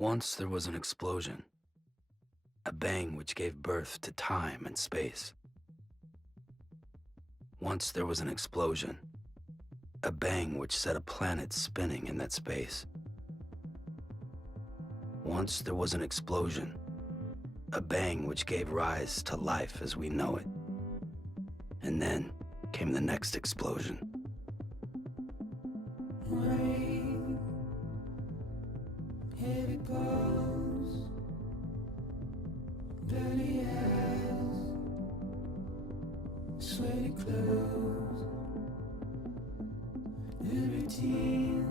Once there was an explosion, a bang which gave birth to time and space. Once there was an explosion, a bang which set a planet spinning in that space. Once there was an explosion, a bang which gave rise to life as we know it. And then came the next explosion. Rain, heavy blows, dirty eyes, sweaty clothes, the routine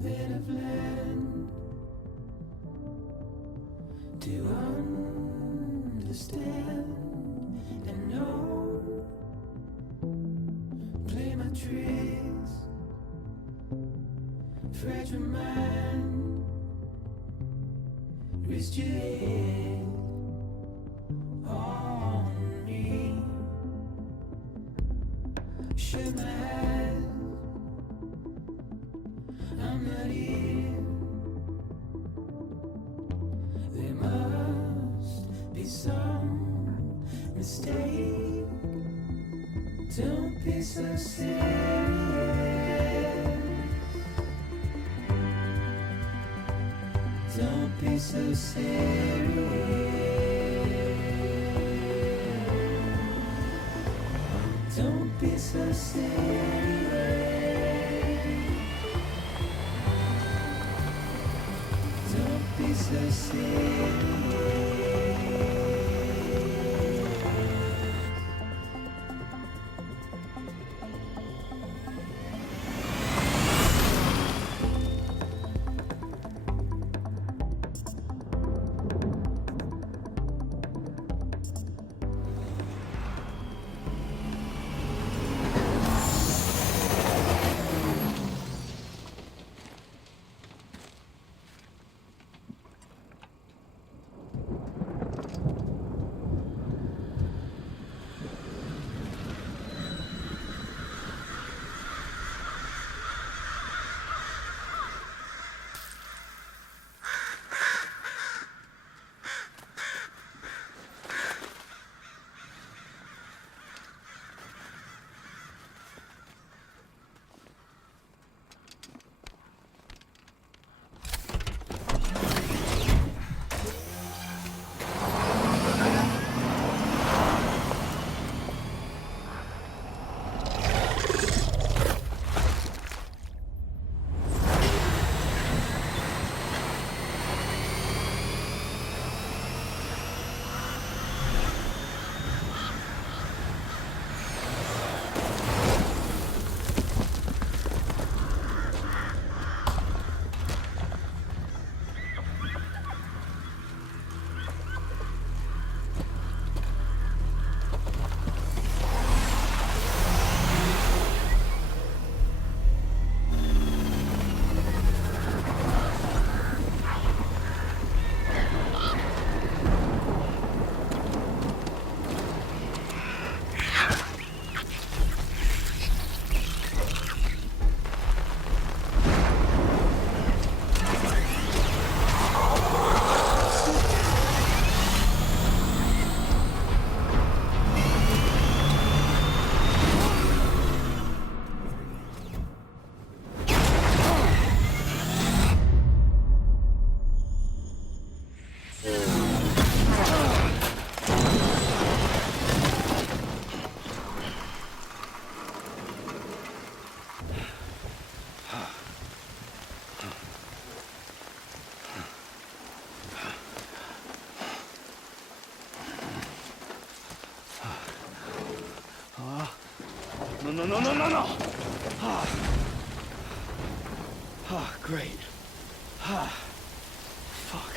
that I've learned to understand and know. Play my tricks, fragile mind, rest your head on me. Shut my eyes, I'm not here. There must be some mistake. Don't be so serious. Don't be so serious. Don't be so serious. Don't be so serious. No. Great. Fuck.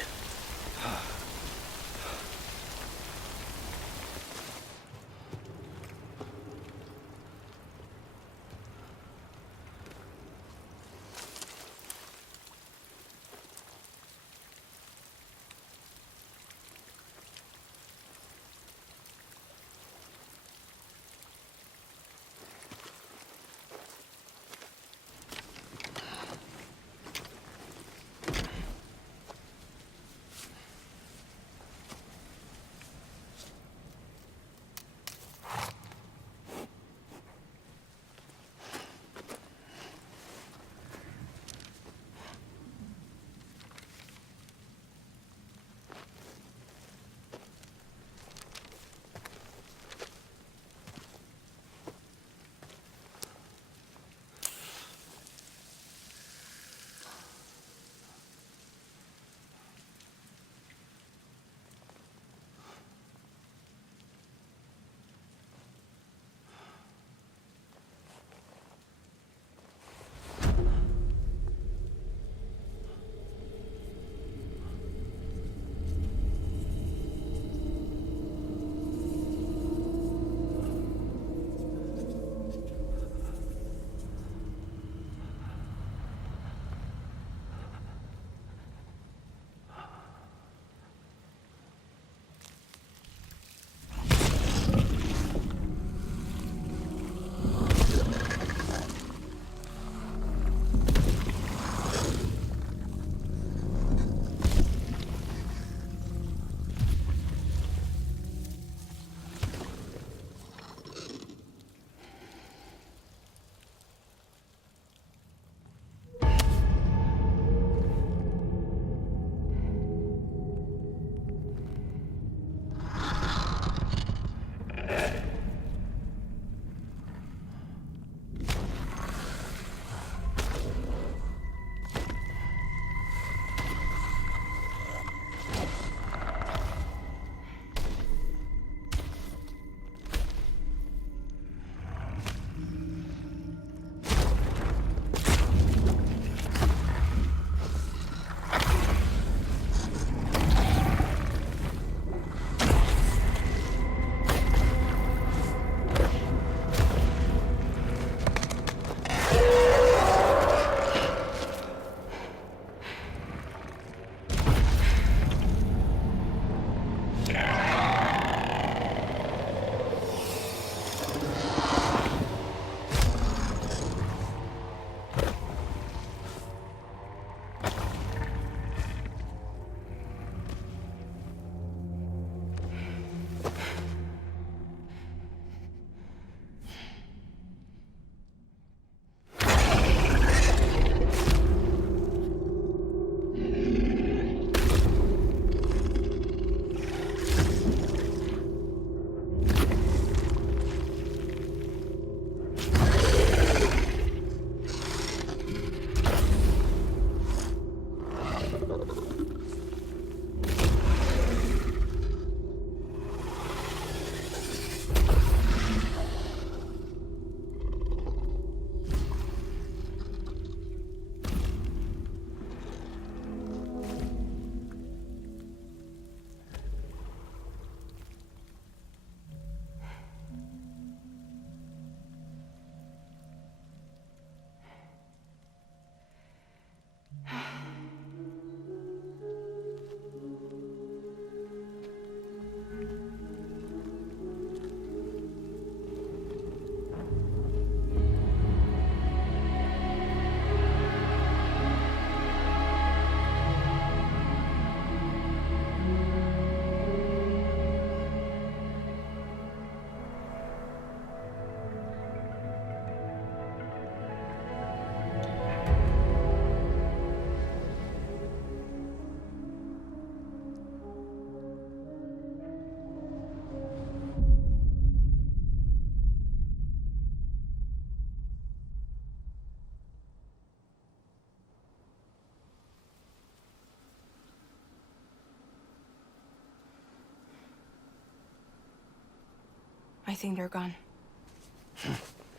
I think they're gone.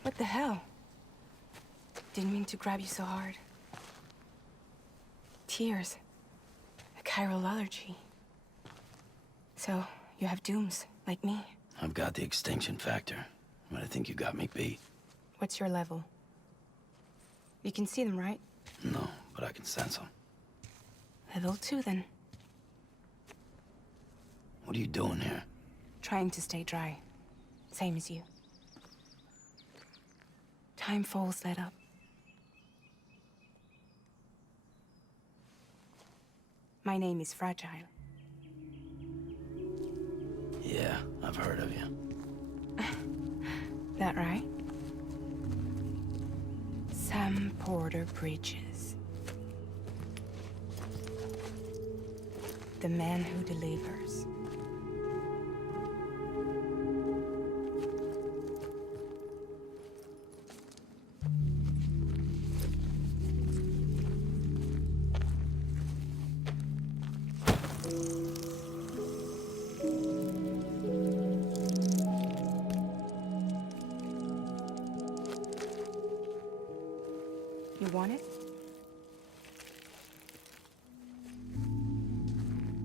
What the hell? Didn't mean to grab you so hard. Tears. A chiral allergy. So, you have dooms, like me. I've got the extinction factor, but I think you got me beat. What's your level? You can see them, right? No, but I can sense them. Level 2, then. What are you doing here? Trying to stay dry. Same as you. Time falls let up. My name is Fragile. Yeah, I've heard of you. That right? Sam Porter Bridges. The man who delivers. You want it?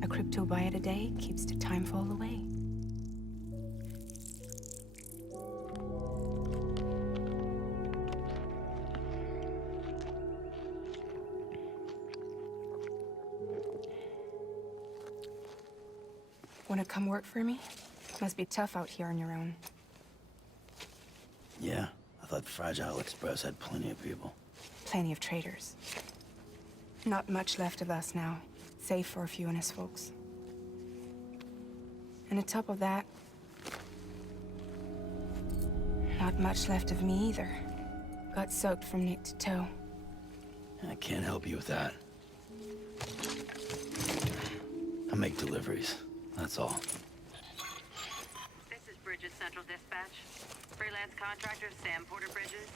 A crypto byte a day keeps the time fall away. Wanna come work for me? Must be tough out here on your own. Yeah, I thought Fragile Express had plenty of people. Plenty of traitors. Not much left of us now, save for a few honest folks. And on top of that, not much left of me either. Got soaked from neck to toe. I can't help you with that. I make deliveries, that's all. This is Bridges Central Defense contractor Sam Porter Bridges.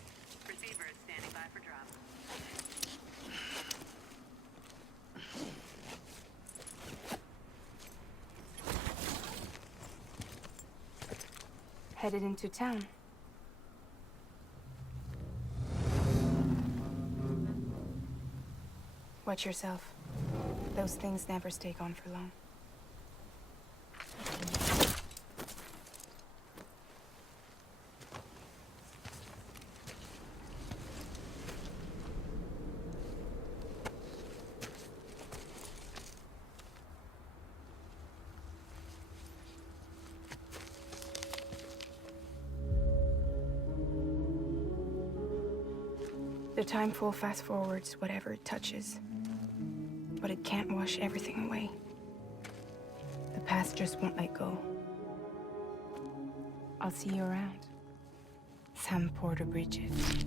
Receiver is standing by for drop. Headed into town. Watch yourself. Those things never stay gone for long. The time full fast forwards whatever it touches. But it can't wash everything away. The past just won't let go. I'll see you around. Sam Porter Bridges.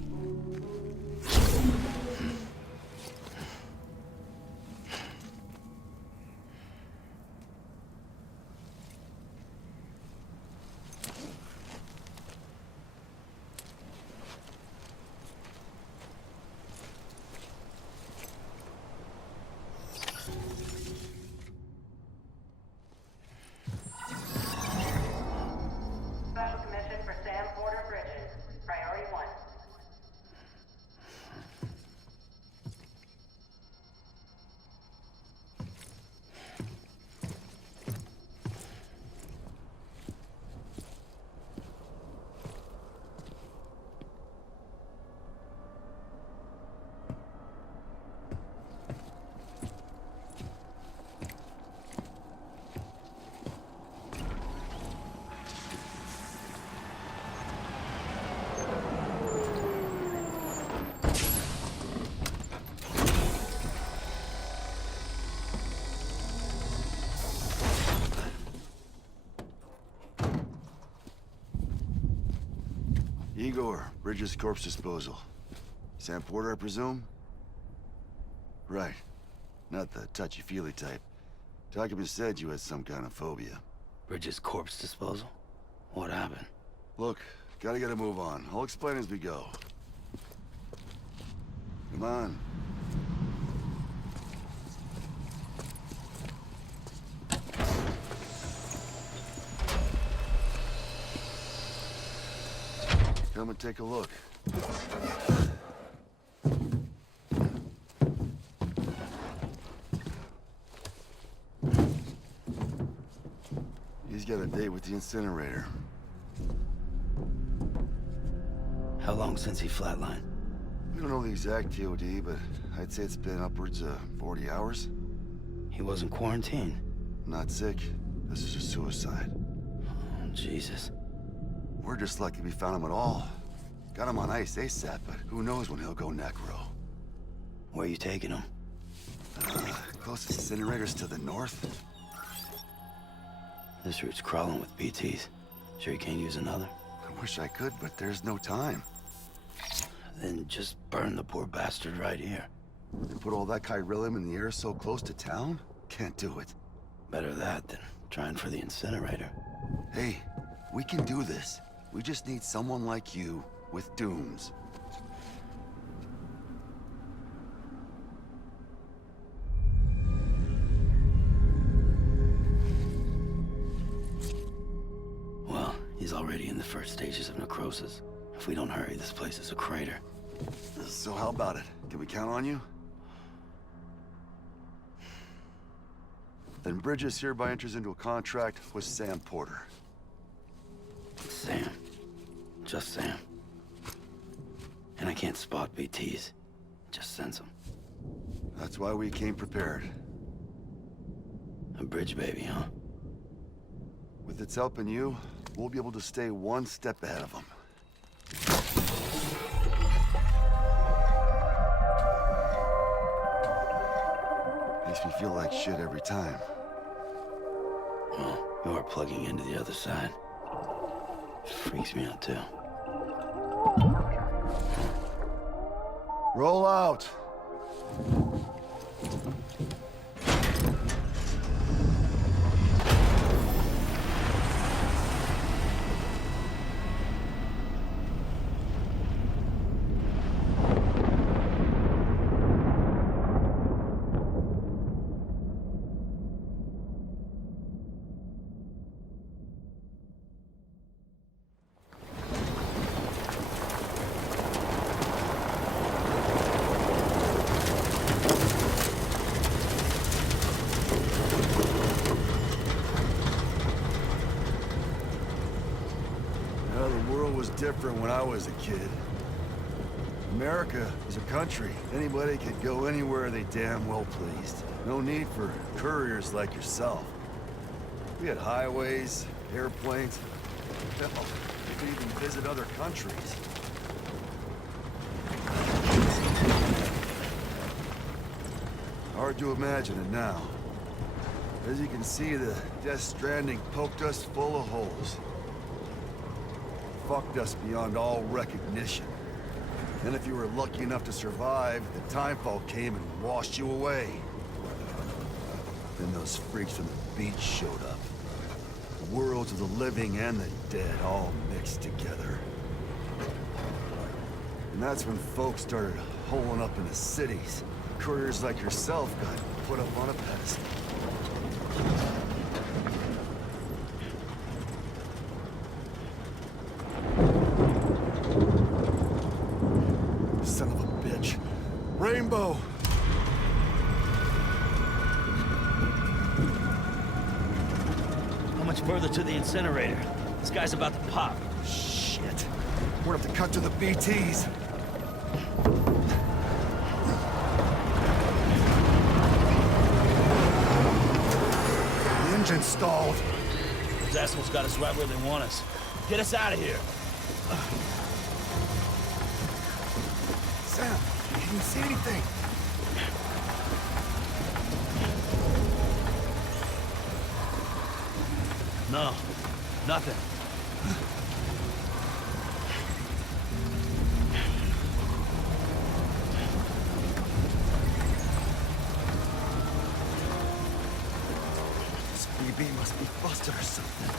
Special commission for Sam Porter Bridges. Priority 1. Igor, Bridges Corpse Disposal. Sam Porter, I presume? Right. Not the touchy-feely type. Document said you had some kind of phobia. Bridges corpse disposal? What happened? Look, gotta get a move on. I'll explain as we go. Come on. Come and take a look. He's got a date with the incinerator. How long since he flatlined? We don't know the exact TOD, but I'd say it's been upwards of 40 hours. He wasn't quarantined. Not sick. This is a suicide. Oh, Jesus. We're just lucky we found him at all. Got him on ice ASAP, but who knows when he'll go necro. Where you taking him? Closest incinerator's to the north. This route's crawling with BTs. Sure you can't use another? I wish I could, but there's no time. Then just burn the poor bastard right here. And put all that chiralium in the air so close to town? Can't do it. Better that than trying for the incinerator. Hey, we can do this. We just need someone like you with dooms. Well, he's already in the first stages of necrosis. If we don't hurry, this place is a crater. So how about it? Can we count on you? Then Bridges hereby enters into a contract with Sam Porter. Sam. Just Sam. And I can't spot BTs. Just sense them. That's why we came prepared. A bridge baby, huh? With its help in you, we'll be able to stay one step ahead of them. Makes me feel like shit every time. Well, you are plugging into the other side. It freaks me out, too. Roll out! Well, the world was different when I was a kid. America is a country. Anybody could go anywhere they damn well pleased. No need for couriers like yourself. We had highways, airplanes. Hell, we could even visit other countries. Hard to imagine it now. As you can see, the Death Stranding poked us full of holes. Fucked us beyond all recognition. And if you were lucky enough to survive, the timefall came and washed you away. Then those freaks from the beach showed up. The worlds of the living and the dead all mixed together. And that's when folks started holing up in the cities. Couriers like yourself got put up on a pedestal. Son of a bitch. Rainbow! How much further to the incinerator? This guy's about to pop. Shit. We're gonna have to cut to the BTs. The engine stalled. Those assholes got us right where they want us. Get us out of here. Sam, can you see anything? No, nothing. This BB must be busted or something.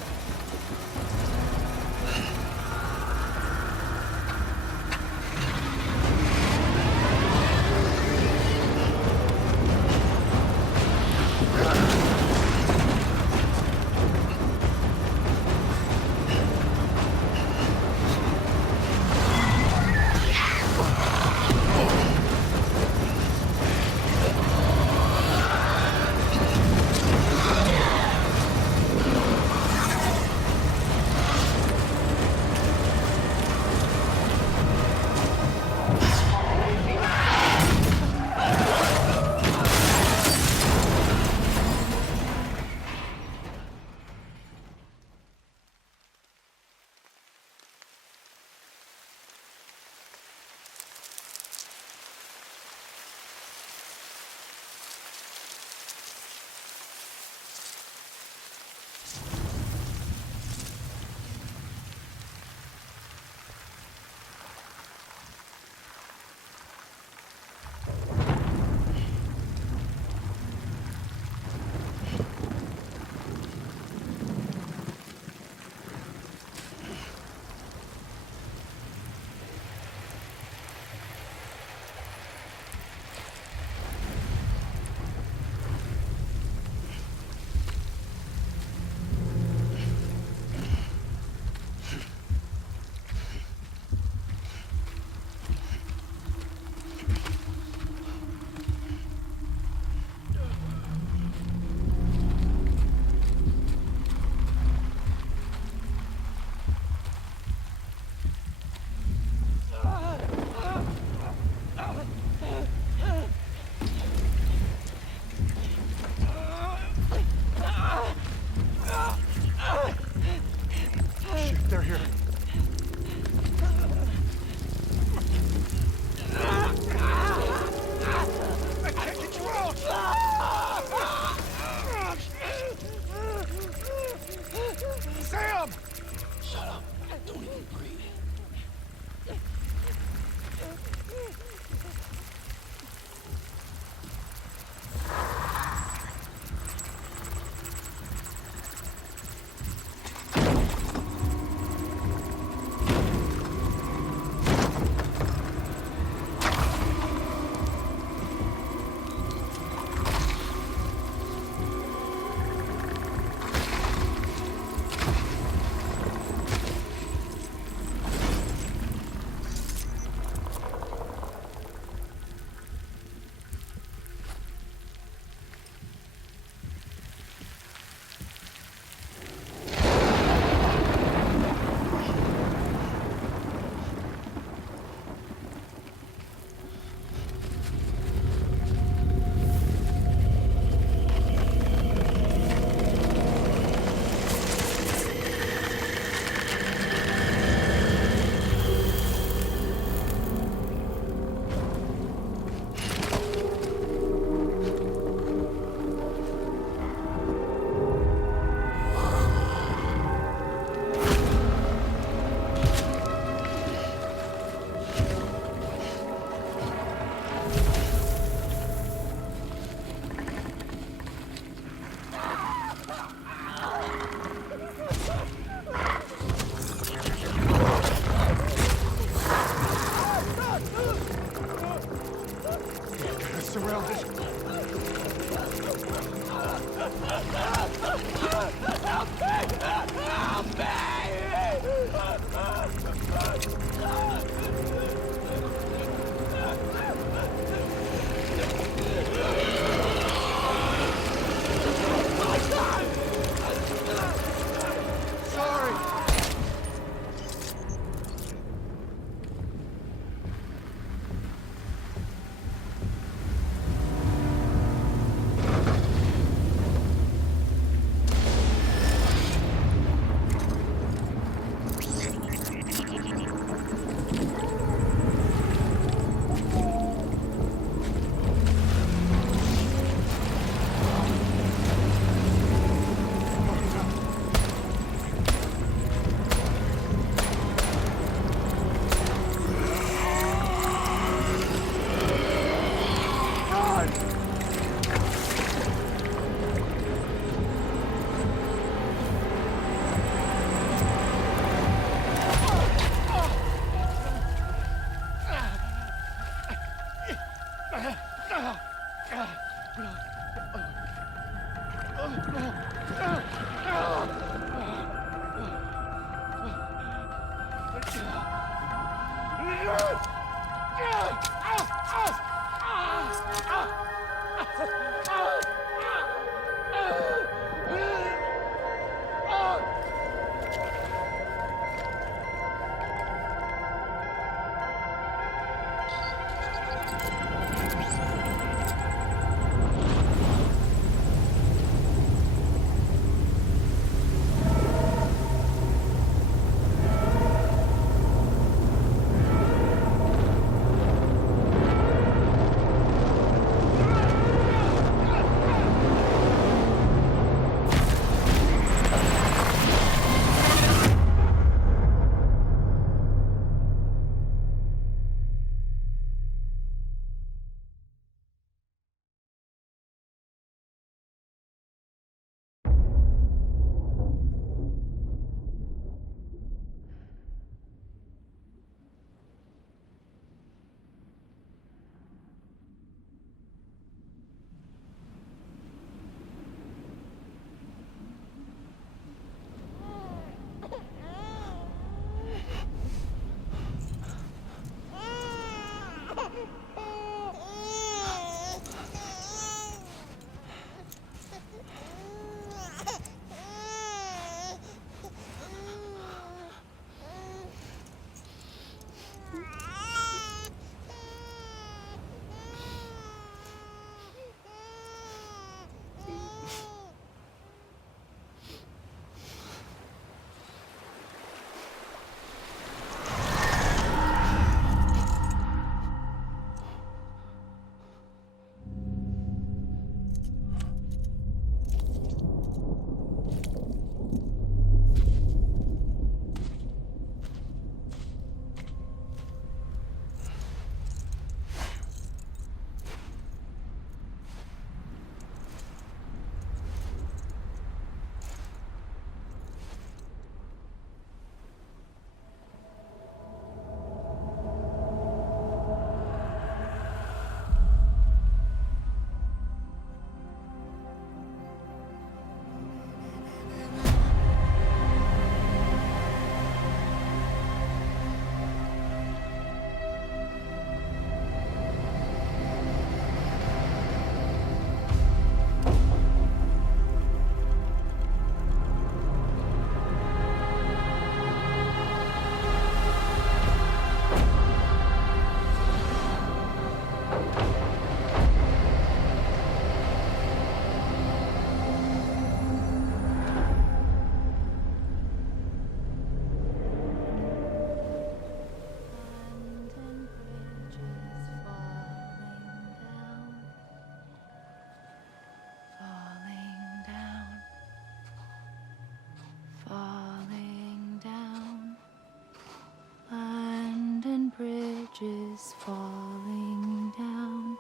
bridges falling down,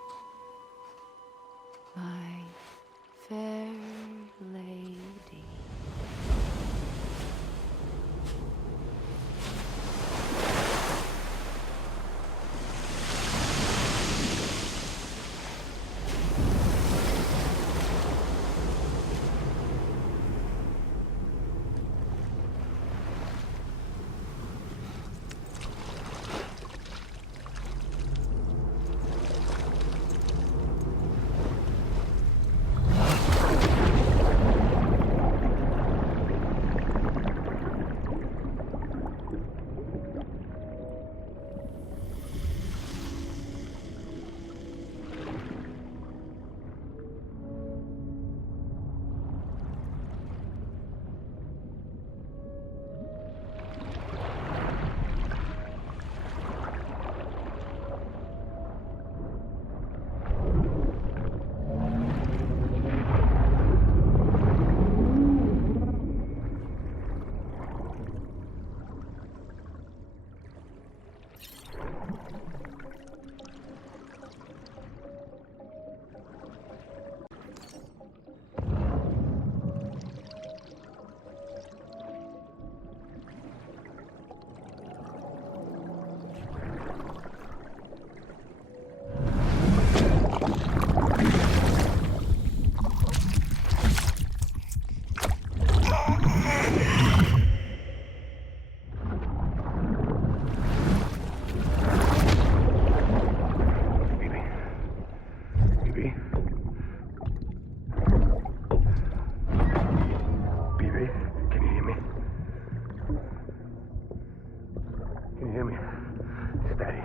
my fair lady. Can you hear me? Steady.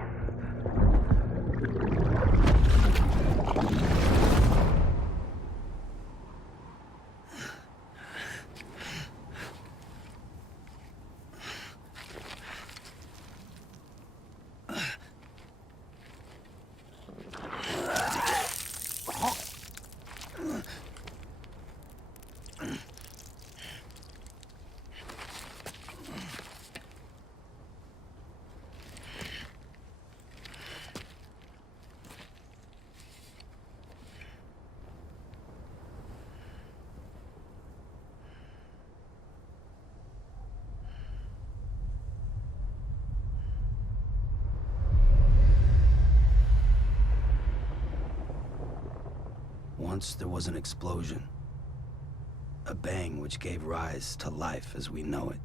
Once there was an explosion. A bang which gave rise to life as we know it.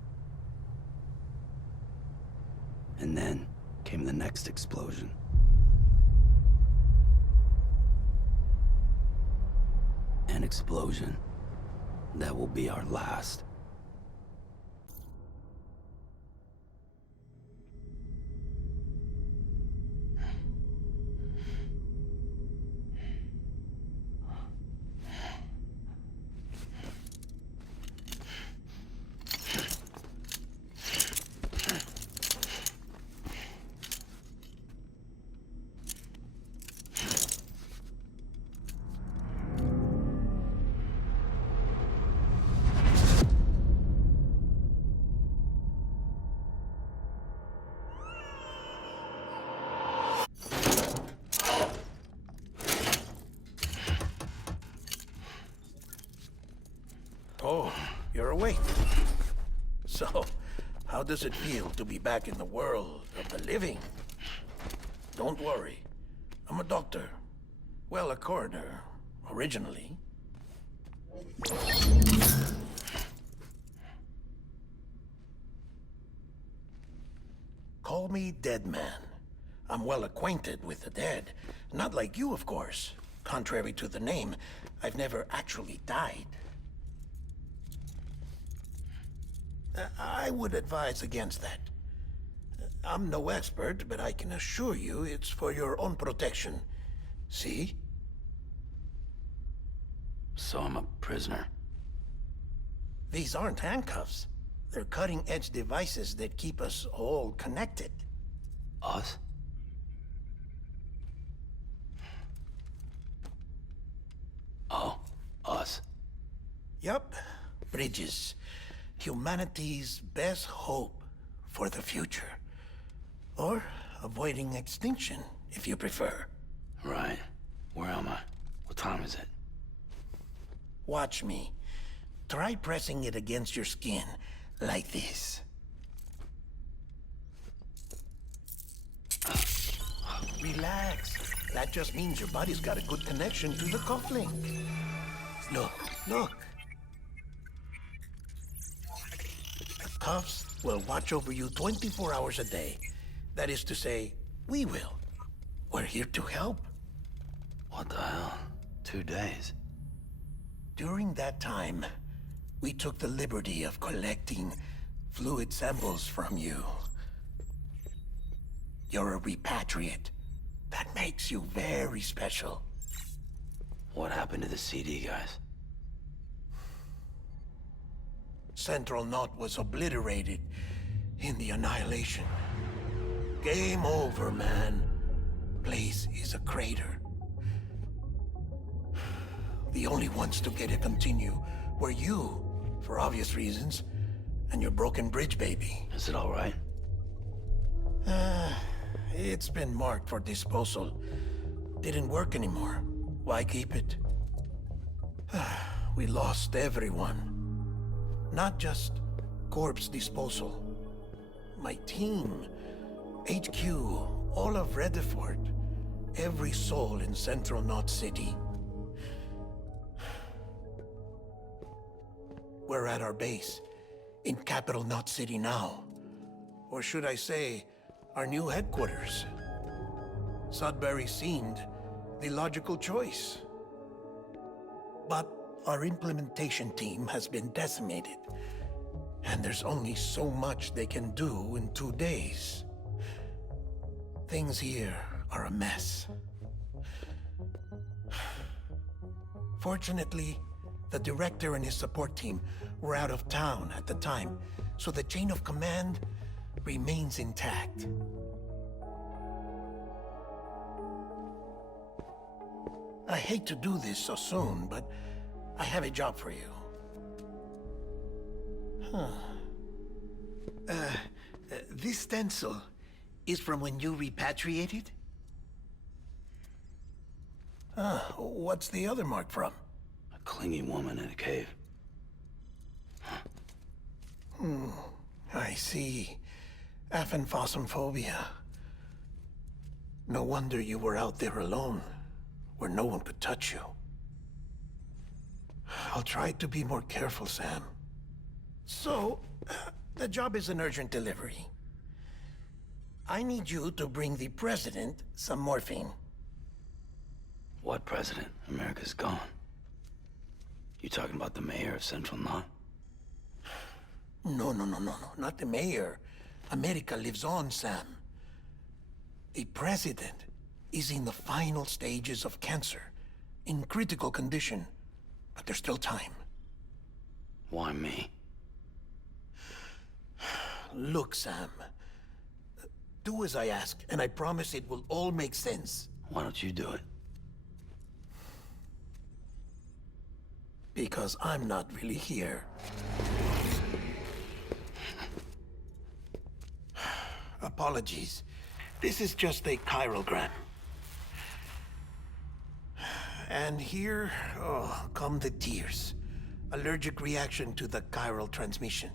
And then came the next explosion. An explosion that will be our last. Oh, you're awake. So, how does it feel to be back in the world of the living? Don't worry. I'm a doctor. Well, a coroner, originally. Call me Dead Man. I'm well acquainted with the dead. Not like you, of course. Contrary to the name, I've never actually died. I would advise against that. I'm no expert, but I can assure you it's for your own protection. See? So I'm a prisoner. These aren't handcuffs. They're cutting-edge devices that keep us all connected. Us? Oh, us. Yup. Bridges. Humanity's best hope for the future. Or avoiding extinction, if you prefer. Right. Where am I? What time is it? Watch me. Try pressing it against your skin, like this. Relax. That just means your body's got a good connection to the cufflink. Look, look. The cuffs will watch over you 24 hours a day. That is to say, we will. We're here to help. What the hell? 2 days? During that time, we took the liberty of collecting fluid samples from you. You're a repatriate. That makes you very special. What happened to the CD guys? Central Knot was obliterated in the Annihilation. Game over, man. Place is a crater. The only ones to get to continue were you, for obvious reasons, and your broken bridge baby. Is it all right? It's been marked for disposal. Didn't work anymore. Why keep it? We lost everyone. Not just corpse disposal. My team, HQ, all of Redford, every soul in Central Knot City. We're at our base, in Capital Knot City now. Or should I say, our new headquarters. Sudbury seemed the logical choice. But our implementation team has been decimated, and there's only so much they can do in 2 days. Things here are a mess. Fortunately, the director and his support team were out of town at the time, so the chain of command remains intact. I hate to do this so soon, but I have a job for you. This stencil is from when you repatriated? What's the other mark from? A clingy woman in a cave. I see. Aphenphosmphobia. No wonder you were out there alone, where no one could touch you. I'll try to be more careful, Sam. So, the job is an urgent delivery. I need you to bring the president some morphine. What president? America's gone. You talking about the mayor of Central Knot? No, not the mayor. America lives on, Sam. The president is in the final stages of cancer, in critical condition, but there's still time. Why me? Look, Sam. Do as I ask, and I promise it will all make sense. Why don't you do it? Because I'm not really here. Apologies. This is just a chirogram. And here, come the tears. Allergic reaction to the chiral transmission.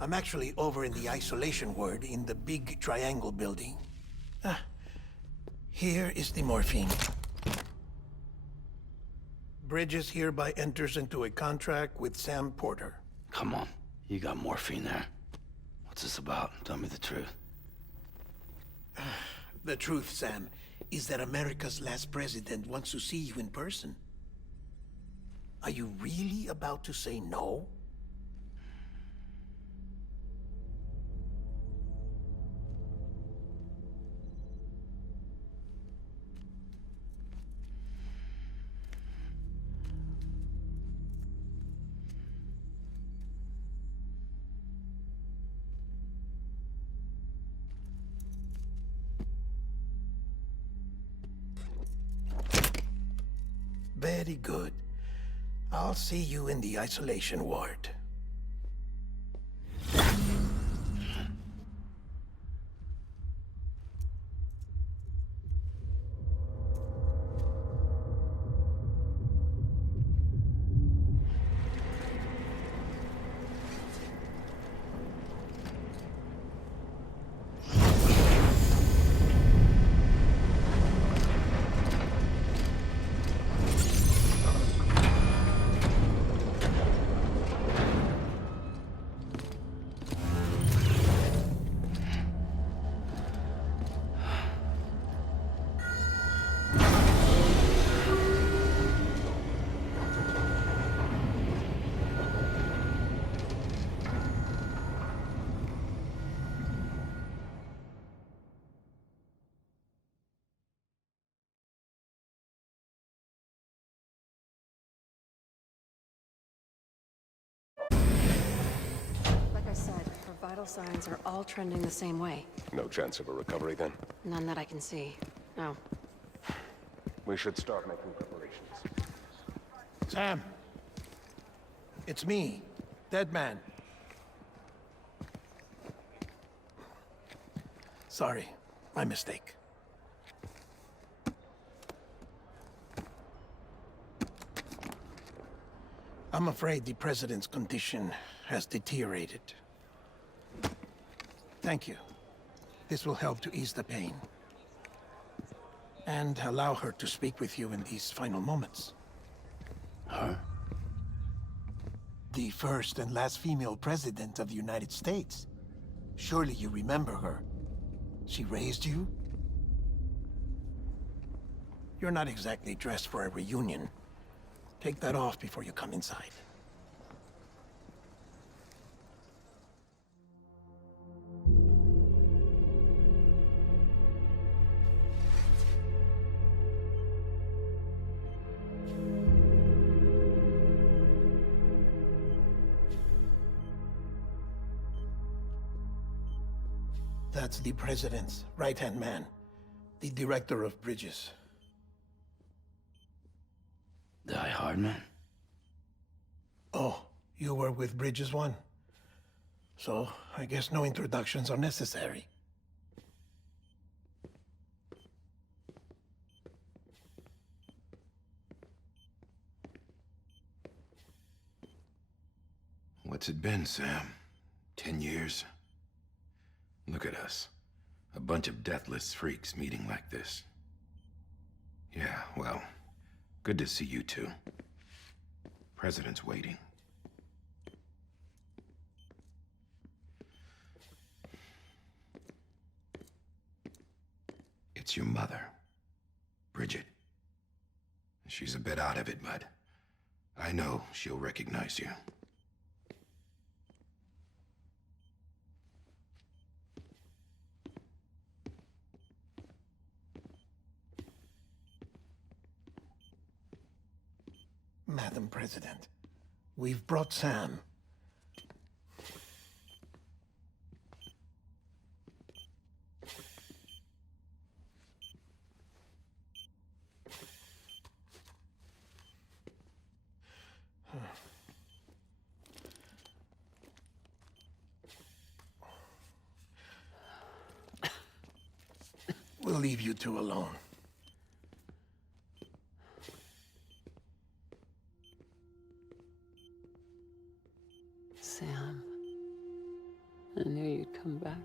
I'm actually over in the isolation ward in the big triangle building. Here is the morphine. Bridges hereby enters into a contract with Sam Porter. Come on. You got morphine there. What's this about? Tell me the truth. The truth, Sam, is that America's last president wants to see you in person. Are you really about to say no? Very good. I'll see you in the isolation ward. Like I said, her vital signs are all trending the same way. No chance of a recovery then? None that I can see. No. We should start making preparations. Sam! It's me, Dead Man. Sorry, my mistake. I'm afraid the president's condition has deteriorated. Thank you. This will help to ease the pain. And allow her to speak with you in these final moments. Her? The first and last female president of the United States. Surely you remember her. She raised you? You're not exactly dressed for a reunion. Take that off before you come inside. That's the president's right-hand man, the director of bridges. Die Hard Man? Oh, you were with Bridges 1? So, I guess no introductions are necessary. What's it been, Sam? 10 years? Look at us. A bunch of deathless freaks meeting like this. Yeah, well, good to see you two. President's waiting. It's your mother, Bridget. She's a bit out of it, but I know she'll recognize you. Madam President, we've brought Sam. We'll leave you two alone. Sam, I knew you'd come back.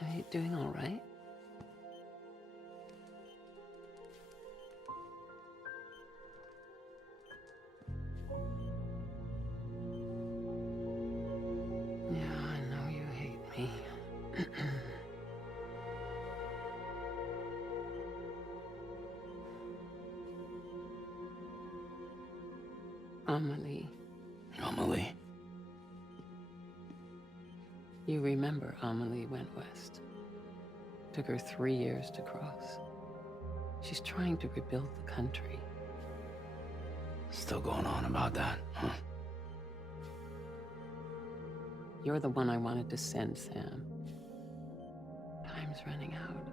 Are you doing all right? Yeah, I know you hate me. Amelie. Amelie? You remember Amelie went west. Took her 3 years to cross. She's trying to rebuild the country. Still going on about that, huh? You're the one I wanted to send, Sam. Time's running out.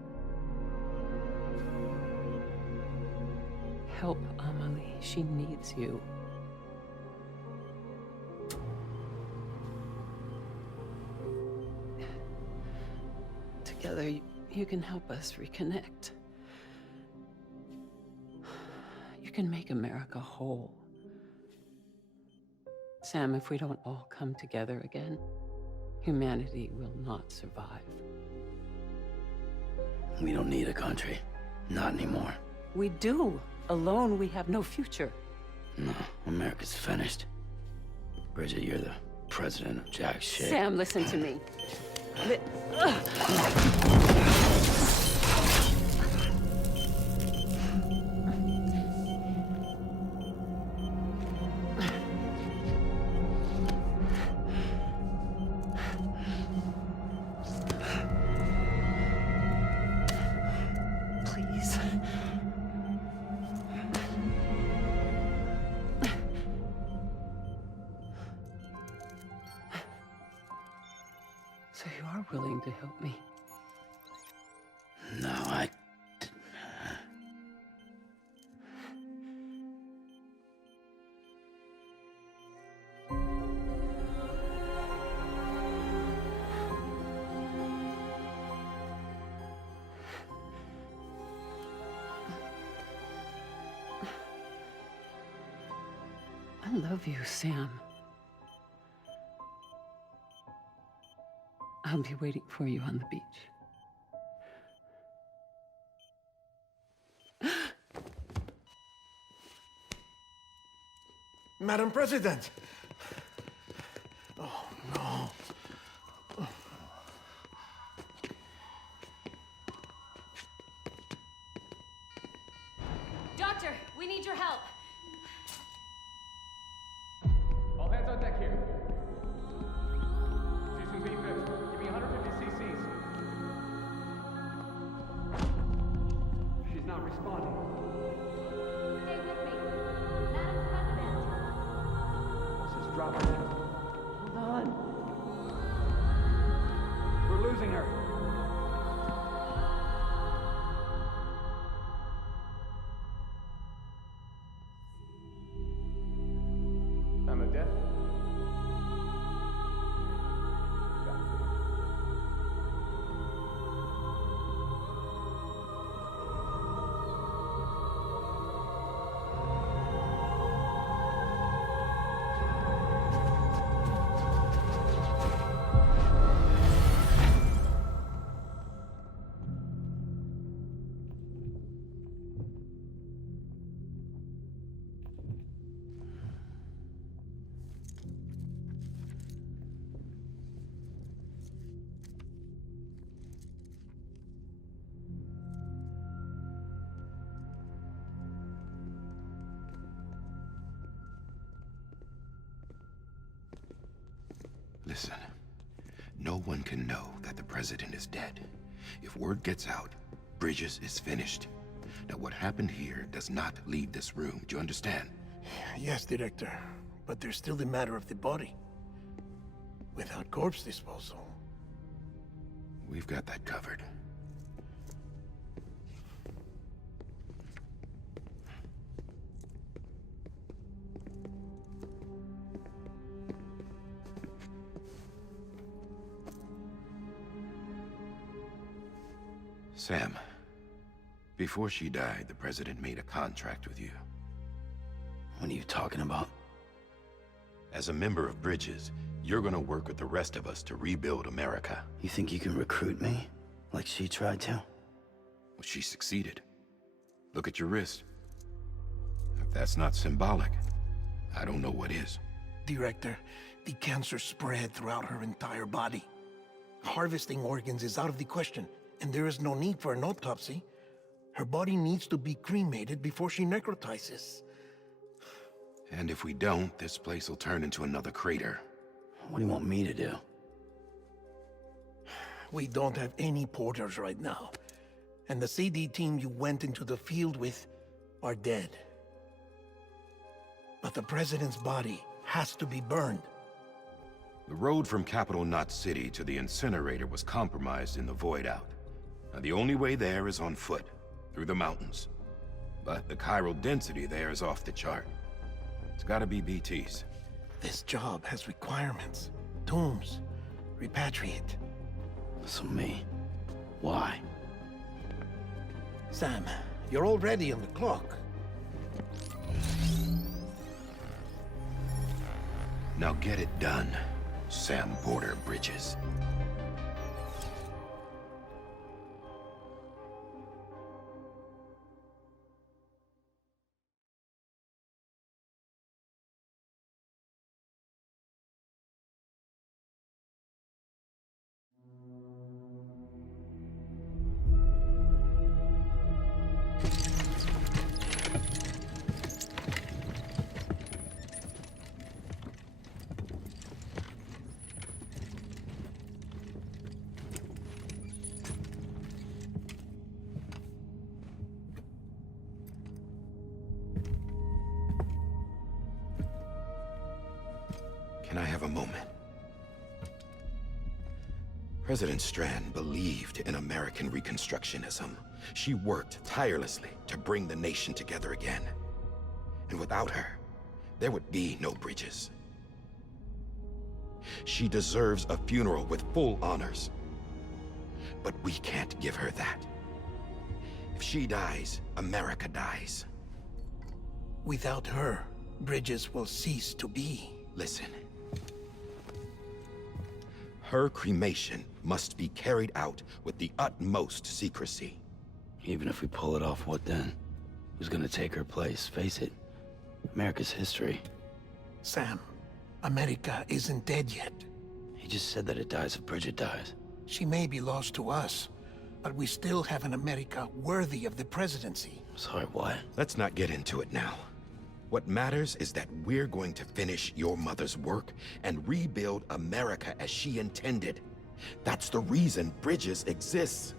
Help Amelie. She needs you. Together, you can help us reconnect. You can make America whole. Sam, if we don't all come together again, humanity will not survive. We don't need a country. Not anymore. We do. Alone, we have no future. No, America's finished. Bridget, you're the president of jack shit. Sam, listen to me. Please. So you are willing to help me? No, I... I love you, Sam. I'll be waiting for you on the beach. Madam President! Oh, no. Doctor, we need your help. All hands on deck here. Season B-5, give me 150 cc's. She's not responding. Stay with me. Hold on. We're losing her. Time of death? Listen, no one can know that the president is dead. If word gets out, Bridges is finished. Now, what happened here does not leave this room. Do you understand? Yes, Director. But there's still the matter of the body. Without corpse disposal. We've got that covered. Sam, before she died, the president made a contract with you. What are you talking about? As a member of Bridges, you're gonna work with the rest of us to rebuild America. You think you can recruit me? Like she tried to? Well, she succeeded. Look at your wrist. If that's not symbolic, I don't know what is. Director, the cancer spread throughout her entire body. Harvesting organs is out of the question, and there is no need for an autopsy. Her body needs to be cremated before she necrotizes. And if we don't, this place will turn into another crater. What do you want me to do? We don't have any porters right now. And the CD team you went into the field with are dead. But the president's body has to be burned. The road from Capital Knot City to the incinerator was compromised in the void out. Now, the only way there is on foot, through the mountains. But the chiral density there is off the chart. It's gotta be BTs. This job has requirements. Tombs. Repatriate. So me? Why? Sam, you're already on the clock. Now get it done, Sam Porter Bridges. Can I have a moment? President Strand believed in American Reconstructionism. She worked tirelessly to bring the nation together again. And without her, there would be no Bridges. She deserves a funeral with full honors. But we can't give her that. If she dies, America dies. Without her, Bridges will cease to be. Listen. Her cremation must be carried out with the utmost secrecy. Even if we pull it off, what then? Who's gonna take her place? Face it, America's history. Sam, America isn't dead yet. He just said that it dies if Bridget dies. She may be lost to us, but we still have an America worthy of the presidency. Sorry, what? Let's not get into it now. What matters is that we're going to finish your mother's work and rebuild America as she intended. That's the reason Bridges exists.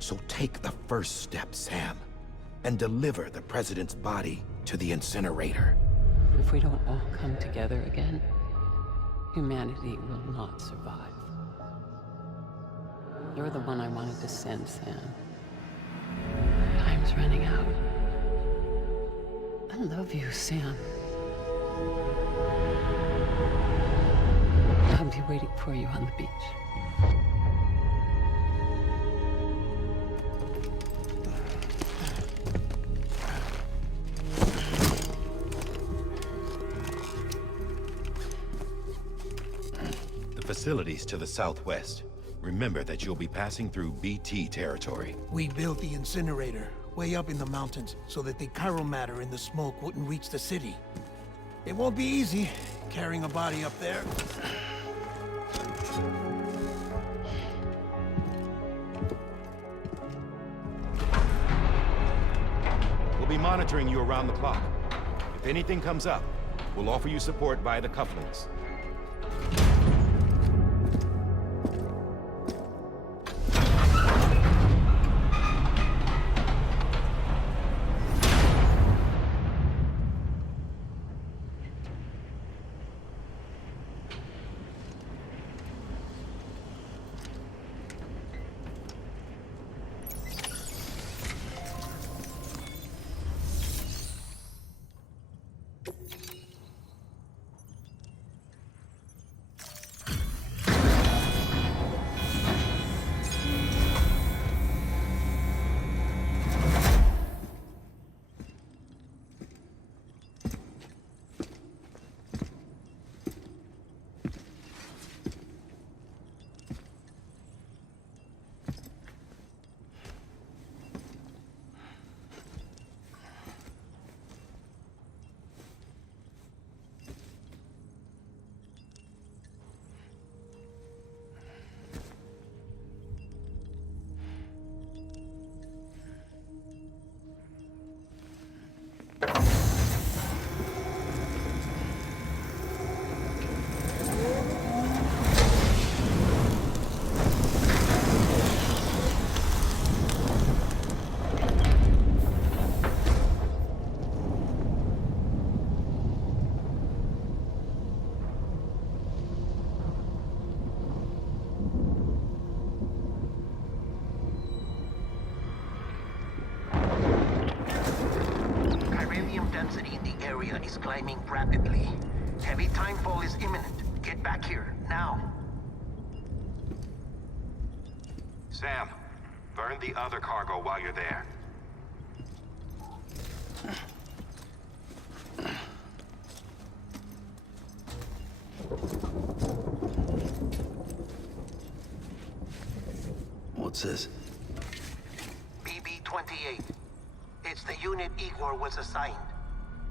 So take the first step, Sam, and deliver the president's body to the incinerator. If we don't all come together again, Humanity will not survive. You're the one I wanted to send, Sam. Time's running out. I love you, Sam. I'll be waiting for you on the beach. The facilities to the southwest. Remember that you'll be passing through BT territory. We built the incinerator way up in the mountains so that the chiral matter in the smoke wouldn't reach the city. It won't be easy carrying a body up there. We'll be monitoring you around the clock. If anything comes up, we'll offer you support via the cufflinks. Density in the area is climbing rapidly. Heavy timefall is imminent. Get back here, now. Sam, burn the other cargo while you're there. What's this? BB-28. It's the unit Igor was assigned.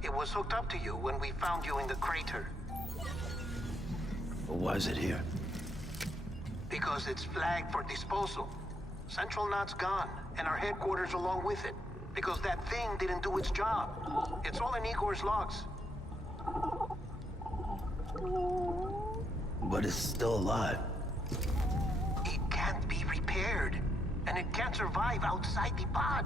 It was hooked up to you when we found you in the crater. But why is it here? Because it's flagged for disposal. Central Knot's gone, and our headquarters along with it. Because that thing didn't do its job. It's all in Igor's logs. But it's still alive. It can't be repaired, and it can't survive outside the pod.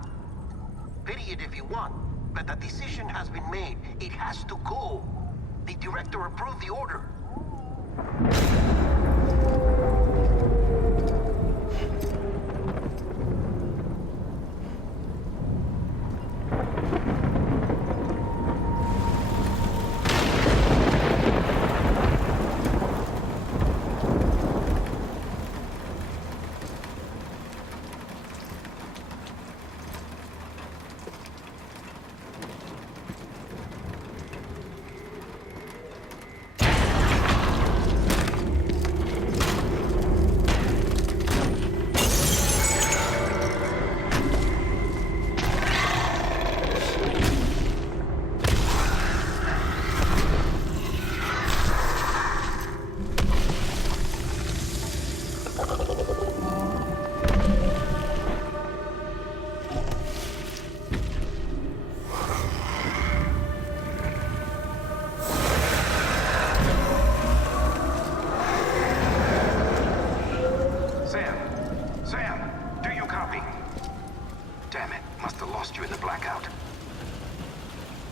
Pity it if you want, but the decision has been made. It has to go. The director approved the order.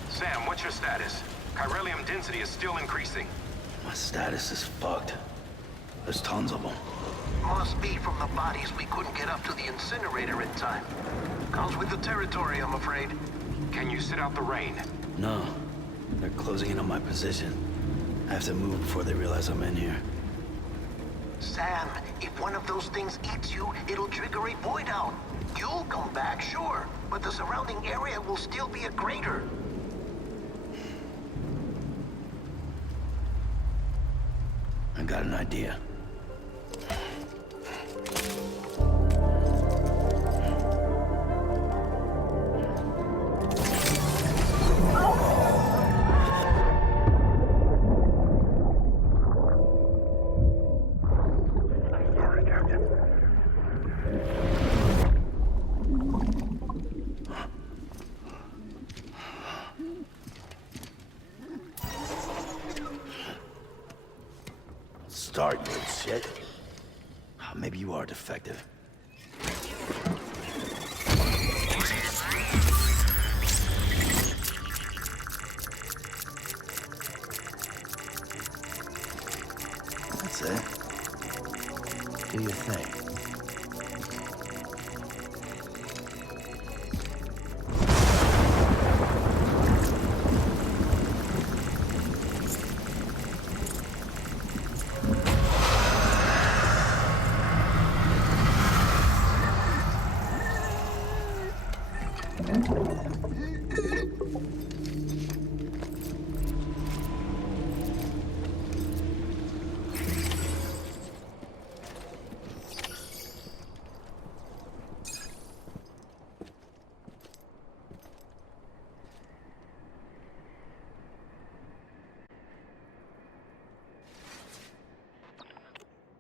Sam, what's your status? Chiralium density is still increasing. My status is fucked. There's tons of them. Must be from the bodies we couldn't get up to the incinerator in time. Comes with the territory, I'm afraid. Can you sit out the rain? No. They're closing in on my position. I have to move before they realize I'm in here. Sam, if one of those things eats you, it'll trigger a void out. You'll come back, sure, but the surrounding area will still be a crater. I got an idea. Start, you shit. Maybe you are defective. That's it. Do your thing.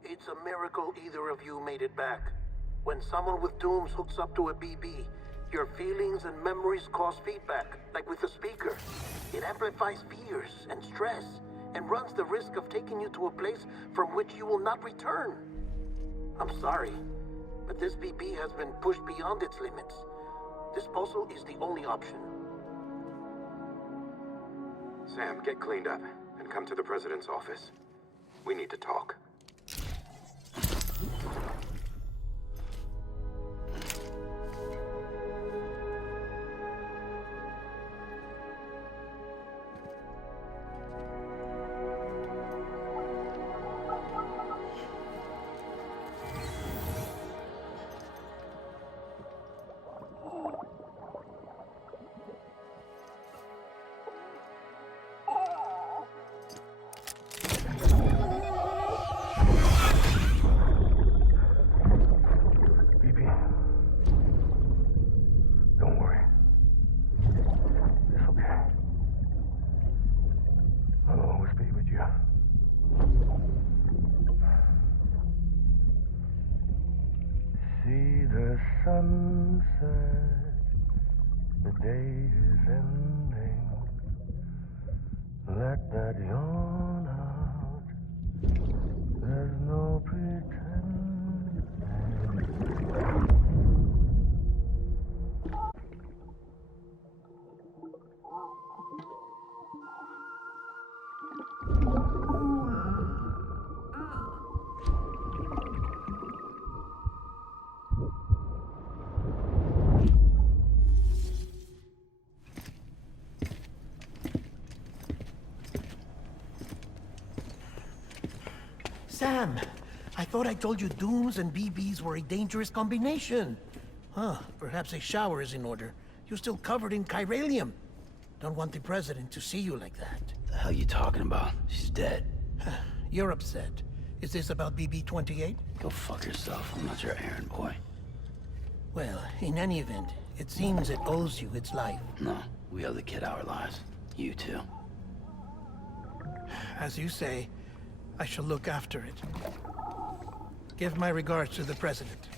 It's a miracle either of you made it back. When someone with dooms hooks up to a BB, your feelings and memories cause feedback, like with the speaker. It amplifies fears and stress, and runs the risk of taking you to a place from which you will not return. I'm sorry, but this BB has been pushed beyond its limits. Disposal is the only option. Sam, get cleaned up and come to the president's office. We need to talk. Sunset, the day is ending. Let that yawn out. There's no pretending. Sam, I thought I told you dooms and BBs were a dangerous combination. Huh, perhaps a shower is in order. You're still covered in chiralium. Don't want the president to see you like that. The hell you talking about? She's dead. You're upset. Is this about BB-28? Go fuck yourself. I'm not your errand boy. Well, in any event, it seems it owes you its life. No, we owe the kid our lives. You too. As you say, I shall look after it. Give my regards to the president.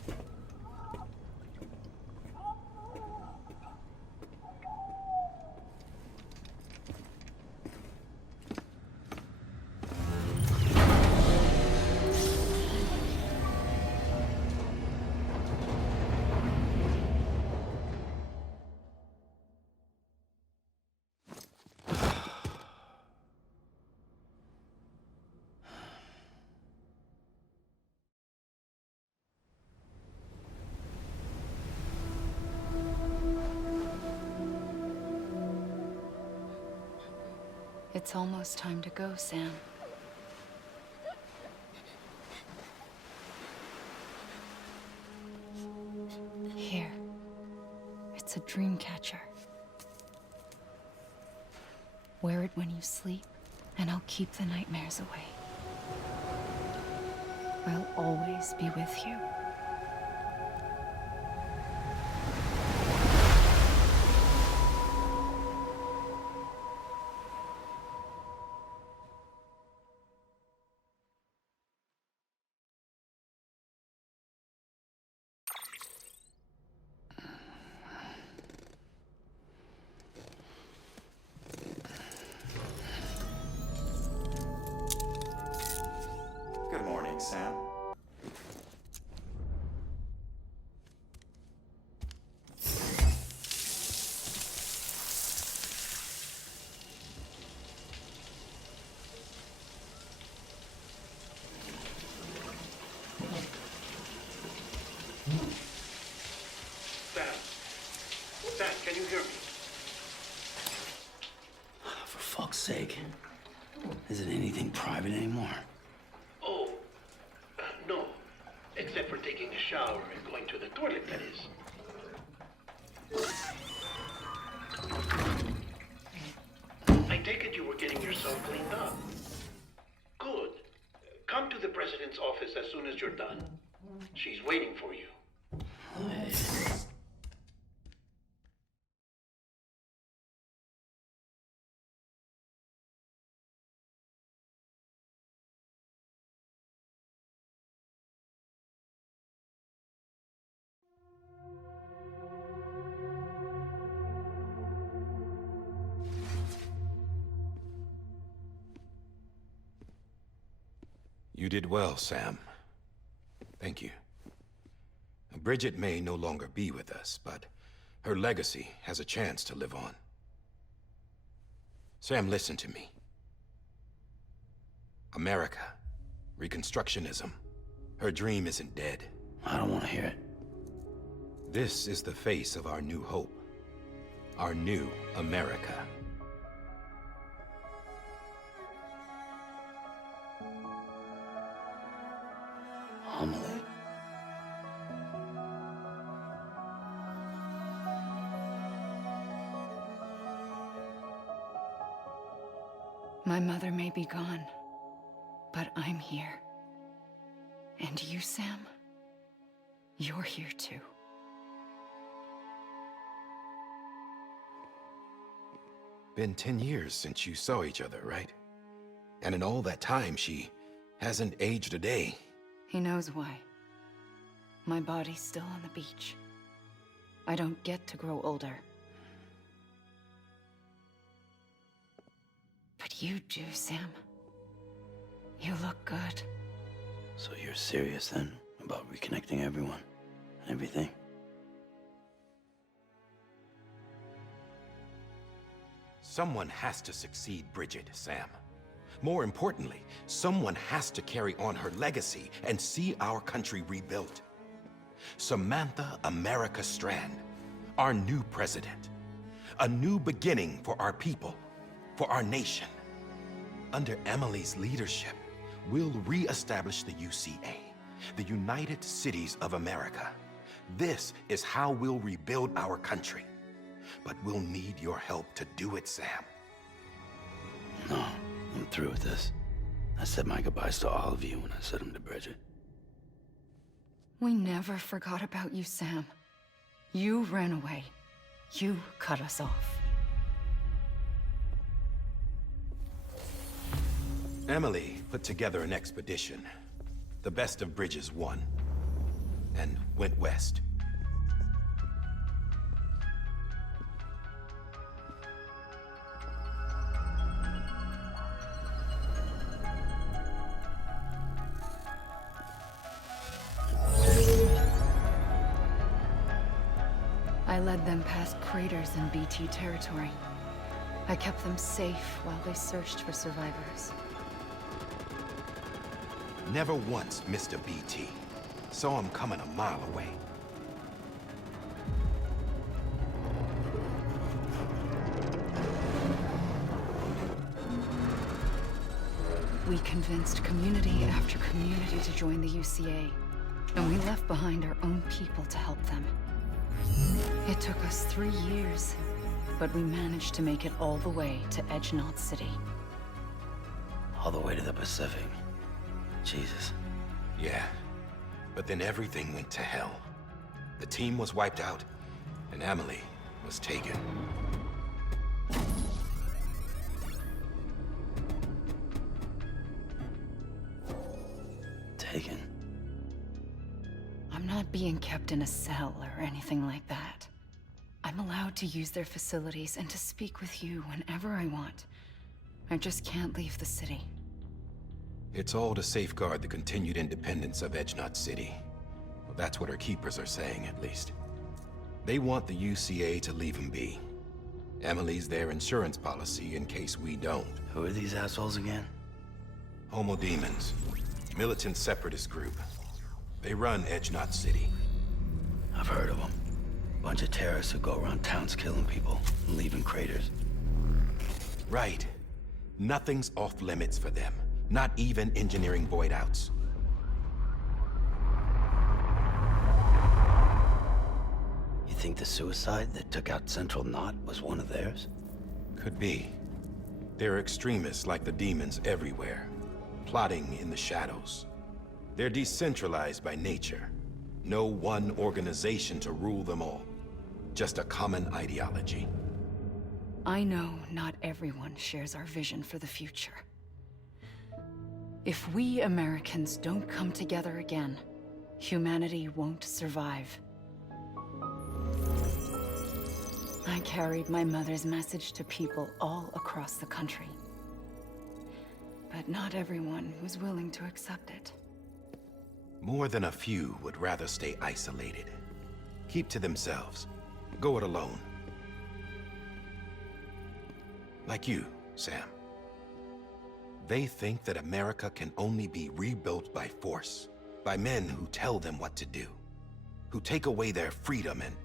It's almost time to go, Sam. Here. It's a dream catcher. Wear it when you sleep, and I'll keep the nightmares away. I'll always be with you. Good morning, Sam. Sam, can you hear me? For fuck's sake. Isn't anything private anymore? Oh, no. Except for taking a shower and going to the toilet, that is. I take it you were getting yourself cleaned up. Good. Come to the president's office as soon as you're done. She's waiting for you. You did well, Sam. Thank you. Bridget may no longer be with us, but her legacy has a chance to live on. Sam, listen to me. America, Reconstructionism, her dream isn't dead. I don't want to hear it. This is the face of our new hope. Our new America. Amelie. My mother may be gone, but I'm here. And you, Sam, you're here too. Been 10 years since you saw each other, right? And in all that time, she hasn't aged a day. He knows why. My body's still on the beach. I don't get to grow older. But you do, Sam. You look good. So you're serious then about reconnecting everyone and everything? Someone has to succeed Bridget, Sam. More importantly, someone has to carry on her legacy and see our country rebuilt. Samantha America Strand, our new president. A new beginning for our people, for our nation. Under Emily's leadership, we'll re-establish the UCA, the United Cities of America. This is how we'll rebuild our country. But we'll need your help to do it, Sam. No, I'm through with this. I said my goodbyes to all of you when I said them to Bridget. We never forgot about you, Sam. You ran away. You cut us off. Emily put together an expedition. The best of Bridges won, and went west. I led them past craters in BT territory. I kept them safe while they searched for survivors. Never once missed a BT. Saw him coming a mile away. We convinced community after community to join the UCA, and we left behind our own people to help them. It took us 3 years, but we managed to make it all the way to Edgenot City. All the way to the Pacific. Jesus. Yeah, but then everything went to hell. The team was wiped out, and Amelie was taken. Taken? I'm not being kept in a cell or anything like that. I'm allowed to use their facilities and to speak with you whenever I want. I just can't leave the city. It's all to safeguard the continued independence of Edgenot City. Well, that's what our keepers are saying, at least. They want the UCA to leave him be. Emily's their insurance policy in case we don't. Who are these assholes again? Homo Demons. Militant separatist group. They run Edgenot City. I've heard of them. Bunch of terrorists who go around towns killing people and leaving craters. Right. Nothing's off limits for them. Not even engineering void outs. You think the suicide that took out Central Knot was one of theirs? Could be. There are extremists like the demons everywhere, plotting in the shadows. They're decentralized by nature. No one organization to rule them all. Just a common ideology. I know not everyone shares our vision for the future. If we Americans don't come together again, humanity won't survive. I carried my mother's message to people all across the country. But not everyone was willing to accept it. More than a few would rather stay isolated. Keep to themselves. Go it alone. Like you, Sam. They think that America can only be rebuilt by force, by men who tell them what to do, who take away their freedom and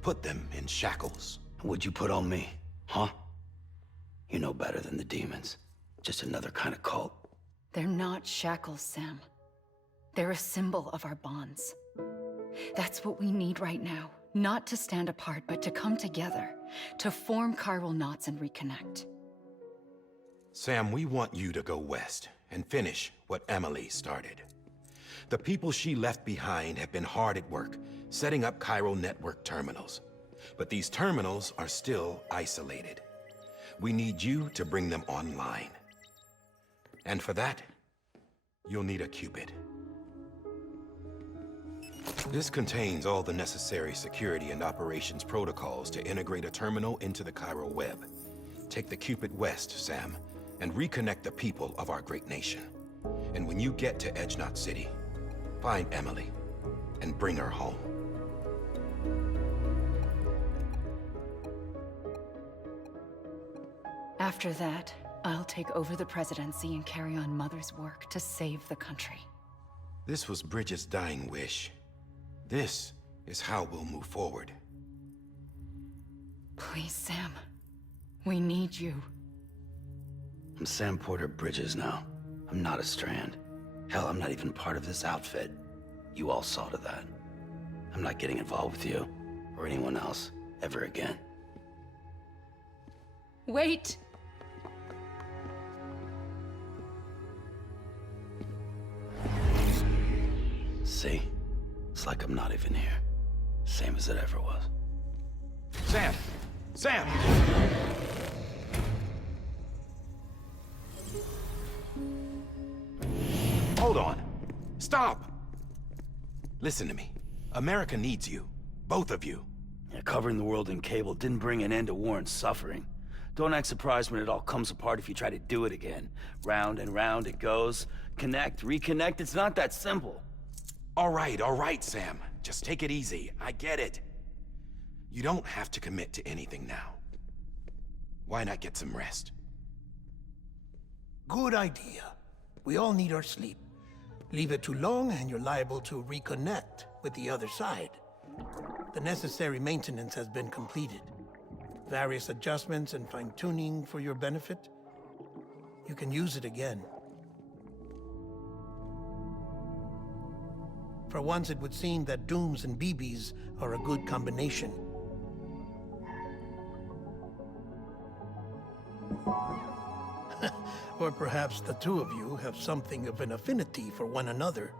put them in shackles. What'd you put on me, huh? You know better than the demons. Just another kind of cult. They're not shackles, Sam. They're a symbol of our bonds. That's what we need right now. Not to stand apart, but to come together, to form chiral knots and reconnect. Sam, we want you to go west and finish what Emily started. The people she left behind have been hard at work, setting up chiral network terminals. But these terminals are still isolated. We need you to bring them online. And for that, you'll need a Cupid. This contains all the necessary security and operations protocols to integrate a terminal into the chiral web. Take the Cupid west, Sam, and reconnect the people of our great nation. And when you get to Edgenot City, find Emily and bring her home. After that, I'll take over the presidency and carry on Mother's work to save the country. This was Bridget's dying wish. This is how we'll move forward. Please, Sam. We need you. I'm Sam Porter Bridges now. I'm not a Strand. Hell, I'm not even part of this outfit. You all saw to that. I'm not getting involved with you, or anyone else, ever again. Wait! See? It's like I'm not even here. Same as it ever was. Sam! Sam! Hold on. Stop! Listen to me. America needs you. Both of you. Yeah, covering the world in cable didn't bring an end to war and suffering. Don't act surprised when it all comes apart if you try to do it again. Round and round it goes. Connect, reconnect, it's not that simple. All right, Sam. Just take it easy. I get it. You don't have to commit to anything now. Why not get some rest? Good idea. We all need our sleep. Leave it too long and you're liable to reconnect with the other side. The necessary maintenance has been completed. Various adjustments and fine-tuning for your benefit. You can use it again. For once, it would seem that Dooms and BBs are a good combination. Or perhaps the two of you have something of an affinity for one another.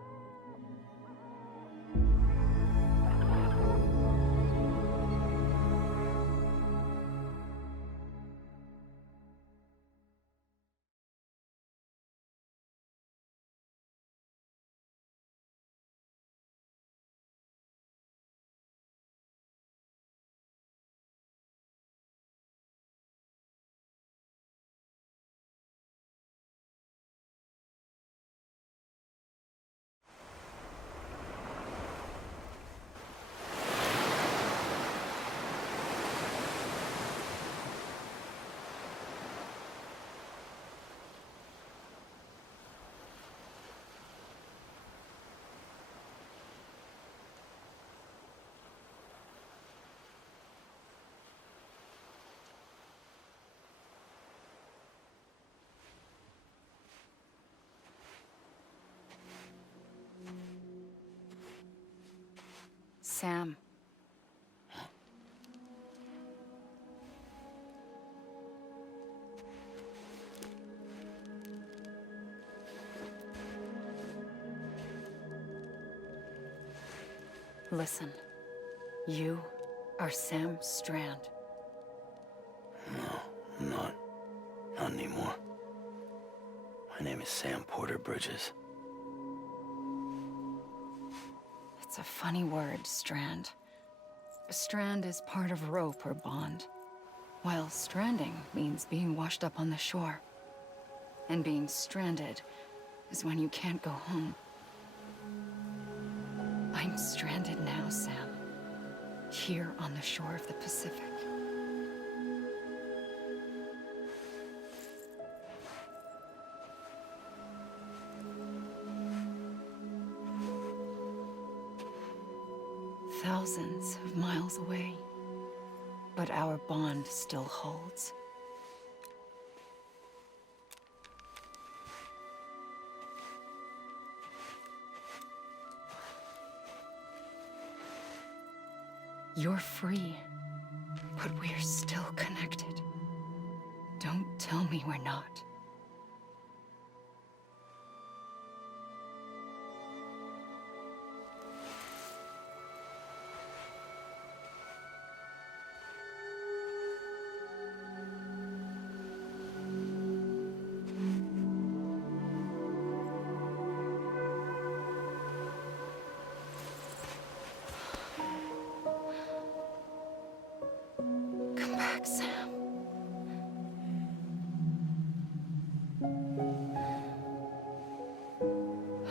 Sam. Listen. You are Sam Strand. No, I'm not. Not anymore. My name is Sam Porter Bridges. It's a funny word, strand. A strand is part of rope or bond, while stranding means being washed up on the shore. And being stranded is when you can't go home. I'm stranded now, Sam. Here on the shore of the Pacific. Thousands of miles away, but our bond still holds. You're free, but we're still connected. Don't tell me we're not. Come back, Sam.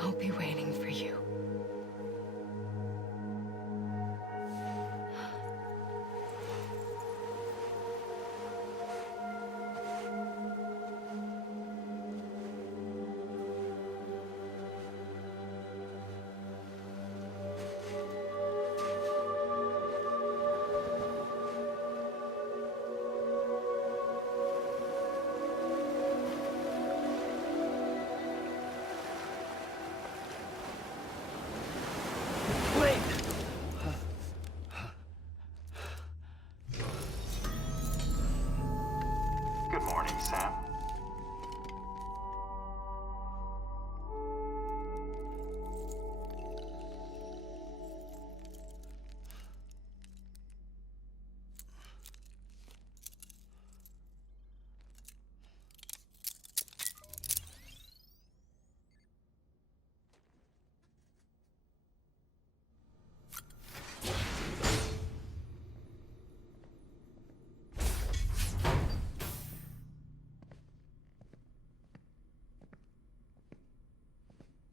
I'll be waiting for you. Good morning, Sam.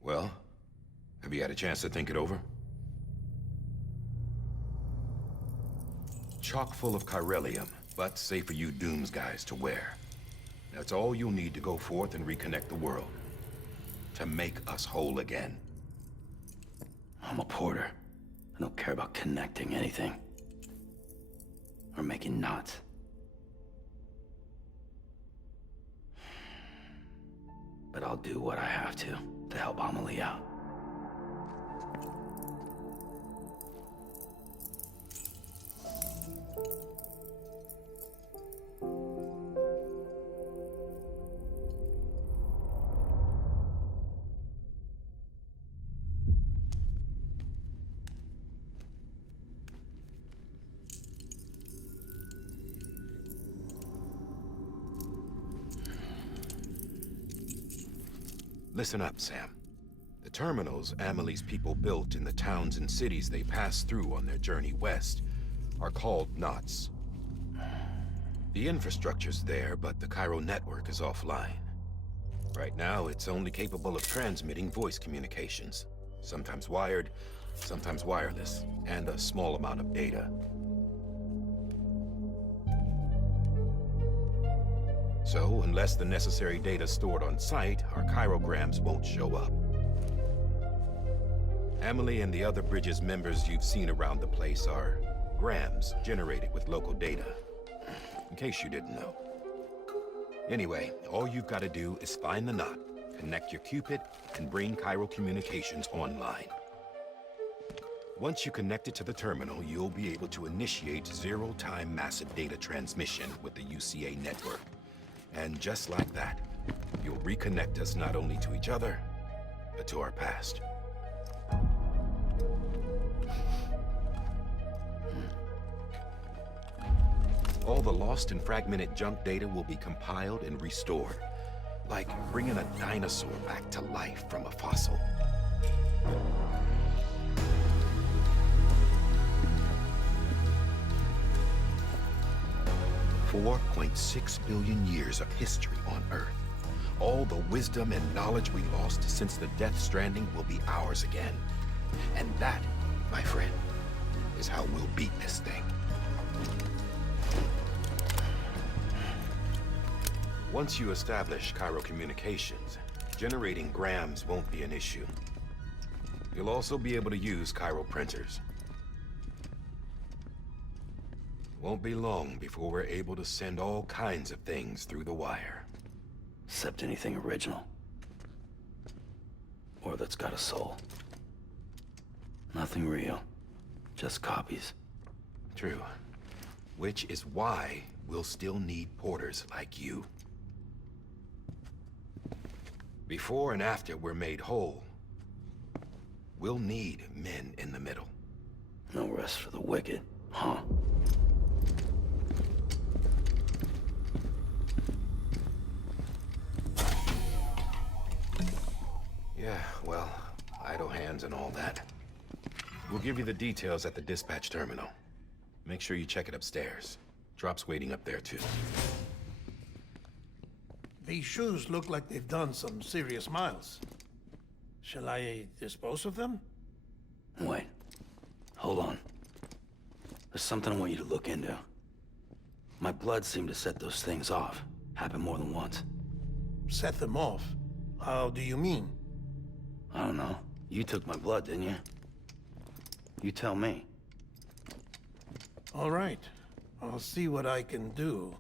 Well, have you had a chance to think it over? Chock full of chiralium, but safe for you Dooms guys to wear. That's all you'll need to go forth and reconnect the world. To make us whole again. I'm a porter. I don't care about connecting anything. Or making knots. But I'll do what I have to help Amelie out. Listen up, Sam. The terminals Amelie's people built in the towns and cities they passed through on their journey west are called knots. The infrastructure's there, but the Cairo network is offline. Right now, it's only capable of transmitting voice communications, sometimes wired, sometimes wireless, and a small amount of data. So, unless the necessary data's stored on site, our chirograms won't show up. Amelie and the other Bridges members you've seen around the place are grams generated with local data, in case you didn't know. Anyway, all you've got to do is find the knot, connect your Cupid, and bring Cairo communications online. Once you connect it to the terminal, you'll be able to initiate zero-time massive data transmission with the UCA network. And just like that, you'll reconnect us not only to each other, but to our past. All the lost and fragmented junk data will be compiled and restored, like bringing a dinosaur back to life from a fossil. $4.6 billion years of history on Earth. All the wisdom and knowledge we lost since the Death Stranding will be ours again. And that, my friend, is how we'll beat this thing. Once you establish Cairo communications, generating grams won't be an issue. You'll also be able to use Cairo printers. Won't be long before we're able to send all kinds of things through the wire. Except anything original. Or that's got a soul. Nothing real. Just copies. True. Which is why we'll still need porters like you. Before and after we're made whole, we'll need men in the middle. No rest for the wicked, huh? Yeah, well, idle hands and all that. We'll give you the details at the dispatch terminal. Make sure you check it upstairs. Drop's waiting up there, too. These shoes look like they've done some serious miles. Shall I dispose of them? Wait. Hold on. There's something I want you to look into. My blood seemed to set those things off. Happened more than once. Set them off? How do you mean? I don't know. You took my blood, didn't you? You tell me. All right. I'll see what I can do.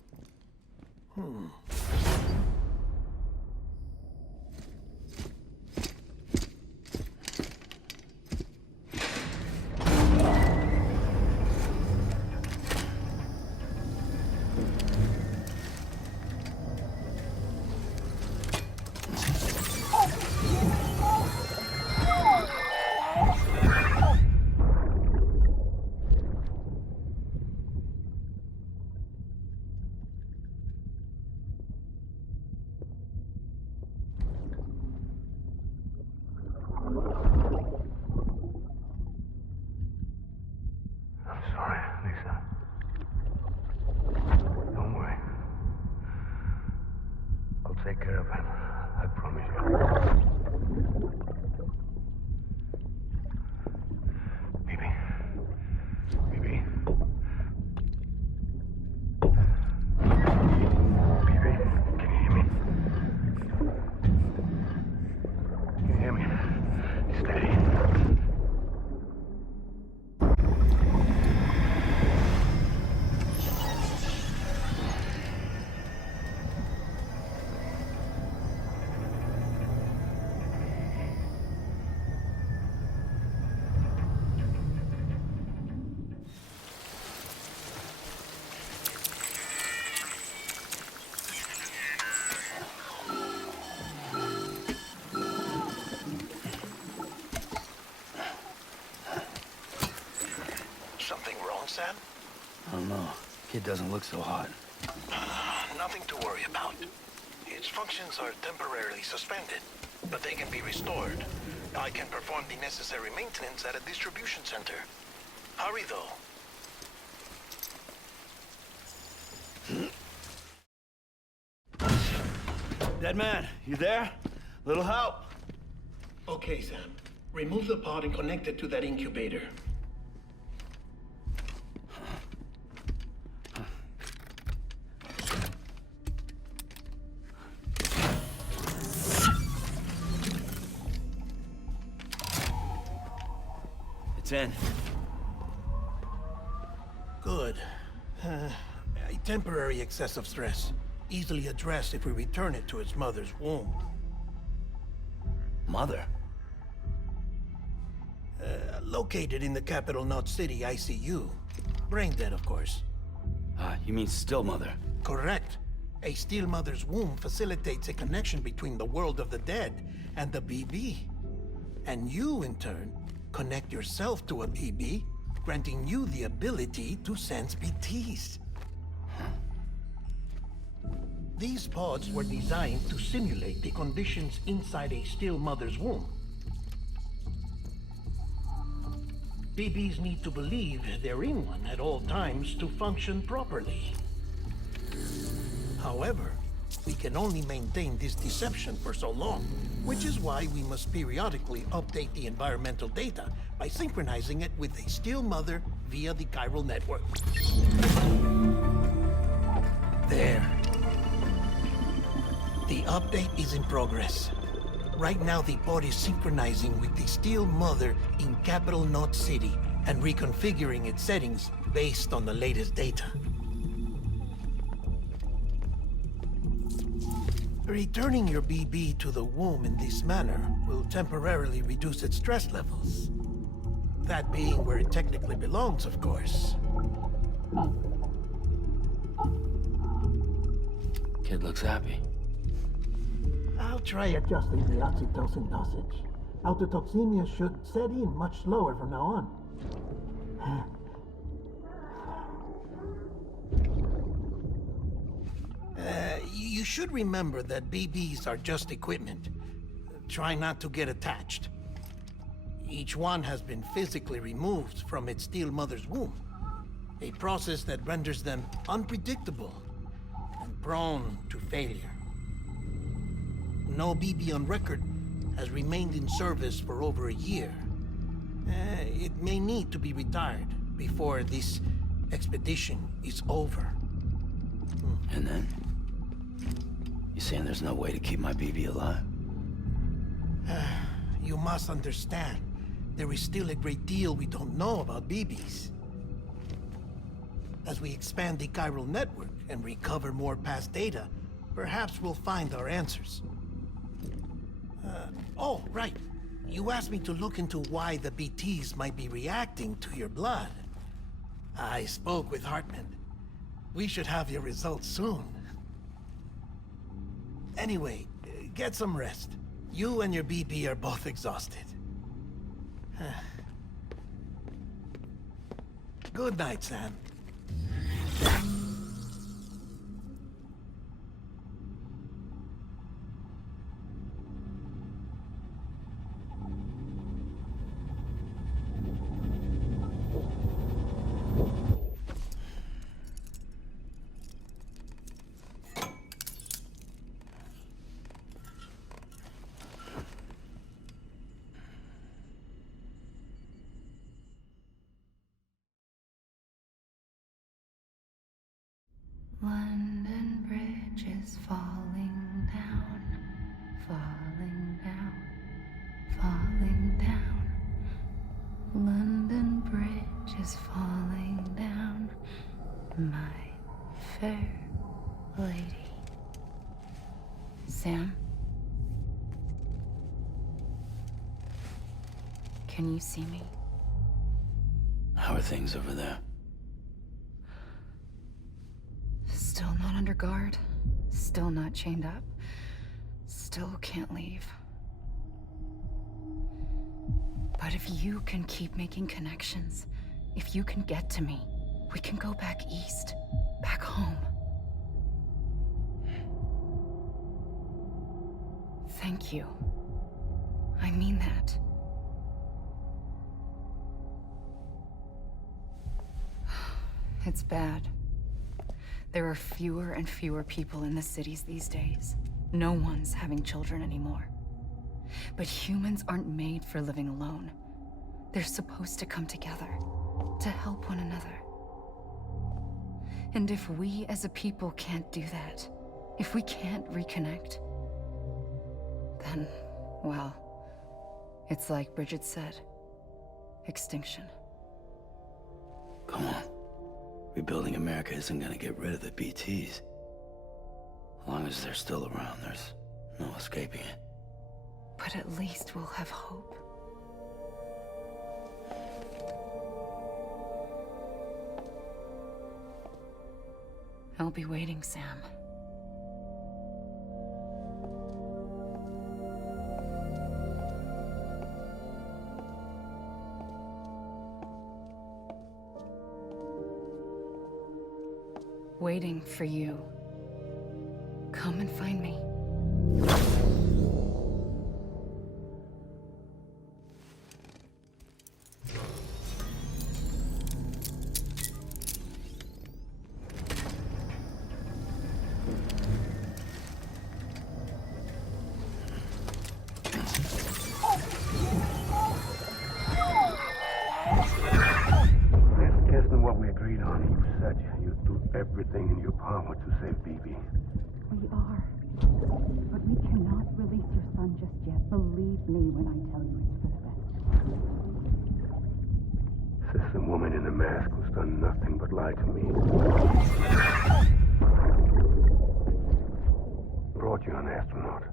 Take care of him. I promise you. Baby. Baby. Baby, can you hear me? Can you hear me? Steady. Sam? I don't know. Kid doesn't look so hot. Nothing to worry about. Its functions are temporarily suspended. but they can be restored. I can perform the necessary maintenance at a distribution center. Hurry, though. Dead man, you there? Little help? Okay, Sam. Remove the pod and connect it to that incubator. It's in. Good. A temporary excessive stress. Easily addressed if we return it to its mother's womb. Mother? Located in the capital Knot City ICU. Brain dead, of course. You mean still mother? Correct. A still mother's womb facilitates a connection between the world of the dead and the BB. And you, in turn, connect yourself to a BB, granting you the ability to sense BTs. These pods were designed to simulate the conditions inside a still mother's womb. BBs need to believe they're in one at all times to function properly. However, we can only maintain this deception for so long, which is why we must periodically update the environmental data by synchronizing it with a still mother via the chiral network. There. The update is in progress. Right now, the pod is synchronizing with the still mother in capital Knot City and reconfiguring its settings based on the latest data. Returning your BB to the womb in this manner will temporarily reduce its stress levels. That being where it technically belongs, of course. Kid looks happy. I'll try adjusting the oxytocin dosage. Autotoxemia should set in much slower from now on. You should remember that BBs are just equipment. Try not to get attached. Each one has been physically removed from its still mother's womb. A process that renders them unpredictable and prone to failure. No BB on record has remained in service for over a year. It may need to be retired before this expedition is over. And then? You saying there's no way to keep my BB alive? You must understand, there is still a great deal we don't know about BBs. As we expand the chiral network and recover more past data, perhaps we'll find our answers. Oh, right. You asked me to look into why the BTs might be reacting to your blood. I spoke with Hartman. We should have your results soon. Anyway, get some rest. You and your BB are both exhausted. Good night, Sam. London Bridge is falling down, falling down, falling down. London Bridge is falling down, my fair lady. Sam? Can you see me? How are things over there? Still not under guard, still not chained up, still can't leave. But if you can keep making connections, if you can get to me, we can go back east, back home. Thank you. I mean that. It's bad. There are fewer and fewer people in the cities these days. No one's having children anymore. But humans aren't made for living alone. They're supposed to come together, to help one another. And if we as a people can't do that, if we can't reconnect, then, well, it's like Bridget said, extinction. Come on. Rebuilding America isn't gonna get rid of the BTs. As long as they're still around, there's no escaping it. But at least we'll have hope. I'll be waiting, Sam. Waiting for you. Come and find me. Isn't what we agreed on. You said you'd do everything in your power to save Bibi. We are. But we cannot release your son just yet. Believe me when I tell you it's for the best. Says the woman in the mask who's done nothing but lie to me. Brought you an astronaut.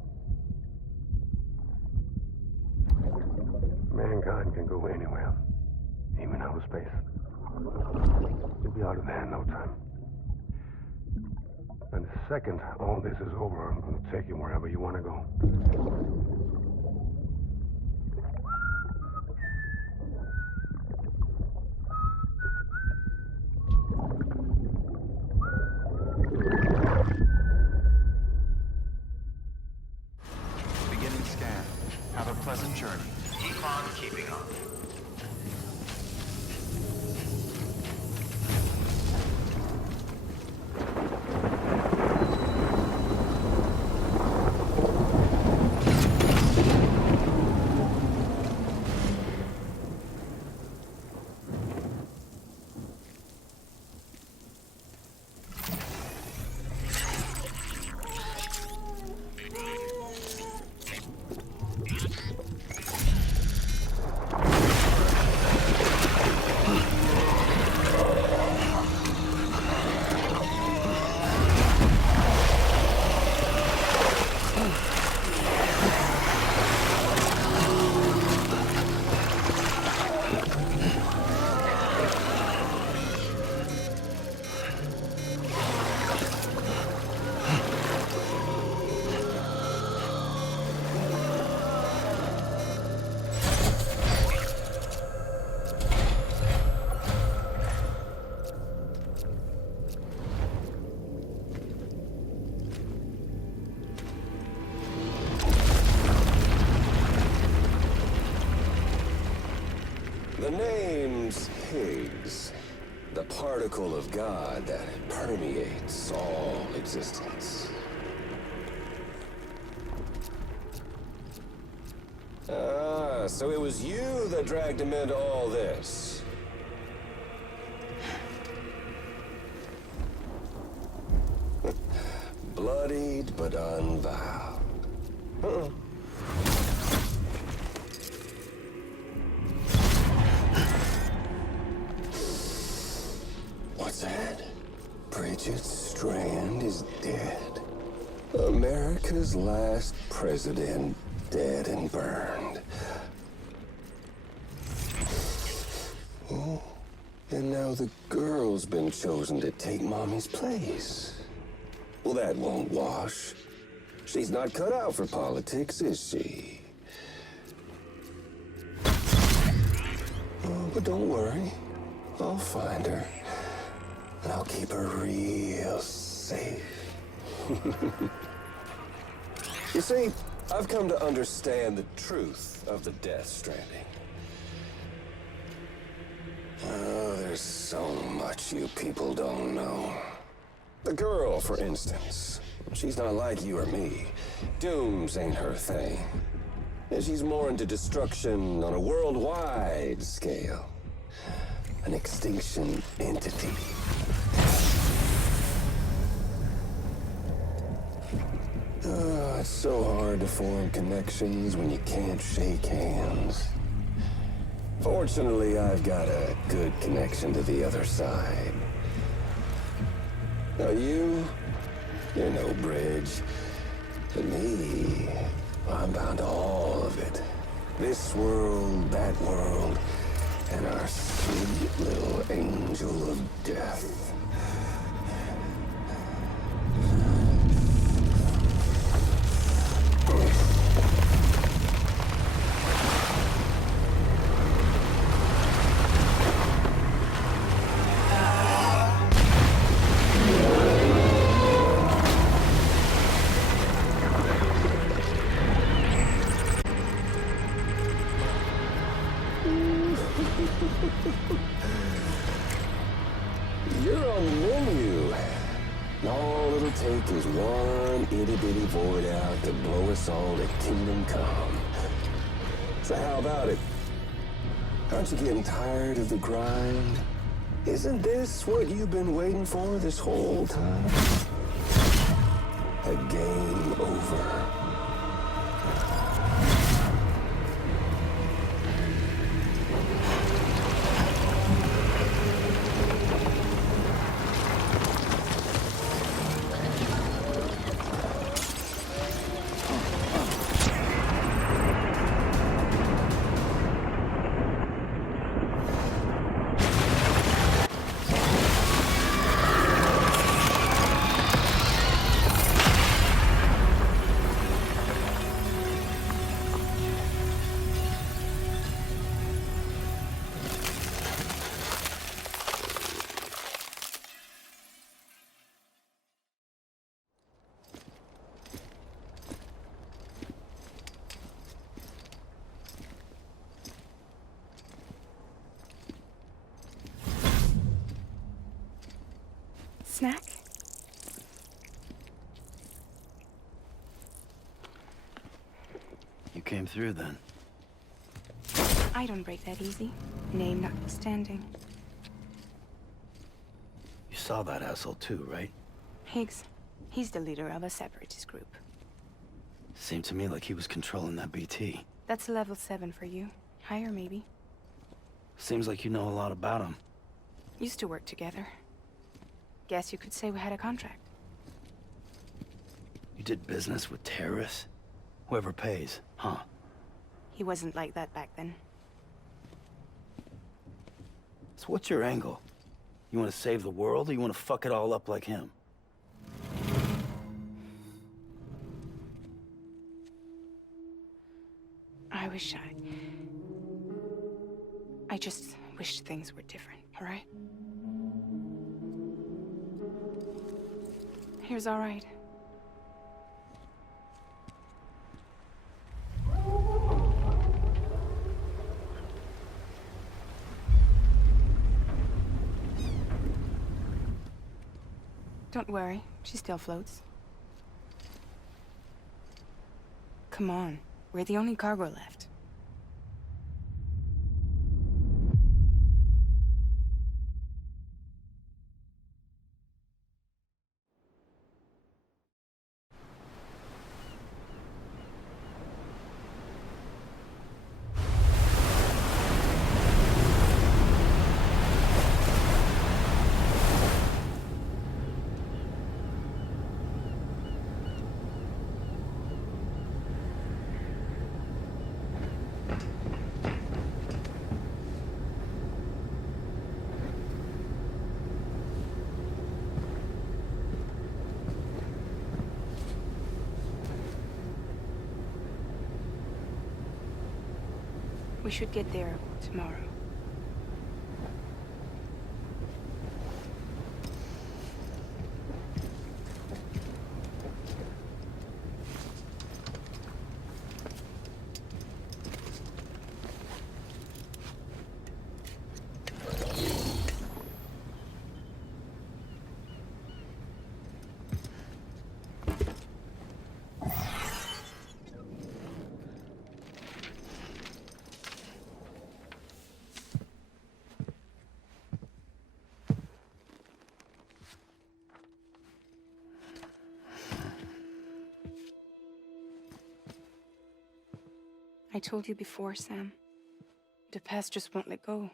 Mankind can go anywhere. Even outer space. You'll be out of there in no time. And the second all this is over, I'm going to take you wherever you want to go. Beginning scan. Have a pleasant journey. Keep on keeping on. The name's Higgs, the particle of God that permeates all existence. Ah, so it was you that dragged him into all this. Bloodied but unvowed. What's that? Bridget Strand is dead. America's last president dead and burned. Oh, and now the girl's been chosen to take Mommy's place. Well, that won't wash. She's not cut out for politics, is she? Oh, but don't worry. I'll find her. And I'll keep her real safe. You see, I've come to understand the truth of the Death Stranding. Oh, there's so much you people don't know. The girl, for instance. She's not like you or me. Dooms ain't her thing. And she's more into destruction on a worldwide scale. An extinction entity. Oh, it's so hard to form connections when you can't shake hands. Fortunately, I've got a good connection to the other side. Now you're no bridge. But me, I'm bound to all of it. This world, that world, and our sweet little angel of death. You're on the menu. All it'll take is one itty-bitty void out to blow us all to kingdom come. So how about it? Aren't you getting tired of the grind? Isn't this what you've been waiting for this whole time? A game over. Snack? You came through then. I don't break that easy. Name notwithstanding. You saw that asshole too, right? Higgs. He's the leader of a separatist group. Seemed to me like he was controlling that BT. That's level 7 for you. Higher, maybe. Seems like you know a lot about him. Used to work together. Guess you could say we had a contract. You did business with terrorists? Whoever pays, huh? He wasn't like that back then. So what's your angle? You want to save the world, or you want to fuck it all up like him? I just wished things were different, all right? Here's all right. Don't worry, she still floats. Come on, we're the only cargo left. We should get there tomorrow. I told you before, Sam. The past just won't let go.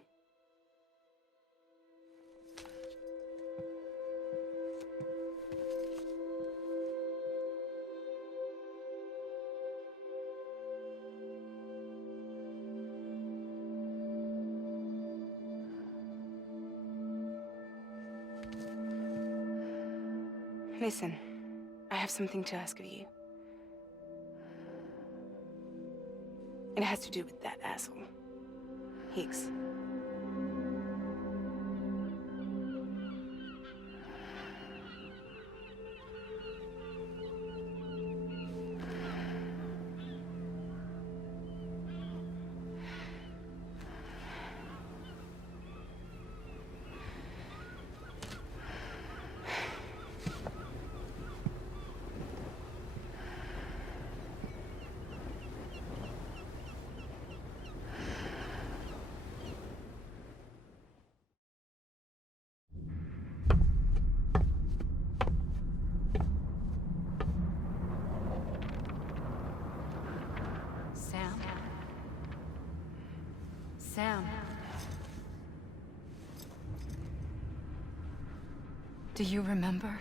Listen, I have something to ask of you. It has to do with that asshole, Higgs. Sam? Sam? Do you remember?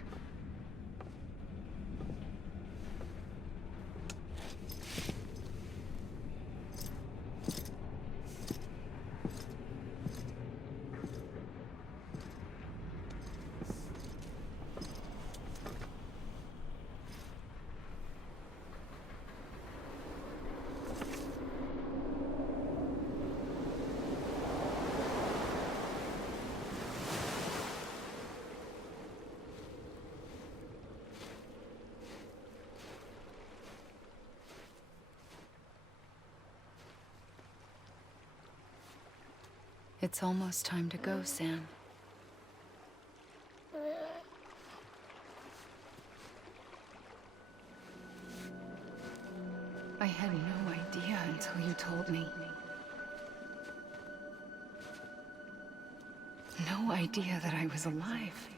It's almost time to go, Sam. I had no idea until you told me. No idea that I was alive.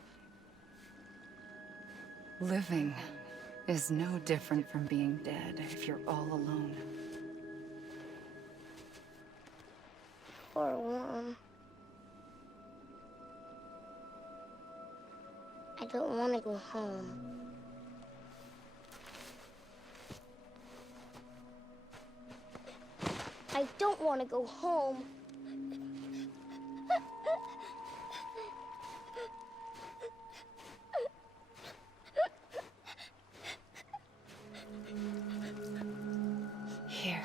Living is no different from being dead if you're all alone. Or warm. I don't want to go home. I don't want to go home. Here.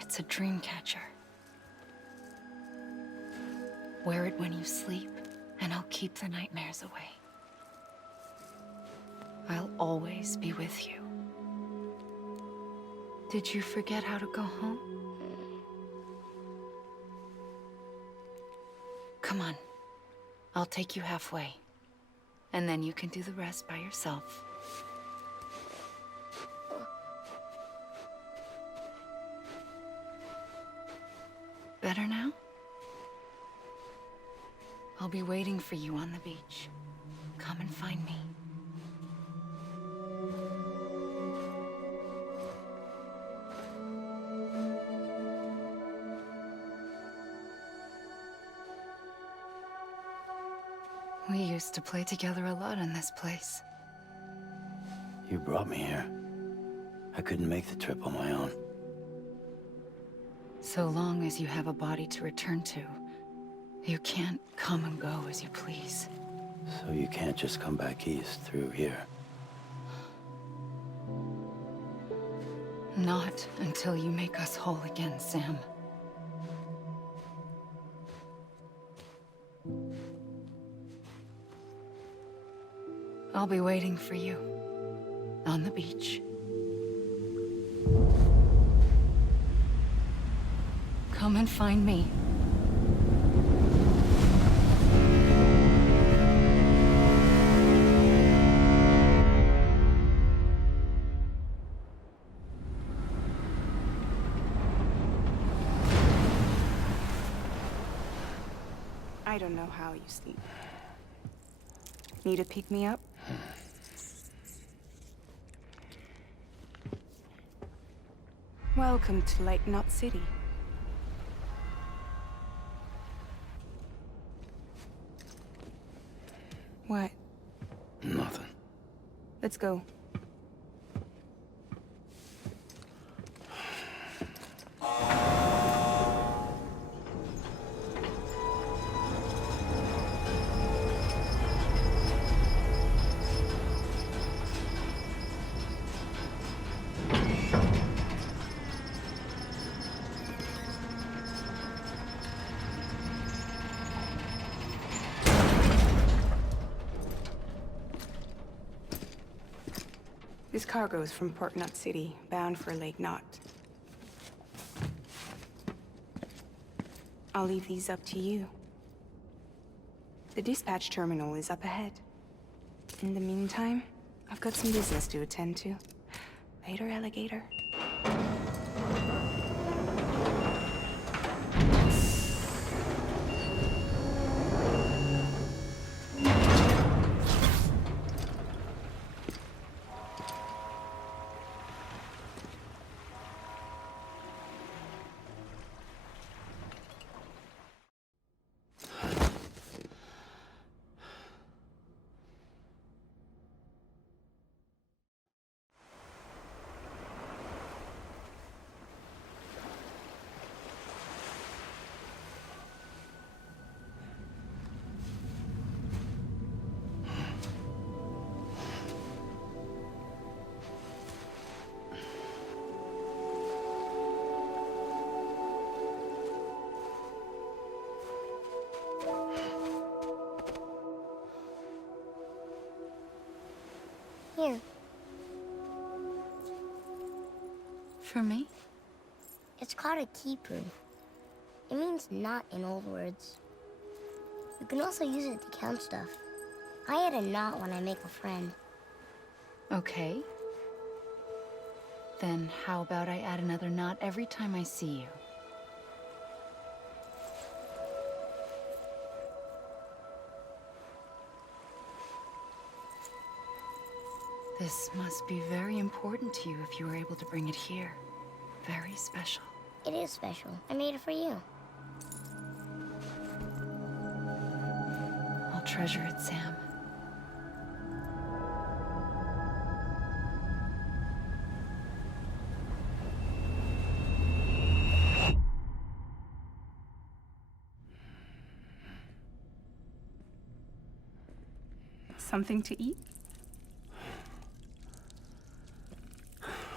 It's a dream catcher. Wear it when you sleep, and I'll keep the nightmares away. I'll always be with you. Did you forget how to go home? Come on. I'll take you halfway. And then you can do the rest by yourself. Better now? I'll be waiting for you on the beach. Come and find me. We used to play together a lot in this place. You brought me here. I couldn't make the trip on my own. So long as you have a body to return to, you can't come and go as you please. So you can't just come back east through here? Not until you make us whole again, Sam. I'll be waiting for you on the beach. Come and find me. I don't know how you sleep. Need to pick me up? Welcome to Lake Knot City. What? Nothing. Let's go. This cargo is from Port Knot City, bound for Lake Knot. I'll leave these up to you. The dispatch terminal is up ahead. In the meantime, I've got some business to attend to. Later, alligator. Here. For me? It's called a keeper. It means knot in old words. You can also use it to count stuff. I add a knot when I make a friend. Okay. Then how about I add another knot every time I see you? This must be very important to you if you were able to bring it here. Very special. It is special. I made it for you. I'll treasure it, Sam. Something to eat?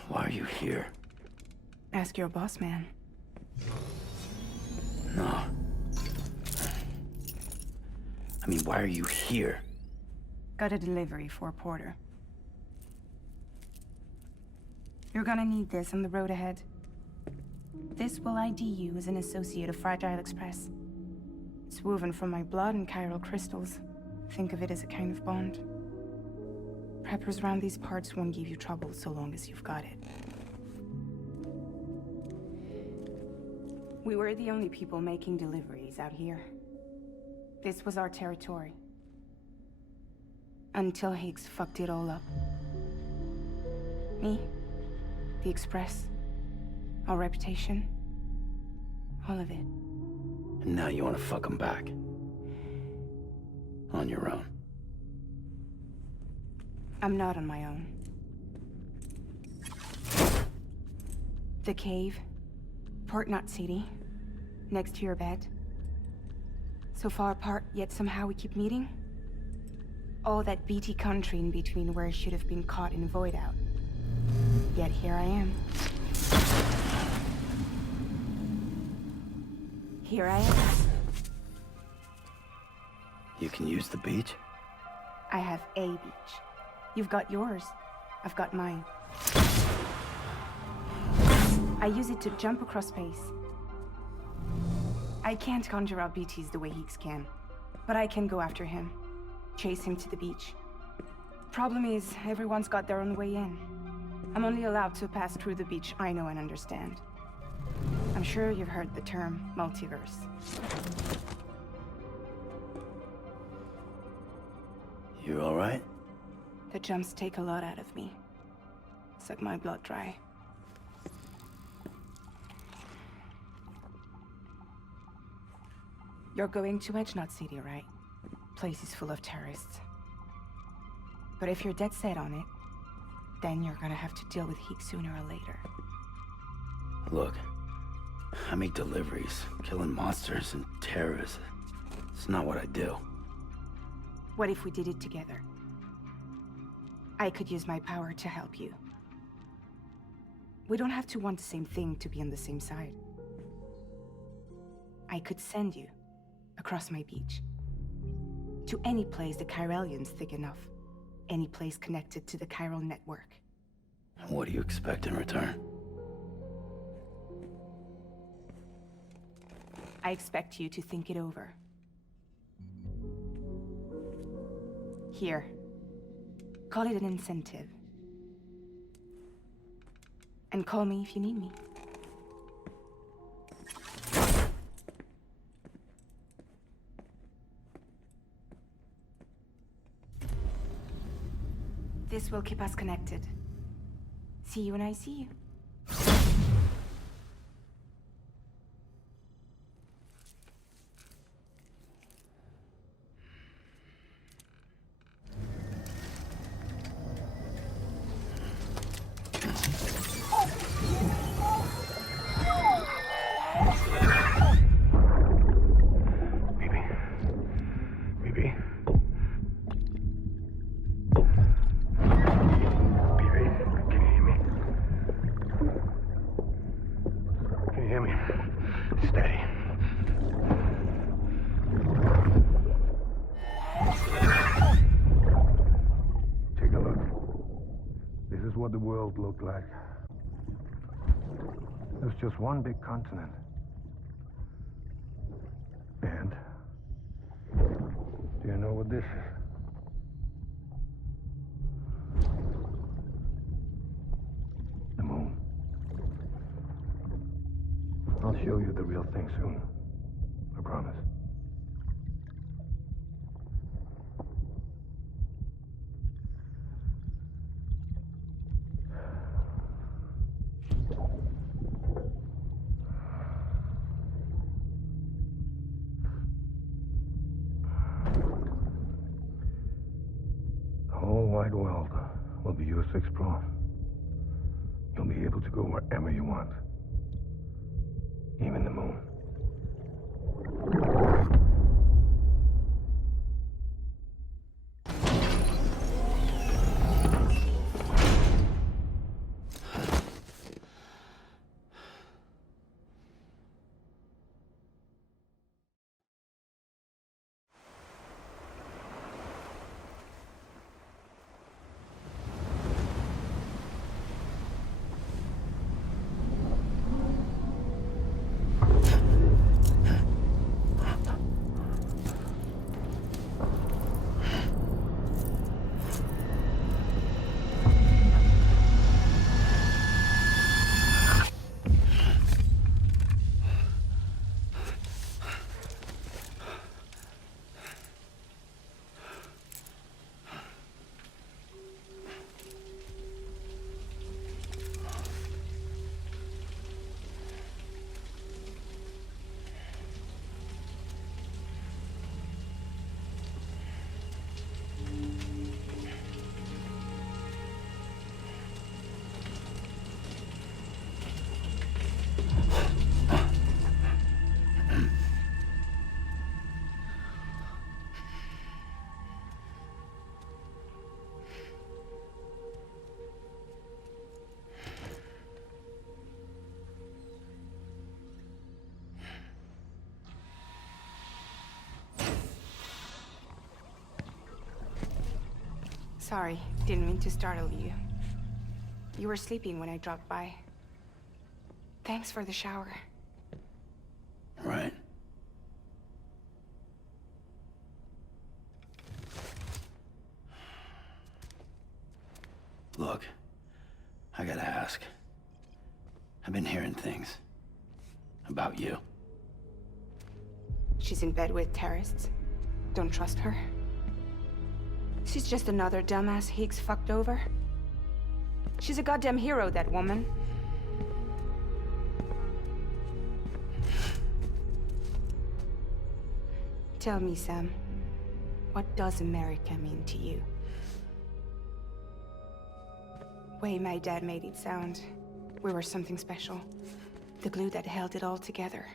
Why are you here? Ask your boss man. No. I mean, why are you here? Got a delivery for Porter. You're gonna need this on the road ahead. This will ID you as an associate of Fragile Express. It's woven from my blood and chiral crystals. Think of it as a kind of bond. Preppers around these parts won't give you trouble so long as you've got it. We were the only people making deliveries out here. This was our territory. Until Higgs fucked it all up. Me, the Express, our reputation, all of it. And now you want to fuck him back. On your own. I'm not on my own. The cave, Port Knot City, next to your bed. So far apart, yet somehow we keep meeting. All that BT country in between where I should have been caught in void out. Yet here I am. Here I am. You can use the beach? I have a beach. You've got yours. I've got mine. I use it to jump across space. I can't conjure up BTs the way Higgs can, but I can go after him, chase him to the beach. Problem is, everyone's got their own way in. I'm only allowed to pass through the beach I know and understand. I'm sure you've heard the term multiverse. You all right? The jumps take a lot out of me. Suck my blood dry. You're going to Edgenut City, right? Place is full of terrorists. But if you're dead set on it, then you're gonna have to deal with Heek sooner or later. Look, I make deliveries. Killing monsters and terrorists. It's not what I do. What if we did it together? I could use my power to help you. We don't have to want the same thing to be on the same side. I could send you across my beach. To any place the Chiralian's thick enough. Any place connected to the Chiral network. What do you expect in return? I expect you to think it over. Here. Call it an incentive. And call me if you need me. This will keep us connected. See you when I see you. What the world looked like. It was just one big continent. And do you know what this is? The moon. I'll show you the real thing soon. I promise. The whole wide world will be yours to explore. You'll be able to go wherever you want. Even the moon. Sorry, didn't mean to startle you. You were sleeping when I dropped by. Thanks for the shower. Right. Look, I gotta ask. I've been hearing things about you. She's in bed with terrorists. Don't trust her. She's just another dumbass Higgs fucked over. She's a goddamn hero, that woman. Tell me, Sam, what does America mean to you? Way my dad made it sound, we were something special. The glue that held it all together.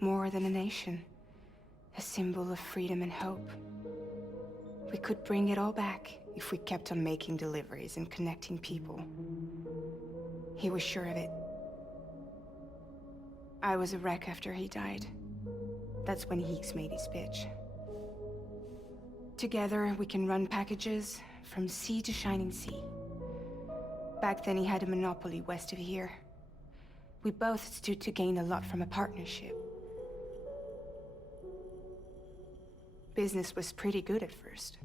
More than a nation. A symbol of freedom and hope. We could bring it all back if we kept on making deliveries and connecting people. He was sure of it. I was a wreck after he died. That's when Heeks made his pitch. Together, we can run packages from sea to shining sea. Back then, he had a monopoly west of here. We both stood to gain a lot from a partnership. Business was pretty good at first.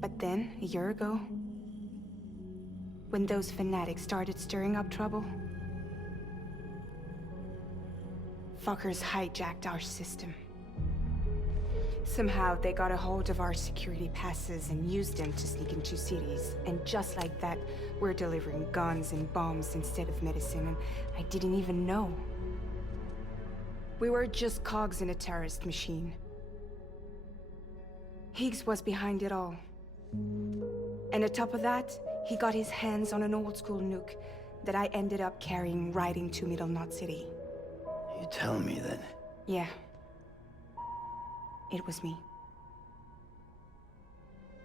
But then, a year ago, when those fanatics started stirring up trouble, fuckers hijacked our system. Somehow, they got a hold of our security passes and used them to sneak into cities. And just like that, we're delivering guns and bombs instead of medicine, and I didn't even know. We were just cogs in a terrorist machine. Higgs was behind it all. And on top of that, he got his hands on an old-school nuke that I ended up carrying right into Middle Knot City. You tell me that... Yeah. It was me.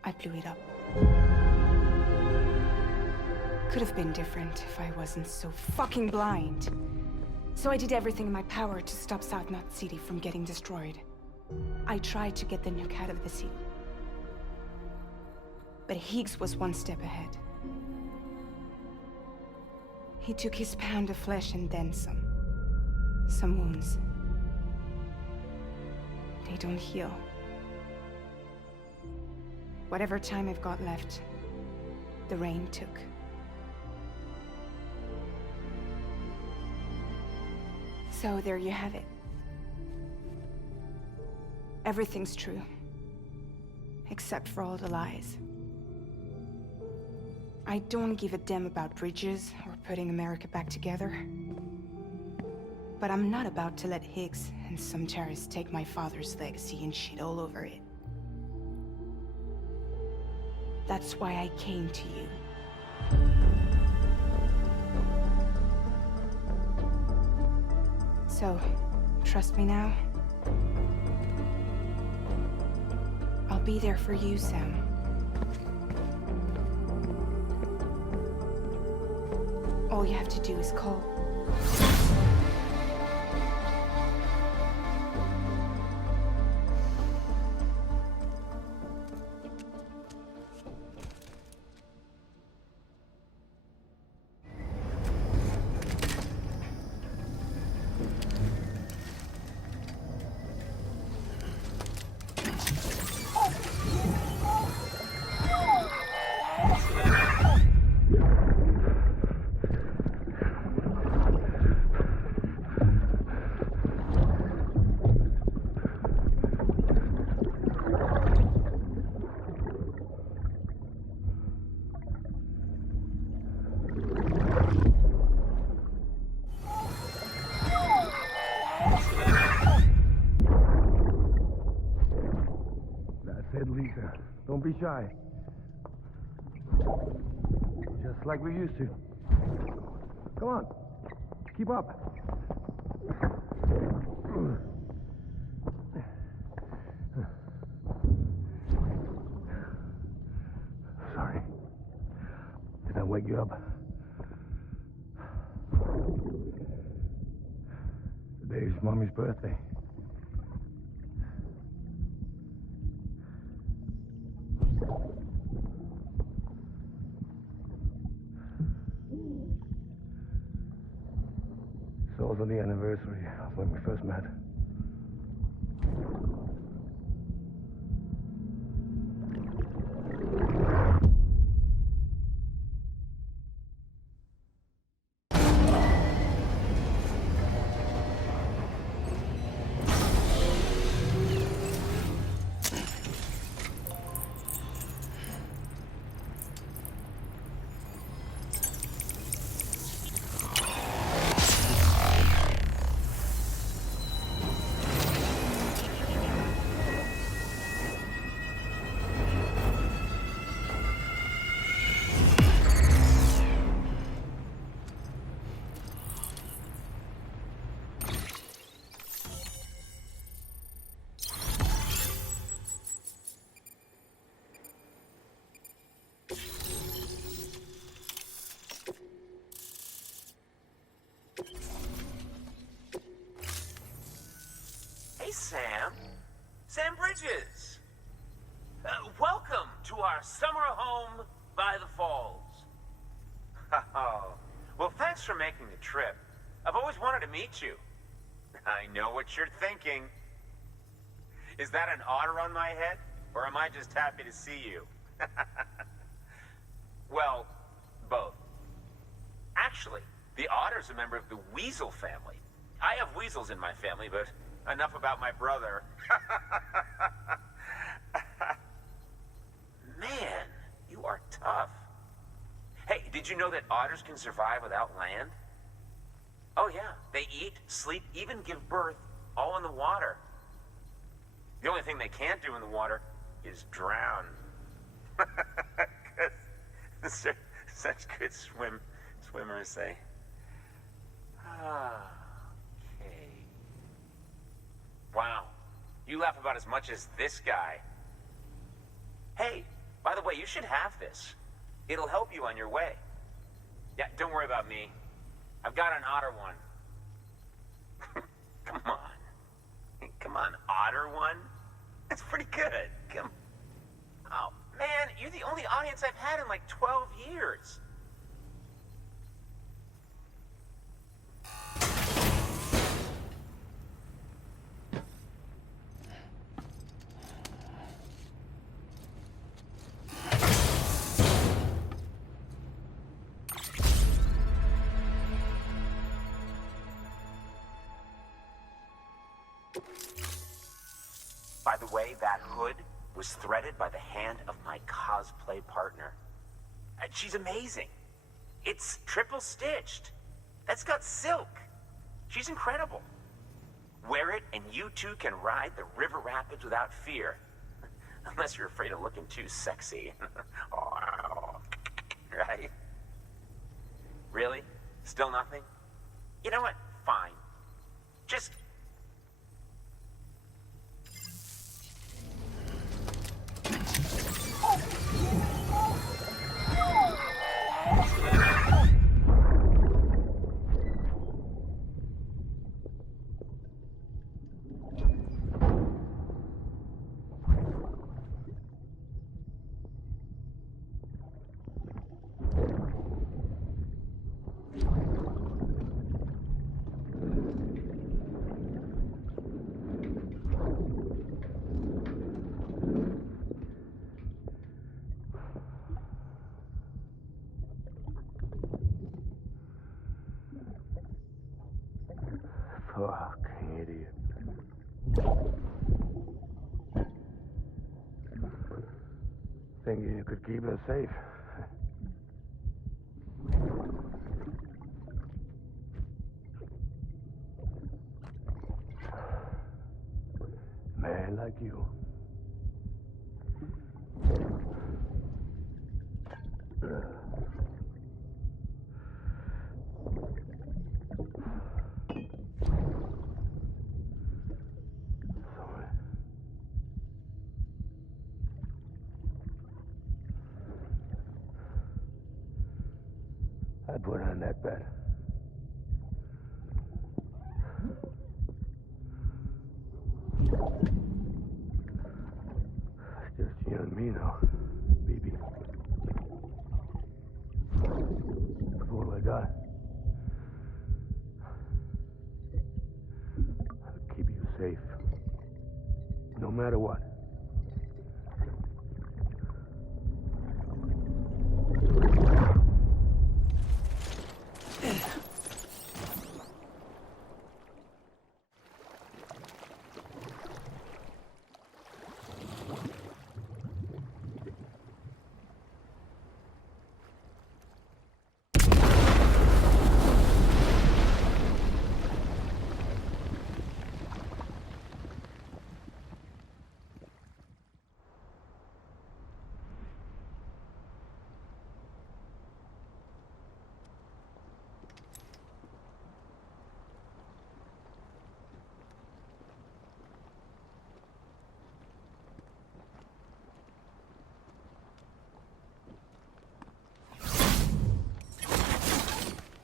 I blew it up. Could have been different if I wasn't so fucking blind. So I did everything in my power to stop South Knot City from getting destroyed. I tried to get the nuke out of the city. But Higgs was one step ahead. He took his pound of flesh and then some. Some wounds. They don't heal. Whatever time I've got left, the rain took. So there you have it. Everything's true. Except for all the lies. I don't give a damn about bridges or putting America back together. But I'm not about to let Higgs and some terrorists take my father's legacy and shit all over it. That's why I came to you. So, trust me now? I'll be there for you, Sam. All you have to do is call. Lisa, don't be shy. Just like we used to. Come on, keep up. Sorry. Did I wake you up? Today's Mommy's birthday. It's also the anniversary of when we first met. Sam. Sam Bridges. Welcome to our summer home by the falls. Oh, well, thanks for making the trip. I've always wanted to meet you. I know what you're thinking. Is that an otter on my head, or am I just happy to see you? Well, both. Actually, the otter's a member of the weasel family. I have weasels in my family, but enough about my brother. Man, you are tough. Hey, did you know that otters can survive without land? Oh yeah, they eat, sleep, even give birth, all in the water. The only thing they can't do in the water is drown. Such good swimmers, they. Okay. Wow, you laugh about as much as this guy. Hey, by the way, you should have this. It'll help you on your way. Yeah, don't worry about me. I've got an otter one. Come on. Come on, otter one? That's pretty good. Come. Oh, man, you're the only audience I've had in like 12 years. By the way, that hood was threaded by the hand of my cosplay partner. And she's amazing. It's triple stitched. That's got silk. She's incredible. Wear it and you too can ride the river rapids without fear. Unless you're afraid of looking too sexy. Right? Really? Still nothing? You know what? Fine. Just... Fuck, idiot. Thinking you could keep us safe. Man like you. I'd put on that bet. It's just you and me now, baby. That's all I got. I'll keep you safe. No matter what.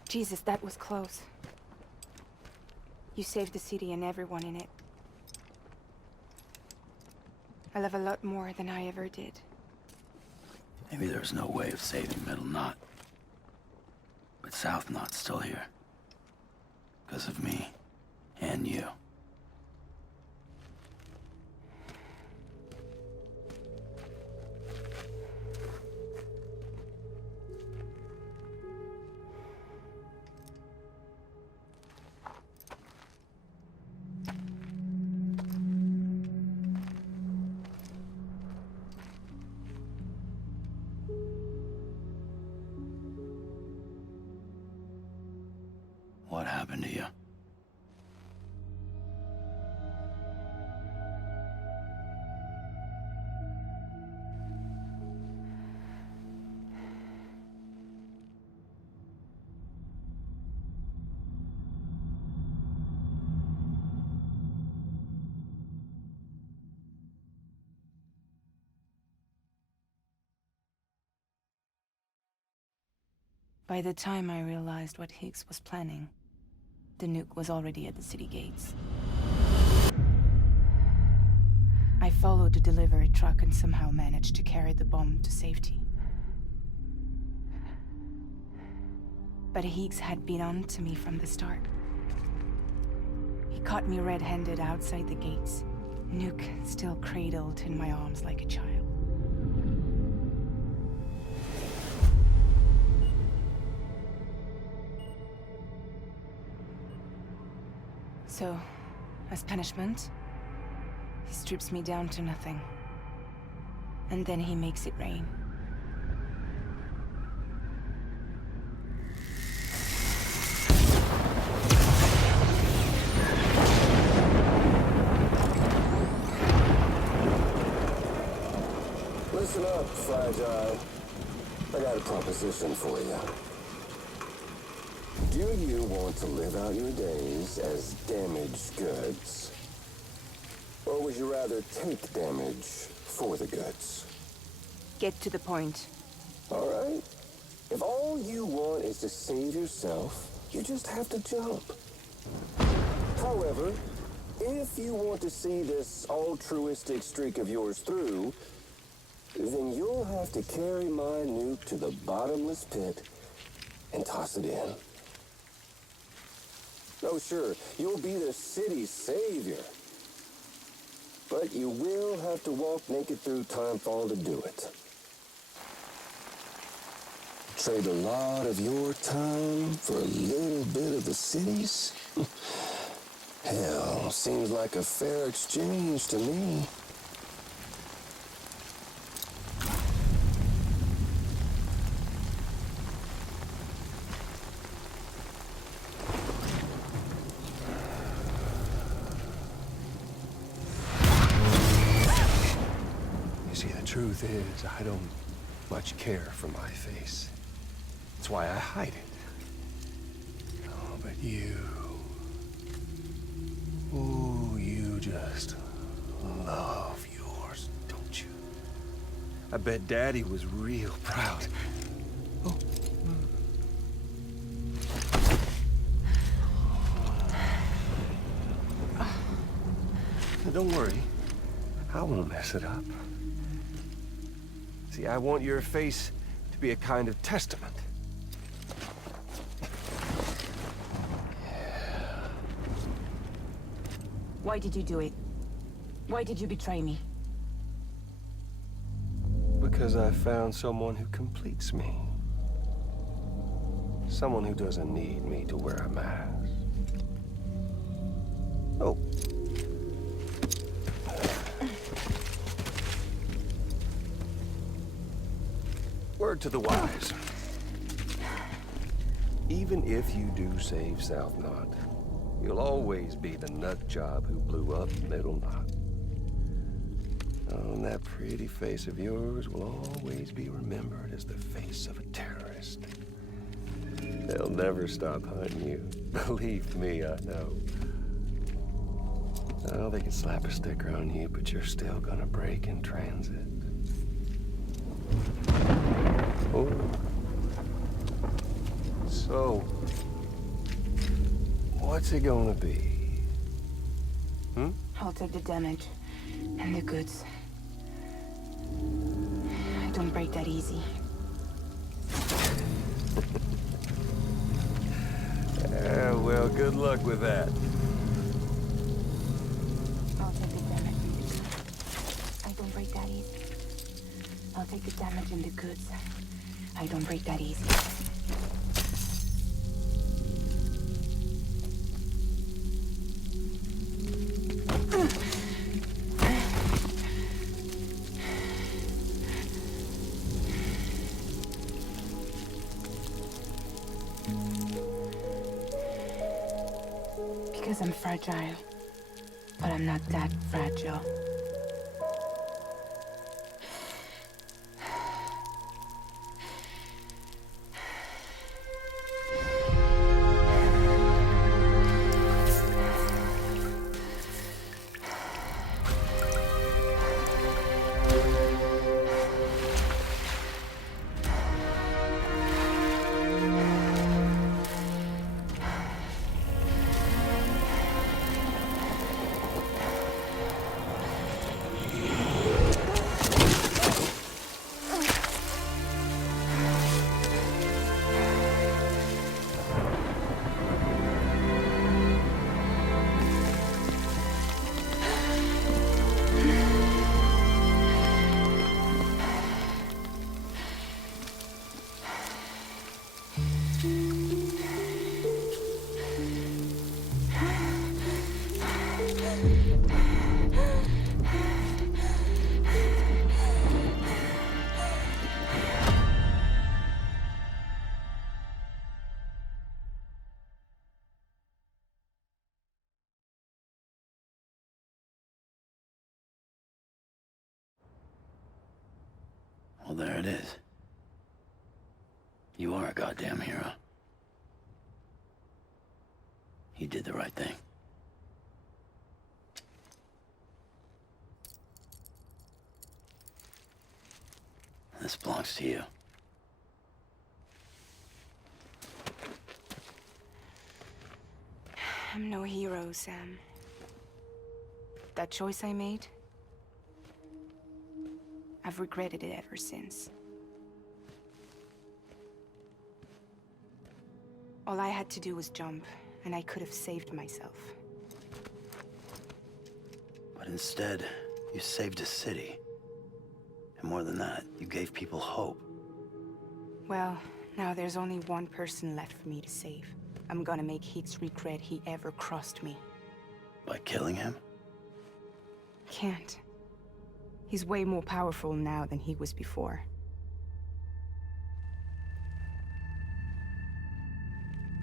Jesus, that was close. You saved the city and everyone in it. I love a lot more than I ever did. Maybe there's no way of saving Middle Knot. But South Knot's still here. Because of me. And you. What happened to you? By the time I realized what Higgs was planning, the nuke was already at the city gates. I followed the delivery truck and somehow managed to carry the bomb to safety. But Higgs had been on to me from the start. He caught me red-handed outside the gates, nuke still cradled in my arms like a child. So, as punishment, he strips me down to nothing. And then he makes it rain. Listen up, Fragile. I got a proposition for you. Do you want to live out your days as damaged goods? Or would you rather take damage for the goods? Get to the point. All right. If all you want is to save yourself, you just have to jump. However, if you want to see this altruistic streak of yours through, then you'll have to carry my nuke to the bottomless pit and toss it in. Oh, sure, you'll be the city's savior. But you will have to walk naked through Timefall to do it. Trade a lot of your time for a little bit of the city's? Hell, seems like a fair exchange to me. Truth is, I don't much care for my face. That's why I hide it. Oh, but you... Oh, you just love yours, don't you? I bet Daddy was real proud. Oh. Now, don't worry. I won't mess it up. See, I want your face to be a kind of testament. Why did you do it? Why did you betray me? Because I found someone who completes me. Someone who doesn't need me to wear a mask. Oh. Word to the wise. Even if you do save South Knot, you'll always be the nut job who blew up Middle Knot. Oh, and that pretty face of yours will always be remembered as the face of a terrorist. They'll never stop hunting you. Believe me, I know. Oh, they can slap a sticker on you, but you're still gonna break in transit. Oh. So, what's it gonna be? I'll take the damage and the goods. I don't break that easy. Yeah, well, good luck with that. I'll take the damage. I don't break that easy. I'll take the damage and the goods. I don't break that easy. Because I'm fragile. But I'm not that fragile. Well, there it is. You are a goddamn hero. You did the right thing. This belongs to you. I'm no hero, Sam. That choice I made, I've regretted it ever since. All I had to do was jump, and I could have saved myself. But instead, you saved a city. And more than that, you gave people hope. Well, now there's only one person left for me to save. I'm gonna make Heath's regret he ever crossed me. By killing him? Can't. He's way more powerful now than he was before.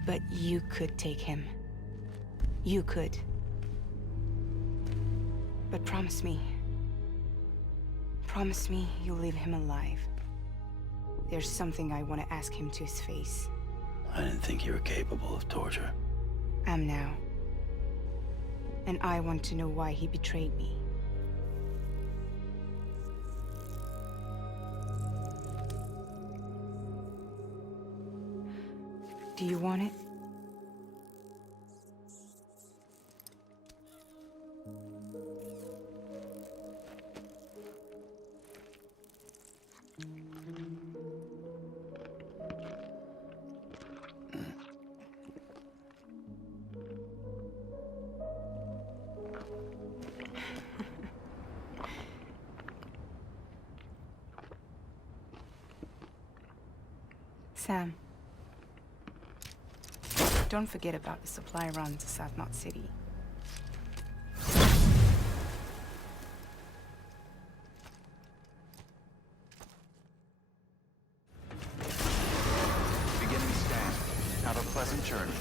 But you could take him. You could. But promise me. Promise me you'll leave him alive. There's something I want to ask him to his face. I didn't think you were capable of torture. Am now. And I want to know why he betrayed me. Do you want it? Sam. Don't forget about the supply run to South Knot City. Beginning scan. Have a pleasant journey.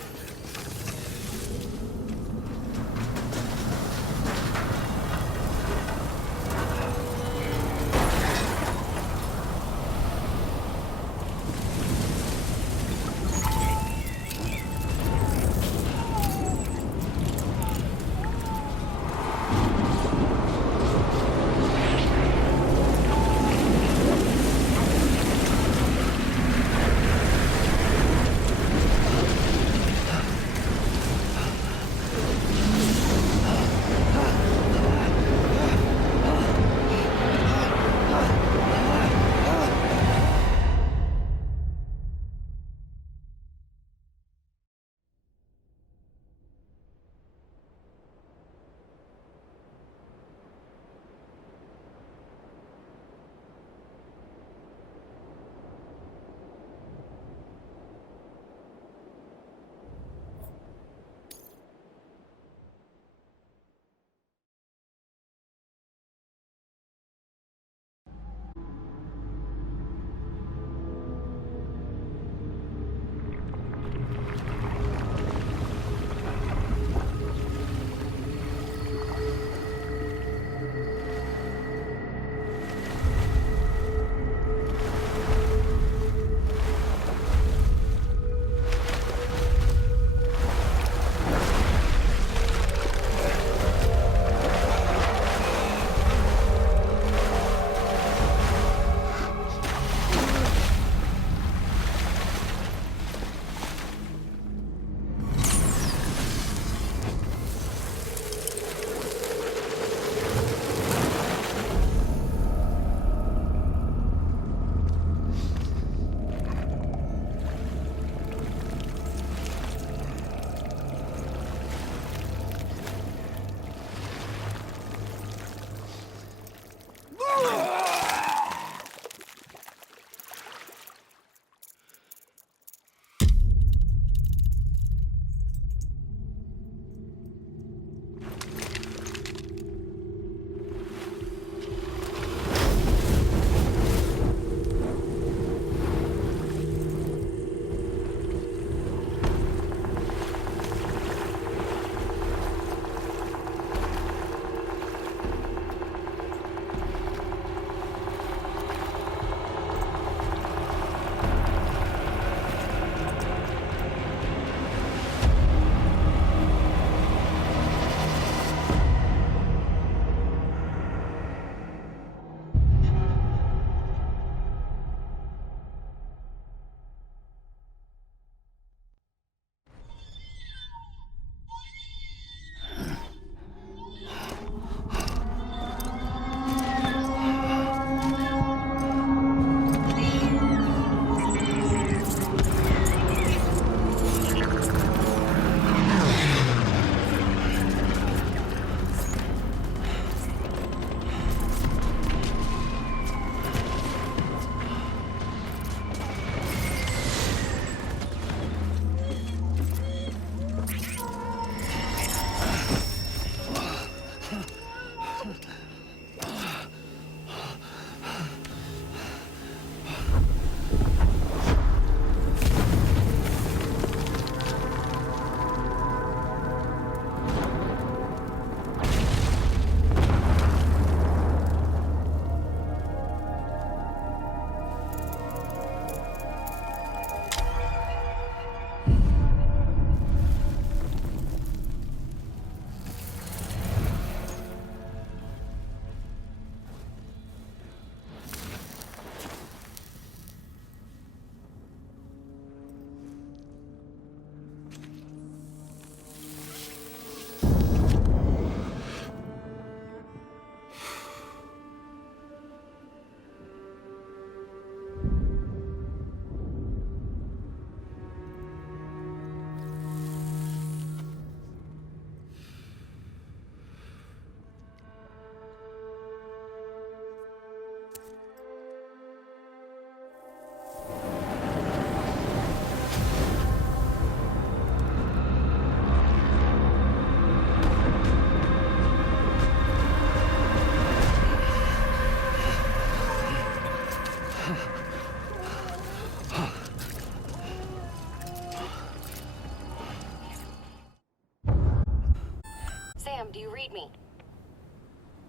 Sam, do you read me?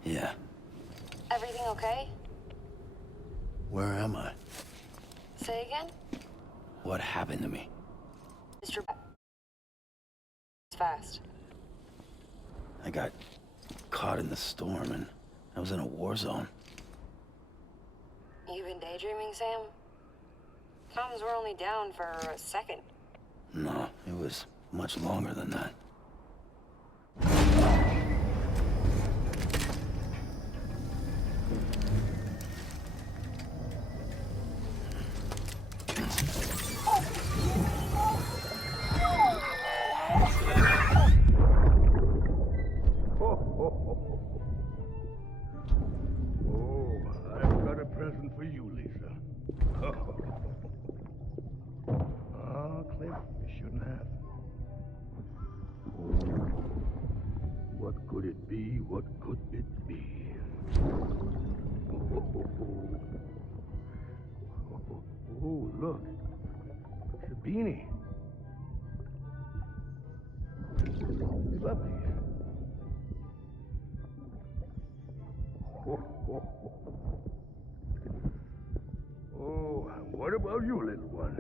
Yeah. Everything okay? Where am I? Say again? What happened to me? Mr. Fast. I got caught in the storm and I was in a war zone. You been daydreaming, Sam? Mountains were only down for a second. No, it was much longer than that. Oh, I've got a present for you, Lisa. Ah, Cliff, you shouldn't have. What could it be? What could it be? Oh, look. It's a beanie. You love these. Oh, what about you, little one?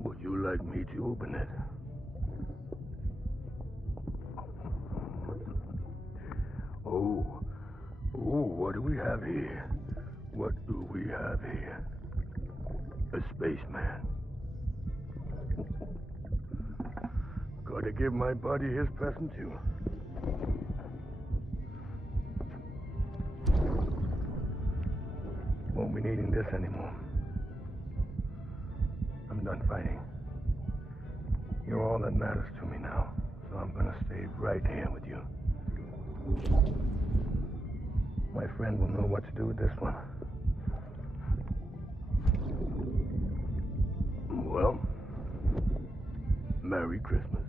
Would you like me to open it? Oh, what do we have here? What do we have here? A spaceman. Gotta give my buddy his present too. Won't be needing this anymore. I'm done fighting. You're all that matters to me now, so I'm gonna stay right here with you. My friend will know what to do with this one. Well, Merry Christmas.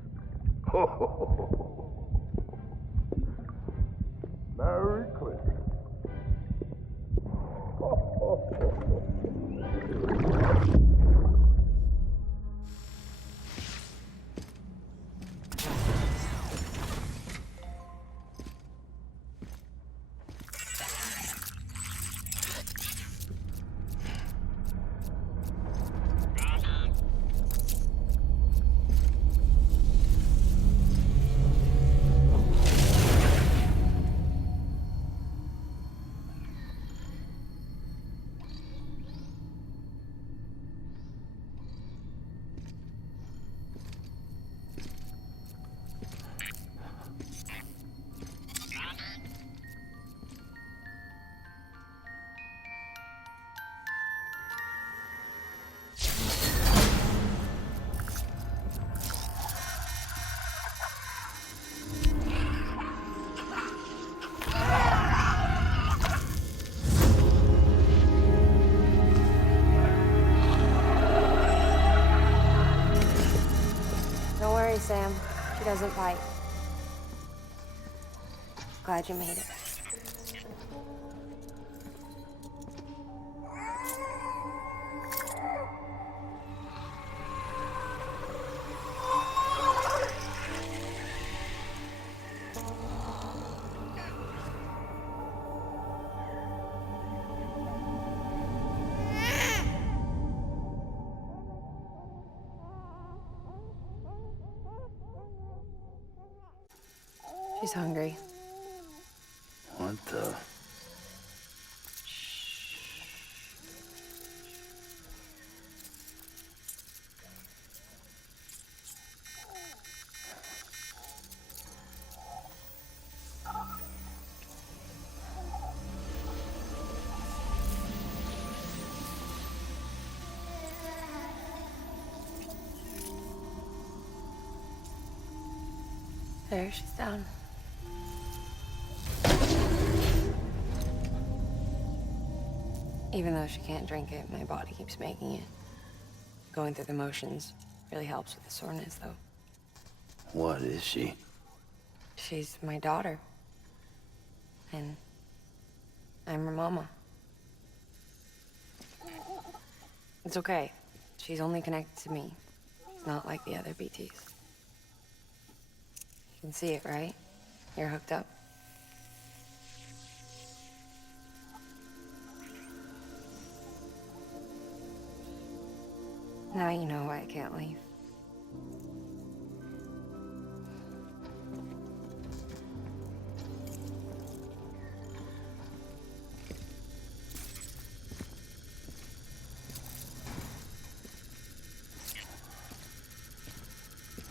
Ho, ho, ho, ho, ho. Merry Christmas. Ho, ho, ho, ho. Don't worry, Sam. She doesn't fight. Glad you made it. She's hungry. What the? There, she's down. Even though she can't drink it, my body keeps making it. Going through the motions really helps with the soreness, though. What is she? She's my daughter. And I'm her mama. It's okay. She's only connected to me, not like the other BTs. You can see it, right? You're hooked up. Now you know why I can't leave.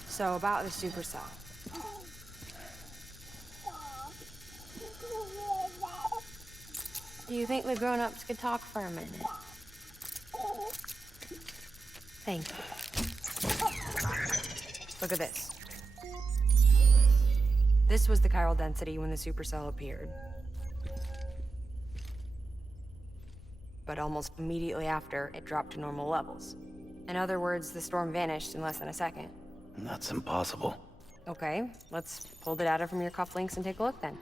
So about the supercell. Do you think the grown-ups could talk for a minute? Thank you. Look at this. This was the chiral density when the supercell appeared. But almost immediately after, it dropped to normal levels. In other words, the storm vanished in less than a second. That's impossible. Okay, let's pull the data from your cufflinks and take a look then.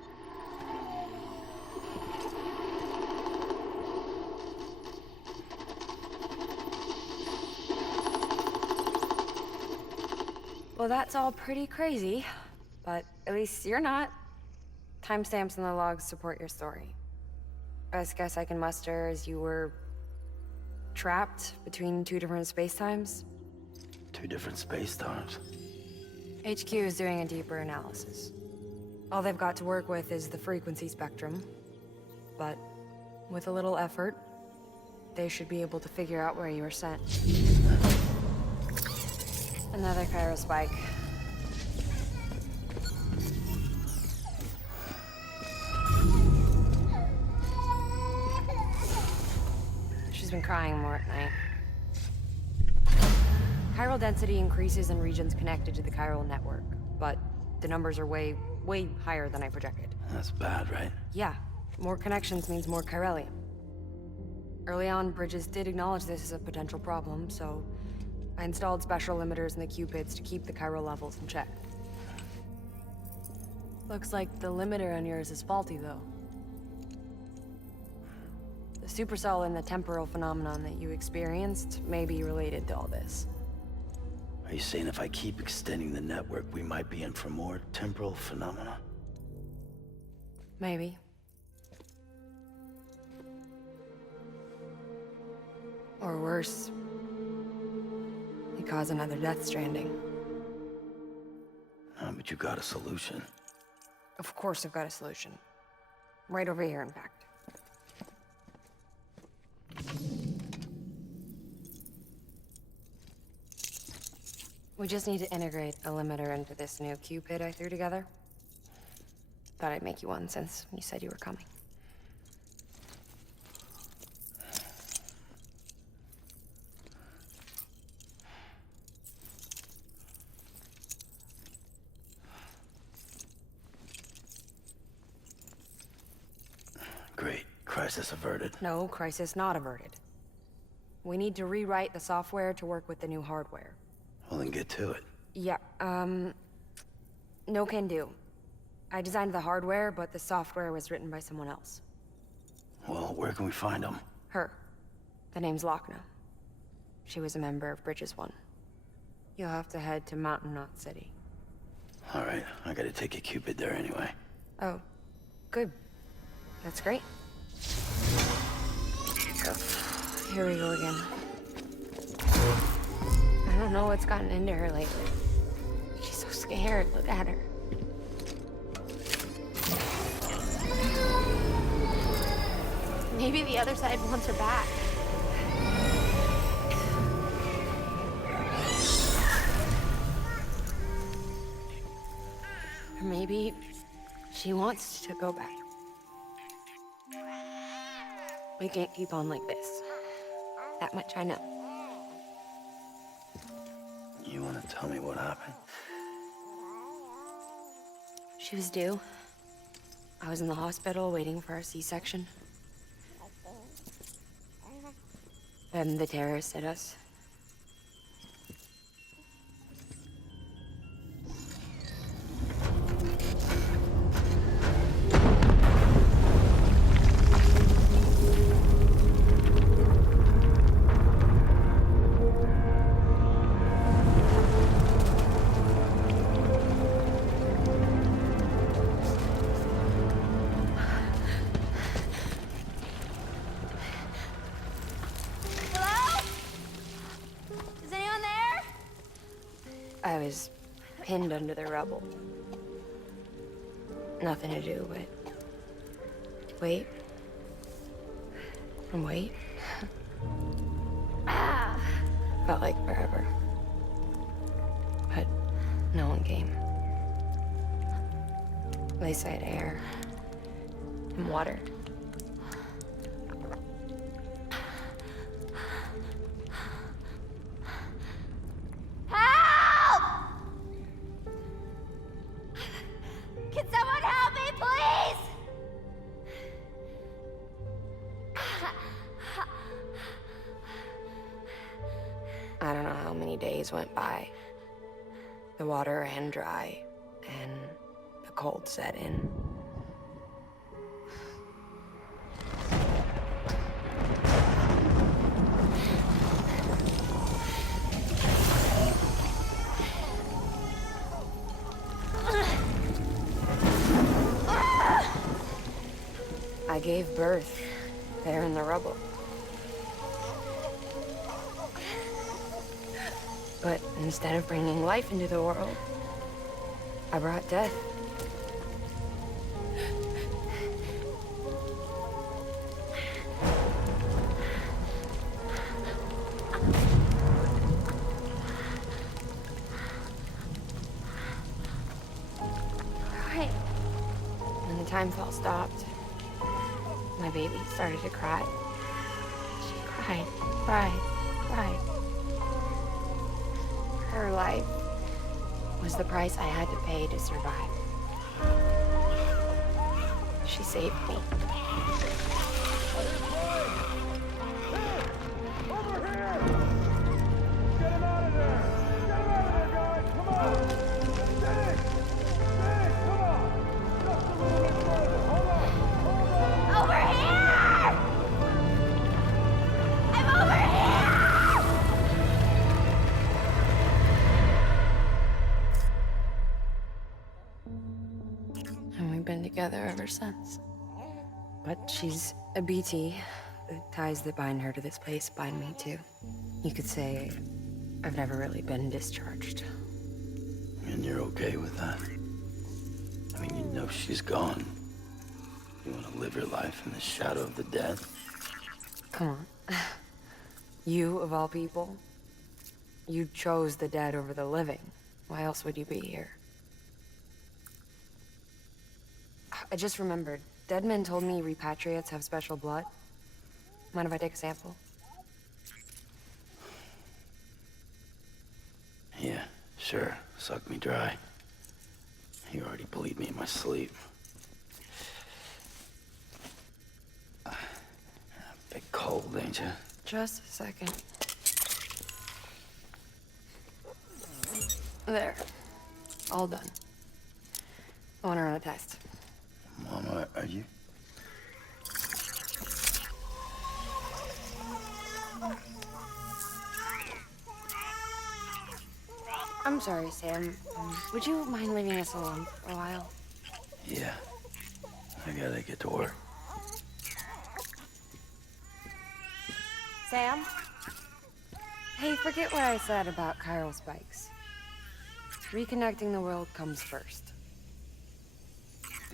Well, that's all pretty crazy, but at least you're not. Timestamps in the logs support your story. Best guess I can muster is you were trapped between two different spacetimes. Two different space times. HQ is doing a deeper analysis. All they've got to work with is the frequency spectrum, but with a little effort, they should be able to figure out where you were sent. Another chiral spike. She's been crying more at night. Chiral density increases in regions connected to the chiral network, but the numbers are way higher than I projected. That's bad, right? Yeah, more connections means more chiralium. Early on, Bridges did acknowledge this as a potential problem, so I installed special limiters in the Cupids to keep the chiral levels in check. Looks like the limiter on yours is faulty, though. The supercell and the temporal phenomenon that you experienced may be related to all this. Are you saying if I keep extending the network, we might be in for more temporal phenomena? Maybe. Or worse, you cause another Death Stranding. But you got a solution. Of course I've got a solution. Right over here, in fact. We just need to integrate a limiter into this new Cupid I threw together. Thought I'd make you one since you said you were coming. Great. Crisis averted. No, crisis not averted. We need to rewrite the software to work with the new hardware. Well, then get to it. Yeah, no can do. I designed the hardware, but the software was written by someone else. Well, where can we find them? Her. The name's Lochna. She was a member of Bridges 1. You'll have to head to Mountain Knot City. All right, I gotta take a Cupid there anyway. Oh, good. That's great. Here we go again. I don't know what's gotten into her lately. She's so scared. Look at her. Maybe the other side wants her back. Or maybe she wants to go back. We can't keep on like this. That much I know. You wanna tell me what happened? She was due. I was in the hospital waiting for a C-section. And the terrorists hit us. I was pinned under the rubble. Nothing to do but wait and wait. Felt like forever. But no one came. They said air and water. Help! Can someone help me, please? I don't know how many days went by. The water ran dry, and the cold set in. I gave birth there in the rubble. But instead of bringing life into the world, I brought death. Right. When the time fell stopped, my baby started to cry. She cried, cried. Her life was the price I had to pay to survive. She saved me. Over here! I'm over here! And we've been together ever since. But she's a BT. The ties that bind her to this place bind me too. You could say I've never really been discharged. And you're okay with that? I mean, you know she's gone. You want to live your life in the shadow of the dead? Come on. You, of all people, you chose the dead over the living. Why else would you be here? I just remembered. Dead men told me repatriates have special blood. Mind if I take a sample? Yeah, sure. Suck me dry. You already bleed me in my sleep. Bit cold, ain't you? Just a second. There. All done. I want to run a test. Mama, are you? I'm sorry, Sam. Would you mind leaving us alone for a while? Yeah. I gotta get to work. Sam? Hey, forget what I said about chiral spikes. Reconnecting the world comes first.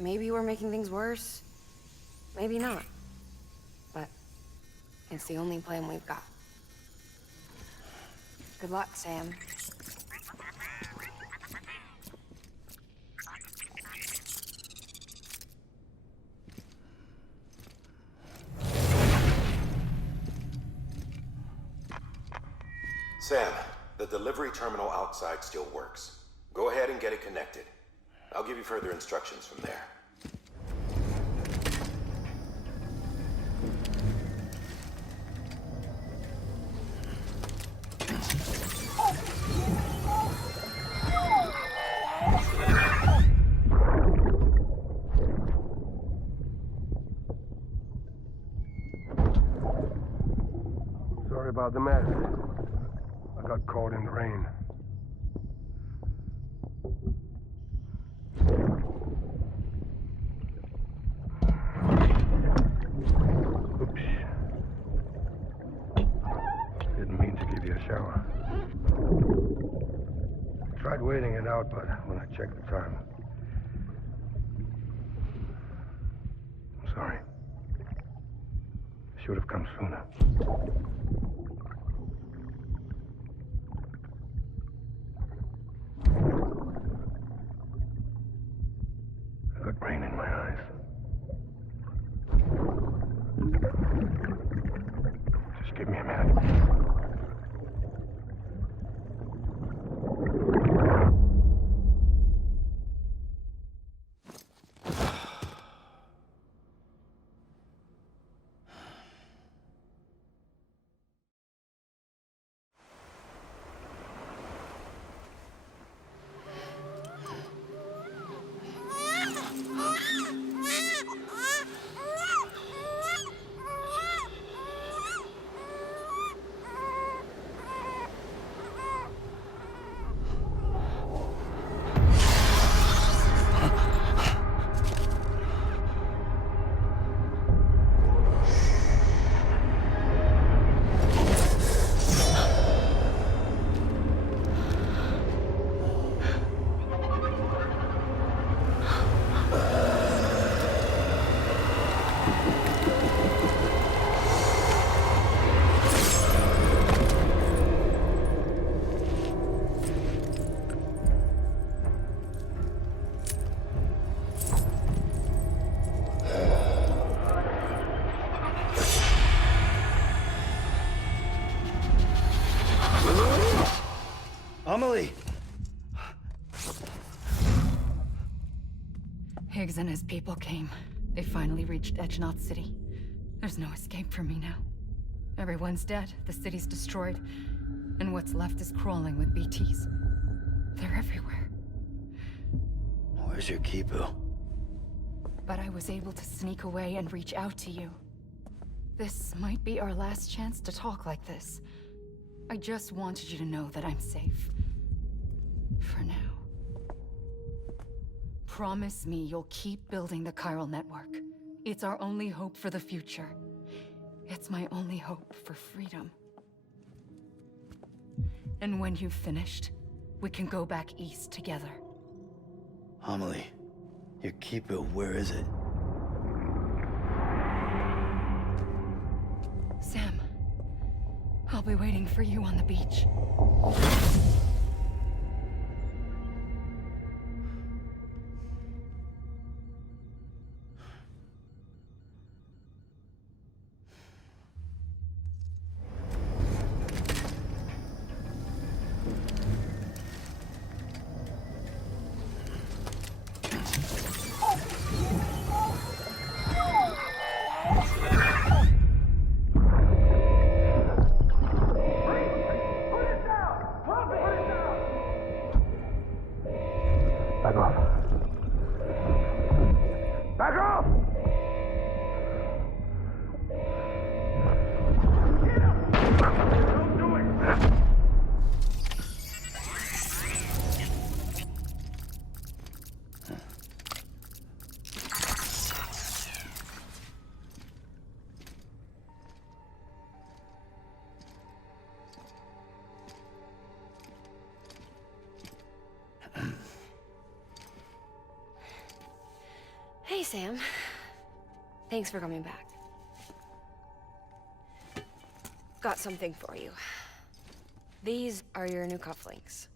Maybe we're making things worse. Maybe not. But it's the only plan we've got. Good luck, Sam. Sam, the delivery terminal outside still works. Go ahead and get it connected. I'll give you further instructions from there. Sorry about the mess. I got caught in the rain. Oops. Didn't mean to give you a shower. Tried waiting it out, but when I checked the time... I'm sorry. Should have come sooner. I got rain in my eyes. Just give me a minute. Amelie! Higgs and his people came. They finally reached Edge Knot City. There's no escape for me now. Everyone's dead, the city's destroyed, and what's left is crawling with BTs. They're everywhere. Where's your Kipu? But I was able to sneak away and reach out to you. This might be our last chance to talk like this. I just wanted you to know that I'm safe. For now. Promise me you'll keep building the chiral network. It's our only hope for the future. It's my only hope for freedom. And when you've finished, we can go back east together. Amelie, your Kipu, where is it? Sam, I'll be waiting for you on the beach. Back off. Back off! Don't do it! Hey, Sam. Thanks for coming back. Got something for you. These are your new cufflinks.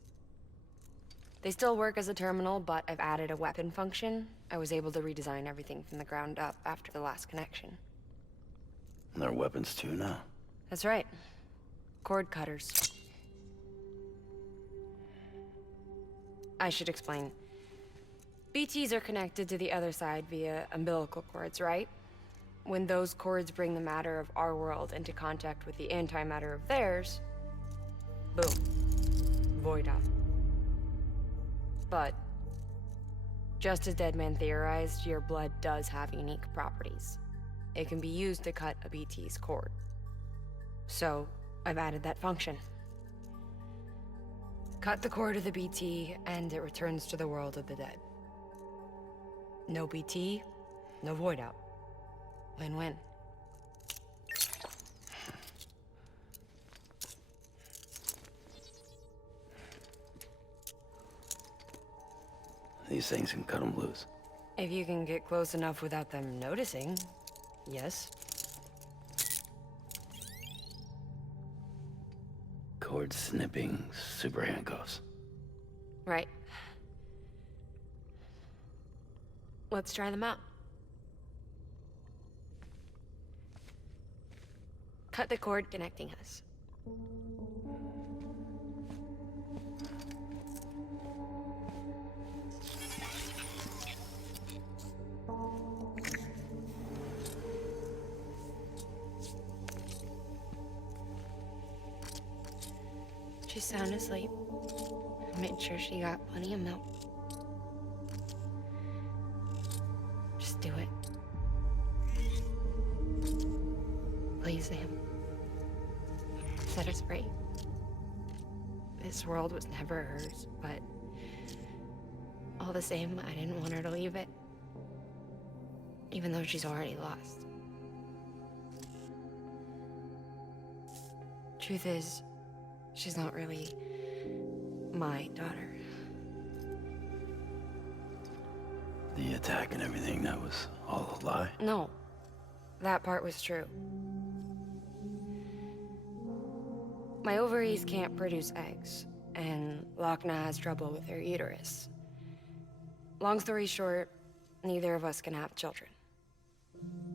They still work as a terminal, but I've added a weapon function. I was able to redesign everything from the ground up after the last connection. And they're weapons too now. That's right. Cord cutters. I should explain. BTs are connected to the other side via umbilical cords, right? When those cords bring the matter of our world into contact with the antimatter of theirs, boom, void up. But, just as Deadman theorized, your blood does have unique properties. It can be used to cut a BT's cord. So, I've added that function. Cut the cord of the BT, and it returns to the world of the dead. No BT, no void out. Win-win. These things can cut them loose. If you can get close enough without them noticing, yes. Cord snipping super handcuffs. Right. Let's try them out. Cut the cord connecting us. She's sound asleep. I made sure she got plenty of milk. Just do it. Please, Sam. Set us free. This world was never hers, but all the same, I didn't want her to leave it. Even though she's already lost. Truth is, she's not really my daughter. The attack and everything, that was all a lie? No, that part was true. My ovaries can't produce eggs, and Lochna has trouble with her uterus. Long story short, neither of us can have children.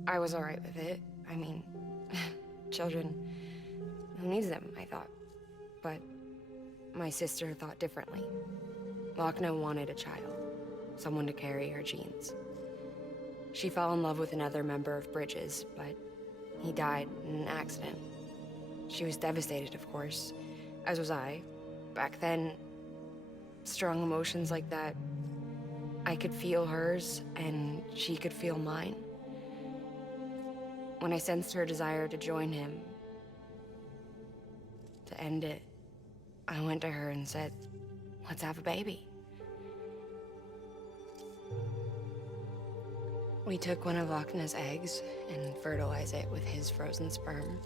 I was alright with it. I mean, children, who needs them, I thought. But my sister thought differently. Lochna wanted a child, someone to carry her genes. She fell in love with another member of Bridges, but he died in an accident. She was devastated, of course, as was I. Back then, strong emotions like that, I could feel hers, and she could feel mine. When I sensed her desire to join him, to end it, I went to her and said, let's have a baby. We took one of Lochna's eggs and fertilized it with his frozen sperm.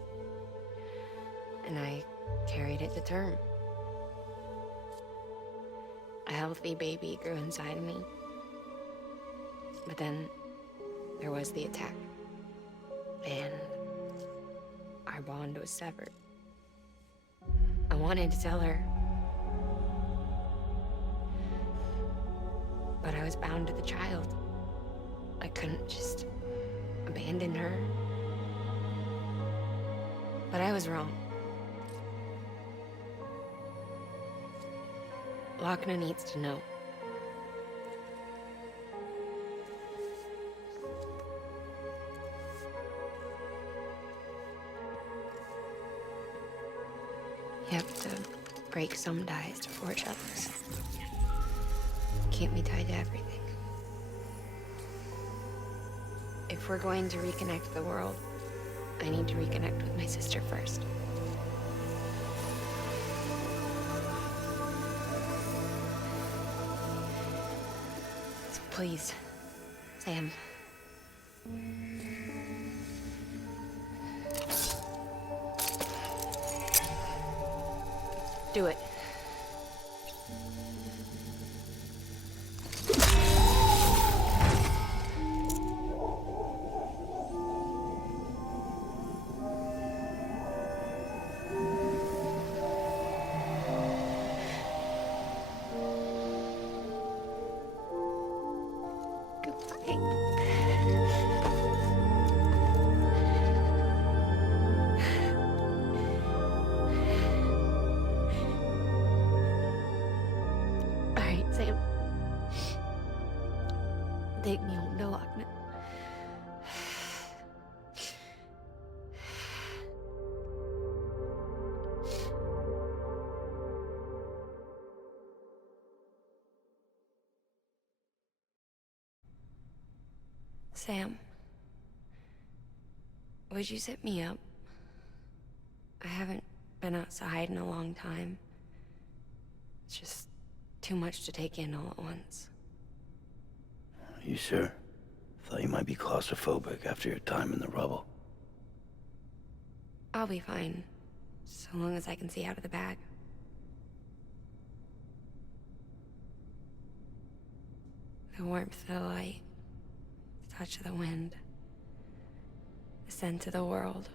And I carried it to term. A healthy baby grew inside of me. But then there was the attack. And our bond was severed. I wanted to tell her. But I was bound to the child. I couldn't just abandon her. But I was wrong. Lochna needs to know. You have to break some ties to forge others. Keep me tied to everything. If we're going to reconnect the world, I need to reconnect with my sister first. So please, Sam. Do it. Take me home to Lochna. Sam, would you sit me up? I haven't been outside in a long time. It's just too much to take in all at once. You sure? Thought you might be claustrophobic after your time in the rubble. I'll be fine, so long as I can see out of the bag. The warmth of the light, the touch of the wind, the scent of the world.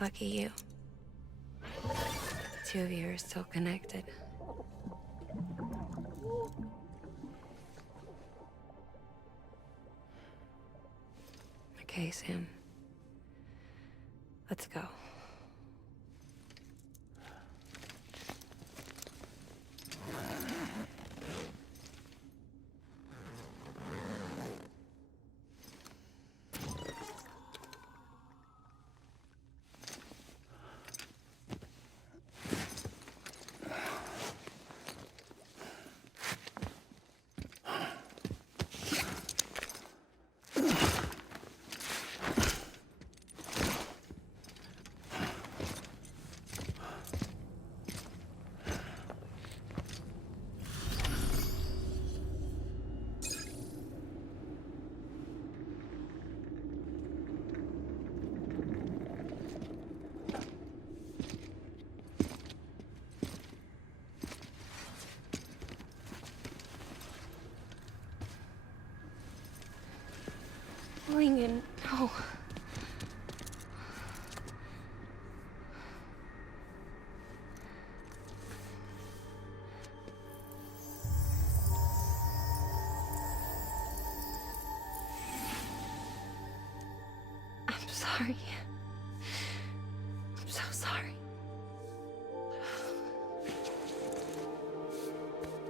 Lucky you. The two of you are still connected. Okay, Sam. Let's go. Lincoln, no. I'm sorry. I'm so sorry.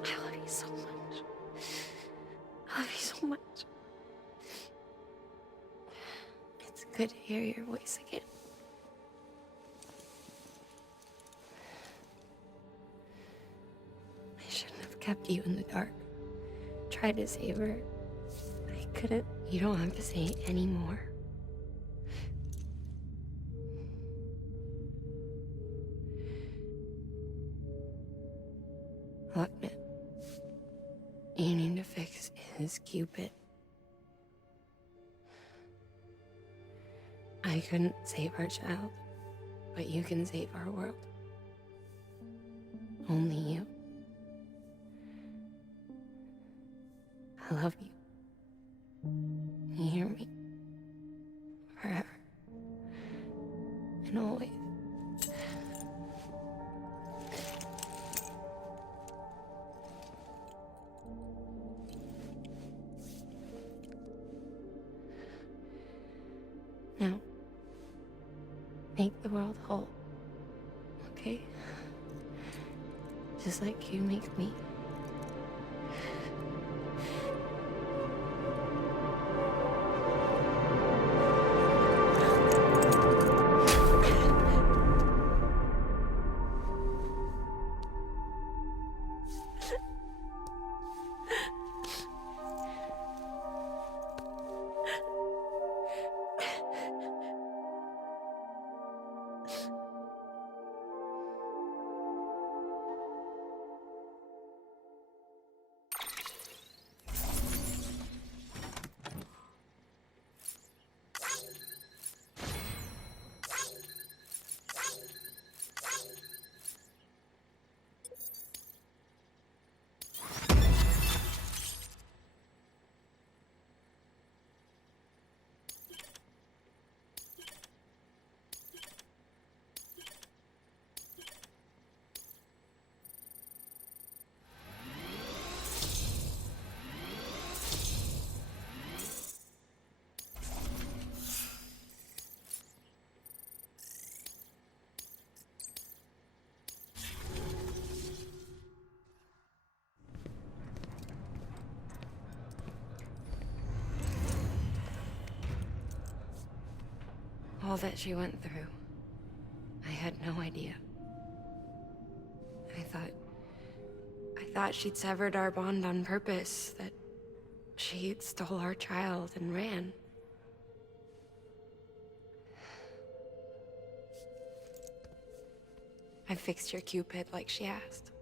I love you so much. I love you so much. It's good to hear your voice again. I shouldn't have kept you in the dark. Tried to save her. I couldn't. You don't have to say any more. Look, man. You need to fix his Cupid. I couldn't save our child, but you can save our world. Only you. I love you. You hear me? Forever. And always. Now, make the world whole, okay? Just like you make me. All that she went through, I had no idea. I thought she'd severed our bond on purpose, that she stole our child and ran. I fixed your Cupid like she asked.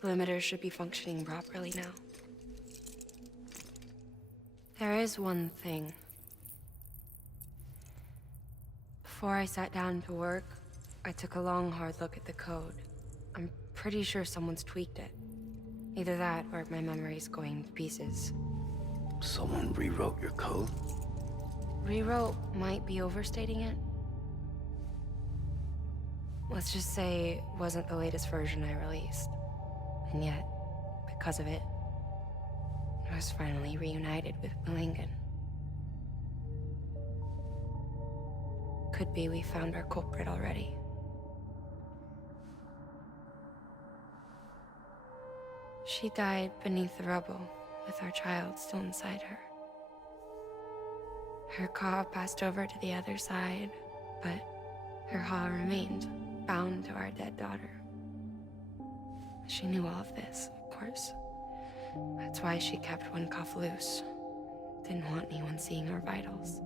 The limiter should be functioning properly now. There is one thing. Before I sat down to work, I took a long, hard look at the code. I'm pretty sure someone's tweaked it. Either that, or my memory's going to pieces. Someone rewrote your code? Rewrote might be overstating it. Let's just say it wasn't the latest version I released. And yet, because of it, I was finally reunited with Malingen. Could be we found our culprit already. She died beneath the rubble, with our child still inside her. Her Ka passed over to the other side, but her Ha remained, bound to our dead daughter. She knew all of this, of course. That's why she kept one cuff loose. Didn't want anyone seeing her vitals.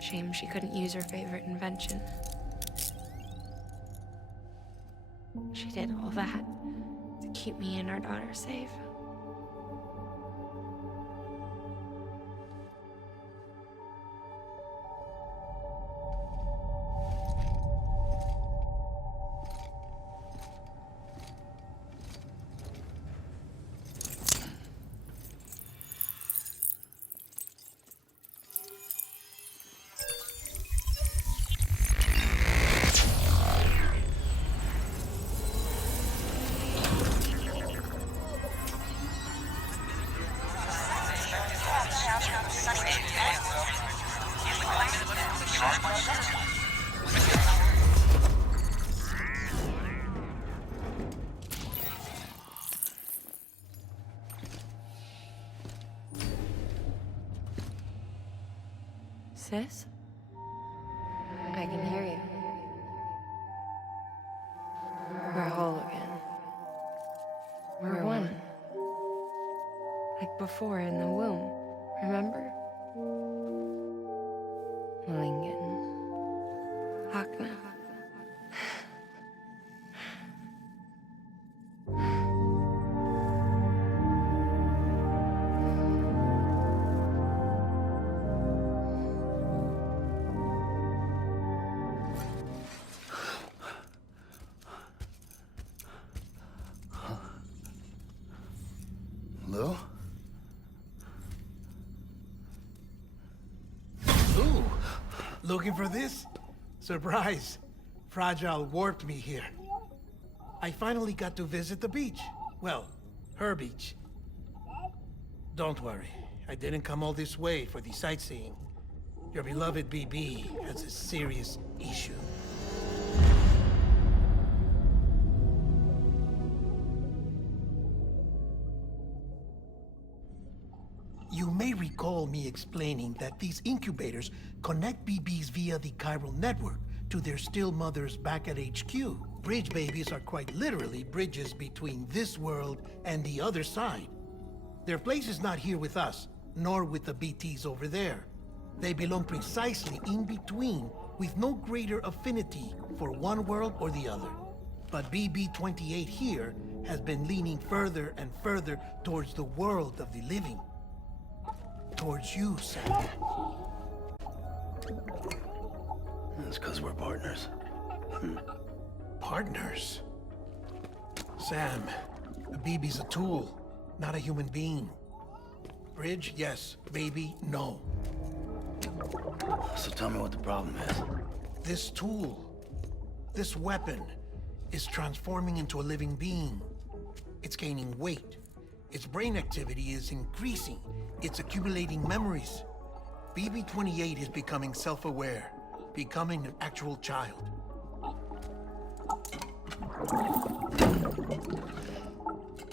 Shame she couldn't use her favorite invention. She did all that to keep me and our daughter safe. Sis? I can hear you. We're whole again. We're one. Like before in the womb, remember? Malingen. Hakna. Hello? Ooh, looking for this? Surprise. Fragile warped me here. I finally got to visit the beach. Well, her beach. Don't worry, I didn't come all this way for the sightseeing. Your beloved BB has a serious issue. You may recall me explaining that these incubators connect BBs via the chiral network to their still mothers back at HQ. Bridge babies are quite literally bridges between this world and the other side. Their place is not here with us, nor with the BTs over there. They belong precisely in between, with no greater affinity for one world or the other. But BB-28 here has been leaning further and further towards the world of the living. Towards you, Sam. That's because we're partners. Partners? Sam, a BB's a tool, not a human being. Bridge, yes. Baby, no. So tell me what the problem is. This tool, this weapon, is transforming into a living being. It's gaining weight. Its brain activity is increasing. It's accumulating memories. BB-28 is becoming self-aware, becoming an actual child.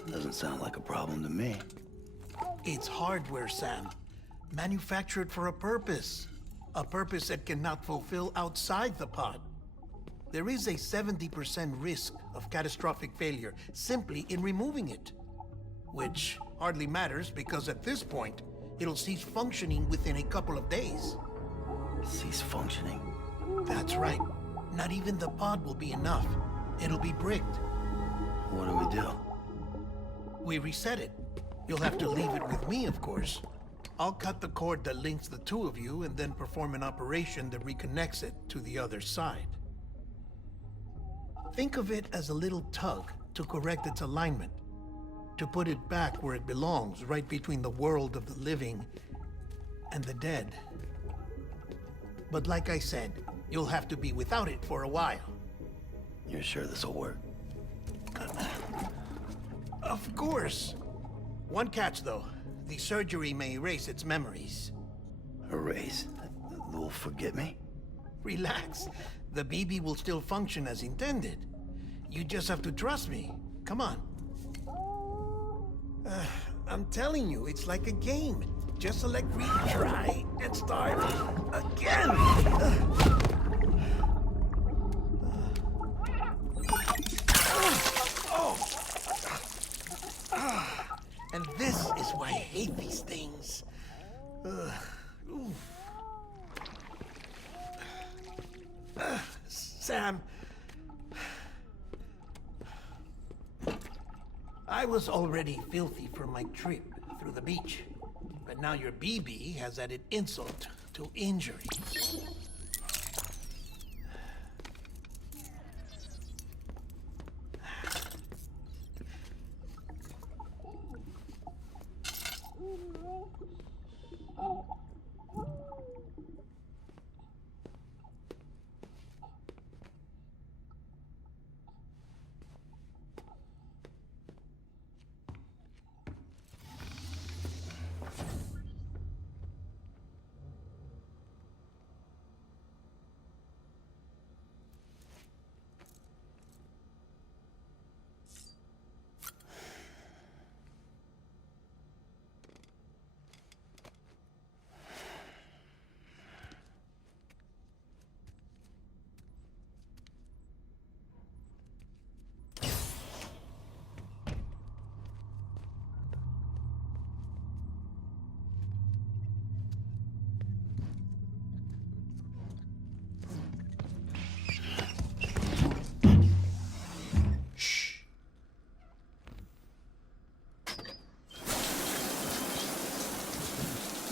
Doesn't sound like a problem to me. It's hardware, Sam. Manufactured for a purpose. A purpose that cannot fulfill outside the pod. There is a 70% risk of catastrophic failure simply in removing it. Which hardly matters because at this point, it'll cease functioning within a couple of days. Cease functioning? That's right. Not even the pod will be enough. It'll be bricked. What do we do? We reset it. You'll have to leave it with me, of course. I'll cut the cord that links the two of you and then perform an operation that reconnects it to the other side. Think of it as a little tug to correct its alignment, to put it back where it belongs, right between the world of the living and the dead. But like I said, you'll have to be without it for a while. You're sure this'll work? Of course. One catch, though. The surgery may erase its memories. Erase? They'll forget me? Relax. The BB will still function as intended. You just have to trust me. Come on. I'm telling you, it's like a game. Just select retry and start again. And this is why I hate these things. Sam, I was already filthy from my trip through the beach, but now your BB has added insult to injury.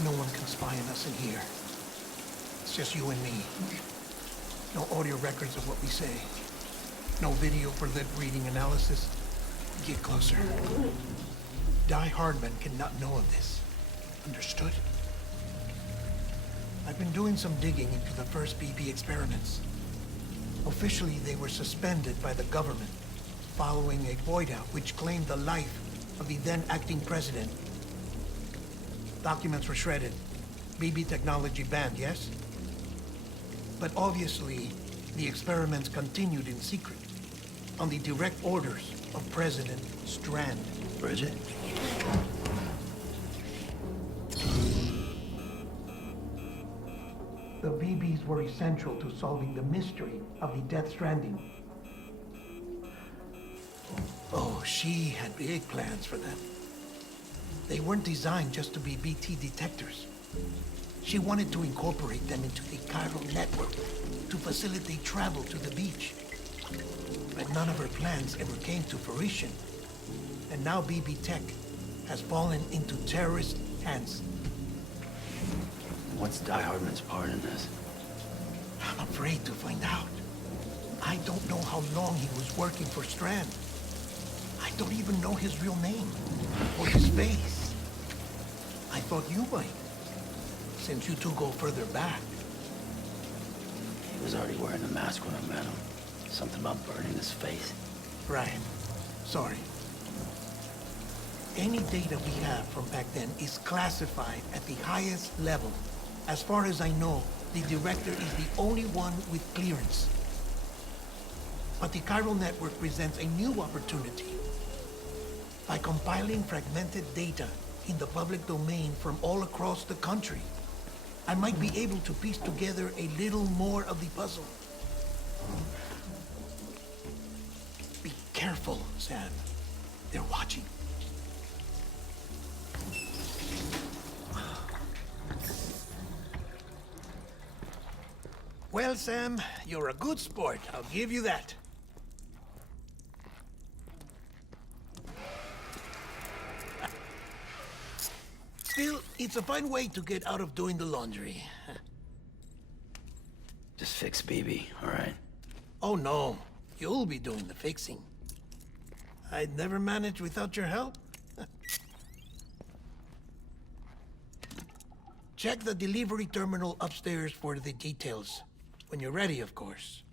No one can spy on us in here. It's just you and me. No audio records of what we say. No video for lip-reading analysis. Get closer. Die Hardman cannot know of this. Understood? I've been doing some digging into the first BB experiments. Officially, they were suspended by the government following a void-out which claimed the life of the then acting president. Documents were shredded. BB technology banned, yes? But obviously, the experiments continued in secret, on the direct orders of President Strand. Bridget? The BBs were essential to solving the mystery of the Death Stranding. Oh, she had big plans for them. They weren't designed just to be BT detectors. She wanted to incorporate them into the chiral network to facilitate travel to the beach. But none of her plans ever came to fruition. And now BB Tech has fallen into terrorist hands. What's Die Hardman's part in this? I'm afraid to find out. I don't know how long he was working for Strand. I don't even know his real name or his face. I thought you might, since you two go further back. He was already wearing a mask when I met him. Something about burning his face. Right. Sorry. Any data we have from back then is classified at the highest level. As far as I know, the director is the only one with clearance. But the chiral network presents a new opportunity. By compiling fragmented data in the public domain from all across the country, I might be able to piece together a little more of the puzzle. Be careful, Sam. They're watching. Well, Sam, you're a good sport. I'll give you that. Still It's a fine way to get out of doing the laundry. Just fix BB, all right? Oh no, you'll be doing the fixing. I'd never manage without your help. Check the delivery terminal upstairs for the details. When you're ready, of course.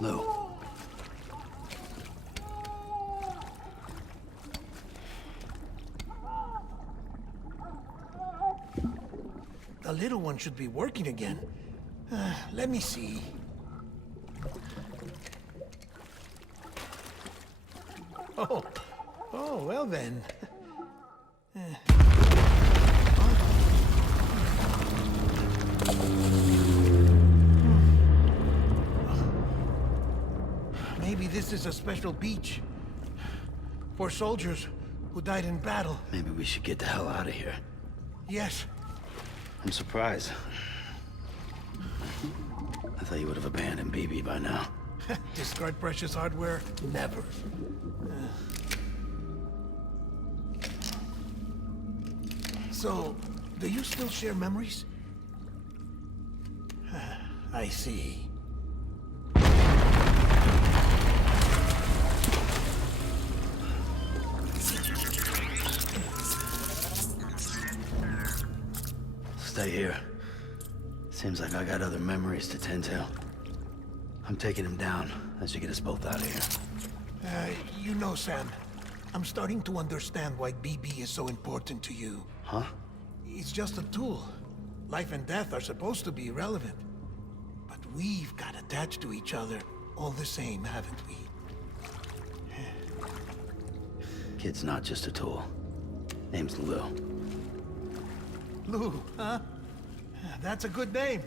Lou. The little one should be working again. Let me see. Oh, well then. Maybe this is a special beach for soldiers who died in battle. Maybe we should get the hell out of here. Yes. I'm surprised. I thought you would have abandoned BB by now. Discard precious hardware? Never. So, do you still share memories? I see. Stay here. Seems like I got other memories to tend to. I'm taking him down. That should get us both out of here. You know, Sam, I'm starting to understand why BB is so important to you. Huh? It's just a tool. Life and death are supposed to be irrelevant. But we've got attached to each other all the same, haven't we? Kid's not just a tool. Name's Lou. Lou, huh? That's a good name.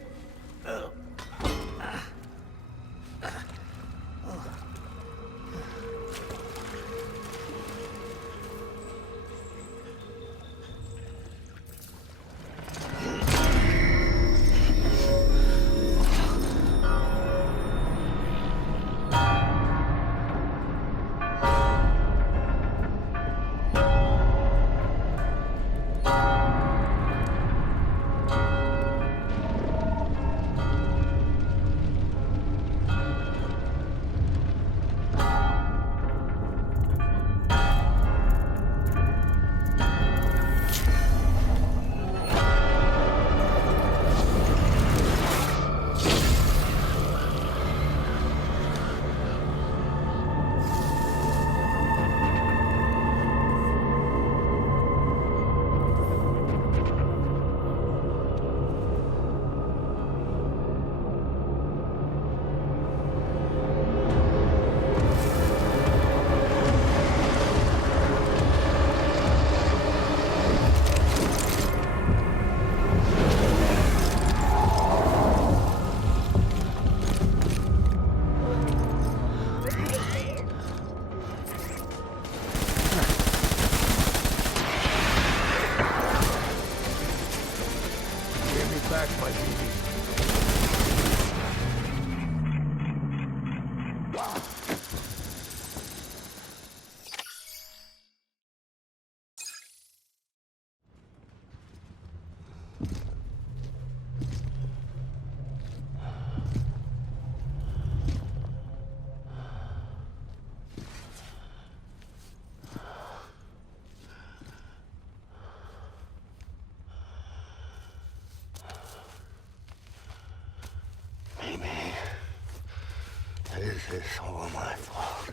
This is all my fault.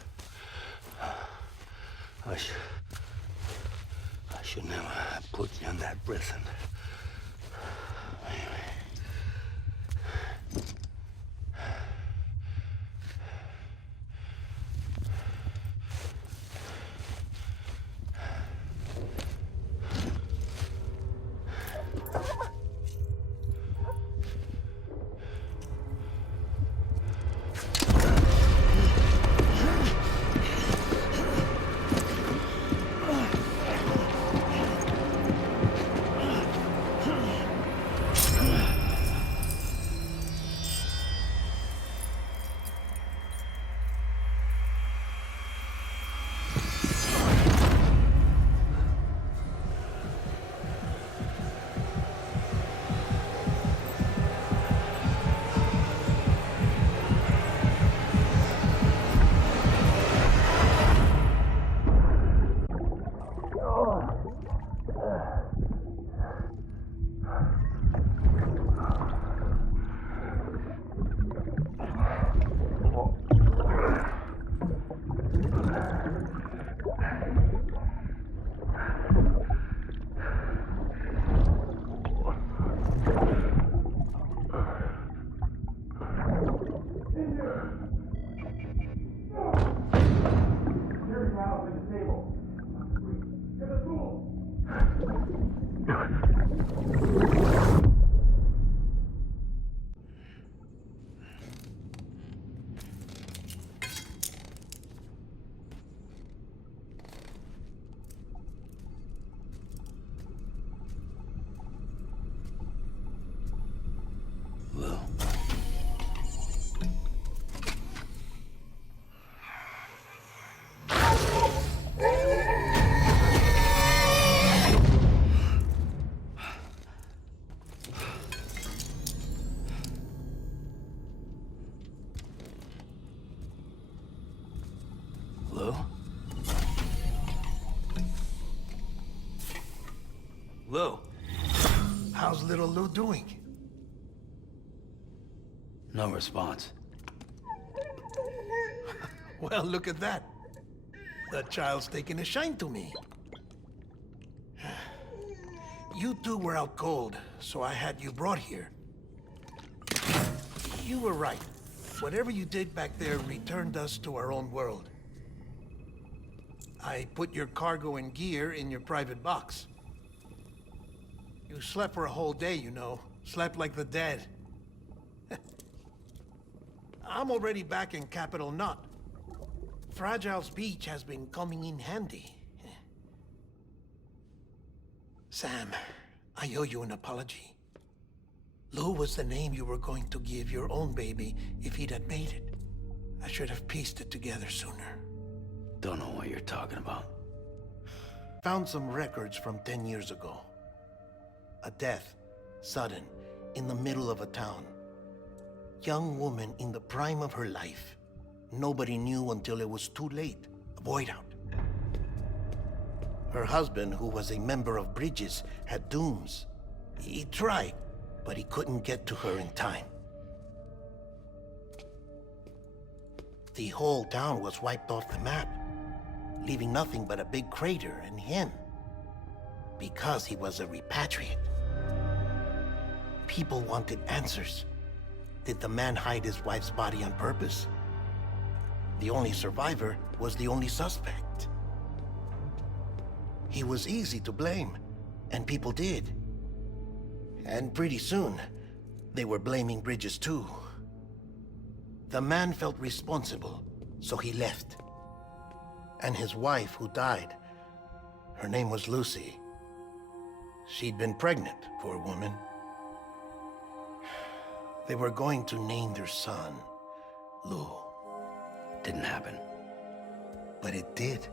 I should never have put you in that prison. doing? No response. Well, look at that. The child's taking a shine to me. You two were out cold, so I had you brought here. You were right. Whatever you did back there returned us to our own world. I put your cargo and gear in your private box. You slept for a whole day, you know. Slept like the dead. I'm already back in Capital Knot. Fragile's beach has been coming in handy. Sam, I owe you an apology. Lou was the name you were going to give your own baby if he'd had made it. I should have pieced it together sooner. Don't know what you're talking about. Found some records from 10 years ago. A death, sudden, in the middle of a town. Young woman in the prime of her life. Nobody knew until it was too late. A void out. Her husband, who was a member of Bridges, had dooms. He tried, but he couldn't get to her in time. The whole town was wiped off the map, leaving nothing but a big crater and him. Because he was a repatriate. People wanted answers. Did the man hide his wife's body on purpose? The only survivor was the only suspect. He was easy to blame, and people did. And pretty soon, they were blaming Bridges too. The man felt responsible, so he left. And his wife, who died, her name was Lucy. She'd been pregnant, poor woman. They were going to name their son Lou. Didn't happen. But it did.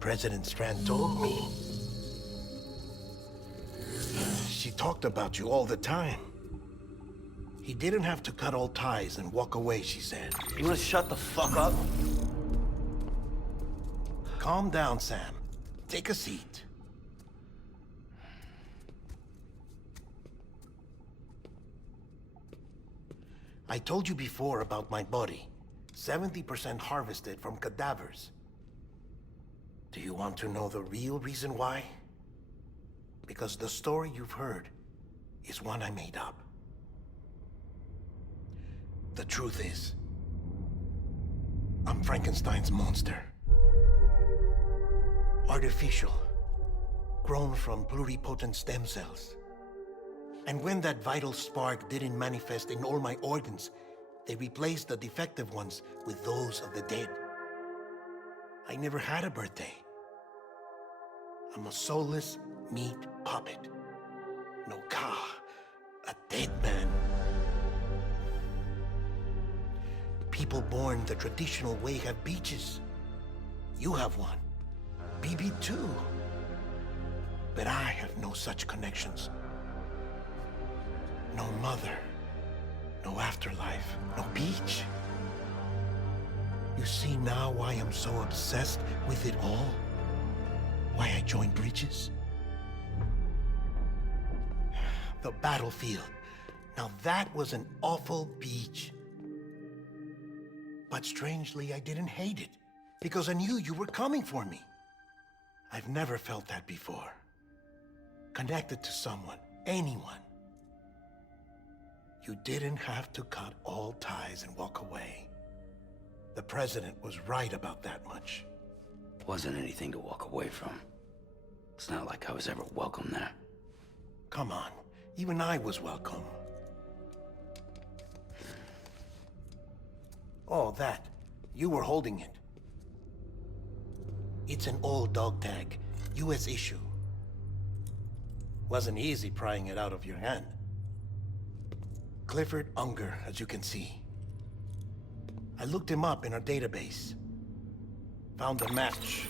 President Strand told me. She talked about you all the time. He didn't have to cut all ties and walk away, she said. You wanna shut the fuck up? Calm down, Sam. Take a seat. I told you before about my body. 70% harvested from cadavers. Do you want to know the real reason why? Because the story you've heard is one I made up. The truth is, I'm Frankenstein's monster. Artificial, grown from pluripotent stem cells. And when that vital spark didn't manifest in all my organs, they replaced the defective ones with those of the dead. I never had a birthday. I'm a soulless meat puppet. No car, a dead man. People born the traditional way have beaches. You have one. BB2. But I have no such connections. No mother. No afterlife. No beach. You see now why I'm so obsessed with it all? Why I joined Bridges? The battlefield. Now that was an awful beach. But strangely, I didn't hate it, because I knew you were coming for me. I've never felt that before. Connected to someone, anyone. You didn't have to cut all ties and walk away. The president was right about that much. Wasn't anything to walk away from. It's not like I was ever welcome there. Come on, even I was welcome. Oh, that. You were holding it. It's an old dog tag, US issue. Wasn't easy prying it out of your hand. Clifford Unger, as you can see. I looked him up in our database. Found a match.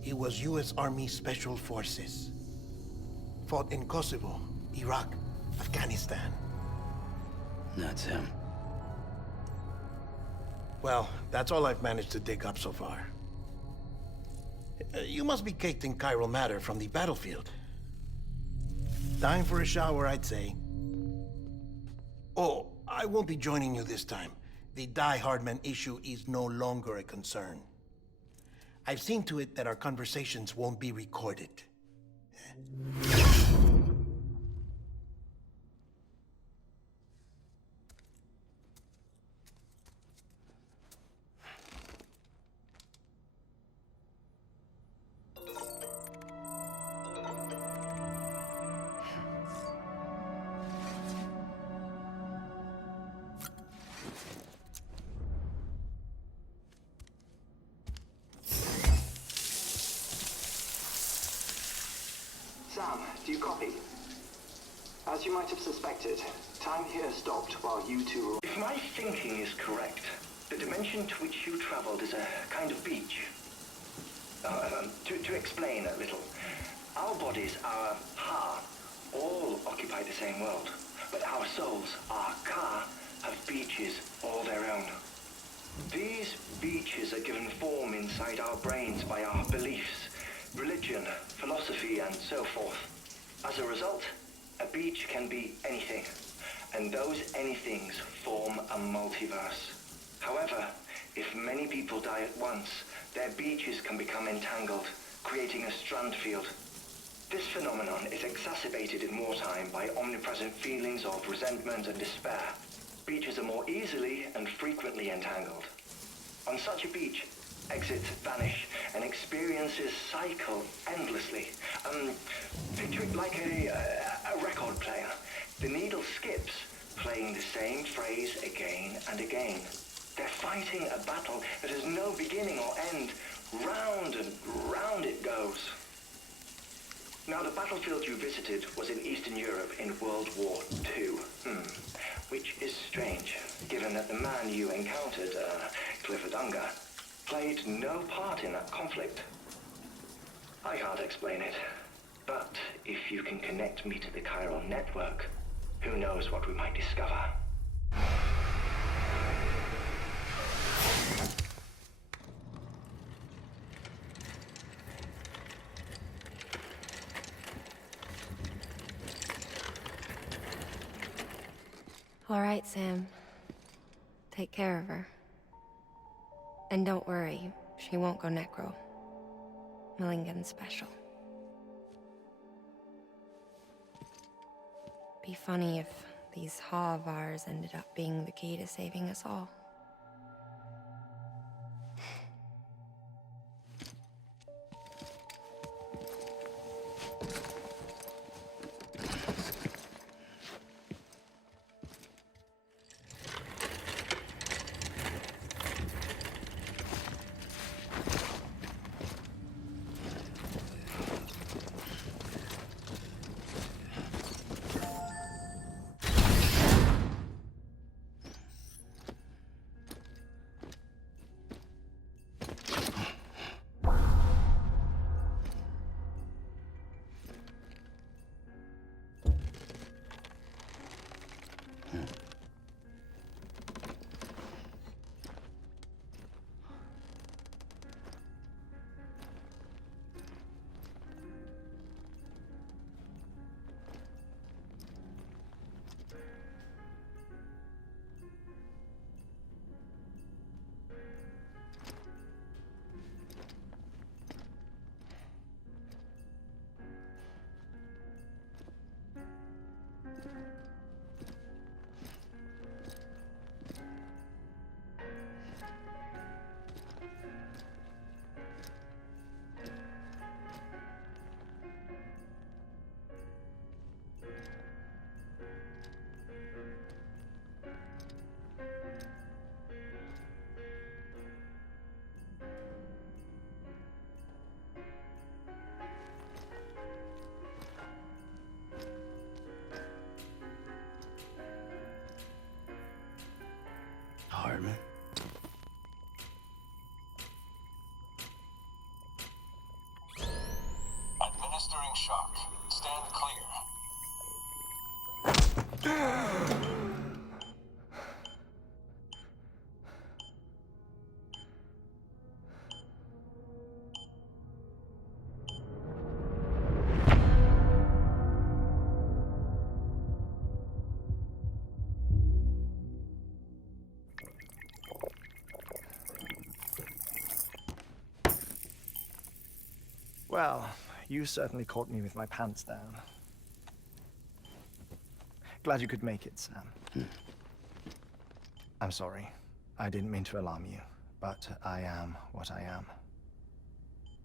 He was US Army Special Forces. Fought in Kosovo, Iraq, Afghanistan. That's him. Well, that's all I've managed to dig up so far. You must be caked in chiral matter from the battlefield. Time for a shower, I'd say. Oh, I won't be joining you this time. The Die Hardman issue is no longer a concern. I've seen to it that our conversations won't be recorded. Sam, do you copy? As you might have suspected, time here stopped while you two... If my thinking is correct, the dimension to which you traveled is a kind of beach. To explain a little, our bodies, our ha, all occupy the same world, but our souls, our ka, have beaches all their own. These beaches are given form inside our brains by our beliefs, religion, philosophy, and so forth. As a result, a beach can be anything, and those anythings form a multiverse. However, if many people die at once, their beaches can become entangled, creating a strand field. This phenomenon is exacerbated in wartime by omnipresent feelings of resentment and despair. Beaches are more easily and frequently entangled. On such a beach, exits vanish and experiences cycle endlessly. Picture it like a record player. The needle skips, playing the same phrase again and again. They're fighting a battle that has no beginning or end. Round and round it goes. Now, the battlefield you visited was in Eastern Europe in World War II. Which is strange, given that the man you encountered, Clifford Unger, played no part in that conflict. I can't explain it, but if you can connect me to the chiral network, who knows what we might discover. All right, Sam. Take care of her. And don't worry, she won't go necro. Millingen's special. Be funny if these Ha of ours ended up being the key to saving us all. Hardman? Administering shock. Stand clear. Well, you certainly caught me with my pants down. Glad you could make it, Sam. I'm sorry. I didn't mean to alarm you, but I am what I am.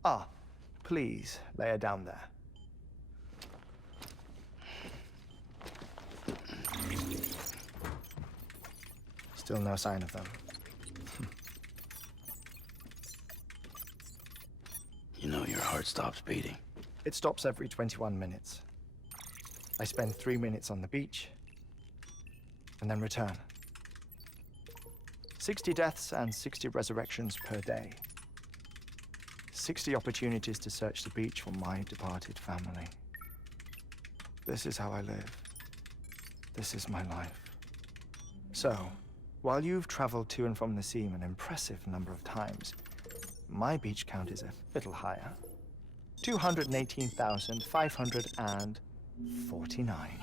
Ah, please, lay her down there. Still no sign of them. You know your heart stops beating. It stops every 21 minutes. I spend 3 minutes on the beach, and then return. 60 deaths and 60 resurrections per day. 60 opportunities to search the beach for my departed family. This is how I live. This is my life. So, while you've traveled to and from the scene an impressive number of times, my beach count is a little higher. 218,549.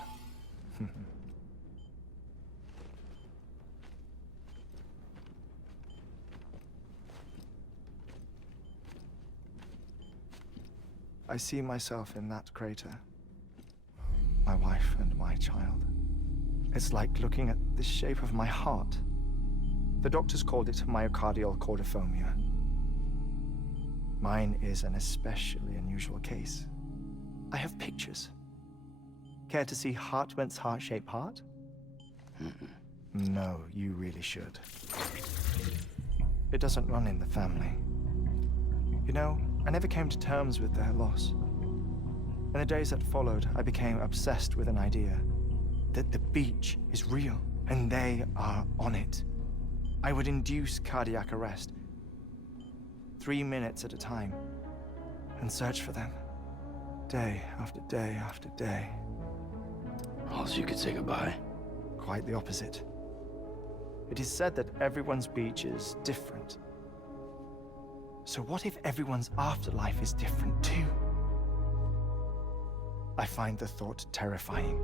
I see myself in that crater. My wife and my child. It's like looking at the shape of my heart. The doctors called it myocardial cordiformia. Mine is an especially unusual case. I have pictures. Care to see Hartman's heart-shaped heart? No, you really should. It doesn't run in the family. You know, I never came to terms with their loss. In the days that followed, I became obsessed with an idea that the beach is real, and they are on it. I would induce cardiac arrest, 3 minutes at a time, and search for them, day after day after day. Or else you could say goodbye. Quite the opposite. It is said that everyone's beach is different. So what if everyone's afterlife is different too? I find the thought terrifying,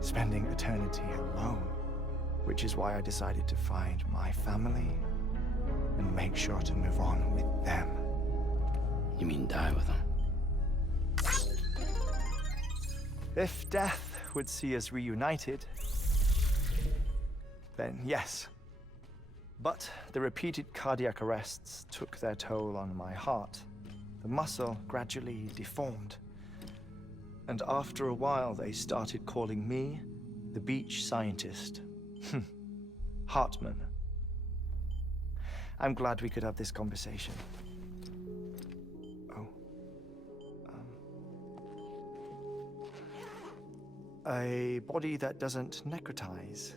spending eternity alone, which is why I decided to find my family and make sure to move on with them. You mean die with them? If death would see us reunited, then yes. But the repeated cardiac arrests took their toll on my heart. The muscle gradually deformed. And after a while, they started calling me the beach scientist. Hartman. I'm glad we could have this conversation. Oh. A body that doesn't necrotize.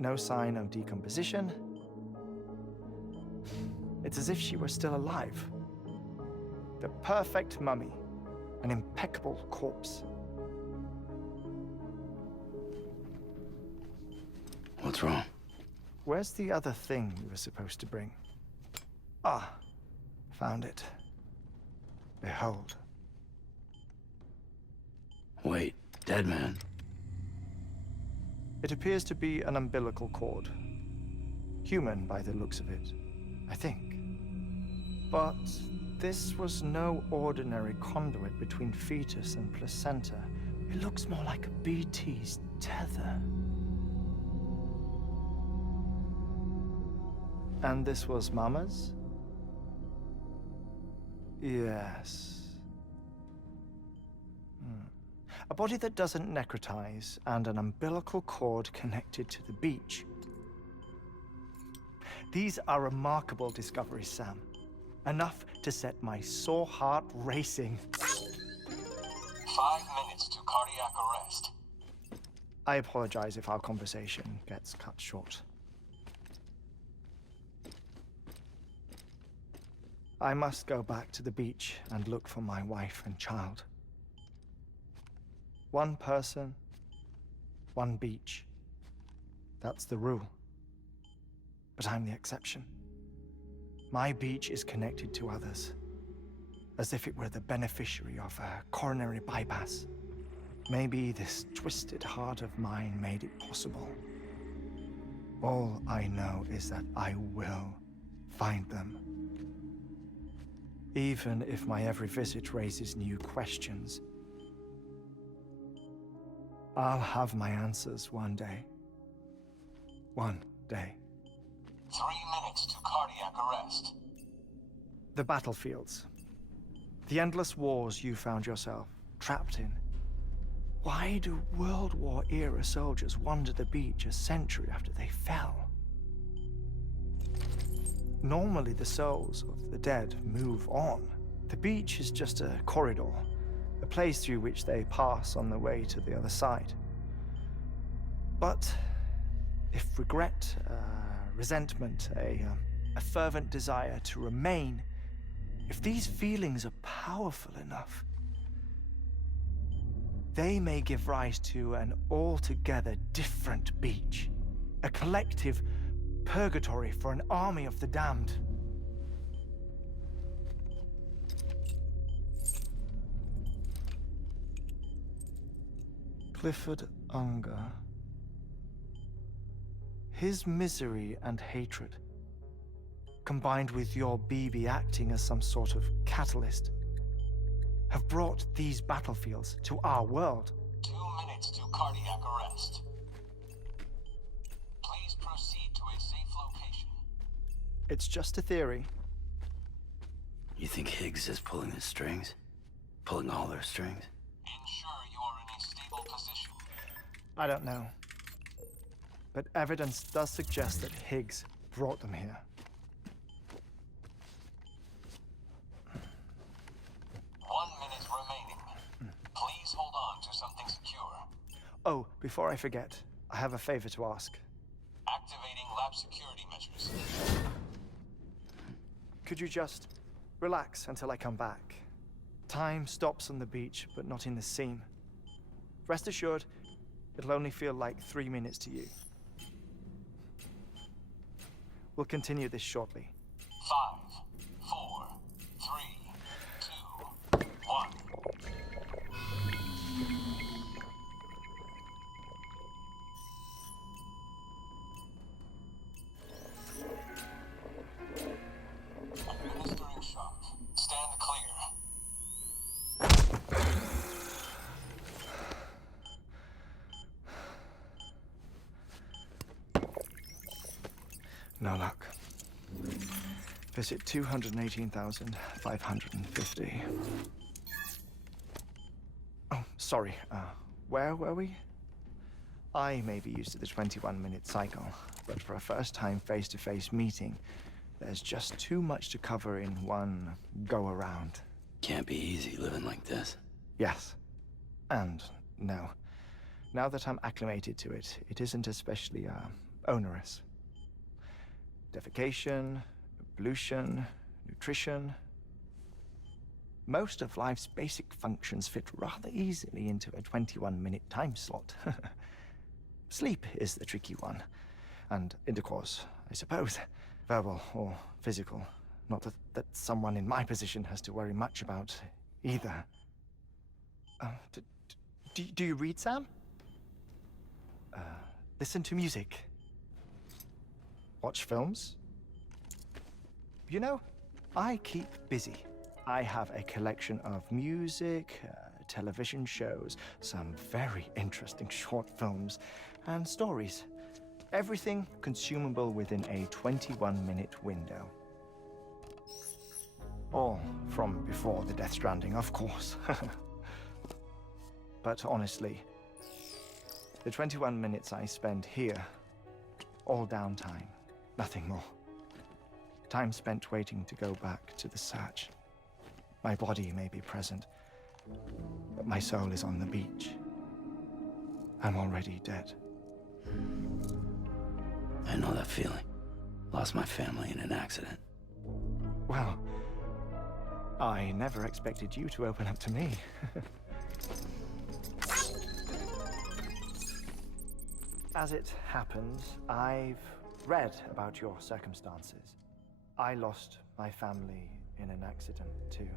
No sign of decomposition. It's as if she were still alive. The perfect mummy. An impeccable corpse. What's wrong? Where's the other thing you were supposed to bring? Ah, found it. Behold. Wait, dead man? It appears to be an umbilical cord. Human by the looks of it, I think. But this was no ordinary conduit between fetus and placenta. It looks more like a BT's tether. And this was Mama's? Yes. A body that doesn't necrotize and an umbilical cord connected to the beach. These are remarkable discoveries, Sam. Enough to set my sore heart racing. 5 minutes to cardiac arrest. I apologize if our conversation gets cut short. I must go back to the beach and look for my wife and child. One person, one beach. That's the rule. But I'm the exception. My beach is connected to others, as if it were the beneficiary of a coronary bypass. Maybe this twisted heart of mine made it possible. All I know is that I will find them. even if my every visit raises new questions. I'll have my answers one day. One day. 3 minutes to cardiac arrest. The battlefields. The endless wars you found yourself trapped in. Why do World War-era soldiers wander the beach a century after they fell? Normally, the souls of the dead move on. The beach is just a corridor, a place through which they pass on the way to the other side. But if regret, resentment, a fervent desire to remain, if these feelings are powerful enough, they may give rise to an altogether different beach, a collective purgatory for an army of the damned. Clifford Unger. His misery and hatred, combined with your BB acting as some sort of catalyst, have brought these battlefields to our world. 2 minutes to cardiac arrest. Please proceed to a safe location. It's just a theory. You think Higgs is pulling the strings? Pulling all their strings? Ensure you are in a stable position. I don't know. But evidence does suggest that Higgs brought them here. 1 minute remaining. Please hold on to something secure. Oh, before I forget, I have a favor to ask. Activating lab security measures. Could you just relax until I come back? Time stops on the beach, but not in the scene. Rest assured, it'll only feel like 3 minutes to you. We'll continue this shortly. 5, 4, 3, 2, 1. Administering shock. Stand clear. No luck. Visit 218,550. Oh, sorry. Where were we? I may be used to the 21-minute cycle, but for a first-time face-to-face meeting, there's just too much to cover in one go-around. Can't be easy living like this. Yes. And no. Now that I'm acclimated to it, it isn't especially, onerous. Defecation, ablution, nutrition. Most of life's basic functions fit rather easily into a 21-minute time slot. Sleep is the tricky one. And intercourse, I suppose. Verbal or physical. Not that someone in my position has to worry much about either. Do you read, Sam? Listen to music. Watch films? You know, I keep busy. I have a collection of music, television shows, some very interesting short films, and stories. Everything consumable within a 21-minute window. All from before the Death Stranding, of course. But honestly, the 21 minutes I spend here, all downtime, nothing more. Time spent waiting to go back to the search. My body may be present, but my soul is on the beach. I'm already dead. I know that feeling. Lost my family in an accident. Well, I never expected you to open up to me. As it happens, I've read about your circumstances. I lost my family in an accident, too.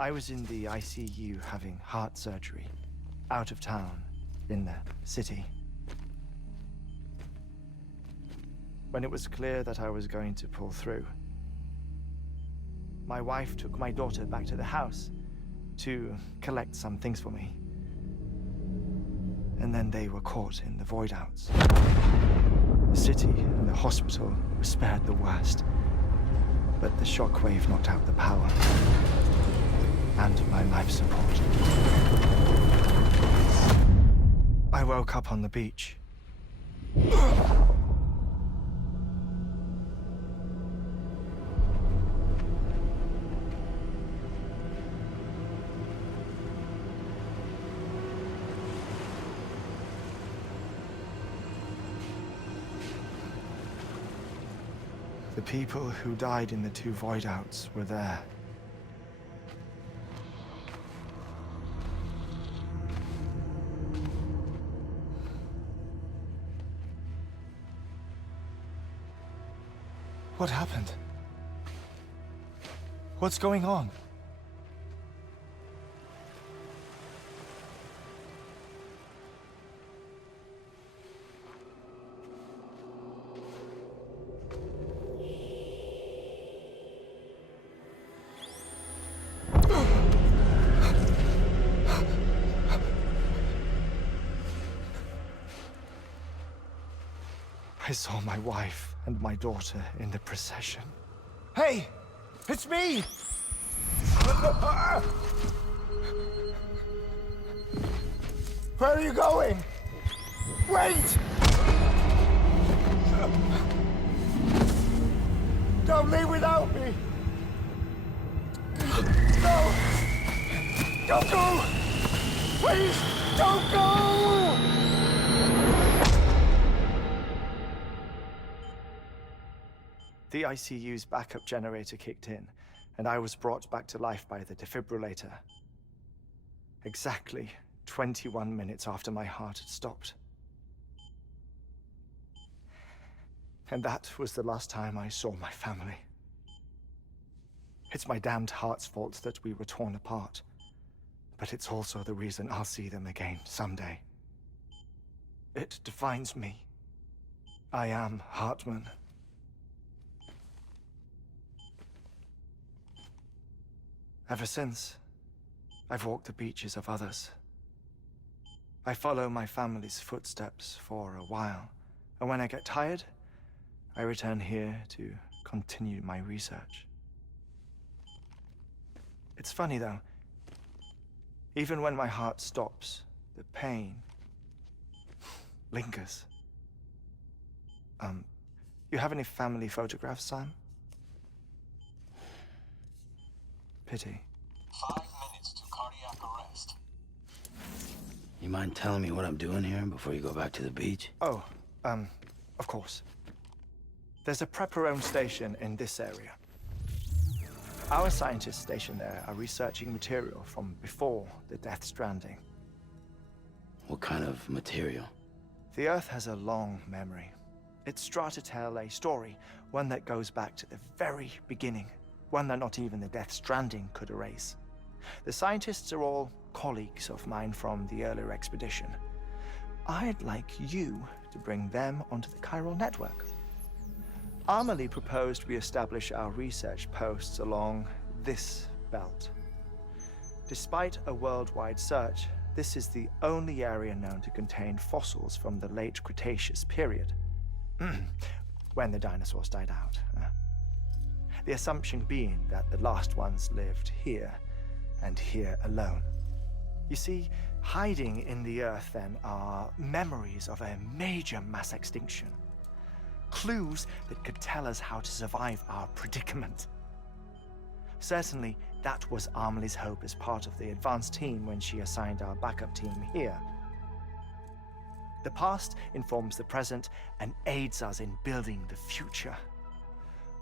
I was in the ICU having heart surgery, out of town, in the city. when it was clear that I was going to pull through. My wife took my daughter back to the house to collect some things for me. And then they were caught in the void outs. The city and the hospital were spared the worst, but the shockwave knocked out the power and my life support. I woke up on the beach. The people who died in the 2 void outs were there. What happened? What's going on? I saw my wife and my daughter in the procession. Hey! It's me! Where are you going? Wait! Don't leave without me! No! Don't go! Please, don't go! The ICU's backup generator kicked in, and I was brought back to life by the defibrillator. Exactly 21 minutes after my heart had stopped. And that was the last time I saw my family. It's my damned heart's fault that we were torn apart, but it's also the reason I'll see them again someday. It defines me. I am Hartman. Ever since, I've walked the beaches of others. I follow my family's footsteps for a while, and when I get tired, I return here to continue my research. It's funny though, even when my heart stops, the pain lingers. You have any family photographs, Sam? Pity. 5 minutes to cardiac arrest. You mind telling me what I'm doing here before you go back to the beach? Oh, of course. There's a Prepper-owned station in this area. Our scientists stationed there are researching material from before the Death Stranding. What kind of material? The Earth has a long memory. It's trying to tell a story, one that goes back to the very beginning. One that not even the Death Stranding could erase. The scientists are all colleagues of mine from the earlier expedition. I'd like you to bring them onto the chiral network. Amelie proposed we establish our research posts along this belt. Despite a worldwide search, this is the only area known to contain fossils from the late Cretaceous period. When the dinosaurs died out. The assumption being that the last ones lived here, and here alone. You see, hiding in the Earth then are memories of a major mass extinction. Clues that could tell us how to survive our predicament. Certainly, that was Amelie's hope as part of the advanced team when she assigned our backup team here. The past informs the present and aids us in building the future.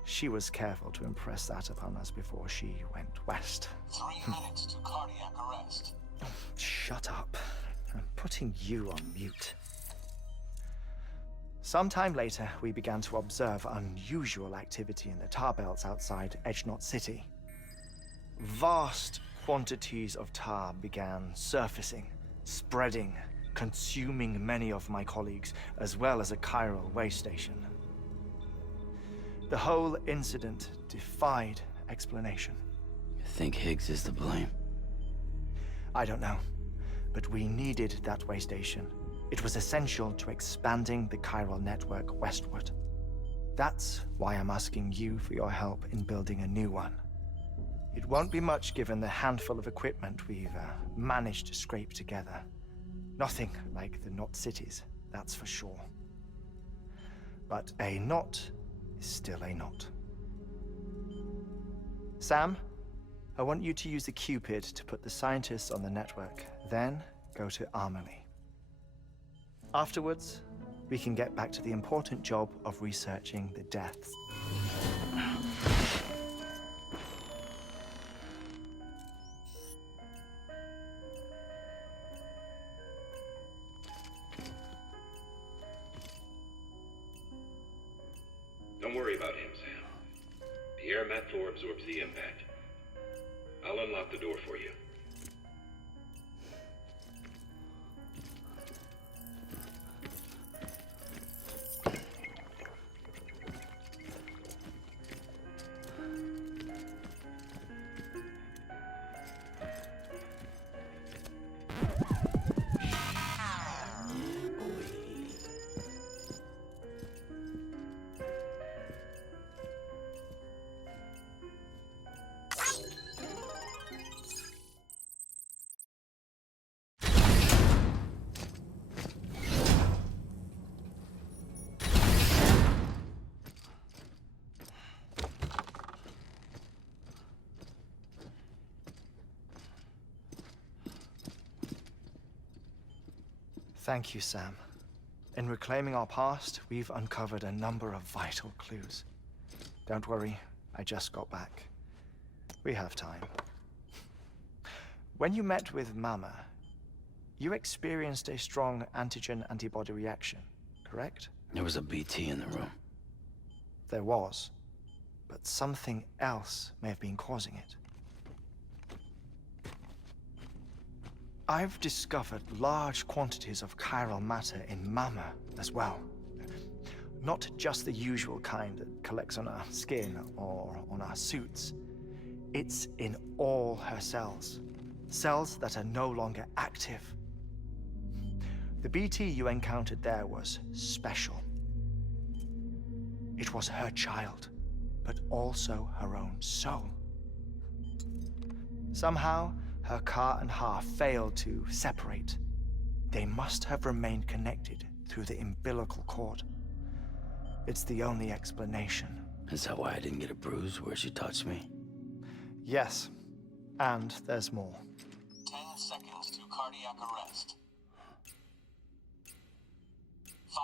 She was careful to impress that upon us before she went west. 3 minutes to cardiac arrest. Oh, shut up. I'm putting you on mute. Sometime later, we began to observe unusual activity in the tar belts outside Edgenot City. Vast quantities of tar began surfacing, spreading, consuming many of my colleagues, as well as a chiral way station. The whole incident defied explanation. You think Higgs is to blame? I don't know, but we needed that way station. It was essential to expanding the chiral network westward. That's why I'm asking you for your help in building a new one. It won't be much given the handful of equipment we've managed to scrape together. Nothing like the Knot Cities, that's for sure. But a knot is still a knot. Sam, I want you to use the Cupid to put the scientists on the network, then go to Armory. Afterwards, we can get back to the important job of researching the deaths. Don't worry about him, Sam. The air mat floor absorbs the impact. I'll unlock the door for you. Thank you, Sam. In reclaiming our past, we've uncovered a number of vital clues. Don't worry, I just got back. We have time. When you met with Mama, you experienced a strong antigen-antibody reaction, correct? There was a BT in the room. There was, but something else may have been causing it. I've discovered large quantities of chiral matter in Mama as well. Not just the usual kind that collects on our skin or on our suits. It's in all her cells. Cells that are no longer active. The BT you encountered there was special. It was her child, but also her own soul. Somehow, her car and half failed to separate. They must have remained connected through the umbilical cord. It's the only explanation. Is that why I didn't get a bruise where she touched me? Yes, and there's more. 10 seconds to cardiac arrest. 5,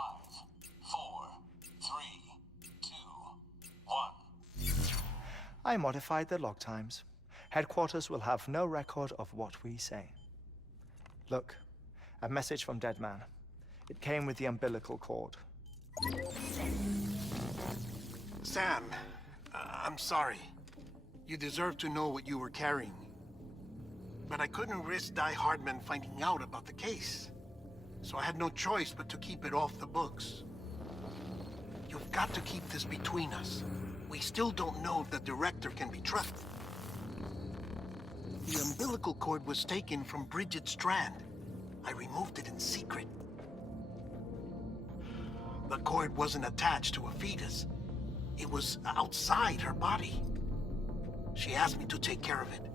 4, 3, 2, 1. I modified the log times. Headquarters will have no record of what we say. Look, a message from Deadman. It came with the umbilical cord. Sam, I'm sorry. You deserve to know what you were carrying. But I couldn't risk Die Hardman finding out about the case. So I had no choice but to keep it off the books. You've got to keep this between us. We still don't know if the director can be trusted. The umbilical cord was taken from Bridget Strand. I removed it in secret. The cord wasn't attached to a fetus. It was outside her body. She asked me to take care of it.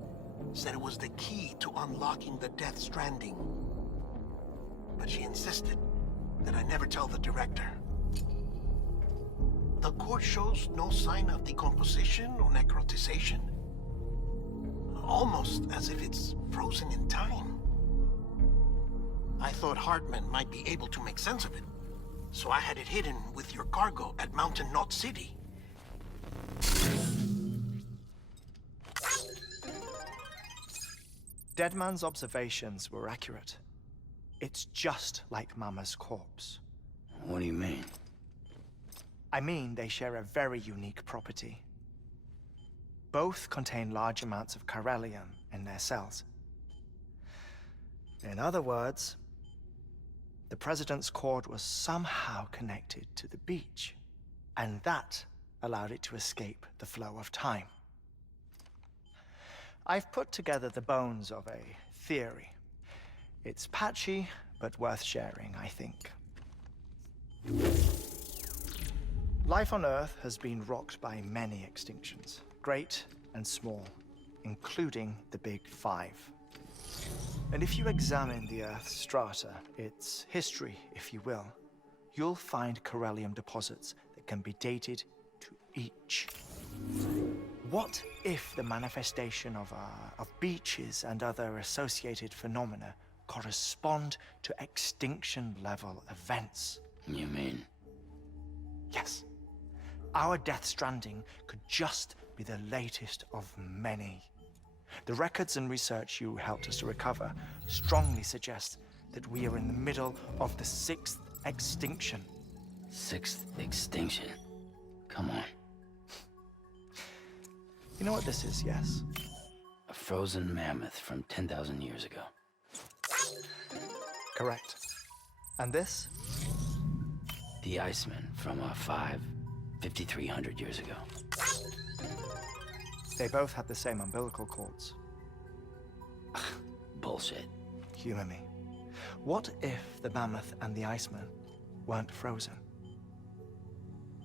Said it was the key to unlocking the Death Stranding. But she insisted that I never tell the director. The cord shows no sign of decomposition or necrotization. Almost as if it's frozen in time. I thought Hartman might be able to make sense of it, so I had it hidden with your cargo at Mountain Knot City. Deadman's observations were accurate. It's just like Mama's corpse. What do you mean? I mean they share a very unique property. Both contain large amounts of chiralium in their cells. In other words, the President's cord was somehow connected to the beach. And that allowed it to escape the flow of time. I've put together the bones of a theory. It's patchy, but worth sharing, I think. Life on Earth has been rocked by many extinctions, great and small, including the Big Five. And if you examine the Earth's strata, its history, if you will, you'll find corellium deposits that can be dated to each. What if the manifestation of beaches and other associated phenomena correspond to extinction-level events? You mean? Yes. Our Death Stranding could just be the latest of many. The records and research you helped us to recover strongly suggest that we are in the middle of the 6th extinction. 6th extinction? Come on. You know what this is, yes? A frozen mammoth from 10,000 years ago. Correct. And this? The Iceman from 5,300 years ago. They both had the same umbilical cords. Bullshit. Humor me. What if the mammoth and the Iceman weren't frozen?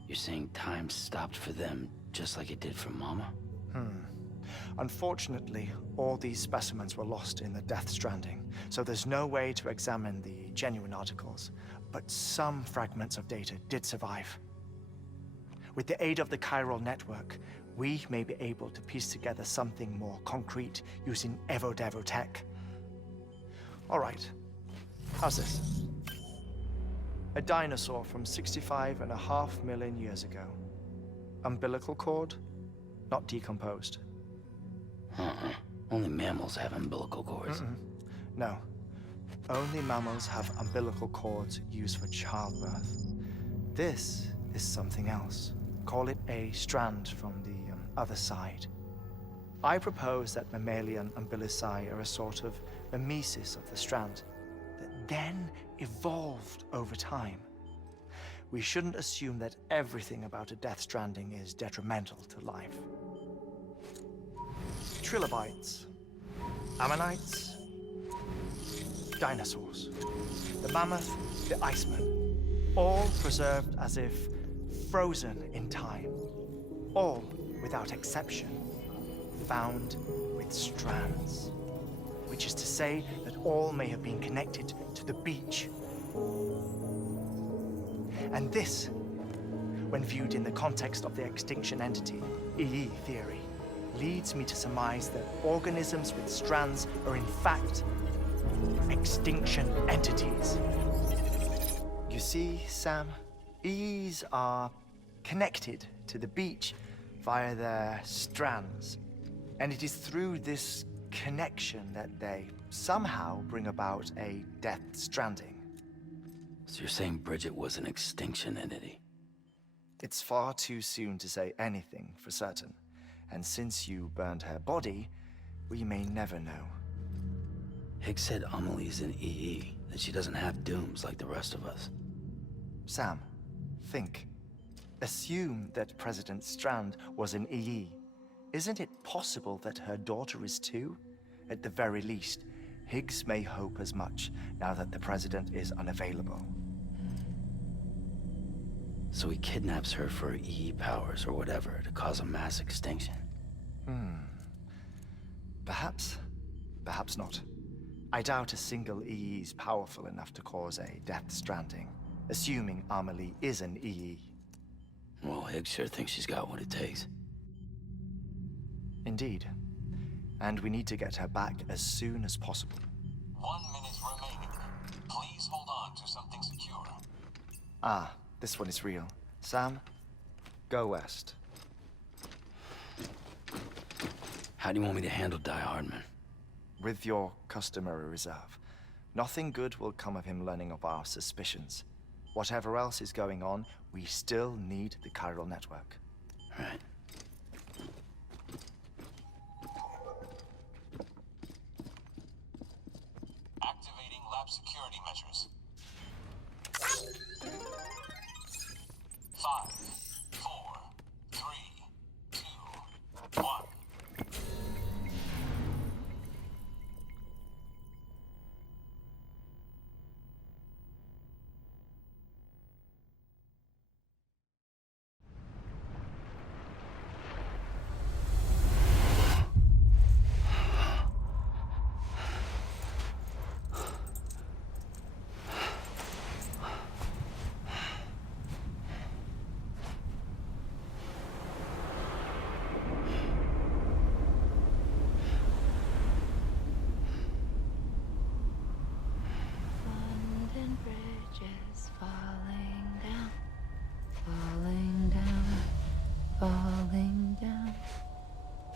You're saying time stopped for them just like it did for Mama? Unfortunately, all these specimens were lost in the Death Stranding, so there's no way to examine the genuine articles, but some fragments of data did survive. With the aid of the chiral network, we may be able to piece together something more concrete using Evo-Devo tech. All right, how's this? A dinosaur from 65.5 million years ago. Umbilical cord, not decomposed. Only mammals have umbilical cords. No. Only mammals have umbilical cords used for childbirth. This is something else. Call it a strand from the other side. I propose that mammalian umbilici are a sort of mimesis of the strand that then evolved over time. We shouldn't assume that everything about a Death Stranding is detrimental to life. Trilobites, ammonites, dinosaurs, the mammoth, the Iceman, all preserved as if frozen in time, all without exception, found with strands, which is to say that all may have been connected to the beach. And this, when viewed in the context of the extinction entity, EE theory, leads me to surmise that organisms with strands are in fact extinction entities. You see, Sam, EEs are connected to the beach via their strands, and it is through this connection that they somehow bring about a Death Stranding. So you're saying Bridget was an extinction entity? It's far too soon to say anything for certain, and since you burned her body, we may never know. Higgs said Amelie's an EE, that she doesn't have dooms like the rest of us. Sam, think. Assume that President Strand was an EE. Isn't it possible that her daughter is too? At the very least, Higgs may hope as much now that the President is unavailable. So he kidnaps her for EE powers or whatever to cause a mass extinction. Perhaps. Perhaps not. I doubt a single EE is powerful enough to cause a Death Stranding, assuming Amelie is an EE. Well, Higgs sure thinks she's got what it takes. Indeed. And we need to get her back as soon as possible. 1 minute remaining. Please hold on to something secure. Ah, this one is real. Sam, go west. How do you want me to handle Die Hardman? With your customary reserve. Nothing good will come of him learning of our suspicions. Whatever else is going on, we still need the chiral network. Right. Activating lab security measures. 5, 4,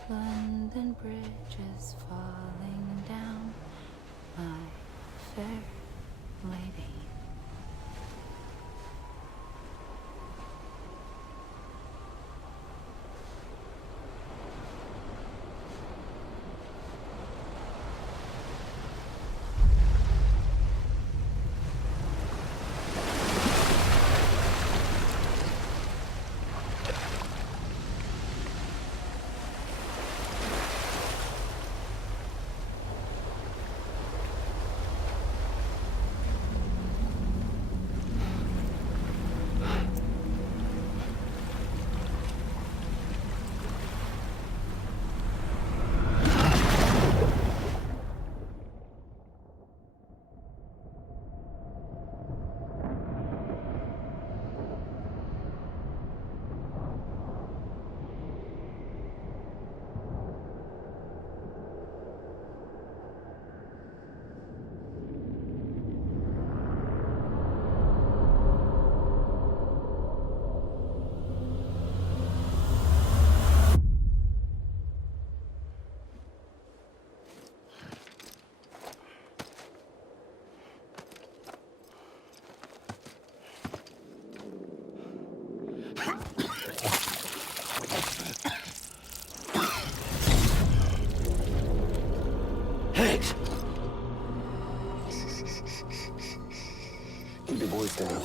London Bridge is falling down, my fair lady. Keep your voice down.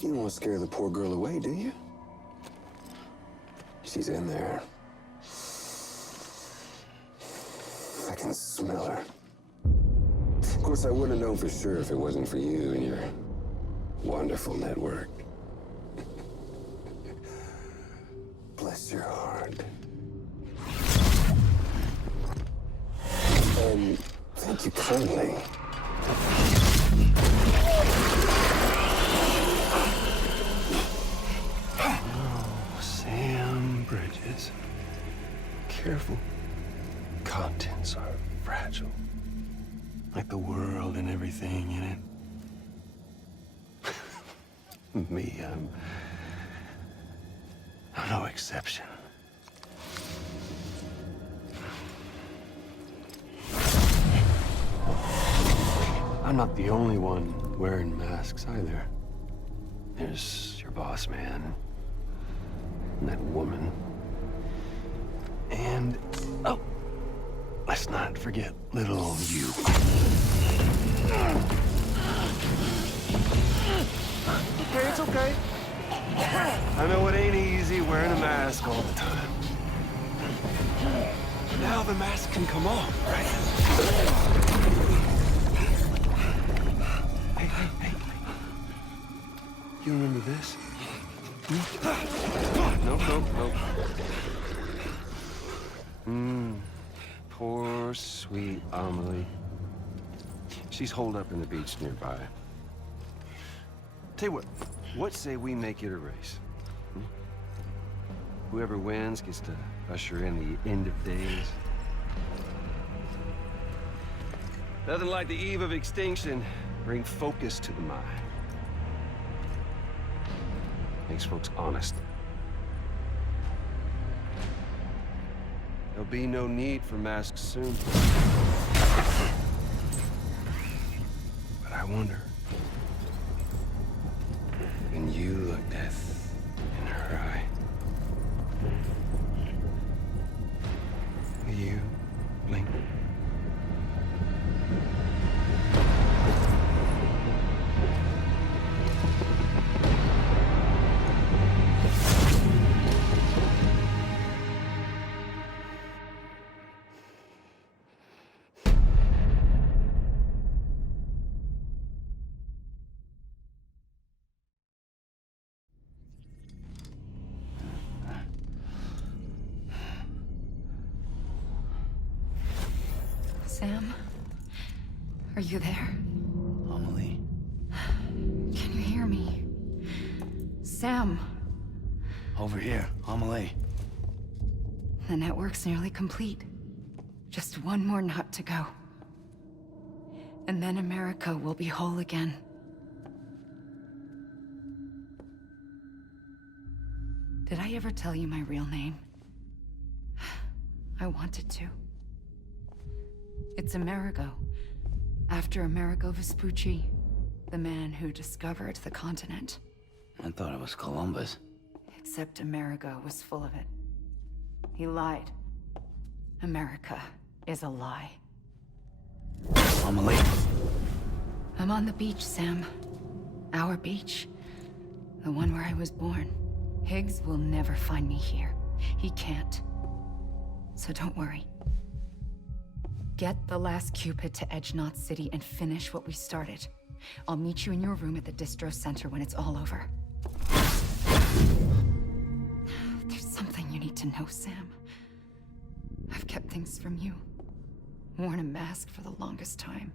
You don't want to scare the poor girl away, do you? She's in there. I can smell her. Of course, I wouldn't have known for sure if it wasn't for you and your wonderful network. Bless your heart. And thank you kindly. Oh, Sam Bridges. Careful. Contents are fragile. Like the world and everything in it. Me, I'm no exception. I'm not the only one wearing masks either. There's your boss man, and that woman, and, oh, let's not forget little old you. Okay, it's okay. I know it ain't easy wearing a mask all the time. Now the mask can come off, right? Hey. You remember this? Nope. Poor, sweet Amelie. She's holed up in the beach nearby. Tell you what say we make it a race? Whoever wins gets to usher in the end of days. Nothing like the eve of extinction. Bring focus to the mind. Makes folks honest. There'll be no need for masks soon. But I wonder, when you look death in her eye, will you blink? Sam? Are you there? Amelie? Can you hear me? Sam? Over here, Amelie. The network's nearly complete. Just one more nut to go. And then America will be whole again. Did I ever tell you my real name? I wanted to. It's Amerigo. After Amerigo Vespucci, the man who discovered the continent. I thought it was Columbus. Except Amerigo was full of it. He lied. America is a lie. Amelie. I'm on the beach, Sam. Our beach. The one where I was born. Higgs will never find me here. He can't. So don't worry. Get the last Cupid to Edge Knot City and finish what we started. I'll meet you in your room at the distro center when it's all over. There's something you need to know, Sam. I've kept things from you. Worn a mask for the longest time.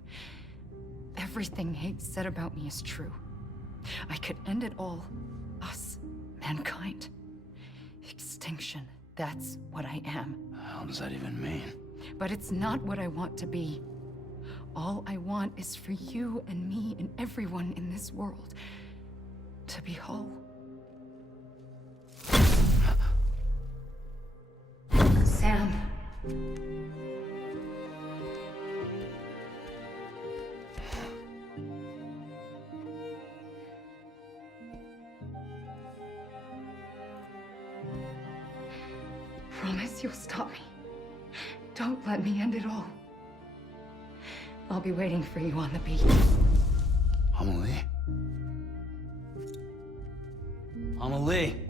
Everything Higgs said about me is true. I could end it all. Us. Mankind. Extinction. That's what I am. How does that even mean? But it's not what I want to be. All I want is for you and me and everyone in this world to be whole. Sam. Promise you'll stop me. Don't let me end it all. I'll be waiting for you on the beach. Amelie? Amelie!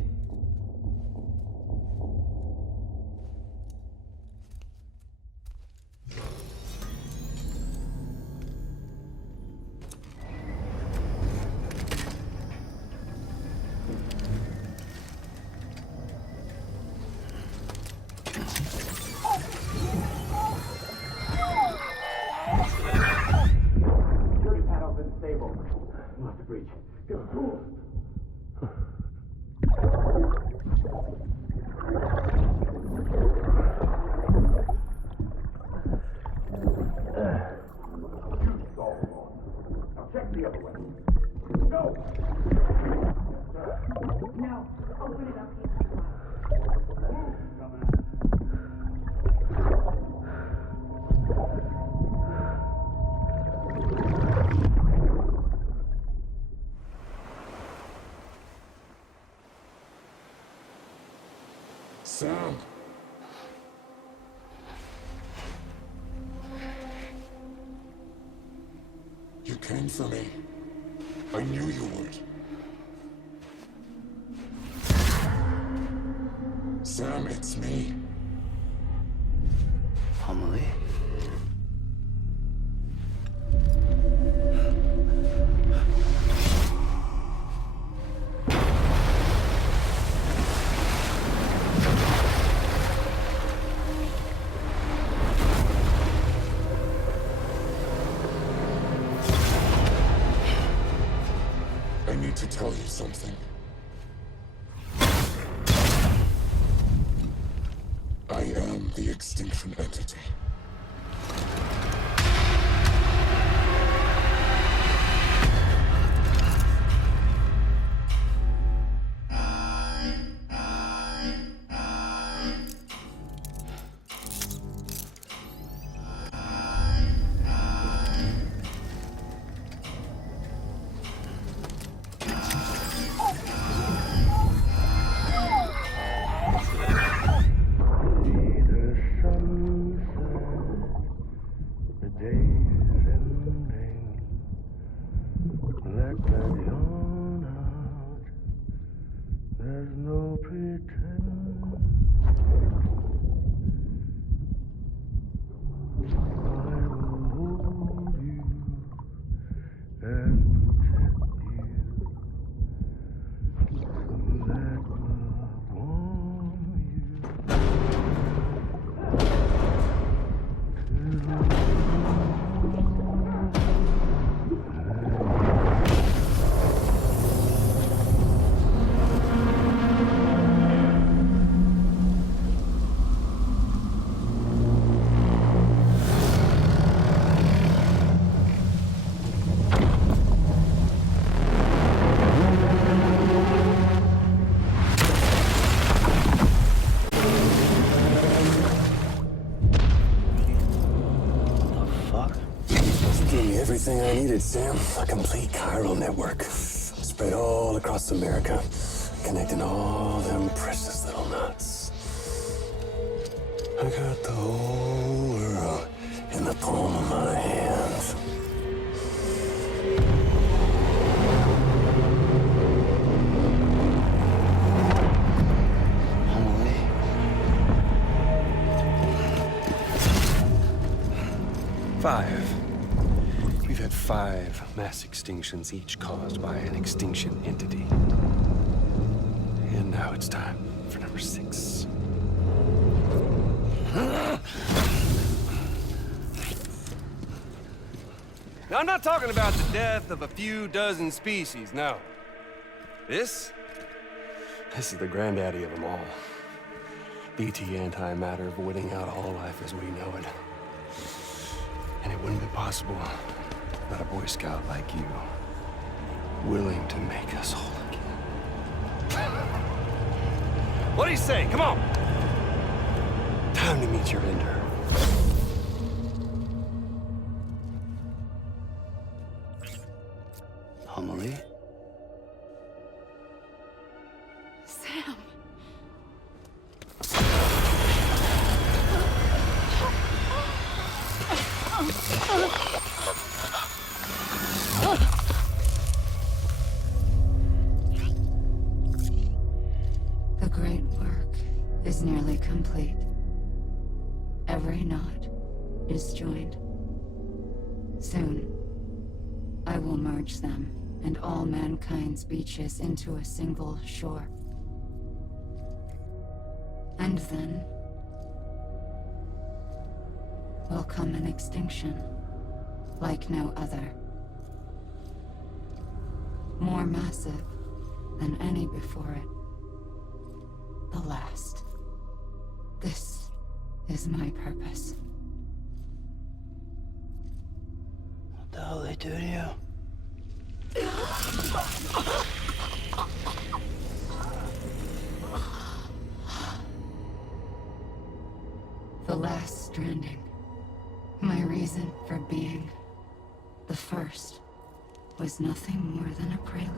Sam. You came for me. I knew you would. Sam, it's me. Amelie? I need to tell you something. I am the Extinction Entity. everything I needed, Sam. A complete chiral network. Spread all across America. Connecting all them precious little nuts. I got the whole world in the palm of my hand. Emily. 5. We've had 5 mass extinctions, each caused by an extinction entity. And now it's time for number 6. Now, I'm not talking about the death of a few dozen species, no. This is the granddaddy of them all. BT antimatter voiding out all life as we know it. And it wouldn't be possible without a Boy Scout like you, willing to make us whole again. What do you say? Come on! Time to meet your ender. Emily? Sam. The great work is nearly complete. Every knot is joined. Soon, I will merge them and all mankind's beaches into a single shore. And then will come an extinction like no other. More massive than any before it. The last. This is my purpose. What the hell they do to you? The last stranding. My reason for being. The first was nothing more than a prelude.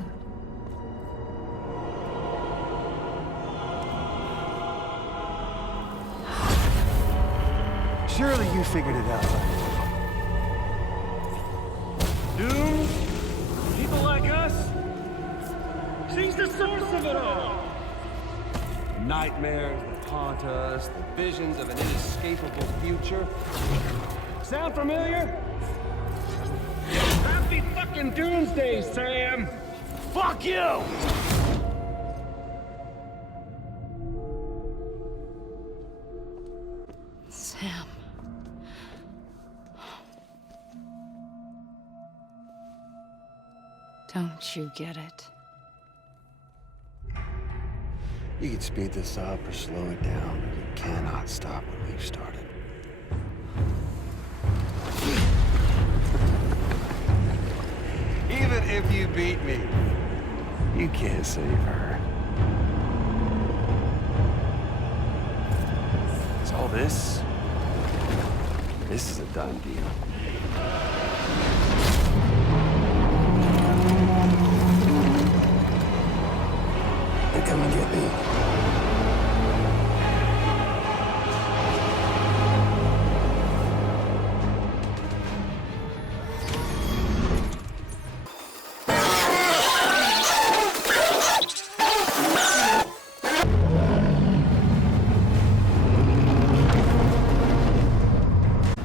Surely you figured it out. Doom? People like us? She's the source of it all! Nightmares that haunt us, the visions of an inescapable future. Sound familiar? Happy fucking doomsday, Sam! Fuck you! Sam. Don't you get it? You can speed this up or slow it down, but you cannot stop what we've started. Even if you beat me, you can't save her. So all this is a done deal. They're coming to get me.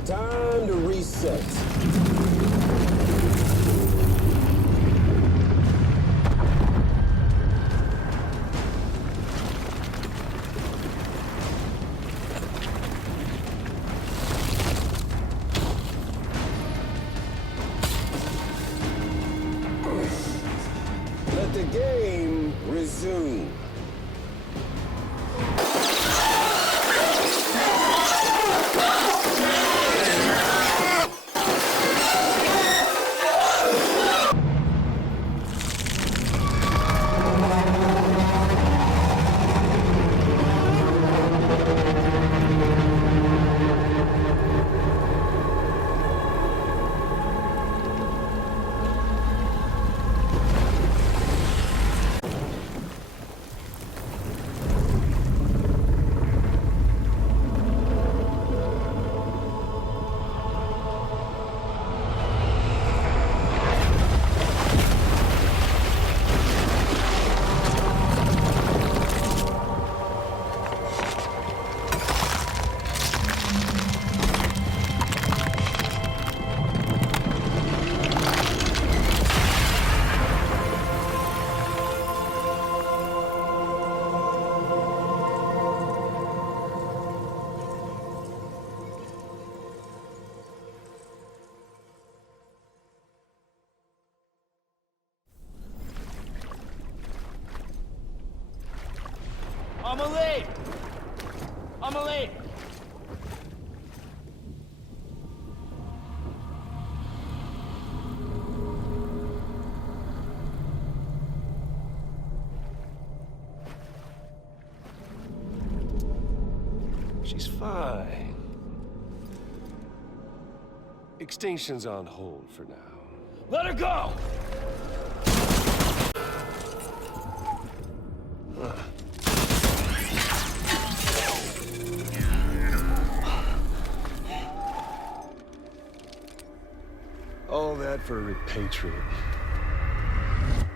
Time to reset. Let the game resume. Amelie! Amelie! She's fine. Extinction's on hold for now. Let her go! All that for a repatriate.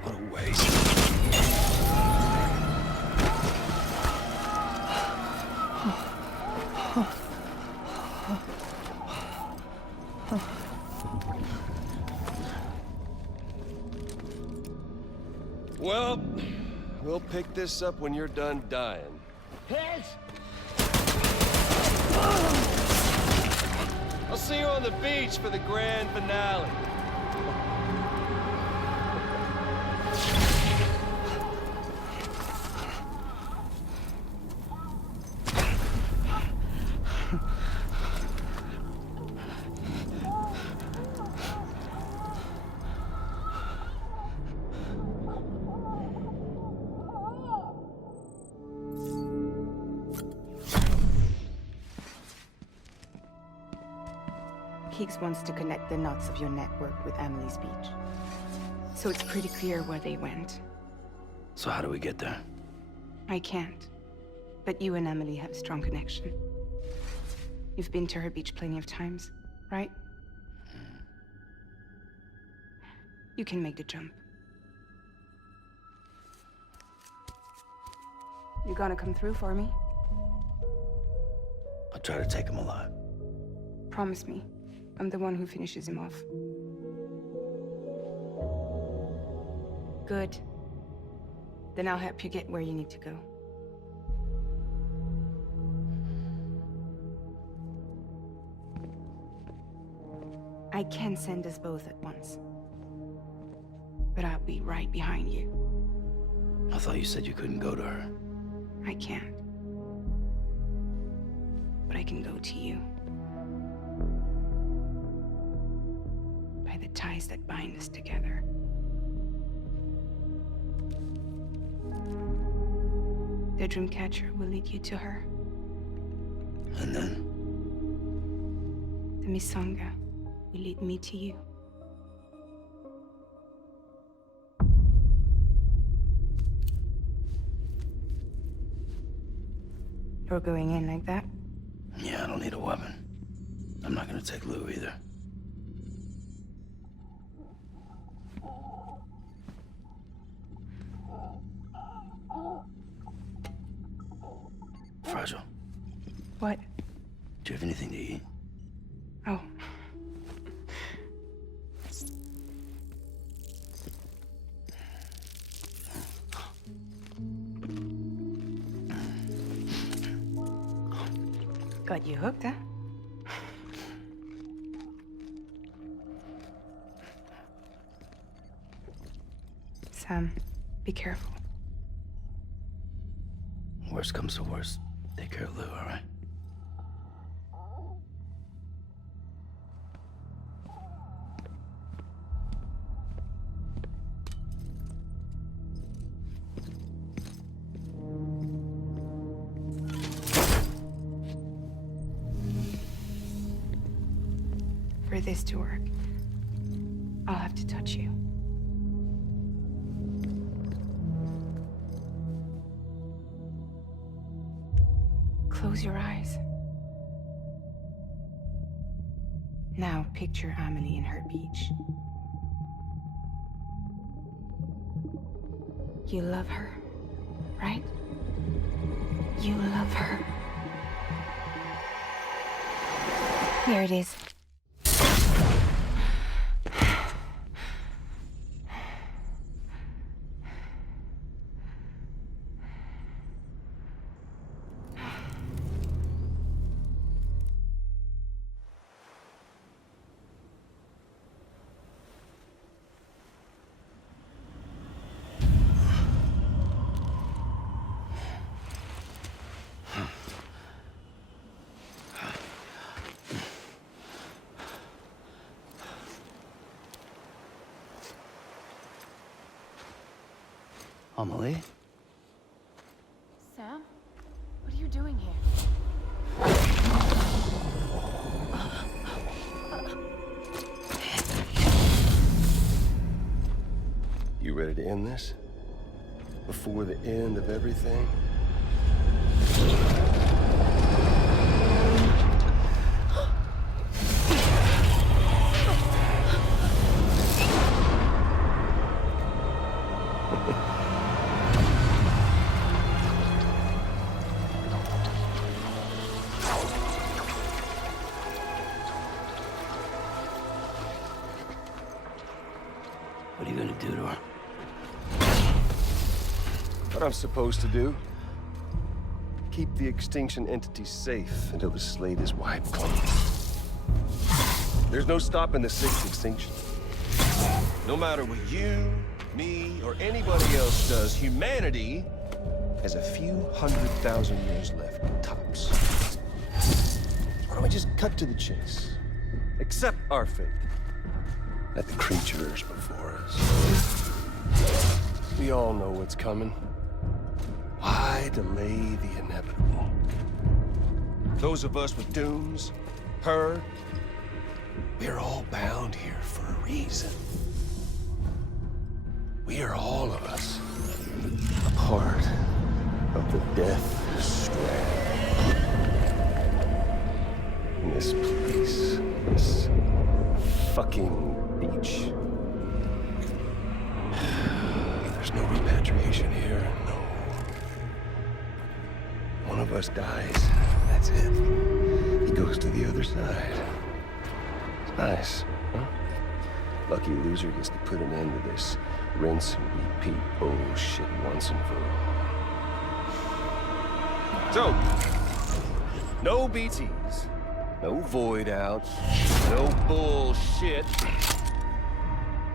What a waste. Well, we'll pick this up when you're done dying. Heads! I'll see you on the beach for the grand finale. Keeks wants to connect the knots of your network with Amelie's beach. So it's pretty clear where they went. So how do we get there? I can't. But you and Emily have a strong connection. You've been to her beach plenty of times, right? You can make the jump. You gonna come through for me? I'll try to take him alive. Promise me. I'm the one who finishes him off. Good. Then I'll help you get where you need to go. I can send us both at once. But I'll be right behind you. I thought you said you couldn't go to her. I can't. But I can go to you. By the ties that bind us together. The Dreamcatcher will lead you to her. And then? The Misanga will lead me to you. You're going in like that? Yeah, I don't need a weapon. I'm not gonna take Lou either. Fragile. What? Do you have anything to eat? Oh. Got you hooked, huh? Sam, be careful. Worst comes to worst. Take care of Lou, all right? For this to work, I'll have to touch you. Close your eyes. Now picture Amelie in her beach. You love her, right? You love her. Here it is. Amelie? Sam? What are you doing here? You ready to end this? Before the end of everything? What are you gonna do to her? What I'm supposed to do? Keep the extinction entity safe until the slate is wiped clean. There's no stopping the sixth extinction. No matter what you, me, or anybody else does, humanity has a few 100,000 years left, tops. So why don't we just cut to the chase? Accept our fate. Let the creatures before us. We all know what's coming. Why delay the inevitable? Those of us with dooms, her, we're all bound here for a reason. We are all of us a part of the Death Stranding. In this place, this fucking beach. There's no repatriation here, no. One of us dies, that's it. He goes to the other side. It's nice, huh? Lucky loser gets to put an end to this rinse and repeat bullshit once and for all. So, no BTs, no void outs, no bullshit.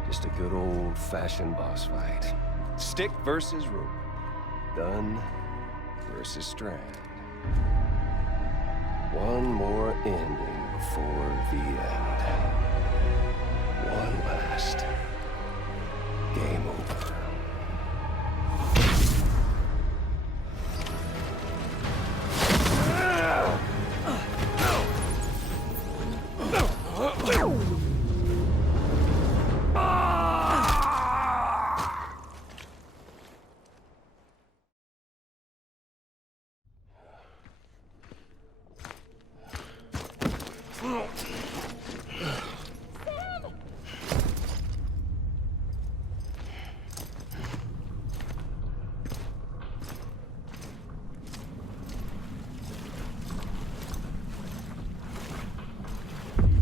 Just a good old-fashioned boss fight. Stick versus rope. Dunn versus Strand. One more ending before the end. One last game over.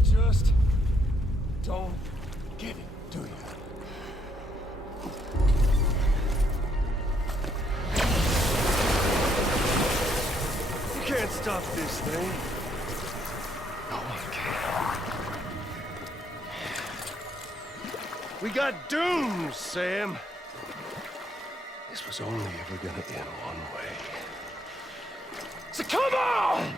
Just don't get it, do you? You can't stop this thing. No one can. We got dooms, Sam. This was only ever gonna end one way. So come on!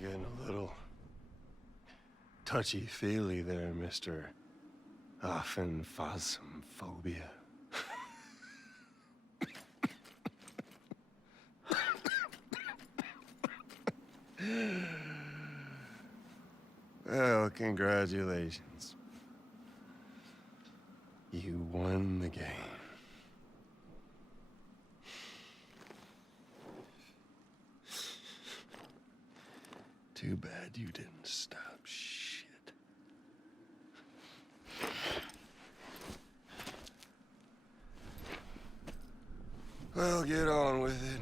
You're getting a little touchy-feely there, Mr. Affenphasmophobia. Well, congratulations. You won the game. Too bad you didn't stop shit. Well, get on with it.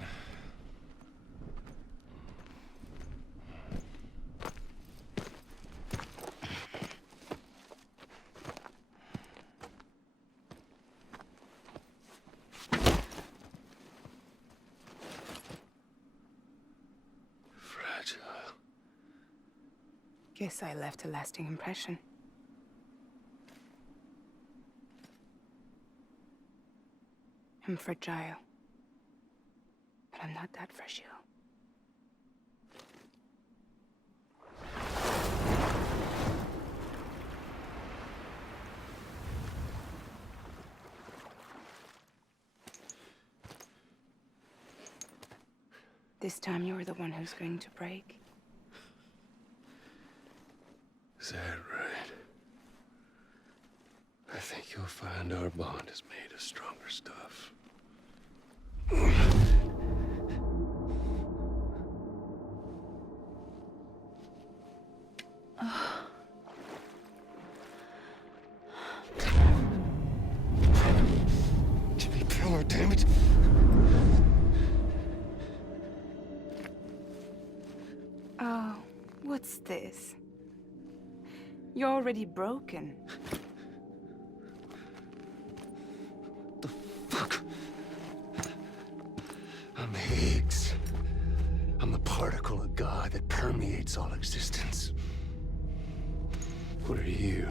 Guess I left a lasting impression. I'm fragile. But I'm not that fragile. This time you're the one who's going to break. Is that right? I think you'll find our bond is made of stronger stuff. Jimmy Pillar, damn it! Oh, what's this? You're already broken. I'm Higgs. I'm the particle of God that permeates all existence. What are you?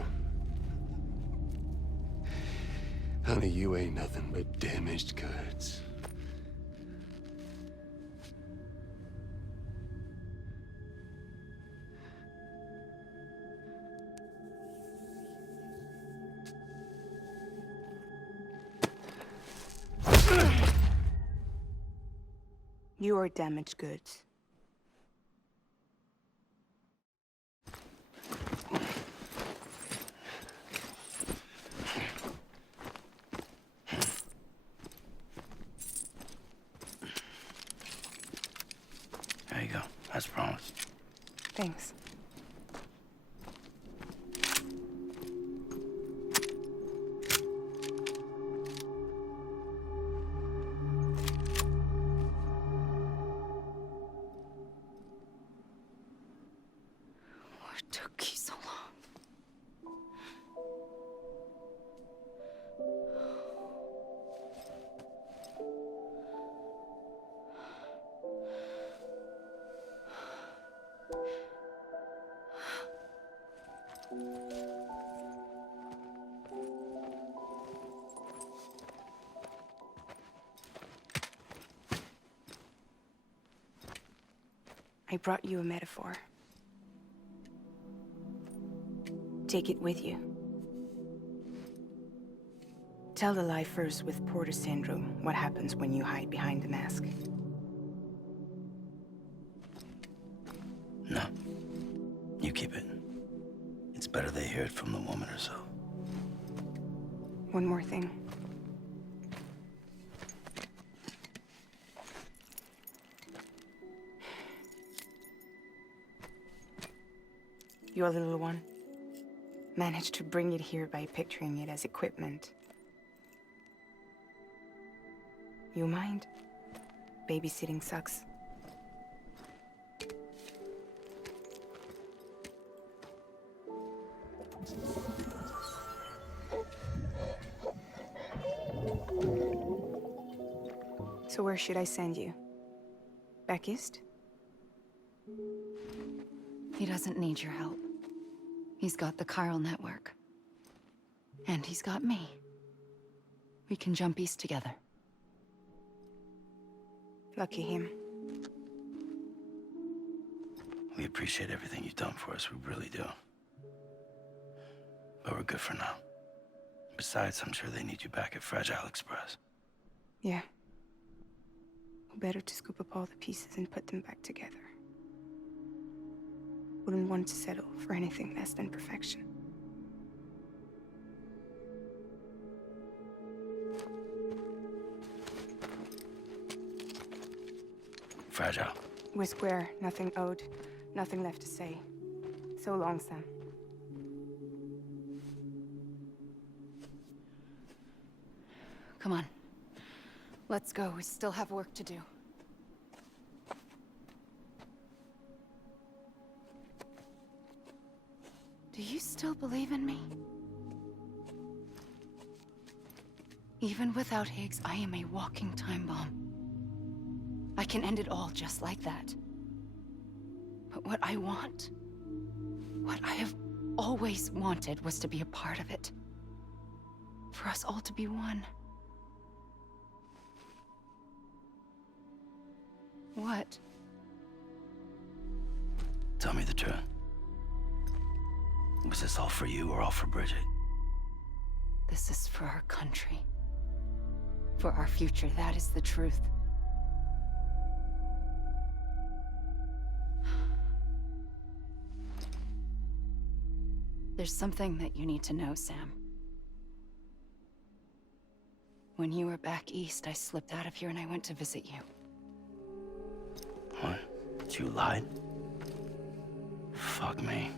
Honey, you ain't nothing but damaged goods. You are damaged goods. There you go, as promised. Thanks. What took you so long? I brought you a metaphor. Take it with you. Tell the lifers with Porter syndrome what happens when you hide behind the mask. No. You keep it. It's better they hear it from the woman herself. One more thing. Your little one managed to bring it here by picturing it as equipment. You mind? Babysitting sucks. So where should I send you? Back east? He doesn't need your help. He's got the chiral network. And he's got me. We can jump east together. Lucky him. We appreciate everything you've done for us, we really do. But we're good for now. Besides, I'm sure they need you back at Fragile Express. Yeah. Better to scoop up all the pieces and put them back together. Wouldn't want to settle for anything less than perfection. Fragile. We're square, nothing owed. Nothing left to say. So long, Sam. Come on. Let's go. We still have work to do. Do you still believe in me? Even without Higgs, I am a walking time bomb. I can end it all just like that. But what I want, what I have always wanted, was to be a part of it. For us all to be one. What? Tell me the truth. Was this all for you or all for Bridget? This is for our country. For our future, that is the truth. There's something that you need to know, Sam. When you were back east, I slipped out of here and I went to visit you. What? You lied? Fuck me.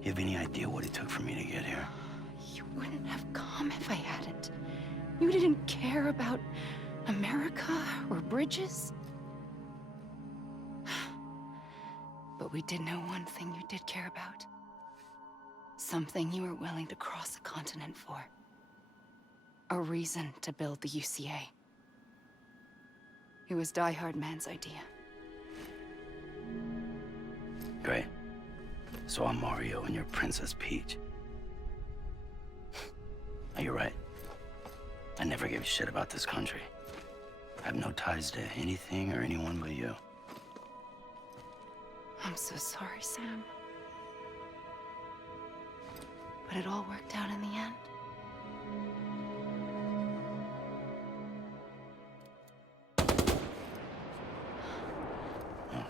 You have any idea what it took for me to get here? You wouldn't have come if I hadn't. You didn't care about America or bridges. But we did know one thing you did care about. Something you were willing to cross a continent for. A reason to build the UCA. It was Die Hard Man's idea. Great. So I'm Mario and you're Princess Peach. Now, you're right. I never gave a shit about this country. I have no ties to anything or anyone but you. I'm so sorry, Sam. But it all worked out in the end. Well,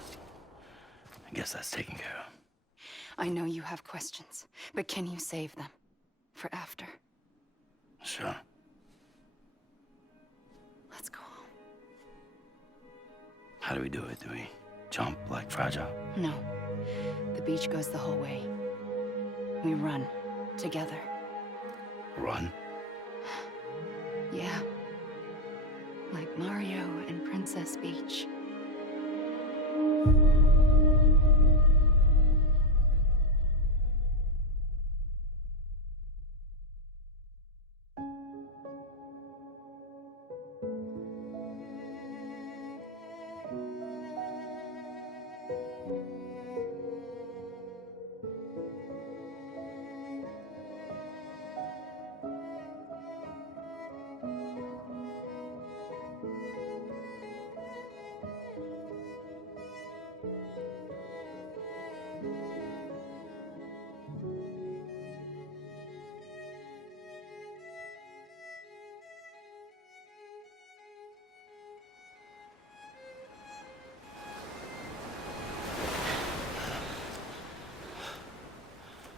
I guess that's taken care of. I know you have questions, but can you save them? For after? Sure. Let's go home. How do we do it? Do we jump like Fragile? No. The beach goes the whole way. We run. Together. Run? Yeah. Like Mario and Princess Peach.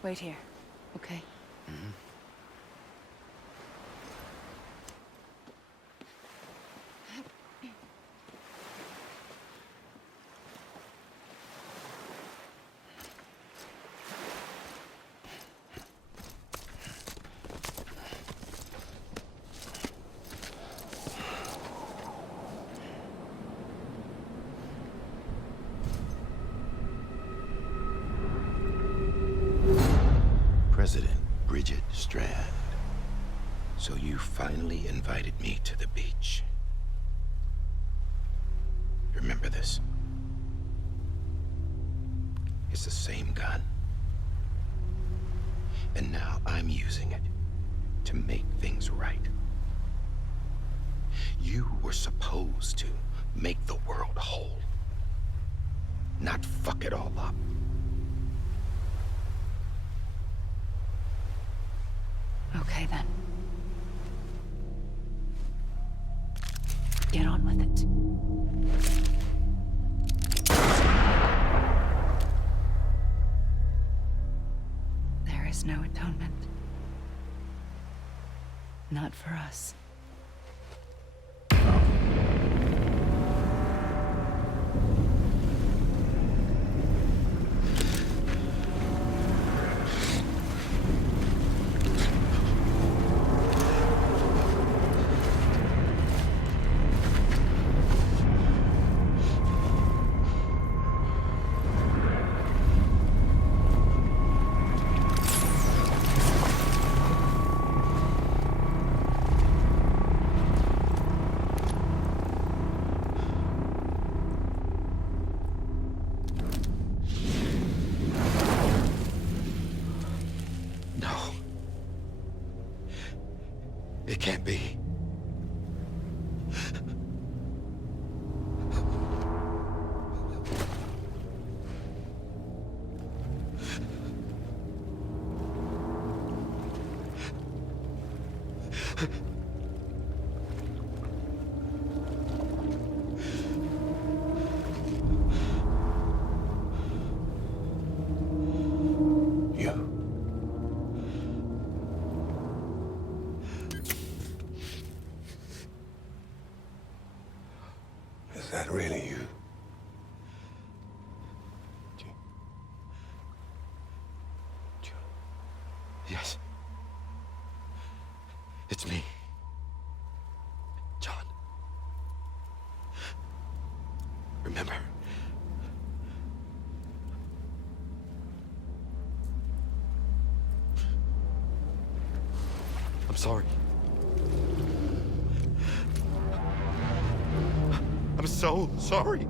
Wait here, okay? Mm-hmm. President Bridget Strand. So you finally invited me to the beach. Remember this? It's the same gun. And now I'm using it to make things right. You were supposed to make the world whole, not fuck it all up. Okay, then. Get on with it. There is no atonement. Not for us. No. It can't be. Is that really you? Yes. It's me. John. Remember? I'm sorry. I'm so sorry.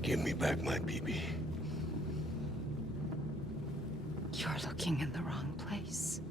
Give me back my BB. You're looking in the wrong place.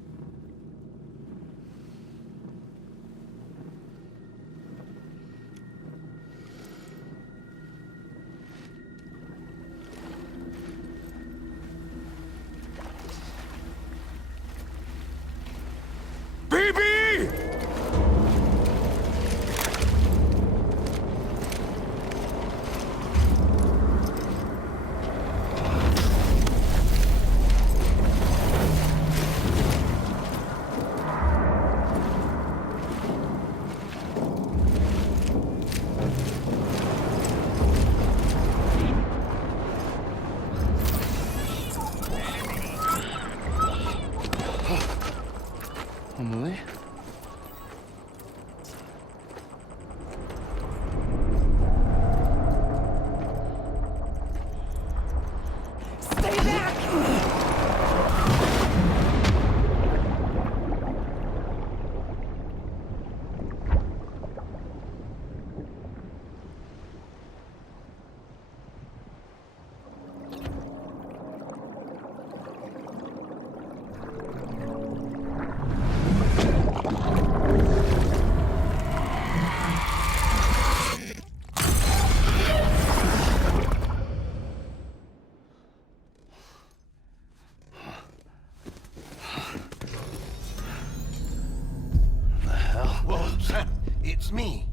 Emily? Stay back! Whoa, Sam, it's me.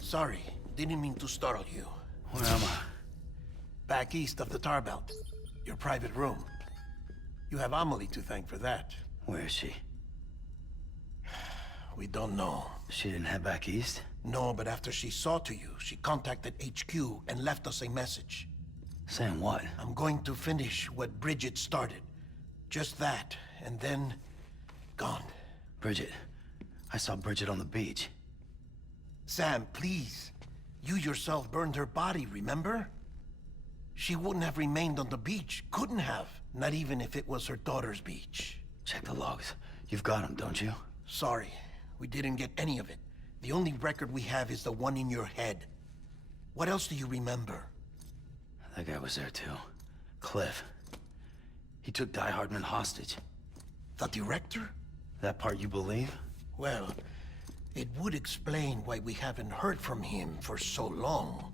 Sorry, didn't mean to startle you. Where am I? Back east of the tar belt. Your private room. You have Amelie to thank for that. Where is she? We don't know. She didn't head back east? No, but after she saw to you, she contacted HQ and left us a message. Saying what? I'm going to finish what Bridget started. Just that, and then... gone. Bridget. I saw Bridget on the beach. Sam, please. You yourself burned her body, remember? She wouldn't have remained on the beach. Couldn't have. Not even if it was her daughter's beach. Check the logs. You've got them, don't you? Sorry. We didn't get any of it. The only record we have is the one in your head. What else do you remember? That guy was there too. Cliff. He took Die Hardman hostage. The director? That part you believe? Well, it would explain why we haven't heard from him for so long.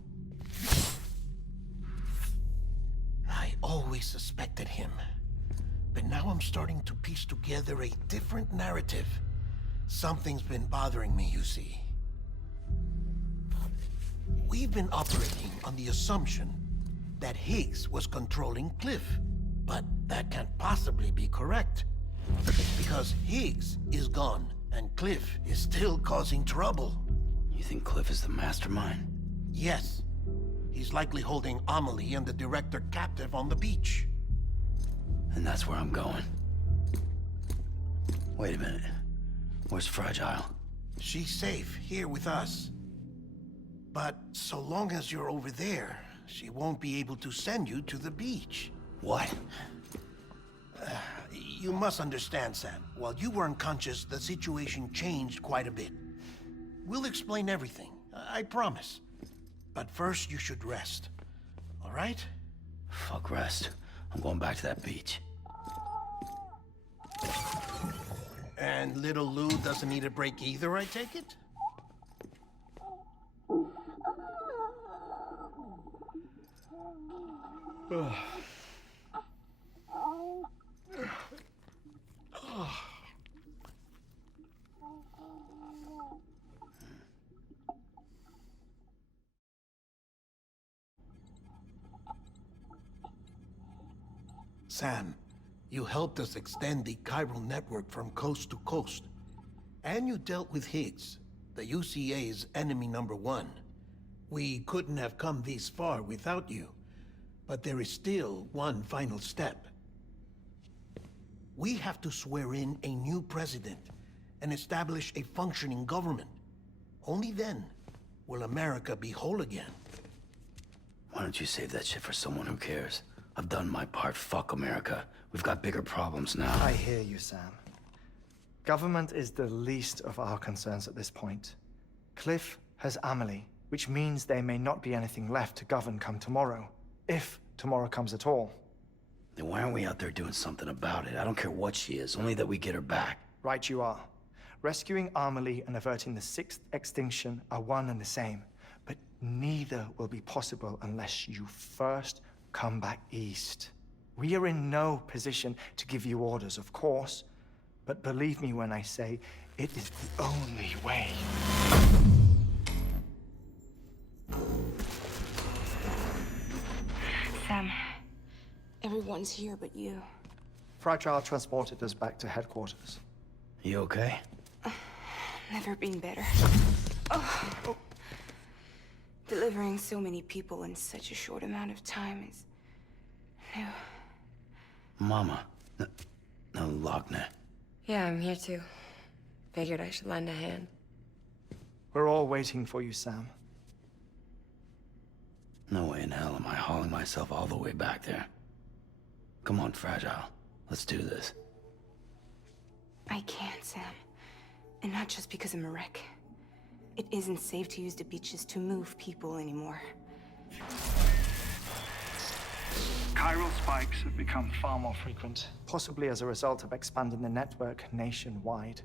I always suspected him. But now I'm starting to piece together a different narrative. Something's been bothering me, you see. We've been operating on the assumption that Higgs was controlling Cliff. But that can't possibly be correct. Because Higgs is gone, and Cliff is still causing trouble. You think Cliff is the mastermind? Yes. He's likely holding Amelie and the director captive on the beach. And that's where I'm going. Wait a minute. Where's Fragile? She's safe, here with us. But so long as you're over there, she won't be able to send you to the beach. What? You must understand, Sam. While you were unconscious, the situation changed quite a bit. We'll explain everything, I promise. But first, you should rest. All right? Fuck rest. I'm going back to that beach. And little Lou doesn't need a break either, I take it? Sam, you helped us extend the chiral network from coast to coast. And you dealt with Higgs, the UCA's enemy #1. We couldn't have come this far without you. But there is still one final step. We have to swear in a new president and establish a functioning government. Only then will America be whole again. Why don't you save that shit for someone who cares? I've done my part. Fuck America. We've got bigger problems now. I hear you, Sam. Government is the least of our concerns at this point. Cliff has Amelie, which means there may not be anything left to govern come tomorrow. If tomorrow comes at all. Then why aren't we out there doing something about it? I don't care what she is, only that we get her back. Right you are. Rescuing Amelie and averting the 6th extinction are one and the same. But neither will be possible unless you first come back east. We are in no position to give you orders, of course. But believe me when I say, it is the only way. Sam, everyone's here but you. Fragile transported us back to headquarters. You okay? Never been better. Oh. Delivering so many people in such a short amount of time is new. Mama. No, Lochner. Yeah, I'm here too. Figured I should lend a hand. We're all waiting for you, Sam. No way in hell am I hauling myself all the way back there. Come on, Fragile. Let's do this. I can't, Sam. And not just because I'm a wreck. It isn't safe to use the beaches to move people anymore. Chiral spikes have become far more frequent. Possibly as a result of expanding the network nationwide.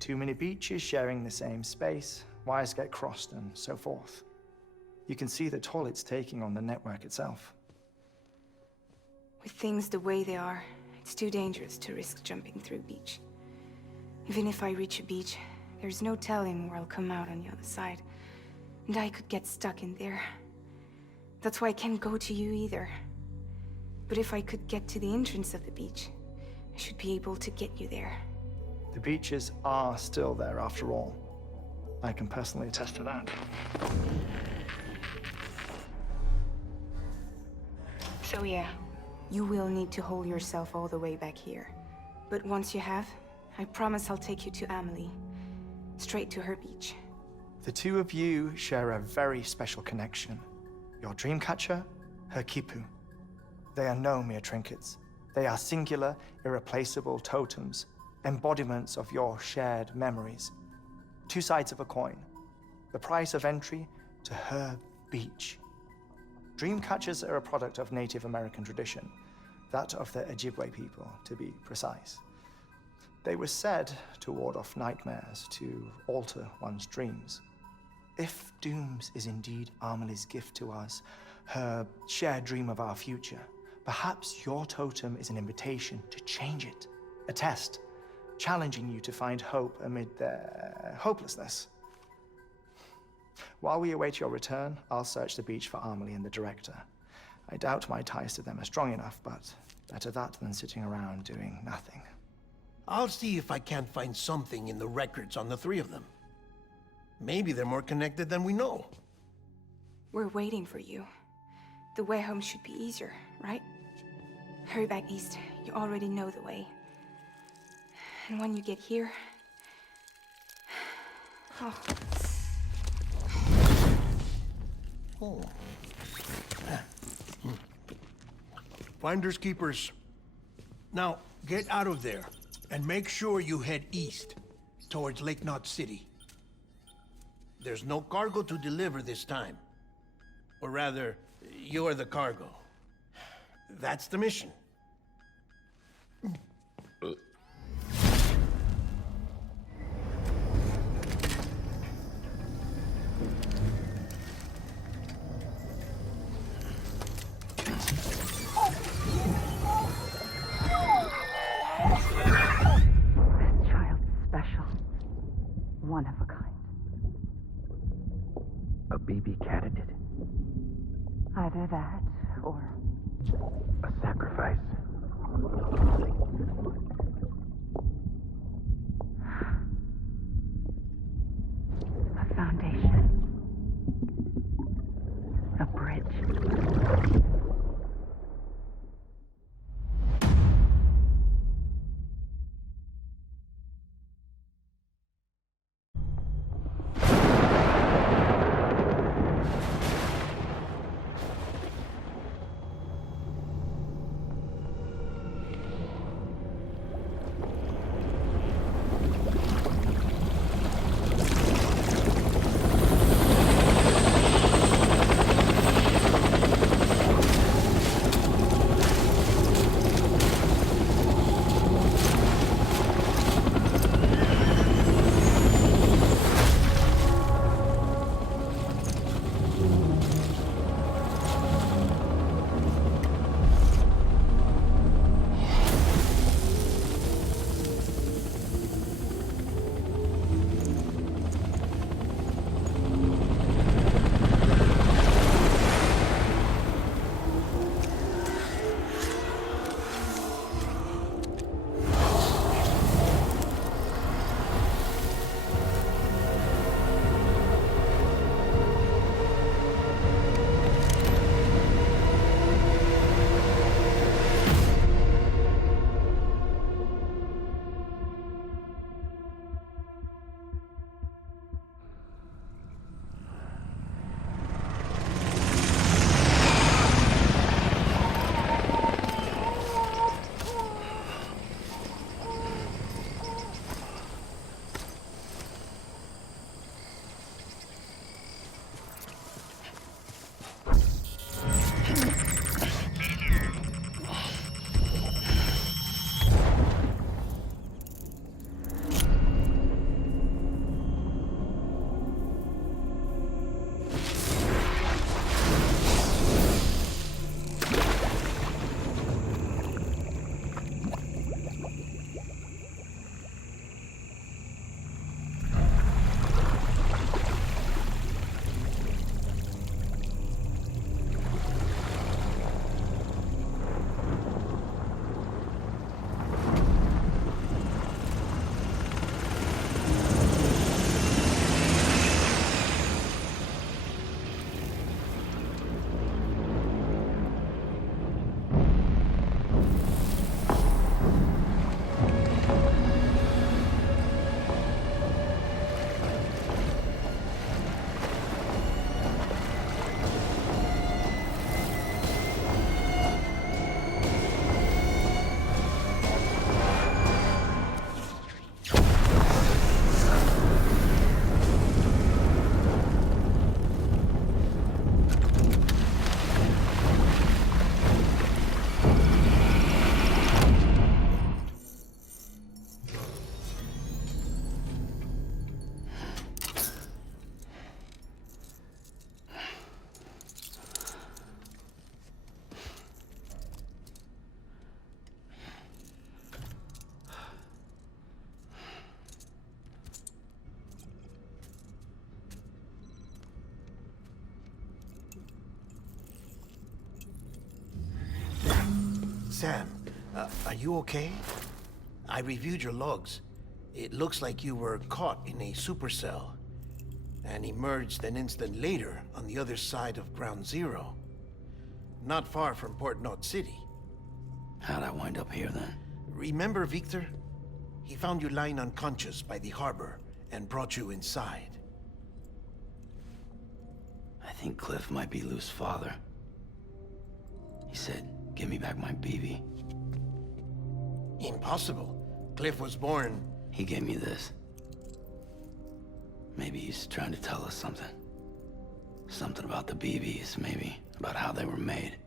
Too many beaches sharing the same space, wires get crossed, and so forth. You can see the toll it's taking on the network itself. With things the way they are, it's too dangerous to risk jumping through a beach. Even if I reach a beach, there's no telling where I'll come out on the other side. And I could get stuck in there. That's why I can't go to you either. But if I could get to the entrance of the beach, I should be able to get you there. The beaches are still there after all. I can personally attest to that. So yeah, you will need to hold yourself all the way back here. But once you have, I promise I'll take you to Amelie. Straight to her beach. The two of you share a very special connection. Your dreamcatcher, her Kipu. They are no mere trinkets. They are singular, irreplaceable totems, embodiments of your shared memories. Two sides of a coin. The price of entry to her beach. Dreamcatchers are a product of Native American tradition, that of the Ojibwe people, to be precise. They were said to ward off nightmares, to alter one's dreams. If Dooms is indeed Amelie's gift to us, her shared dream of our future, perhaps your totem is an invitation to change it. A test, challenging you to find hope amid their hopelessness. While we await your return, I'll search the beach for Amelie and the director. I doubt my ties to them are strong enough, but better that than sitting around doing nothing. I'll see if I can't find something in the records on the three of them. Maybe they're more connected than we know. We're waiting for you. The way home should be easier, right? Hurry back east. You already know the way. And when you get here... Oh. Oh. Finders keepers. Now, get out of there, and make sure you head east, towards Lake Knot City. There's no cargo to deliver this time. Or rather, you're the cargo. That's the mission. One of a kind. A BB candidate? Either that, or... a sacrifice? A foundation. A bridge. Sam, are you okay? I reviewed your logs. It looks like you were caught in a supercell and emerged an instant later on the other side of Ground Zero. Not far from Port Knot City. How'd I wind up here then? Remember Victor? He found you lying unconscious by the harbor and brought you inside. I think Cliff might be Lou's father. He said, give me back my BB. Impossible. Cliff was born... He gave me this. Maybe he's trying to tell us something. Something about the BBs, maybe. About how they were made.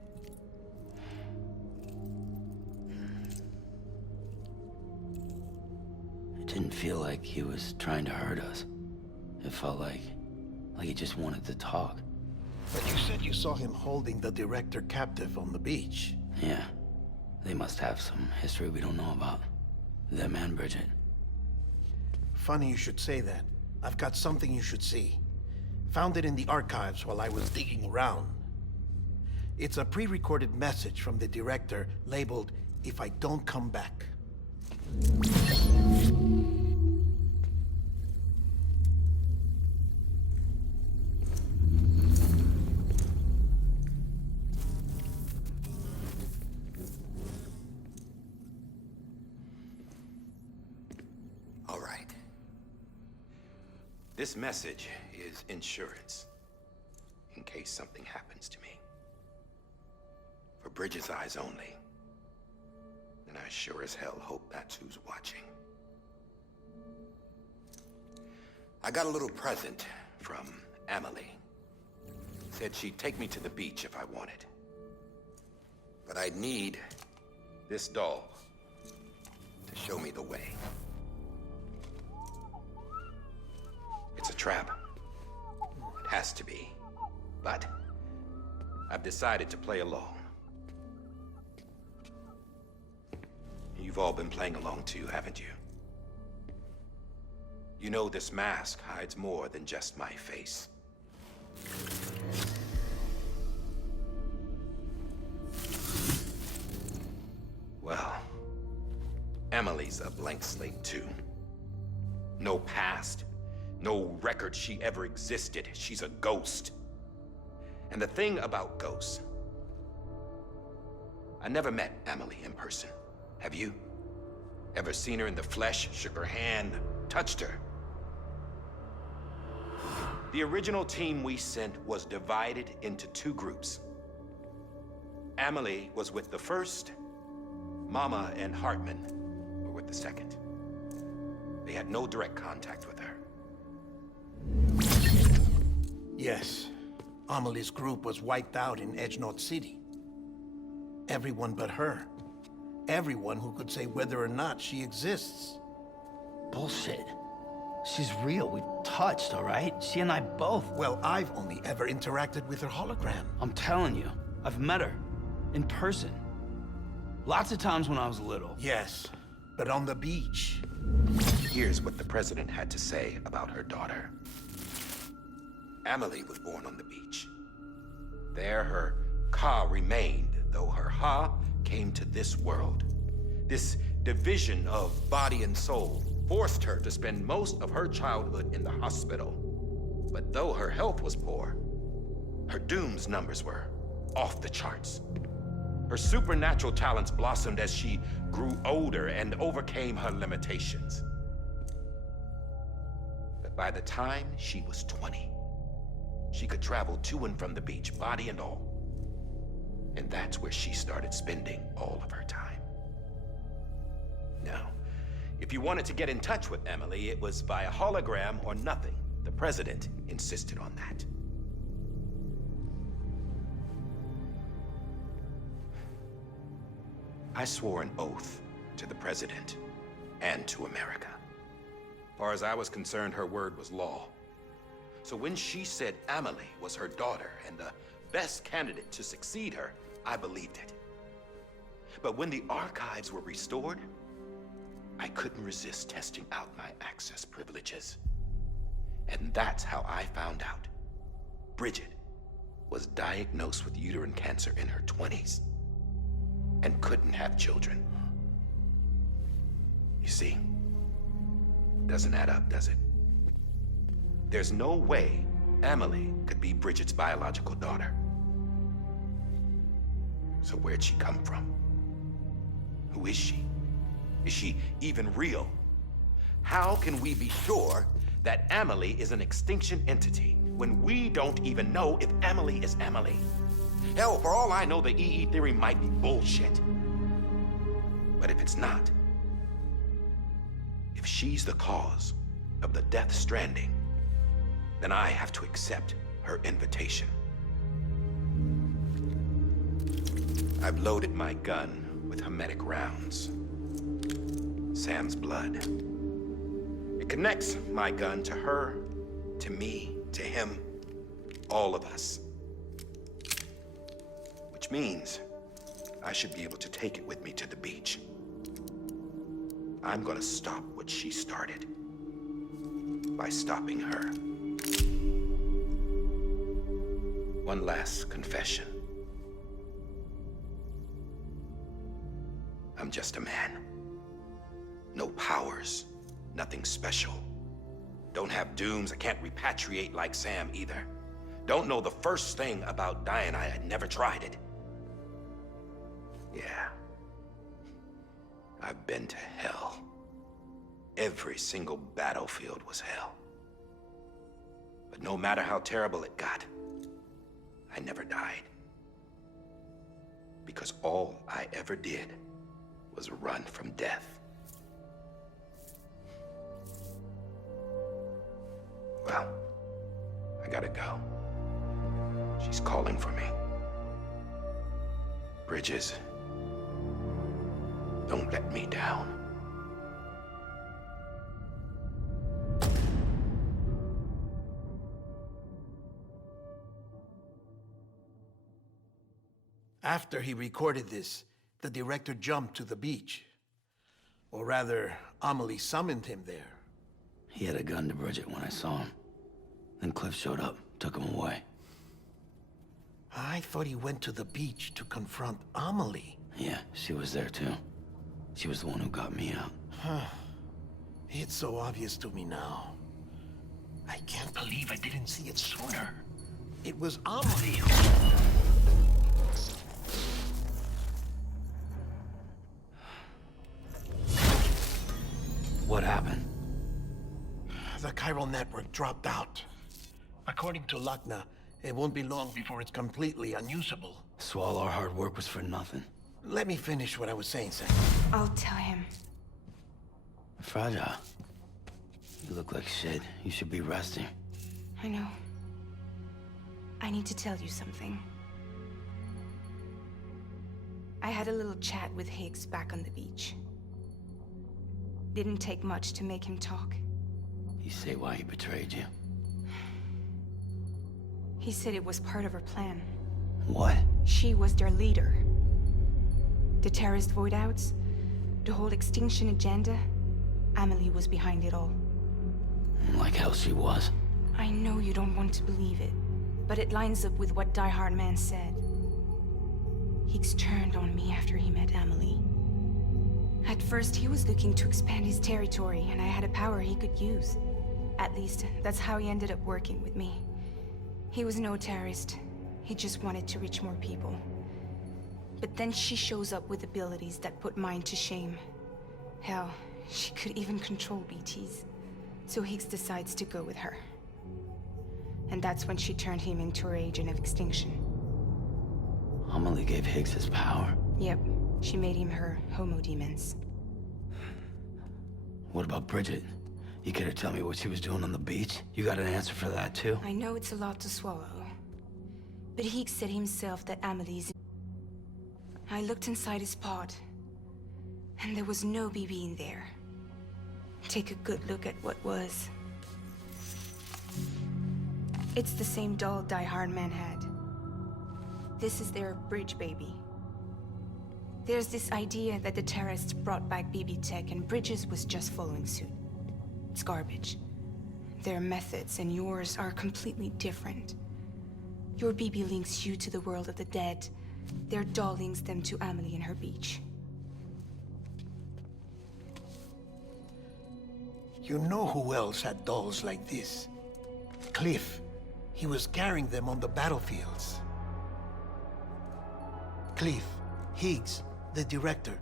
It didn't feel like he was trying to hurt us. It felt like he just wanted to talk. But you said you saw him holding the director captive on the beach. Yeah. They must have some history we don't know about. Them and Bridget. Funny you should say that. I've got something you should see. Found it in the archives while I was digging around. It's a pre-recorded message from the director labeled, "If I don't come back." All right. This message is insurance, in case something happens to me. For Bridget's eyes only. And I sure as hell hope that's who's watching. I got a little present from Emily. Said she'd take me to the beach if I wanted. But I'd need this doll to show me the way. It's a trap. It has to be. But I've decided to play along. You've all been playing along too, haven't you? You know this mask hides more than just my face. Well, Emily's a blank slate too. No past, no record she ever existed. She's a ghost. And the thing about ghosts, I never met Emily in person. Have you? Ever seen her in the flesh, shook her hand, touched her? The original team we sent was divided into two groups. Emily was with the first. Mama and Hartman were with the second. They had no direct contact with her. Yes. Amelie's group was wiped out in Edge North City. Everyone but her. Everyone who could say whether or not she exists. Bullshit. She's real. We touched, all right? She and I both. Well, I've only ever interacted with her hologram. I'm telling you, I've met her. In person. Lots of times when I was little. Yes, but on the beach. Here's what the president had to say about her daughter. Emily was born on the beach. There her Ka remained, though her Ha came to this world. This division of body and soul forced her to spend most of her childhood in the hospital. But though her health was poor, her Doom's numbers were off the charts. Her supernatural talents blossomed as she grew older and overcame her limitations. But by the time she was 20, she could travel to and from the beach, body and all. And that's where she started spending all of her time. Now, if you wanted to get in touch with Emily, it was via hologram or nothing. The president insisted on that. I swore an oath to the president and to America. As far as I was concerned, her word was law. So when she said Emily was her daughter and the best candidate to succeed her, I believed it. But when the archives were restored, I couldn't resist testing out my access privileges. And that's how I found out Bridget was diagnosed with uterine cancer in her 20s and couldn't have children. You see, doesn't add up, does it? There's no way Emily could be Bridget's biological daughter. So where'd she come from? Who is she? Is she even real? How can we be sure that Emily is an extinction entity when we don't even know if Emily is Emily. Hell, for all I know, the EE theory might be bullshit. But if it's not, if she's the cause of the Death Stranding, then I have to accept her invitation. I've loaded my gun with hermetic rounds. Sam's blood. It connects my gun to her, to me, to him, all of us. Which means I should be able to take it with me to the beach. I'm gonna stop what she started by stopping her. One last confession. I'm just a man. No powers, nothing special. Don't have dooms, I can't repatriate like Sam either. Don't know the first thing about dying, I had never tried it. Yeah. I've been to hell. Every single battlefield was hell. But no matter how terrible it got, I never died. Because all I ever did was run from death. Well, I gotta go. She's calling for me. Bridges, don't let me down. After he recorded this, the director jumped to the beach. Or rather, Amelie summoned him there. He had a gun to Bridget when I saw him. Then Cliff showed up, took him away. I thought he went to the beach to confront Amelie. Yeah, she was there too. She was the one who got me out. It's so obvious to me now. I can't believe I didn't see it sooner. It was Amelie who... What happened? The chiral network dropped out. According to Lachna, it won't be long before it's completely unusable. So all our hard work was for nothing. Let me finish what I was saying, Sam. I'll tell him. Fragile. You look like shit. You should be resting. I know. I need to tell you something. I had a little chat with Higgs back on the beach. Didn't take much to make him talk. You say why he betrayed you? He said it was part of her plan. What? She was their leader. The terrorist void-outs, the whole extinction agenda, Amelie was behind it all. Like hell she was. I know you don't want to believe it, but it lines up with what Die Hard Man said. Higgs turned on me after he met Amelie. At first, he was looking to expand his territory, and I had a power he could use. At least, that's how he ended up working with me. He was no terrorist. He just wanted to reach more people. But then she shows up with abilities that put mine to shame. Hell, she could even control BTs. So Higgs decides to go with her. And that's when she turned him into her agent of extinction. Amelie gave Higgs his power. Yep, she made him her Homo Demens. What about Bridget? You care to tell me what she was doing on the beach? You got an answer for that too? I know it's a lot to swallow. But Higgs said himself that Amelie's... I looked inside his pod, and there was no BB in there. Take a good look at what was. It's the same doll Die Hard Man had. This is their bridge baby. There's this idea that the terrorists brought back BB tech and Bridges was just following suit. It's garbage. Their methods and yours are completely different. Your BB links you to the world of the dead. Their doll links them to Amelie and her beach. You know who else had dolls like this? Cliff. He was carrying them on the battlefields. Cliff, Higgs, the director.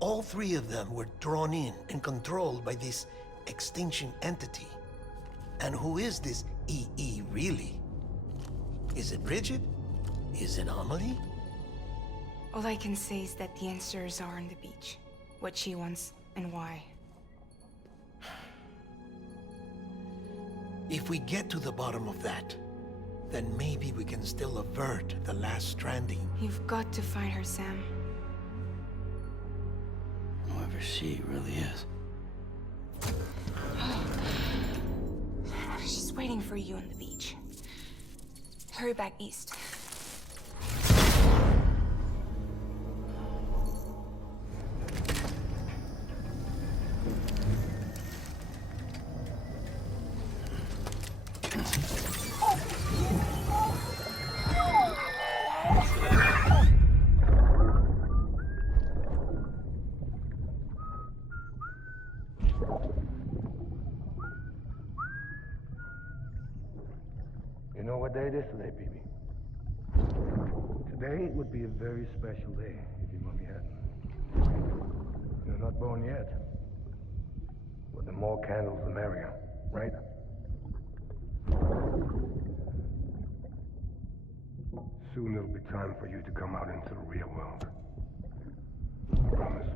All three of them were drawn in and controlled by this extinction entity. And who is this EE really? Is it Bridget? Is it Amelie? All I can say is that the answers are on the beach. What she wants and why. If we get to the bottom of that, then maybe we can still avert the last stranding. You've got to find her, Sam. Whoever she really is. She's waiting for you on the beach. Hurry back east. You know what day it is today, baby? Today would be a very special day if your mommy hadn't. You're not born yet. But the more candles, the merrier, right? Soon it'll be time for you to come out into the real world. I promise.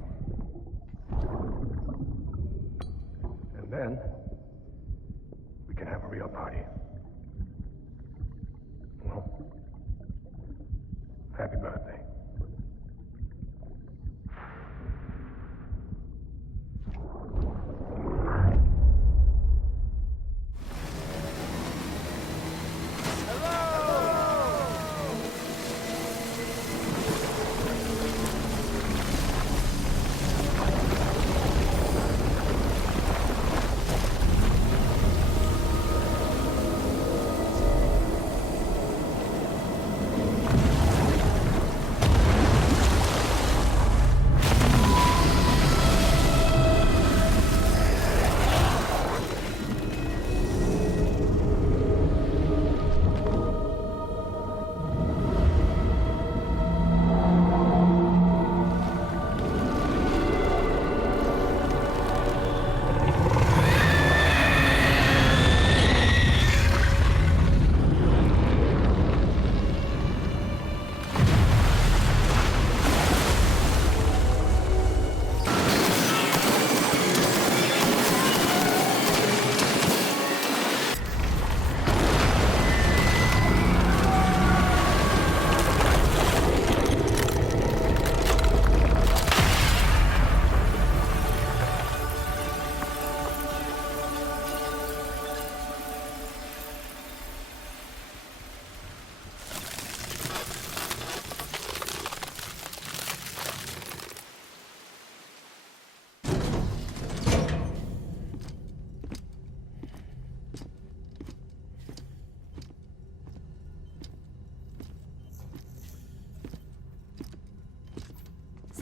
And then, we can have a real party. Well, happy birthday.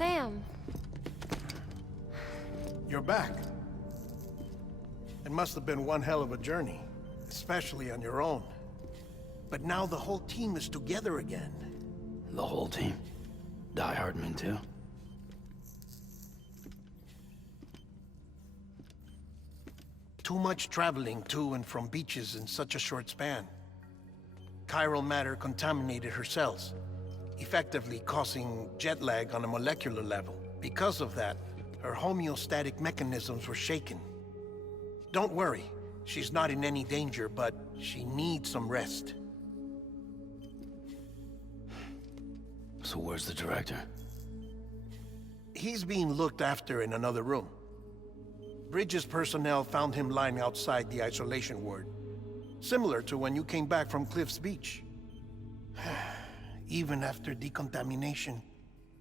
Sam. You're back. It must have been one hell of a journey, especially on your own. But now the whole team is together again. The whole team? Die Hardman too? Too much traveling to and from beaches in such a short span. Chiral matter contaminated her cells, effectively causing jet lag on a molecular level. Because of that, her homeostatic mechanisms were shaken. Don't worry, she's not in any danger, but she needs some rest. So where's the director? He's being looked after in another room. Bridges personnel found him lying outside the isolation ward. Similar to when you came back from Cliff's Beach. Even after decontamination,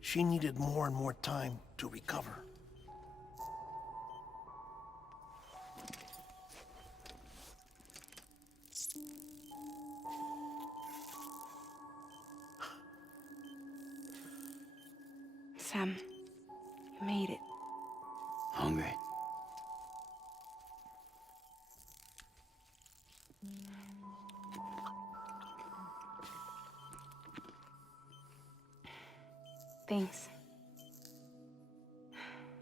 she needed more and more time to recover. Sam, you made it. Hungry? Thanks.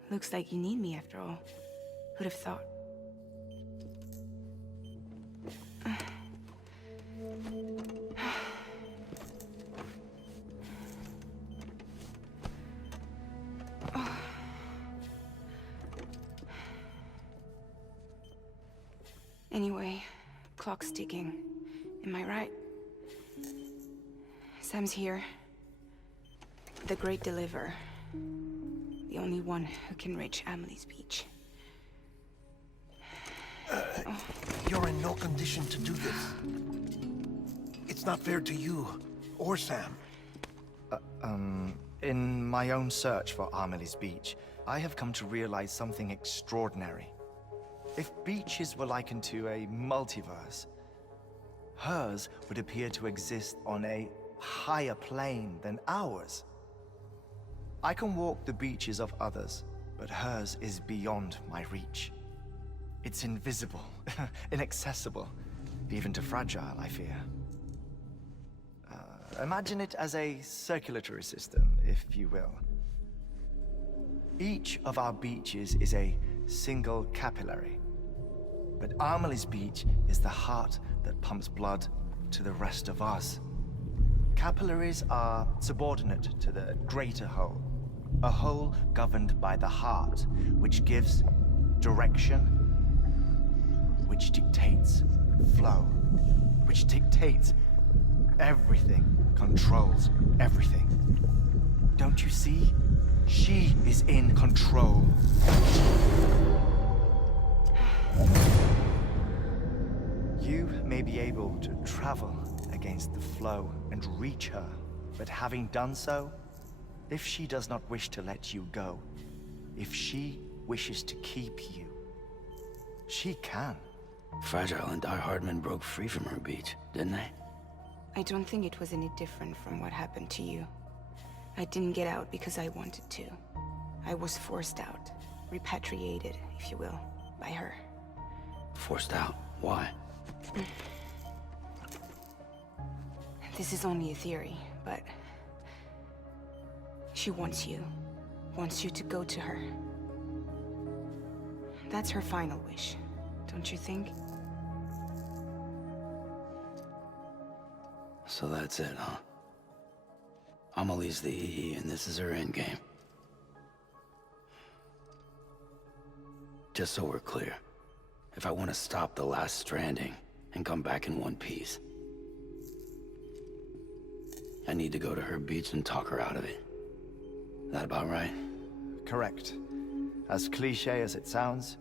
Looks like you need me after all. Who'd have thought? Anyway, clock's ticking. Am I right? Sam's here. The Great Deliverer. The only one who can reach Amelie's Beach. You're in no condition to do this. It's not fair to you or Sam. In my own search for Amelie's Beach, I have come to realize something extraordinary. If beaches were likened to a multiverse, hers would appear to exist on a higher plane than ours. I can walk the beaches of others, but hers is beyond my reach. It's invisible, inaccessible, even to fragile, I fear. Imagine it as a circulatory system, if you will. Each of our beaches is a single capillary, but Amelie's Beach is the heart that pumps blood to the rest of us. Capillaries are subordinate to the greater whole, a whole governed by the heart, which gives direction, which dictates flow, which dictates everything, controls everything. Don't you see? She is in control. You may be able to travel against the flow and reach her, but having done so, if she does not wish to let you go, if she wishes to keep you, she can. Fragile and Die Hardman broke free from her beach, didn't they? I don't think it was any different from what happened to you. I didn't get out because I wanted to. I was forced out, repatriated, if you will, by her. Forced out? Why? This is only a theory, but she wants you to go to her. That's her final wish, don't you think? So that's it, huh? Amelie's the EE, and this is her endgame. Just so we're clear, if I want to stop the last stranding and come back in one piece, I need to go to her beach and talk her out of it. That about right? Correct. As cliche as it sounds,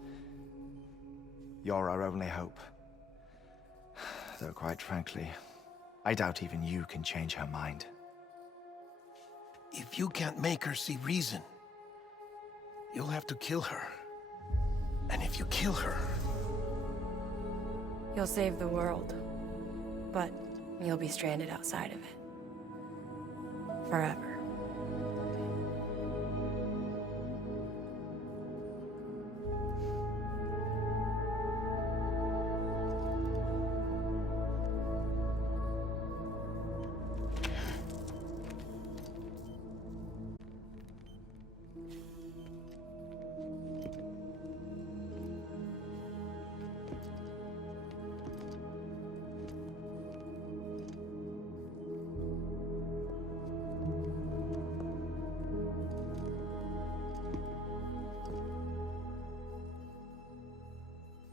you're our only hope. Though quite frankly, I doubt even you can change her mind. If you can't make her see reason, you'll have to kill her. And if you kill her... You'll save the world, but you'll be stranded outside of it. Forever.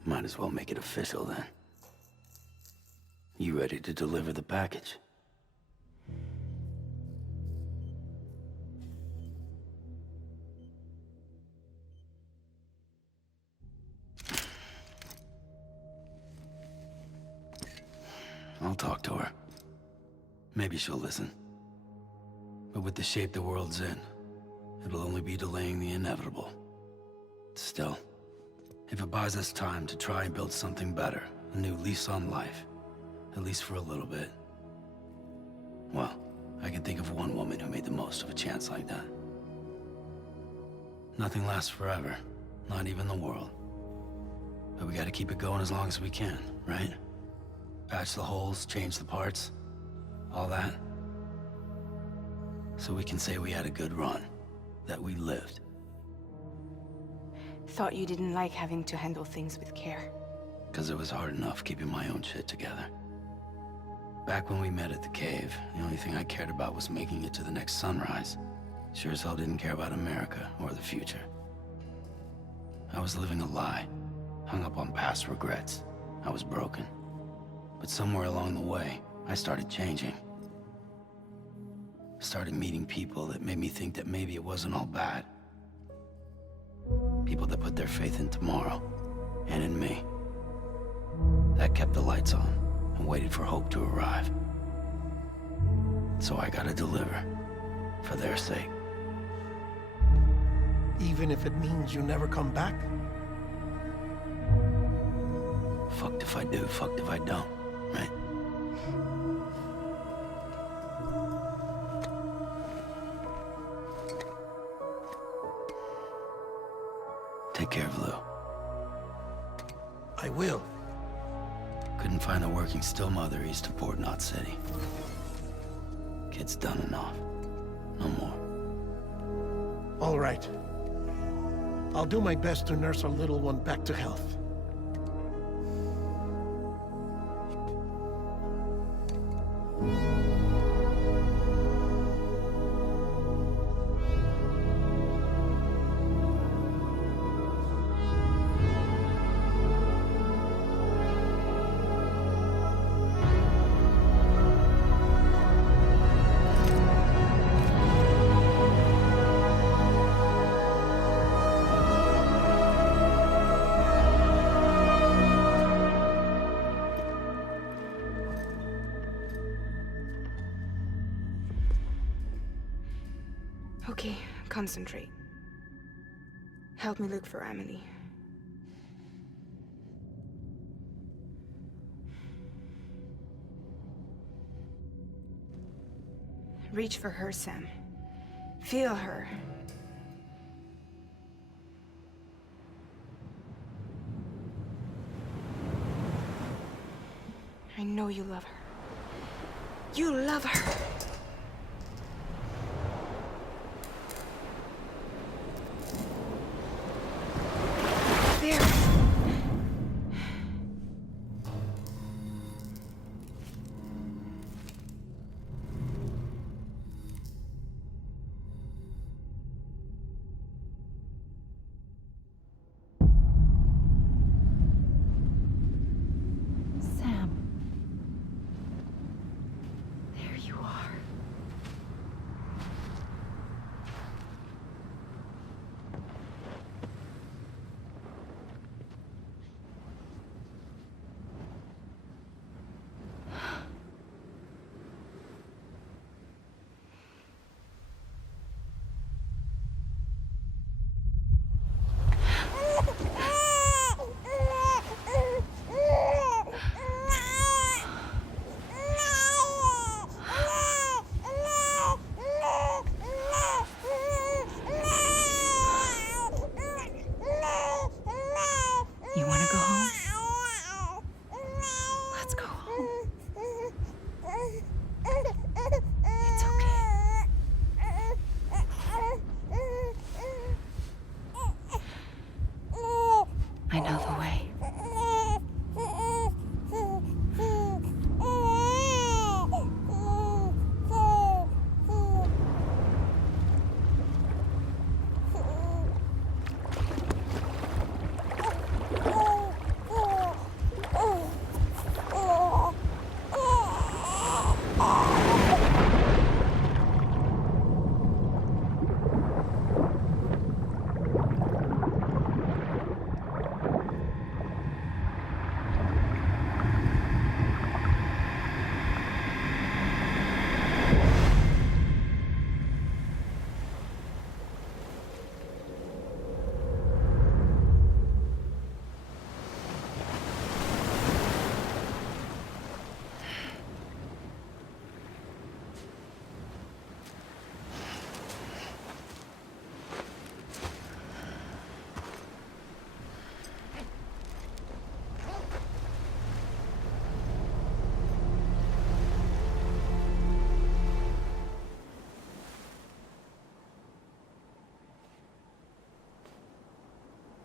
Might as well make it official then. You ready to deliver the package? I'll talk to her. Maybe she'll listen. But with the shape the world's in, it'll only be delaying the inevitable. Still, if it buys us time to try and build something better, a new lease on life, at least for a little bit, well, I can think of one woman who made the most of a chance like that. Nothing lasts forever, not even the world. But we gotta keep it going as long as we can, right? Patch the holes, change the parts, all that. So we can say we had a good run, that we lived. Thought you didn't like having to handle things with care. 'Cause it was hard enough keeping my own shit together. Back when we met at the cave, the only thing I cared about was making it to the next sunrise. Sure as hell didn't care about America or the future. I was living a lie, hung up on past regrets, I was broken. But somewhere along the way, I started changing. Started meeting people that made me think that maybe it wasn't all bad. People that put their faith in tomorrow, and in me. That kept the lights on, and waited for hope to arrive. So I gotta deliver, for their sake. Even if it means you never come back? Fucked if I do, fucked if I don't, right? Take care of Lou. I will. Couldn't find a working still mother east of Port Knot City. Kid's done enough. No more. All right. I'll do my best to nurse our little one back to health. Okay, concentrate. Help me look for Emily. Reach for her, Sam. Feel her. I know you love her. You love her. There. Sam. There you are. You want to go home? Let's go home. It's okay. I know the way.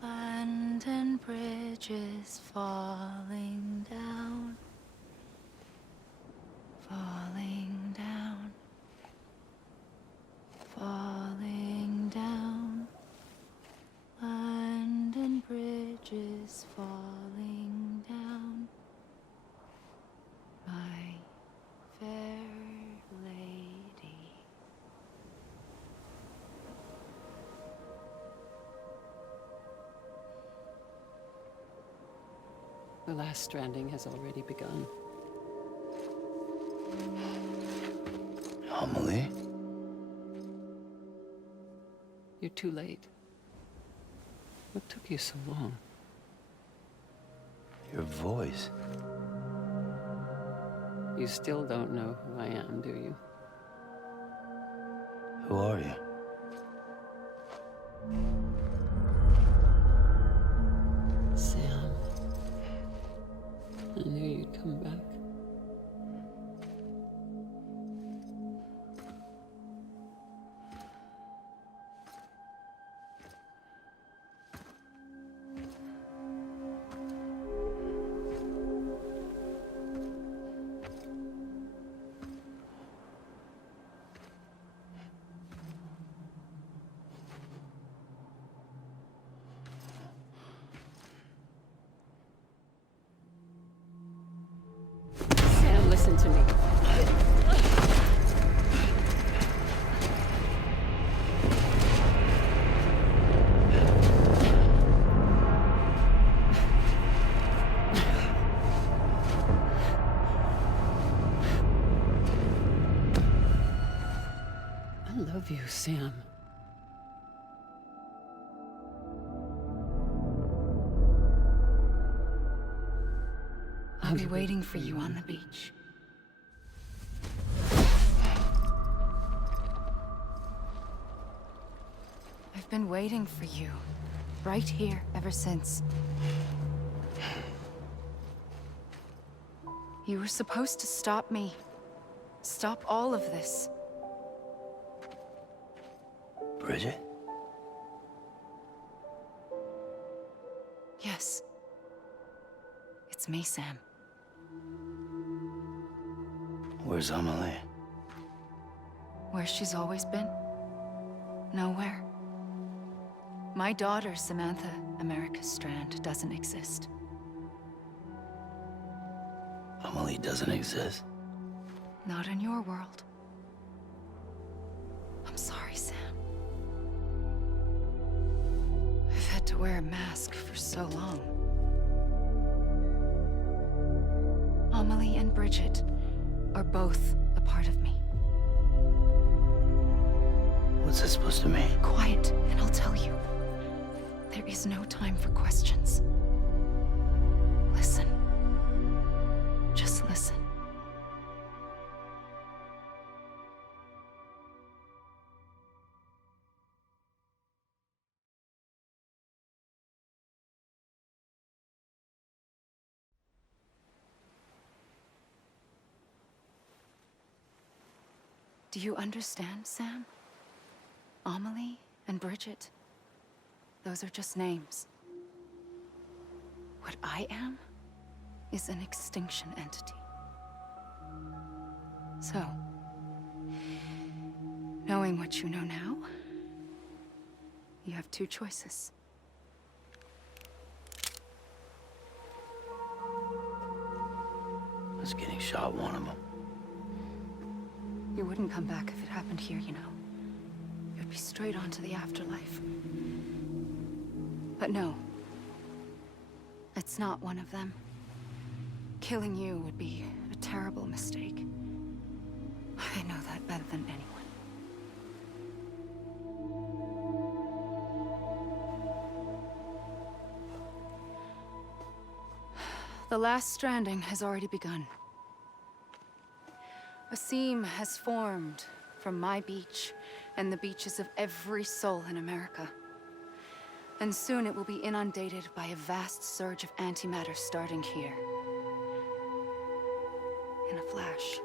London Bridge is falling down, falling down, falling down. London Bridge is falling down. The last stranding has already begun. Amelie? You're too late. What took you so long? Your voice. You still don't know who I am, do you? Who are you? Sam. I knew you'd come back. Sam, listen to me. I love you, Sam. I'll be waiting for you on the beach. I've been waiting for you, right here, ever since. You were supposed to stop me. Stop all of this. Bridget? Yes. It's me, Sam. Where's Amelie? Where she's always been. Nowhere. My daughter, Samantha America Strand, doesn't exist. Amelie doesn't exist? Not in your world. I'm sorry, Sam. I've had to wear a mask for so long. Amelie and Bridget are both a part of me. What's this supposed to mean? Quiet, and I'll tell you. There is no time for questions. Listen. Just listen. Do you understand, Sam? Amelie and Bridget, those are just names. What I am is an extinction entity. So, knowing what you know now, you have two choices. Was getting shot one of them. You wouldn't come back if it happened here, you know. You'd be straight on to the afterlife. But no. It's not one of them. Killing you would be a terrible mistake. I know that better than anyone. The last stranding has already begun. A seam has formed from my beach and the beaches of every soul in America. And soon it will be inundated by a vast surge of antimatter starting here. In a flash,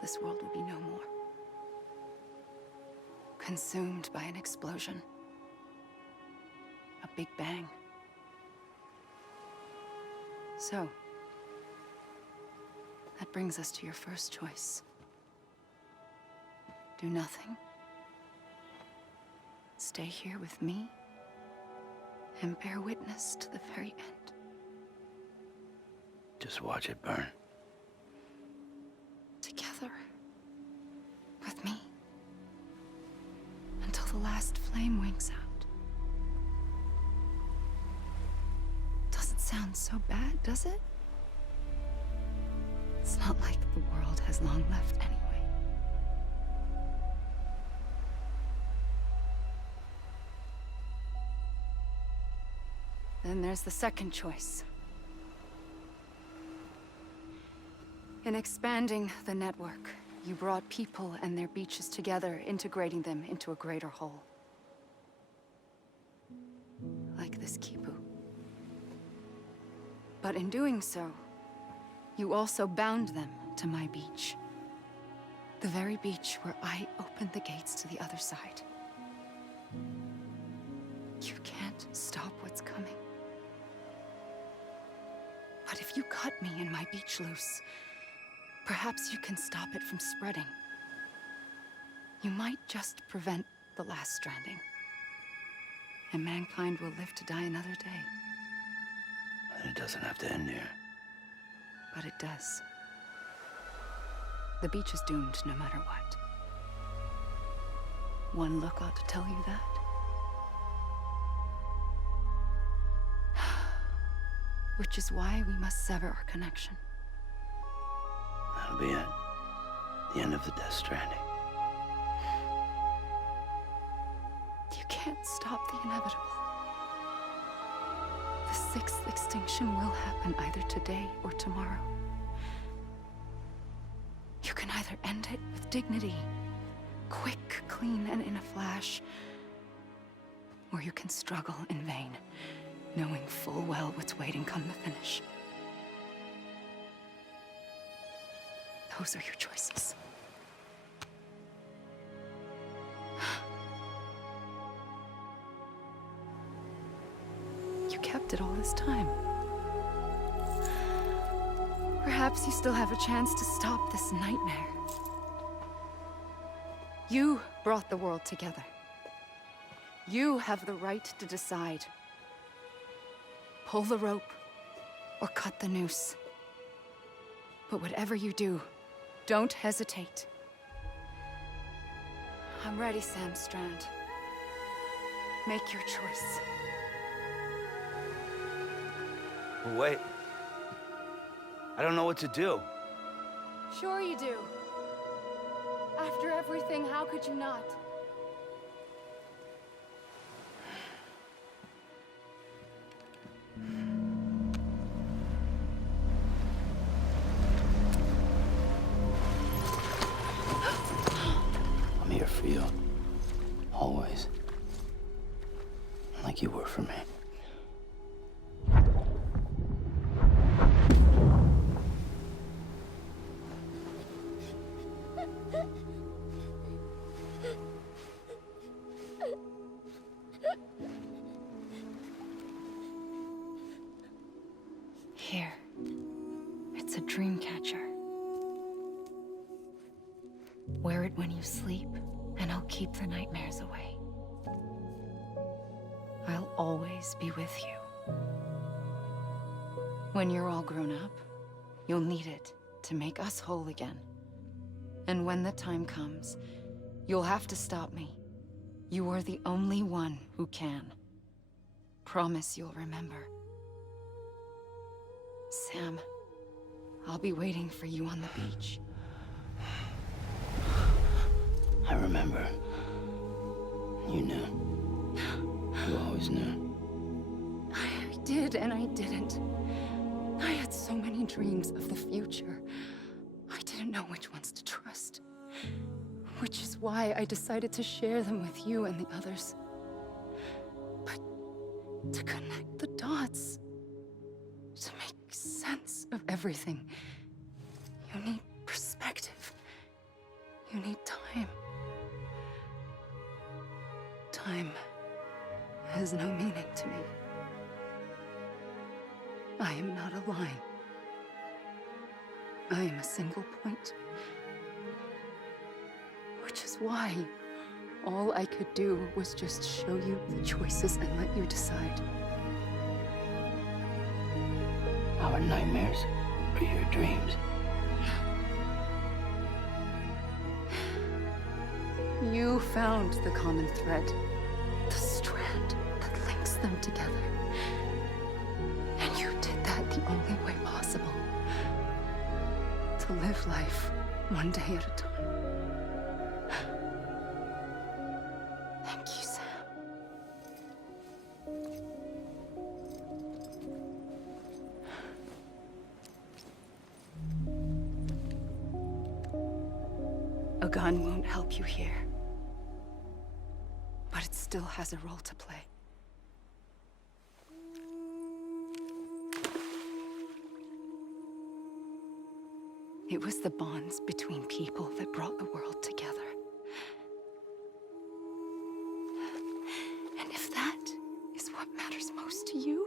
this world will be no more. Consumed by an explosion. A big bang. So, that brings us to your first choice. Do nothing. Stay here with me and bear witness to the very end. Just watch it burn. Together. With me. Until the last flame winks out. Does it sound so bad, does it? It's not like the world has long left anyway. Then there's the second choice. In expanding the network, you brought people and their beaches together, integrating them into a greater whole. Like this Kipu. But in doing so, you also bound them to my beach. The very beach where I opened the gates to the other side. You can't stop what's coming. But if you cut me and my beach loose, perhaps you can stop it from spreading. You might just prevent the last stranding. And mankind will live to die another day. And it doesn't have to end here. But it does. The beach is doomed no matter what. One look ought to tell you that. Which is why we must sever our connection. That'll be it. The end of the Death Stranding. You can't stop the inevitable. The sixth extinction will happen either today or tomorrow. You can either end it with dignity, quick, clean, and in a flash, or you can struggle in vain, knowing full well what's waiting come the finish. Those are your choices. You kept it all this time. Perhaps you still have a chance to stop this nightmare. You brought the world together. You have the right to decide. Pull the rope or cut the noose. But whatever you do, don't hesitate. I'm ready, Sam Strand. Make your choice. Wait. I don't know what to do. Sure you do. After everything, how could you not? I'm here for you. Always. Like you were for me. Here. It's a dream catcher. Wear it when you sleep, and I'll keep the nightmares away. I'll always be with you. When you're all grown up, you'll need it to make us whole again. And when the time comes, you'll have to stop me. You are the only one who can. Promise you'll remember. Sam, I'll be waiting for you on the beach. I remember. You knew. You always knew. I did and I didn't. I had so many dreams of the future. I didn't know which ones to trust. Which is why I decided to share them with you and the others. But to connect the dots, to make sense of everything, you need perspective. You need time. Time has no meaning to me. I am not a line. I am a single point. Which is why all I could do was just show you the choices and let you decide. Our nightmares are your dreams. You found the common thread, the strand that links them together. And you only way possible. To live life one day at a time. Thank you, Sam. A gun won't help you here. But it still has a role to play. It was the bonds between people that brought the world together. And if that is what matters most to you,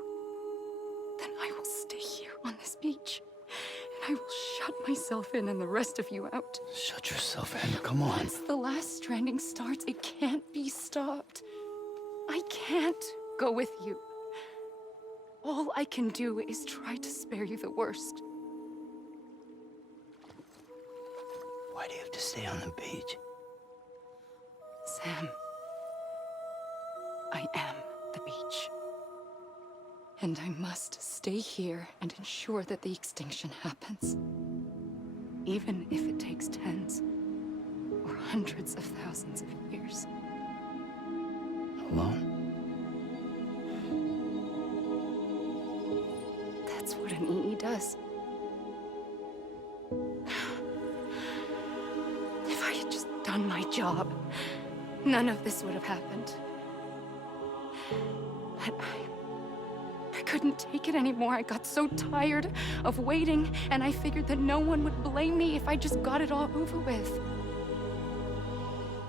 then I will stay here on this beach. And I will shut myself in and the rest of you out. Shut yourself in, come on. Once the last stranding starts, it can't be stopped. I can't go with you. All I can do is try to spare you the worst. Why do you have to stay on the beach? Sam, I am the beach. And I must stay here and ensure that the extinction happens. Even if it takes tens or hundreds of thousands of years. Alone? That's what an EE does. If I had just done my job, none of this would have happened. But I couldn't take it anymore. I got so tired of waiting, and I figured that no one would blame me if I just got it all over with.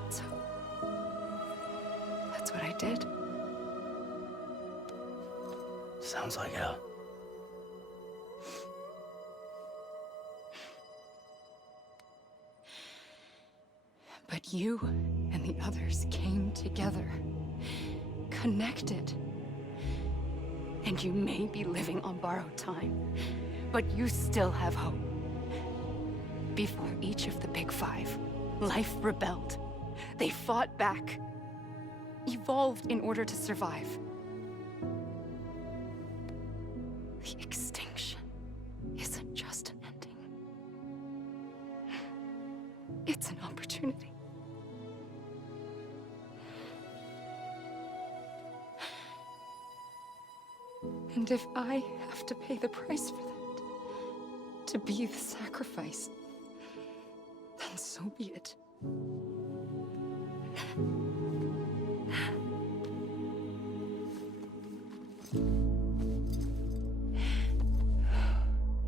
So, that's what I did. Sounds like hell. But you and the others came together, connected. And you may be living on borrowed time, but you still have hope. Before each of the Big Five, life rebelled. They fought back, evolved in order to survive. The extinction isn't just an ending. It's an opportunity. And if I have to pay the price for that, to be the sacrifice, then so be it.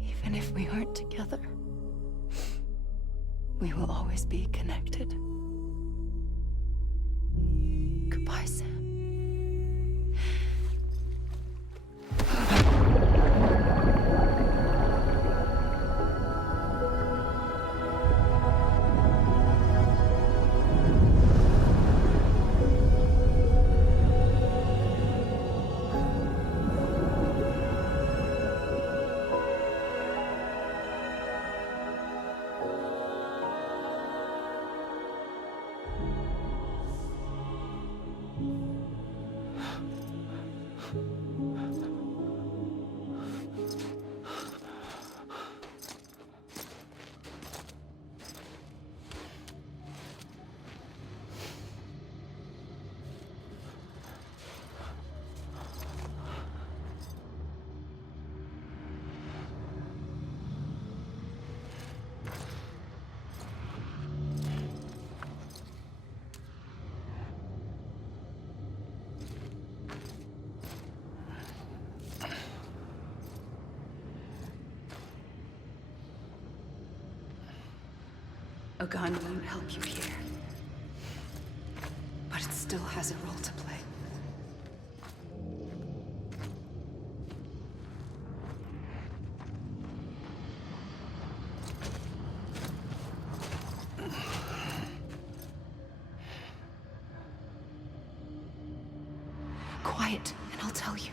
Even if we aren't together, we will always be connected. Goodbye, Sam. A gun won't help you here. But it still has a role to play. Quiet, and I'll tell you.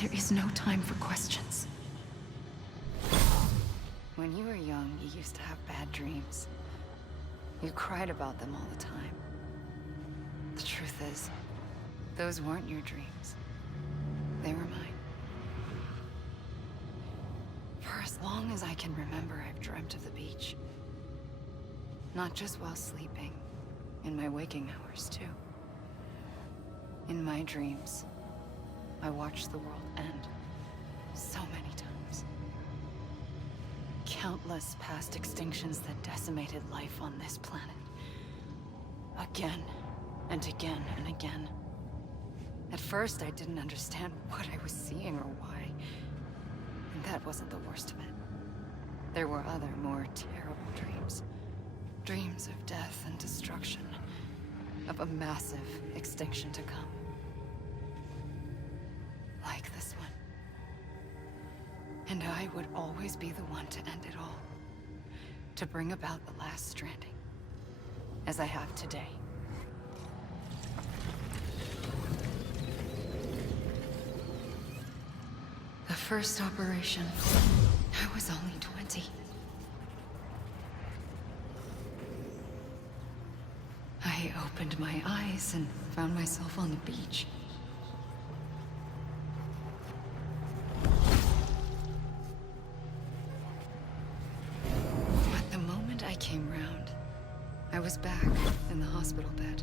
There is no time for questions. When you were young, you used to have bad dreams. You cried about them all the time. The truth is, those weren't your dreams. They were mine. as long as I can remember, I've dreamt of the beach. Not just while sleeping, in my waking hours, too. In my dreams, I watched the world end so many times. Countless past extinctions that decimated life on this planet. Again, and again, and again. At first, I didn't understand what I was seeing or why. And that wasn't the worst of it. There were other, more terrible dreams. Dreams of death and destruction. Of a massive extinction to come. Like this one. And I would always be the one to end it all. To bring about the last stranding. As I have today. The first operation, I was only 20. I opened my eyes and found myself on the beach. But the moment I came round, I was back in the hospital bed.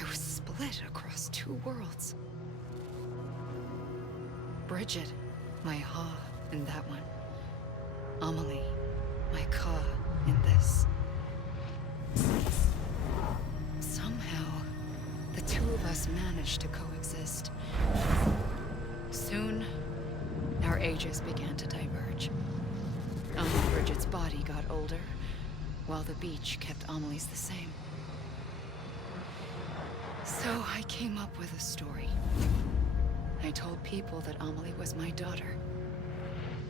I was split across two worlds. Bridget, my Ha in that one. Amelie, my Ka in this. Somehow, the two of us managed to coexist. Soon, our ages began to diverge. Bridget's body got older, while the beach kept Amelie's the same. So I came up with a story. I told people that Amelie was my daughter.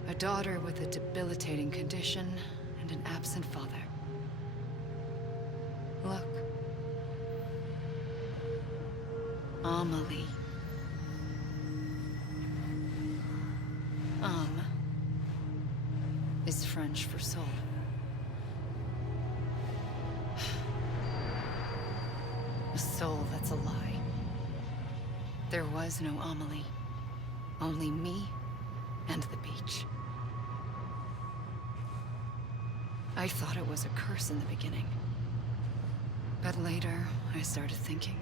A daughter with a debilitating condition and an absent father. Look. Amelie. Is French for soul. A soul that's a lie. There was no Amelie. Only me and the beach. I thought it was a curse in the beginning. But later, I started thinking,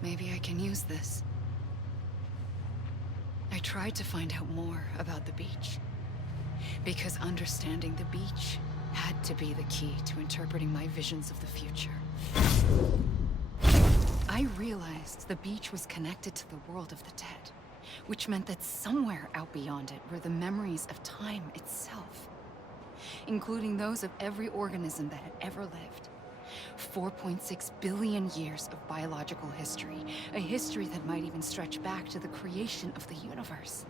maybe I can use this. I tried to find out more about the beach. Because understanding the beach had to be the key to interpreting my visions of the future. I realized the beach was connected to the world of the dead, which meant that somewhere out beyond it were the memories of time itself, including those of every organism that had ever lived. 4.6 billion years of biological history, a history that might even stretch back to the creation of the universe.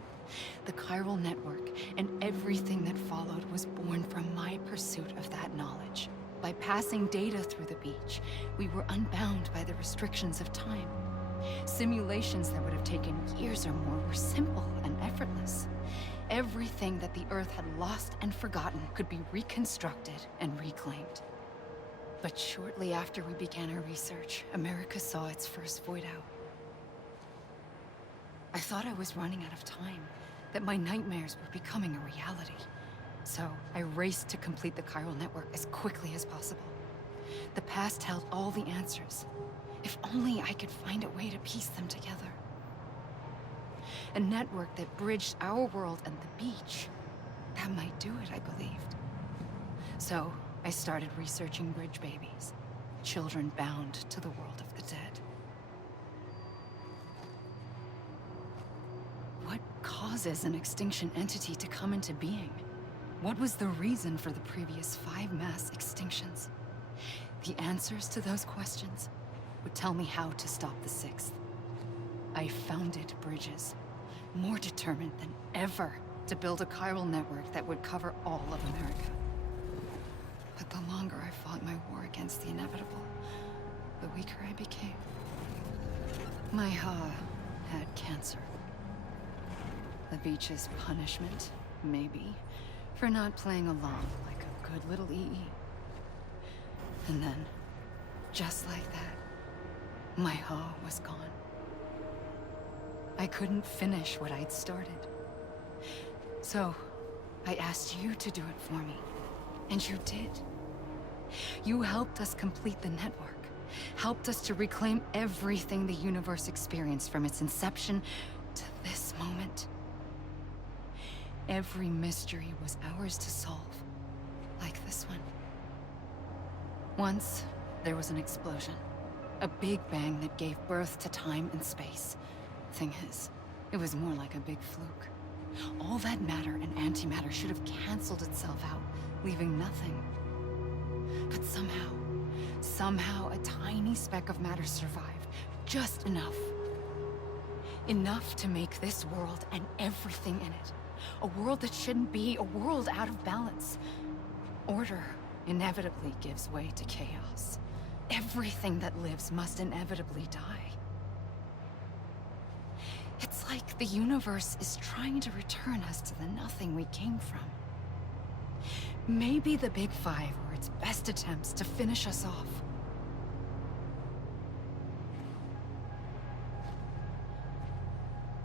The chiral network and everything that followed was born from my pursuit of that knowledge. By passing data through the beach, we were unbound by the restrictions of time. Simulations that would have taken years or more were simple and effortless. Everything that the Earth had lost and forgotten could be reconstructed and reclaimed. But shortly after we began our research, America saw its first void out. I thought I was running out of time, that my nightmares were becoming a reality. So I raced to complete the chiral network as quickly as possible. The past held all the answers. If only I could find a way to piece them together. A network that bridged our world and the beach. That might do it, I believed. So I started researching bridge babies, children bound to the world of the dead. What causes an extinction entity to come into being? What was the reason for the previous 5 mass extinctions? The answers to those questions would tell me how to stop the 6th. I founded bridges, more determined than ever to build a chiral network that would cover all of America. But the longer I fought my war against the inevitable, the weaker I became. My Ha had cancer. The beach's punishment, maybe, for not playing along like a good little EE. And then, just like that, my Ha was gone. I couldn't finish what I'd started. So, I asked you to do it for me, and you did. You helped us complete the network, helped us to reclaim everything the universe experienced from its inception to this moment. Every mystery was ours to solve, like this one. Once, there was an explosion. A big bang that gave birth to time and space. Thing is, it was more like a big fluke. All that matter and antimatter should have canceled itself out, leaving nothing. But somehow a tiny speck of matter survived. Just enough. Enough to make this world and everything in it. A world that shouldn't be, a world out of balance. Order inevitably gives way to chaos. Everything that lives must inevitably die. It's like the universe is trying to return us to the nothing we came from. Maybe the Big Five were its best attempts to finish us off.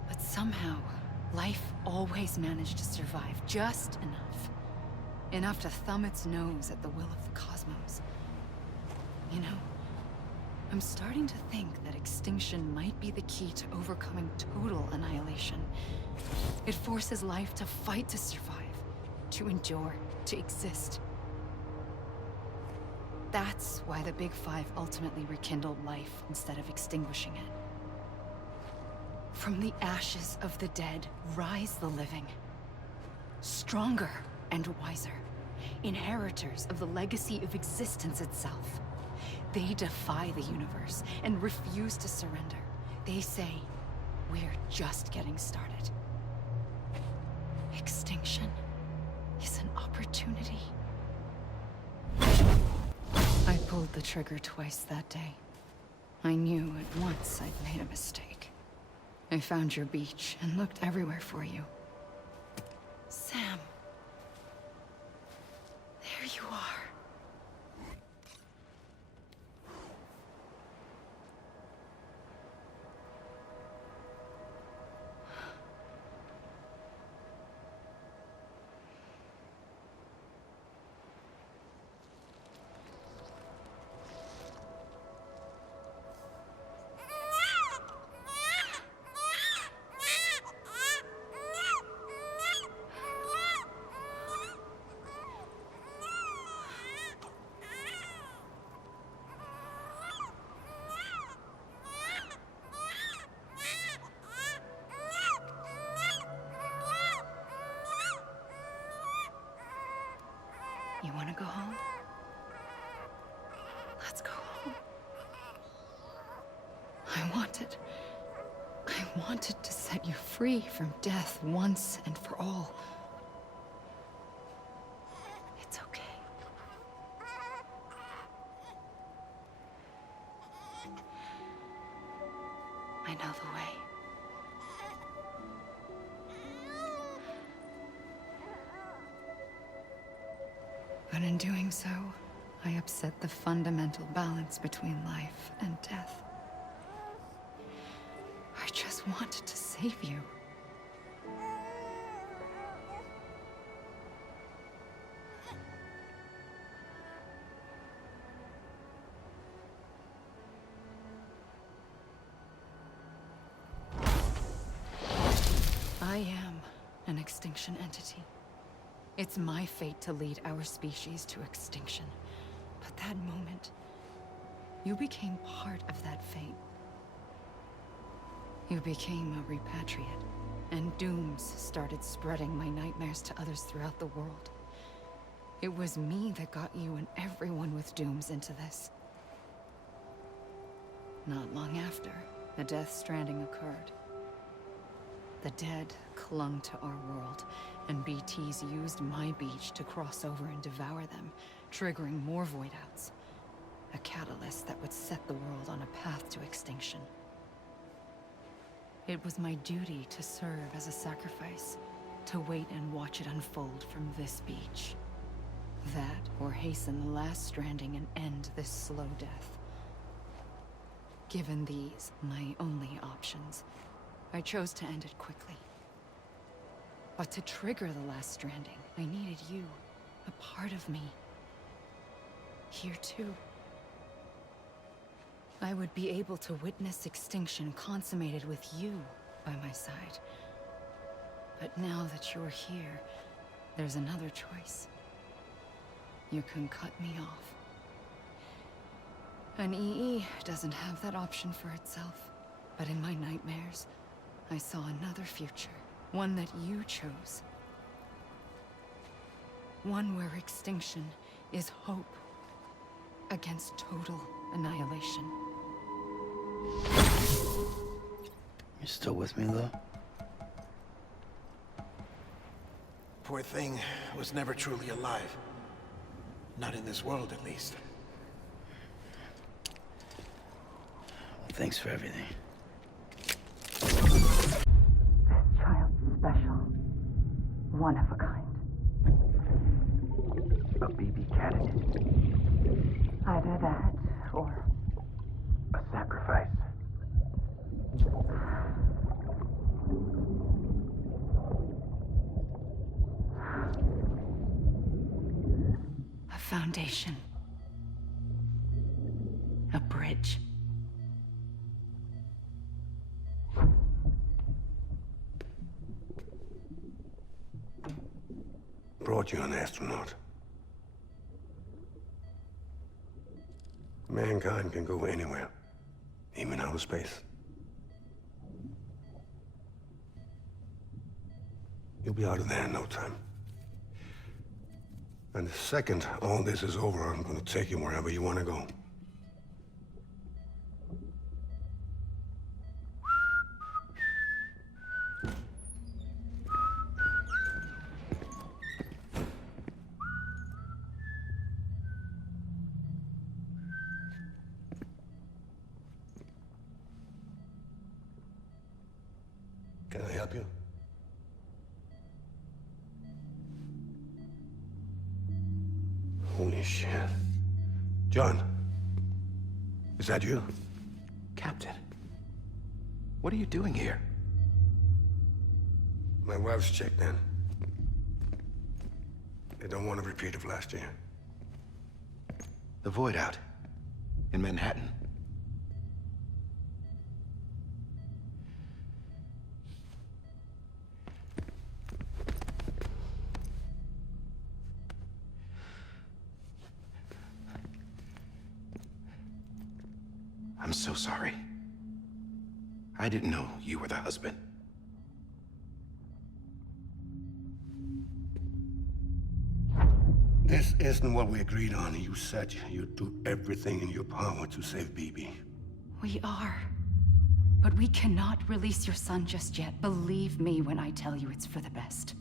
But somehow, life always managed to survive just enough. Enough to thumb its nose at the will of the cosmos. You know, I'm starting to think that extinction might be the key to overcoming total annihilation. It forces life to fight to survive, to endure, to exist. That's why the Big Five ultimately rekindled life instead of extinguishing it. From the ashes of the dead rise the living. Stronger and wiser. Inheritors of the legacy of existence itself. They defy the universe and refuse to surrender. They say, we're just getting started. Extinction is an opportunity. I pulled the trigger twice that day. I knew at once I'd made a mistake. I found your beach and looked everywhere for you. Sam. There you are. You want to go home? Let's go home. I wanted to set you free from death once and for all. It's okay. I know the way. But in doing so, I upset the fundamental balance between life and death. I just wanted to save you. I am an extinction entity. It's my fate to lead our species to extinction. But that moment, you became part of that fate. You became a repatriate, and dooms started spreading my nightmares to others throughout the world. It was me that got you and everyone with dooms into this. Not long after, the Death Stranding occurred. The dead clung to our world, and BTs used my beach to cross over and devour them, triggering more void-outs. A catalyst that would set the world on a path to extinction. It was my duty to serve as a sacrifice, to wait and watch it unfold from this beach. That, or hasten the last stranding and end this slow death. Given these, my only options, I chose to end it quickly. But to trigger the last stranding, I needed you, a part of me. Here too. I would be able to witness extinction consummated with you by my side. But now that you're here, there's another choice. You can cut me off. An EE doesn't have that option for itself. But in my nightmares, I saw another future. One that you chose. One where extinction is hope against total annihilation. You're still with me, though? Poor thing was never truly alive. Not in this world, at least. Thanks for everything. Child special. One of a kind. A BB candidate. Either that, or a sacrifice. a foundation. A bridge. Brought you an astronaut. Mankind can go anywhere, even outer space. You'll be out of there in no time. And the second all this is over, I'm gonna take you wherever you want to go. Can I help you? Holy shit. John, is that you? Captain, what are you doing here? My wife's checked in. They don't want a repeat of last year. The Void Out in Manhattan. I'm so sorry. I didn't know you were the husband. This isn't what we agreed on. You said you'd do everything in your power to save BB. We are. But we cannot release your son just yet. Believe me when I tell you it's for the best.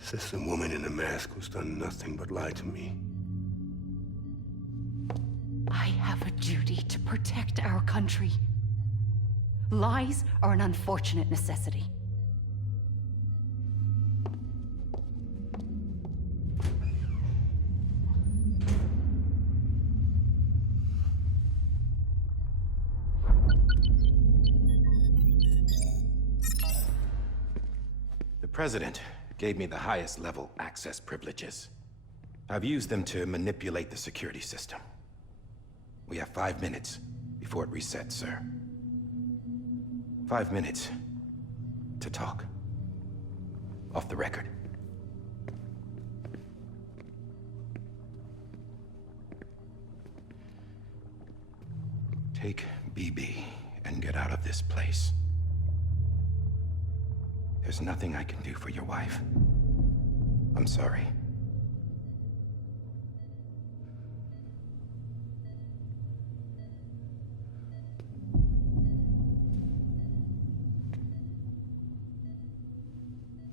This is a woman in a mask who's done nothing but lie to me. I have a duty to protect our country. Lies are an unfortunate necessity. The President gave me the highest level access privileges. I've used them to manipulate the security system. We have 5 minutes before it resets, sir. 5 minutes to talk. Off the record. Take BB and get out of this place. There's nothing I can do for your wife. I'm sorry.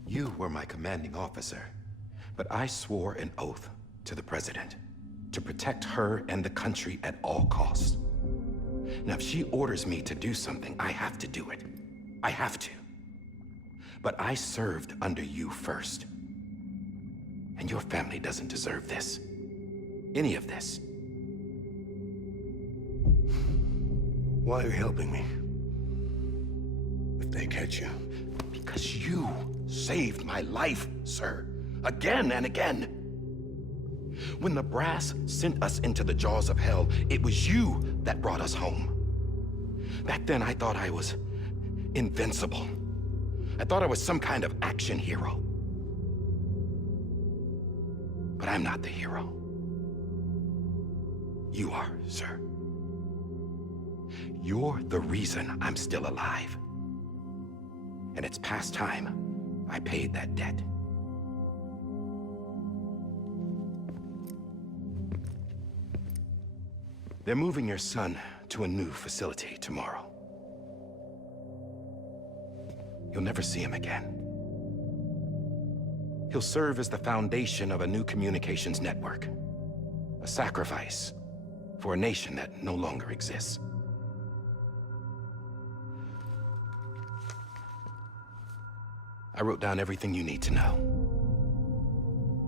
You were my commanding officer, but I swore an oath to the President to protect her and the country at all costs. Now, if she orders me to do something, I have to do it. I have to. But I served under you first. And your family doesn't deserve this. Any of this. Why are you helping me? If they catch you. Because Because you saved my life, sir. Again and again. When the brass sent us into the jaws of hell, it was you that brought us home. Back then, I thought I was invincible. I thought I was some kind of action hero. But I'm not the hero. You are, sir. You're the reason I'm still alive. And it's past time I paid that debt. They're moving your son to a new facility tomorrow. You'll never see him again. He'll serve as the foundation of a new communications network. A sacrifice for a nation that no longer exists. I wrote down everything you need to know.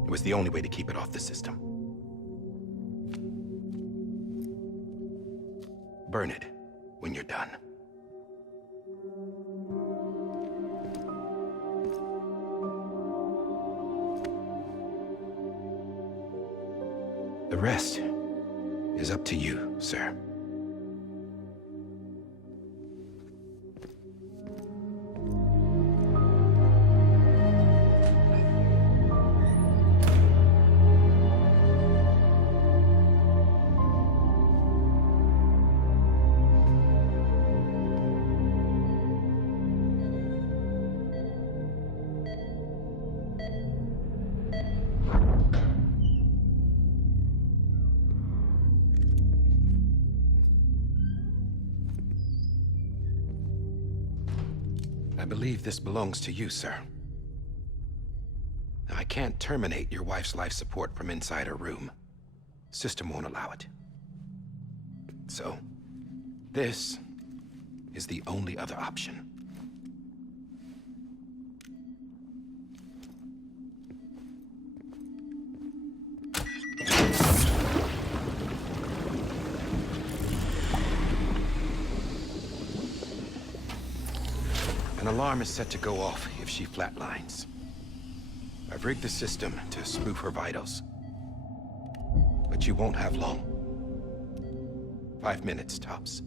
It was the only way to keep it off the system. Burn it when you're done. The rest is up to you, sir. I believe this belongs to you, sir. Now, I can't terminate your wife's life support from inside her room. System won't allow it. So, this is the only other option. An alarm is set to go off if she flatlines. I've rigged the system to spoof her vitals. But you won't have long. 5 minutes, tops.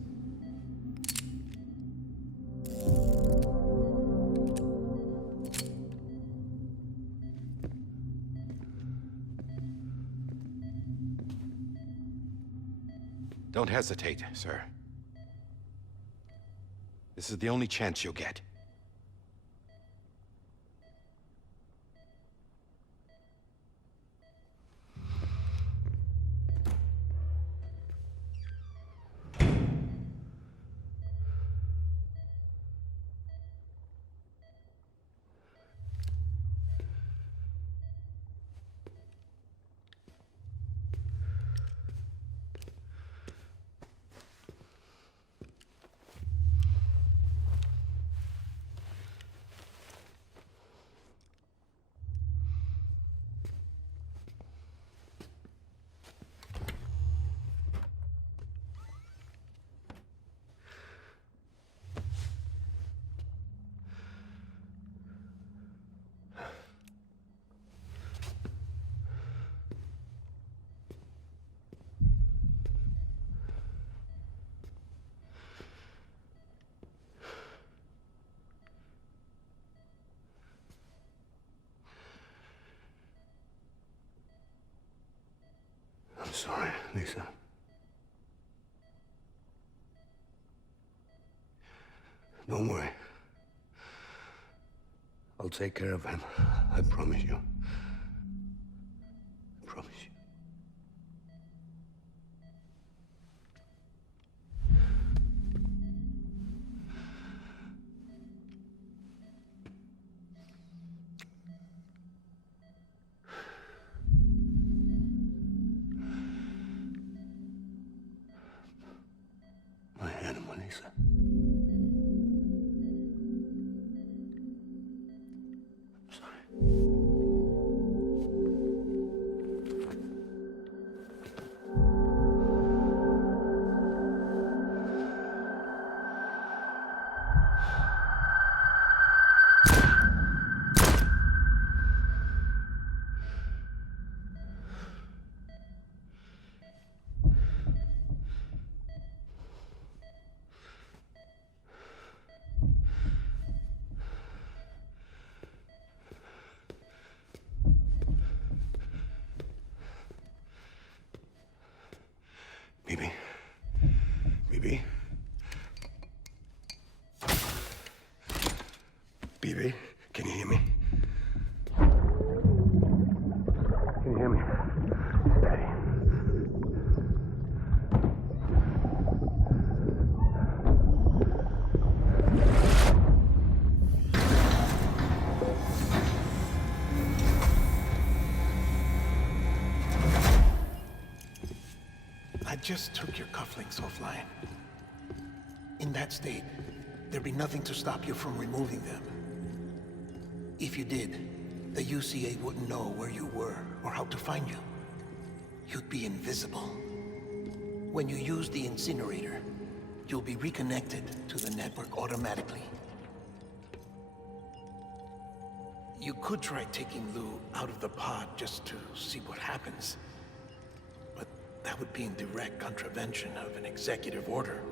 Don't hesitate, sir. This is the only chance you'll get. I'm sorry, Lisa. Don't worry. I'll take care of him. I promise you. I promise you. My animal, Lisa. I'm sorry. I just took your cufflinks offline. In that state, there'd be nothing to stop you from removing them. If you did, the UCA wouldn't know where you were or how to find you. You'd be invisible. When you use the incinerator, you'll be reconnected to the network automatically. You could try taking Lou out of the pod just to see what happens. But that would be in direct contravention of an executive order.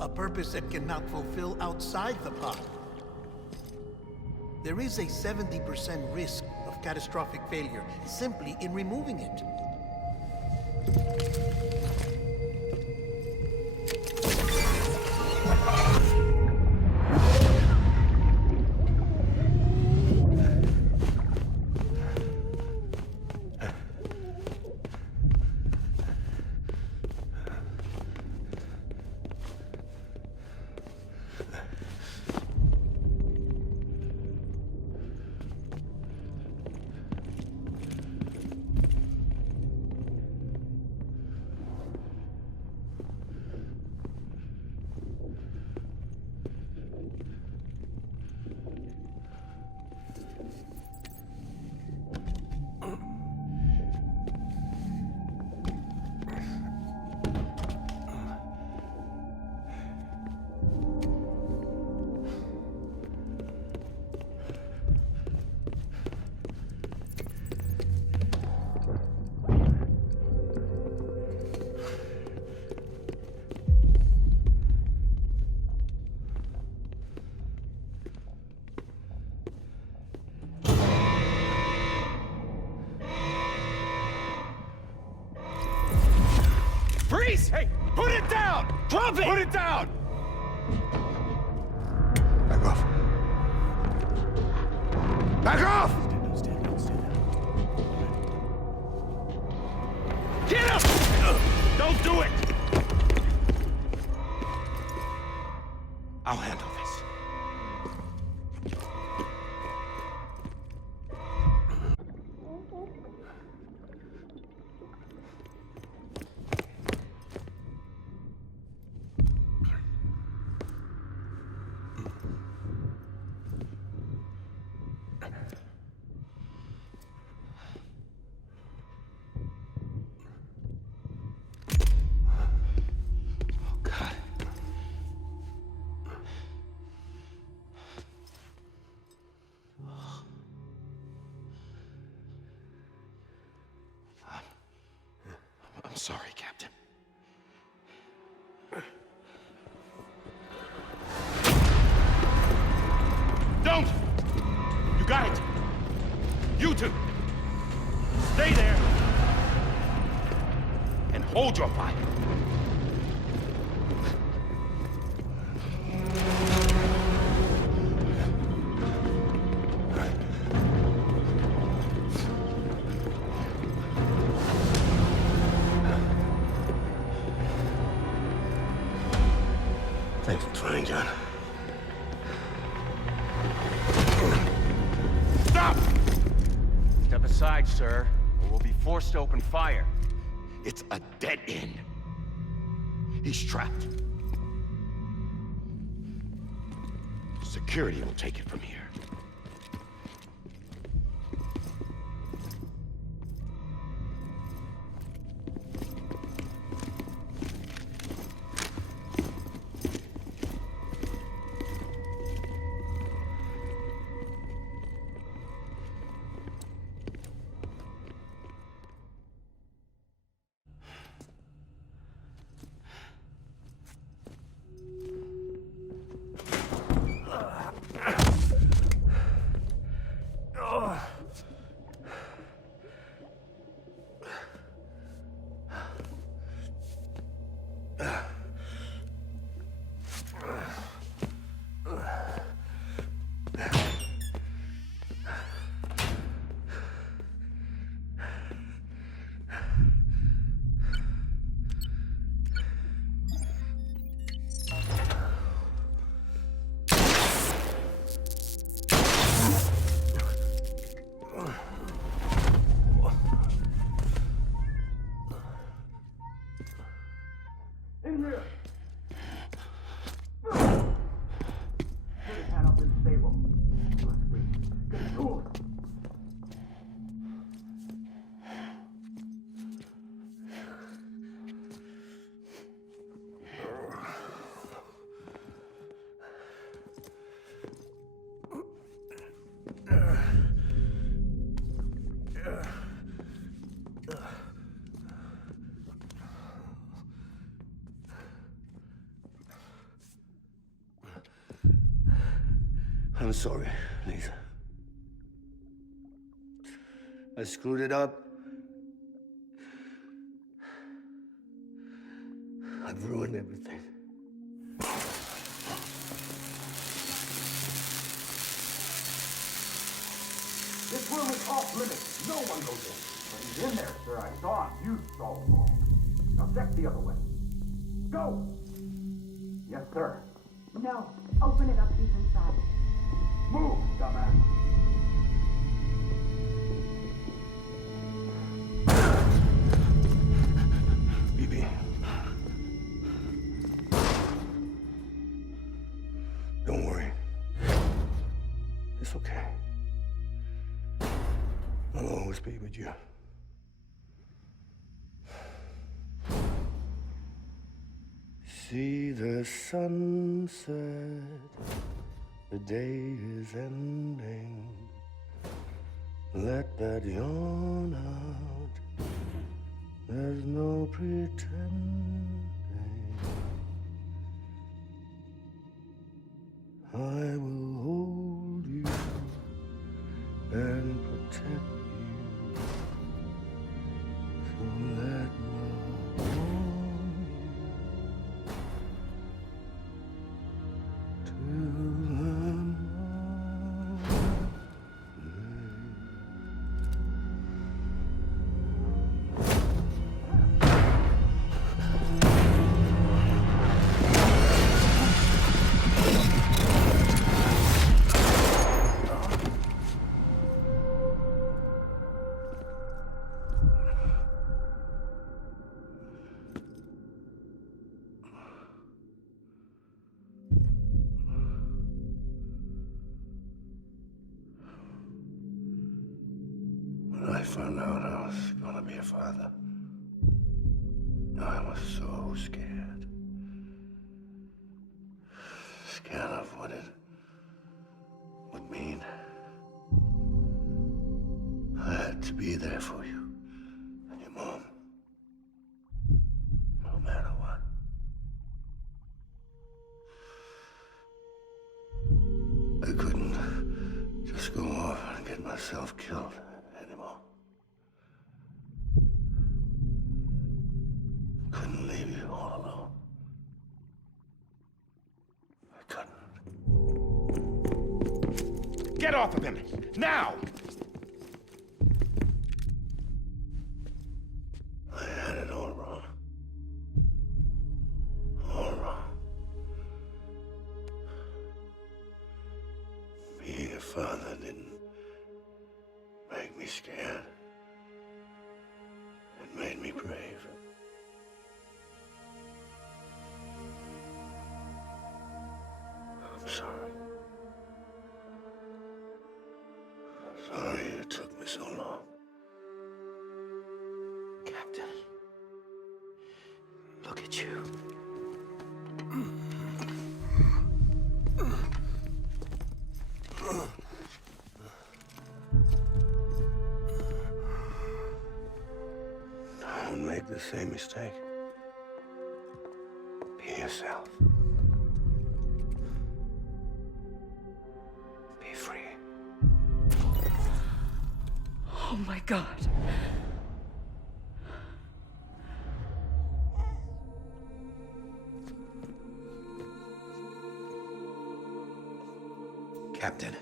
A purpose that cannot fulfill outside the pod. There is a 70% risk of catastrophic failure simply in removing it. Freeze! Hey, put it down! Drop it! Put it down! Back off. Back off! Get him! Don't do it! I'll handle this. I'm sorry, Captain. Don't! You got it! You two! Stay there! And hold your fire! Thanks for trying, John. Stop! Step aside, sir, or we'll be forced to open fire. It's a dead end. He's trapped. Security will take it from here. I'm sorry, Lisa. I screwed it up. I've ruined everything. This room is off limits. No one goes in. But he's in there, sir. I saw him. You saw him wrong. Now check the other way. Go! Yes, sir. No. Open it up. He's inside. Move, dumbass. BB. Don't worry. It's okay. I'll always be with you. See the sunset, the day is ending. Let that yawn out, there's no pretending. I will hold you and protect you. So let love warm you till the When I found out I was gonna be a father, I was so scared. Scared of what it would mean. I had to be there for you and your mom, no matter what. I couldn't just go off and get myself killed anymore. Couldn't leave you all alone. I couldn't. Get off of him! Now! I had it all wrong. All wrong. Being a father didn't make me scared. It made me brave. I'm sorry. I'm sorry it took me so long. Captain, look at you. Don't make the same mistake. Be yourself. Be free. Oh my God. Captain,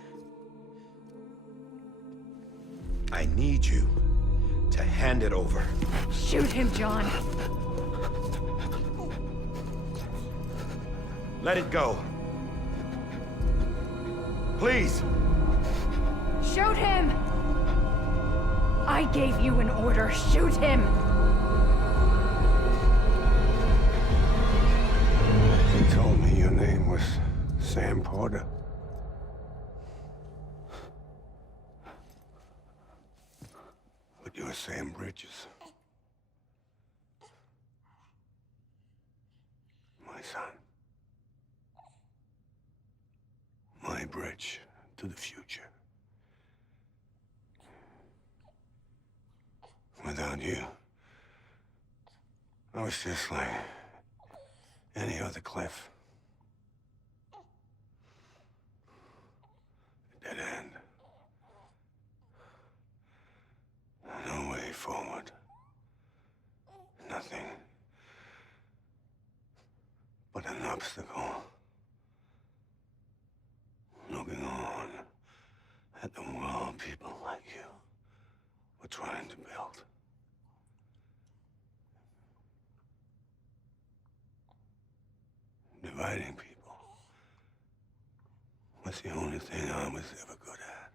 I need you to hand it over. Shoot him, John. Let it go. Please. Shoot him! I gave you an order. Shoot him! He told me your name was Sam Porter. But you're Sam Bridges. My son. My bridge to the future. Without you, I was just like any other Cliff. obstacle. Looking on at the world people like you were trying to build. Dividing people was the only thing I was ever good at.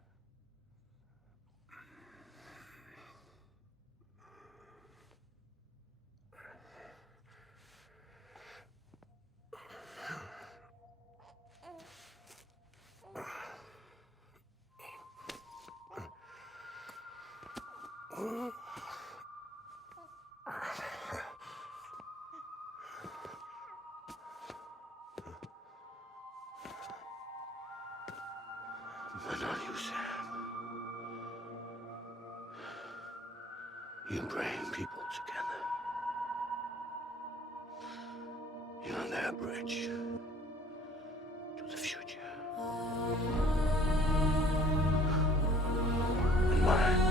But not you, Sam. You bring people together. You're their bridge to the future. And mine.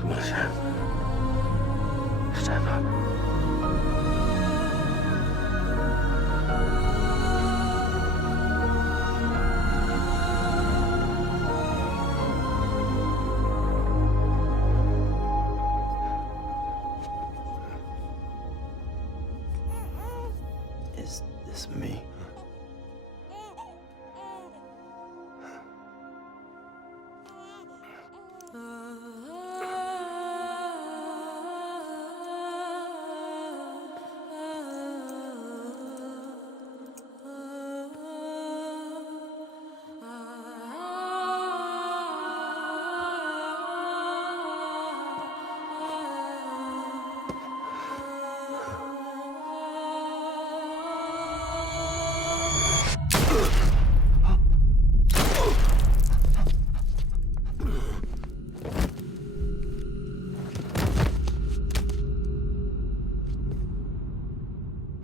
Come on, Sam. Stand up. Is this me?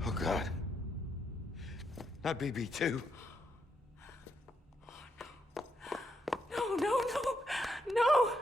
Oh, God. Not BB2. No, no, no, no!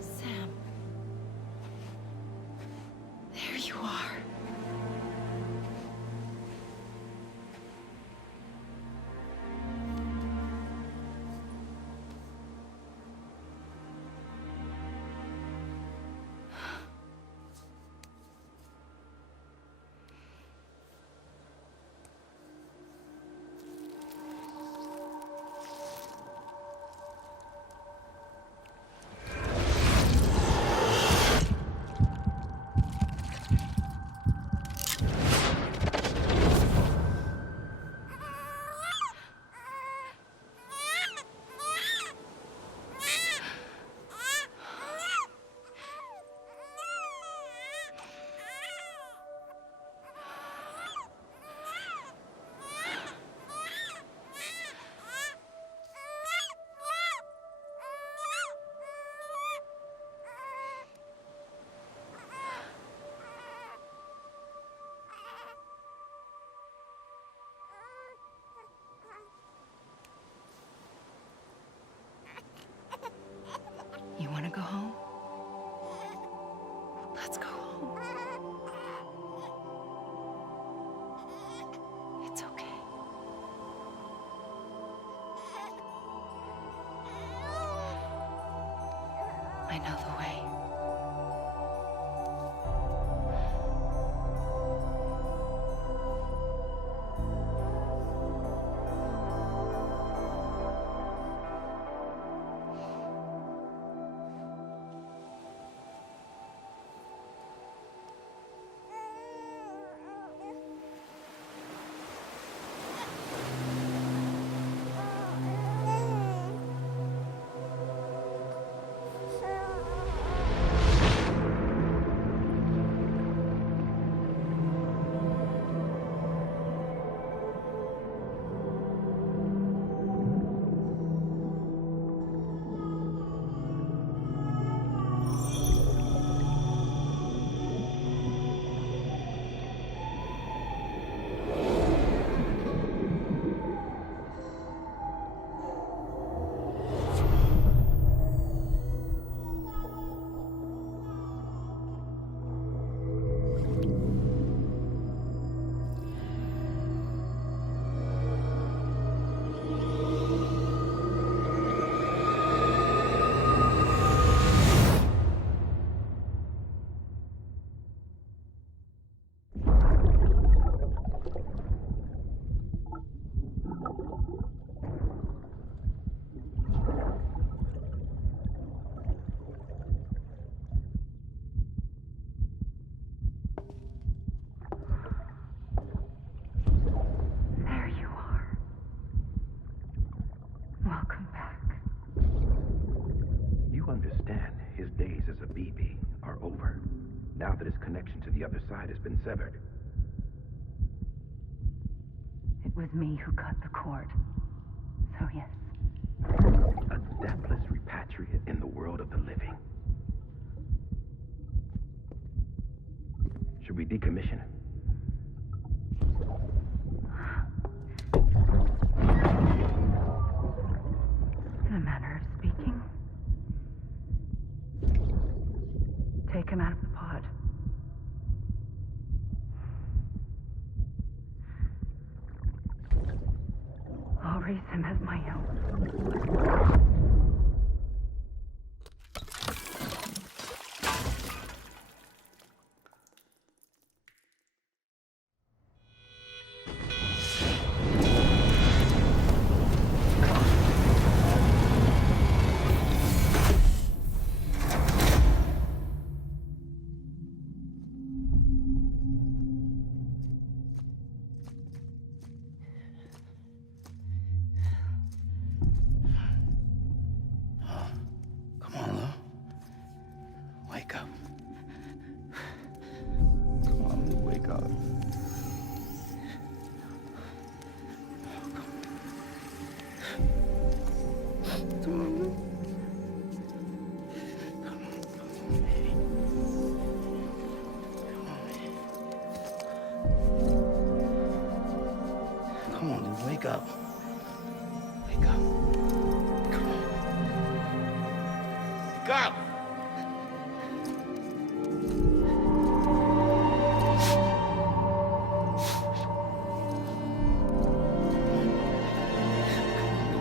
Sam. There you are. been severed. It was me who cut the cord. So yes. A deathless repatriate in the world of the living. Should we decommission it? In a manner of speaking. Take him out of the pod. I'll raise him as my own. Come on, Lou. Wake up. Come on, Lou, wake up. Come on, Lou. Come on, Lou, wake up. Wake up. Come on. Wake up!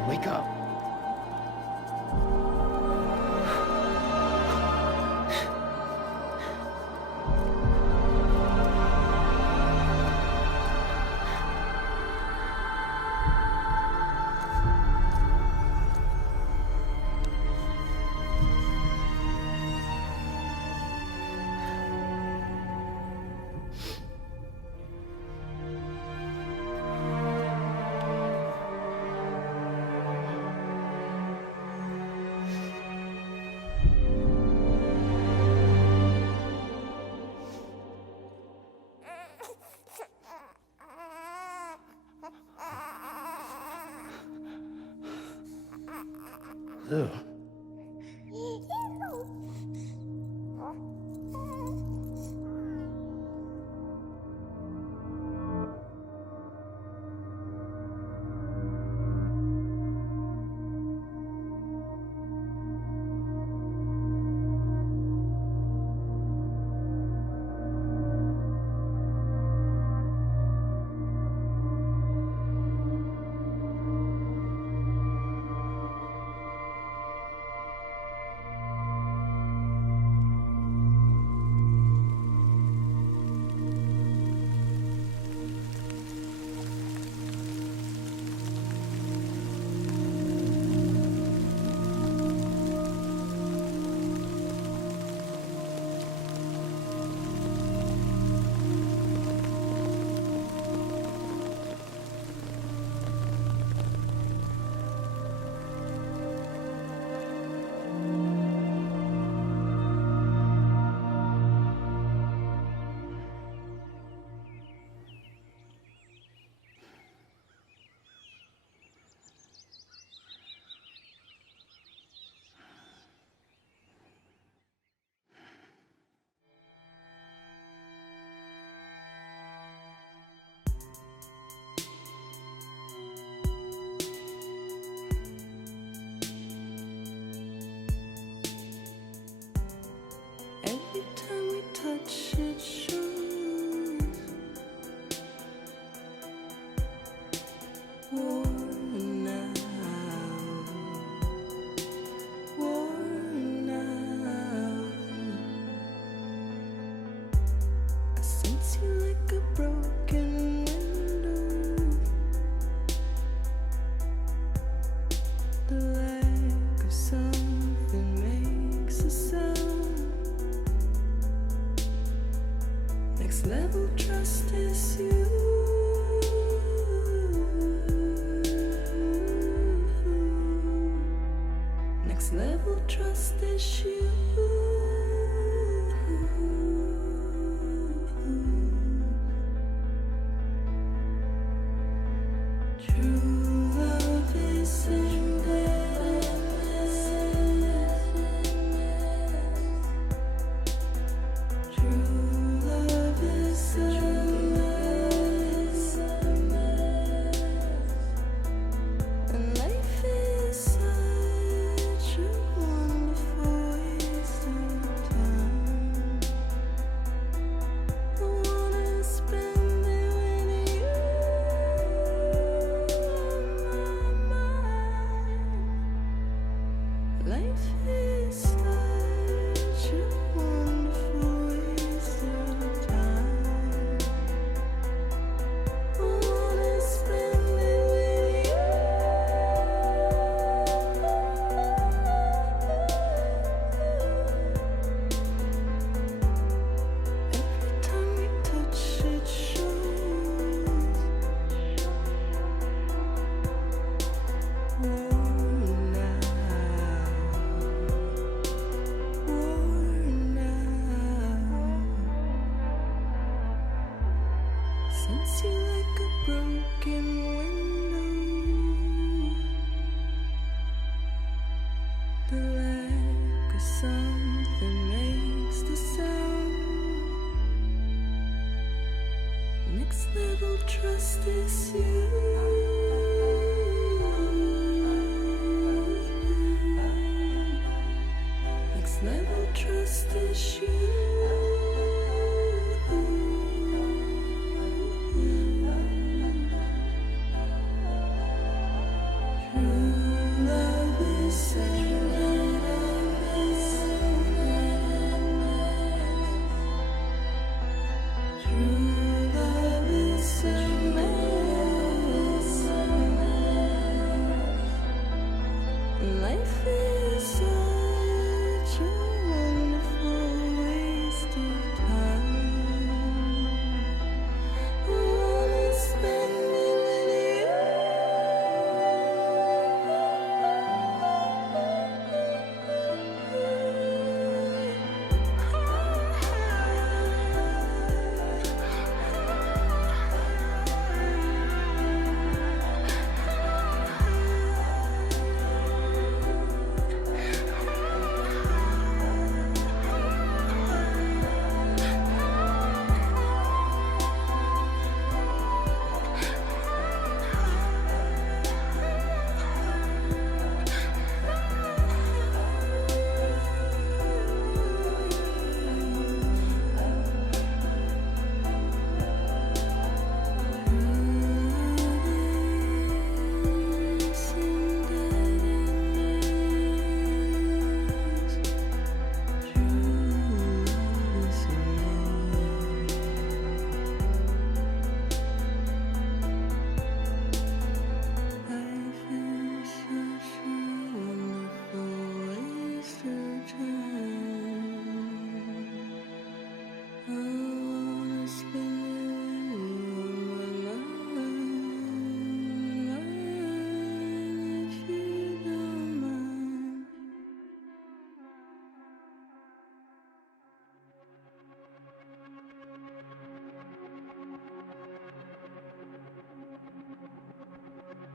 Wake up. Lou.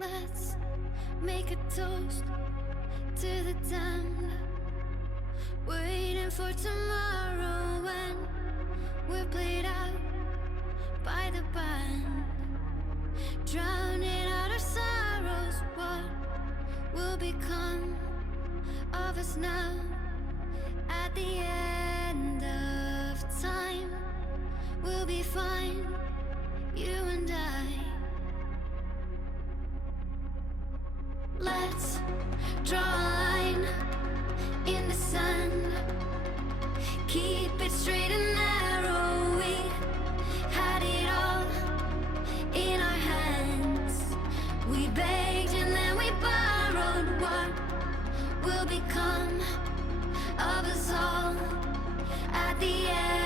Let's make a toast to the damned, waiting for tomorrow when we're played out by the band, drowning out our sorrows. What will become of us now at the end of time? We'll be fine, you and I. Let's draw a line in the sand, keep it straight and narrow. We had it all in our hands. We begged and then we borrowed. What will become of us all at the end?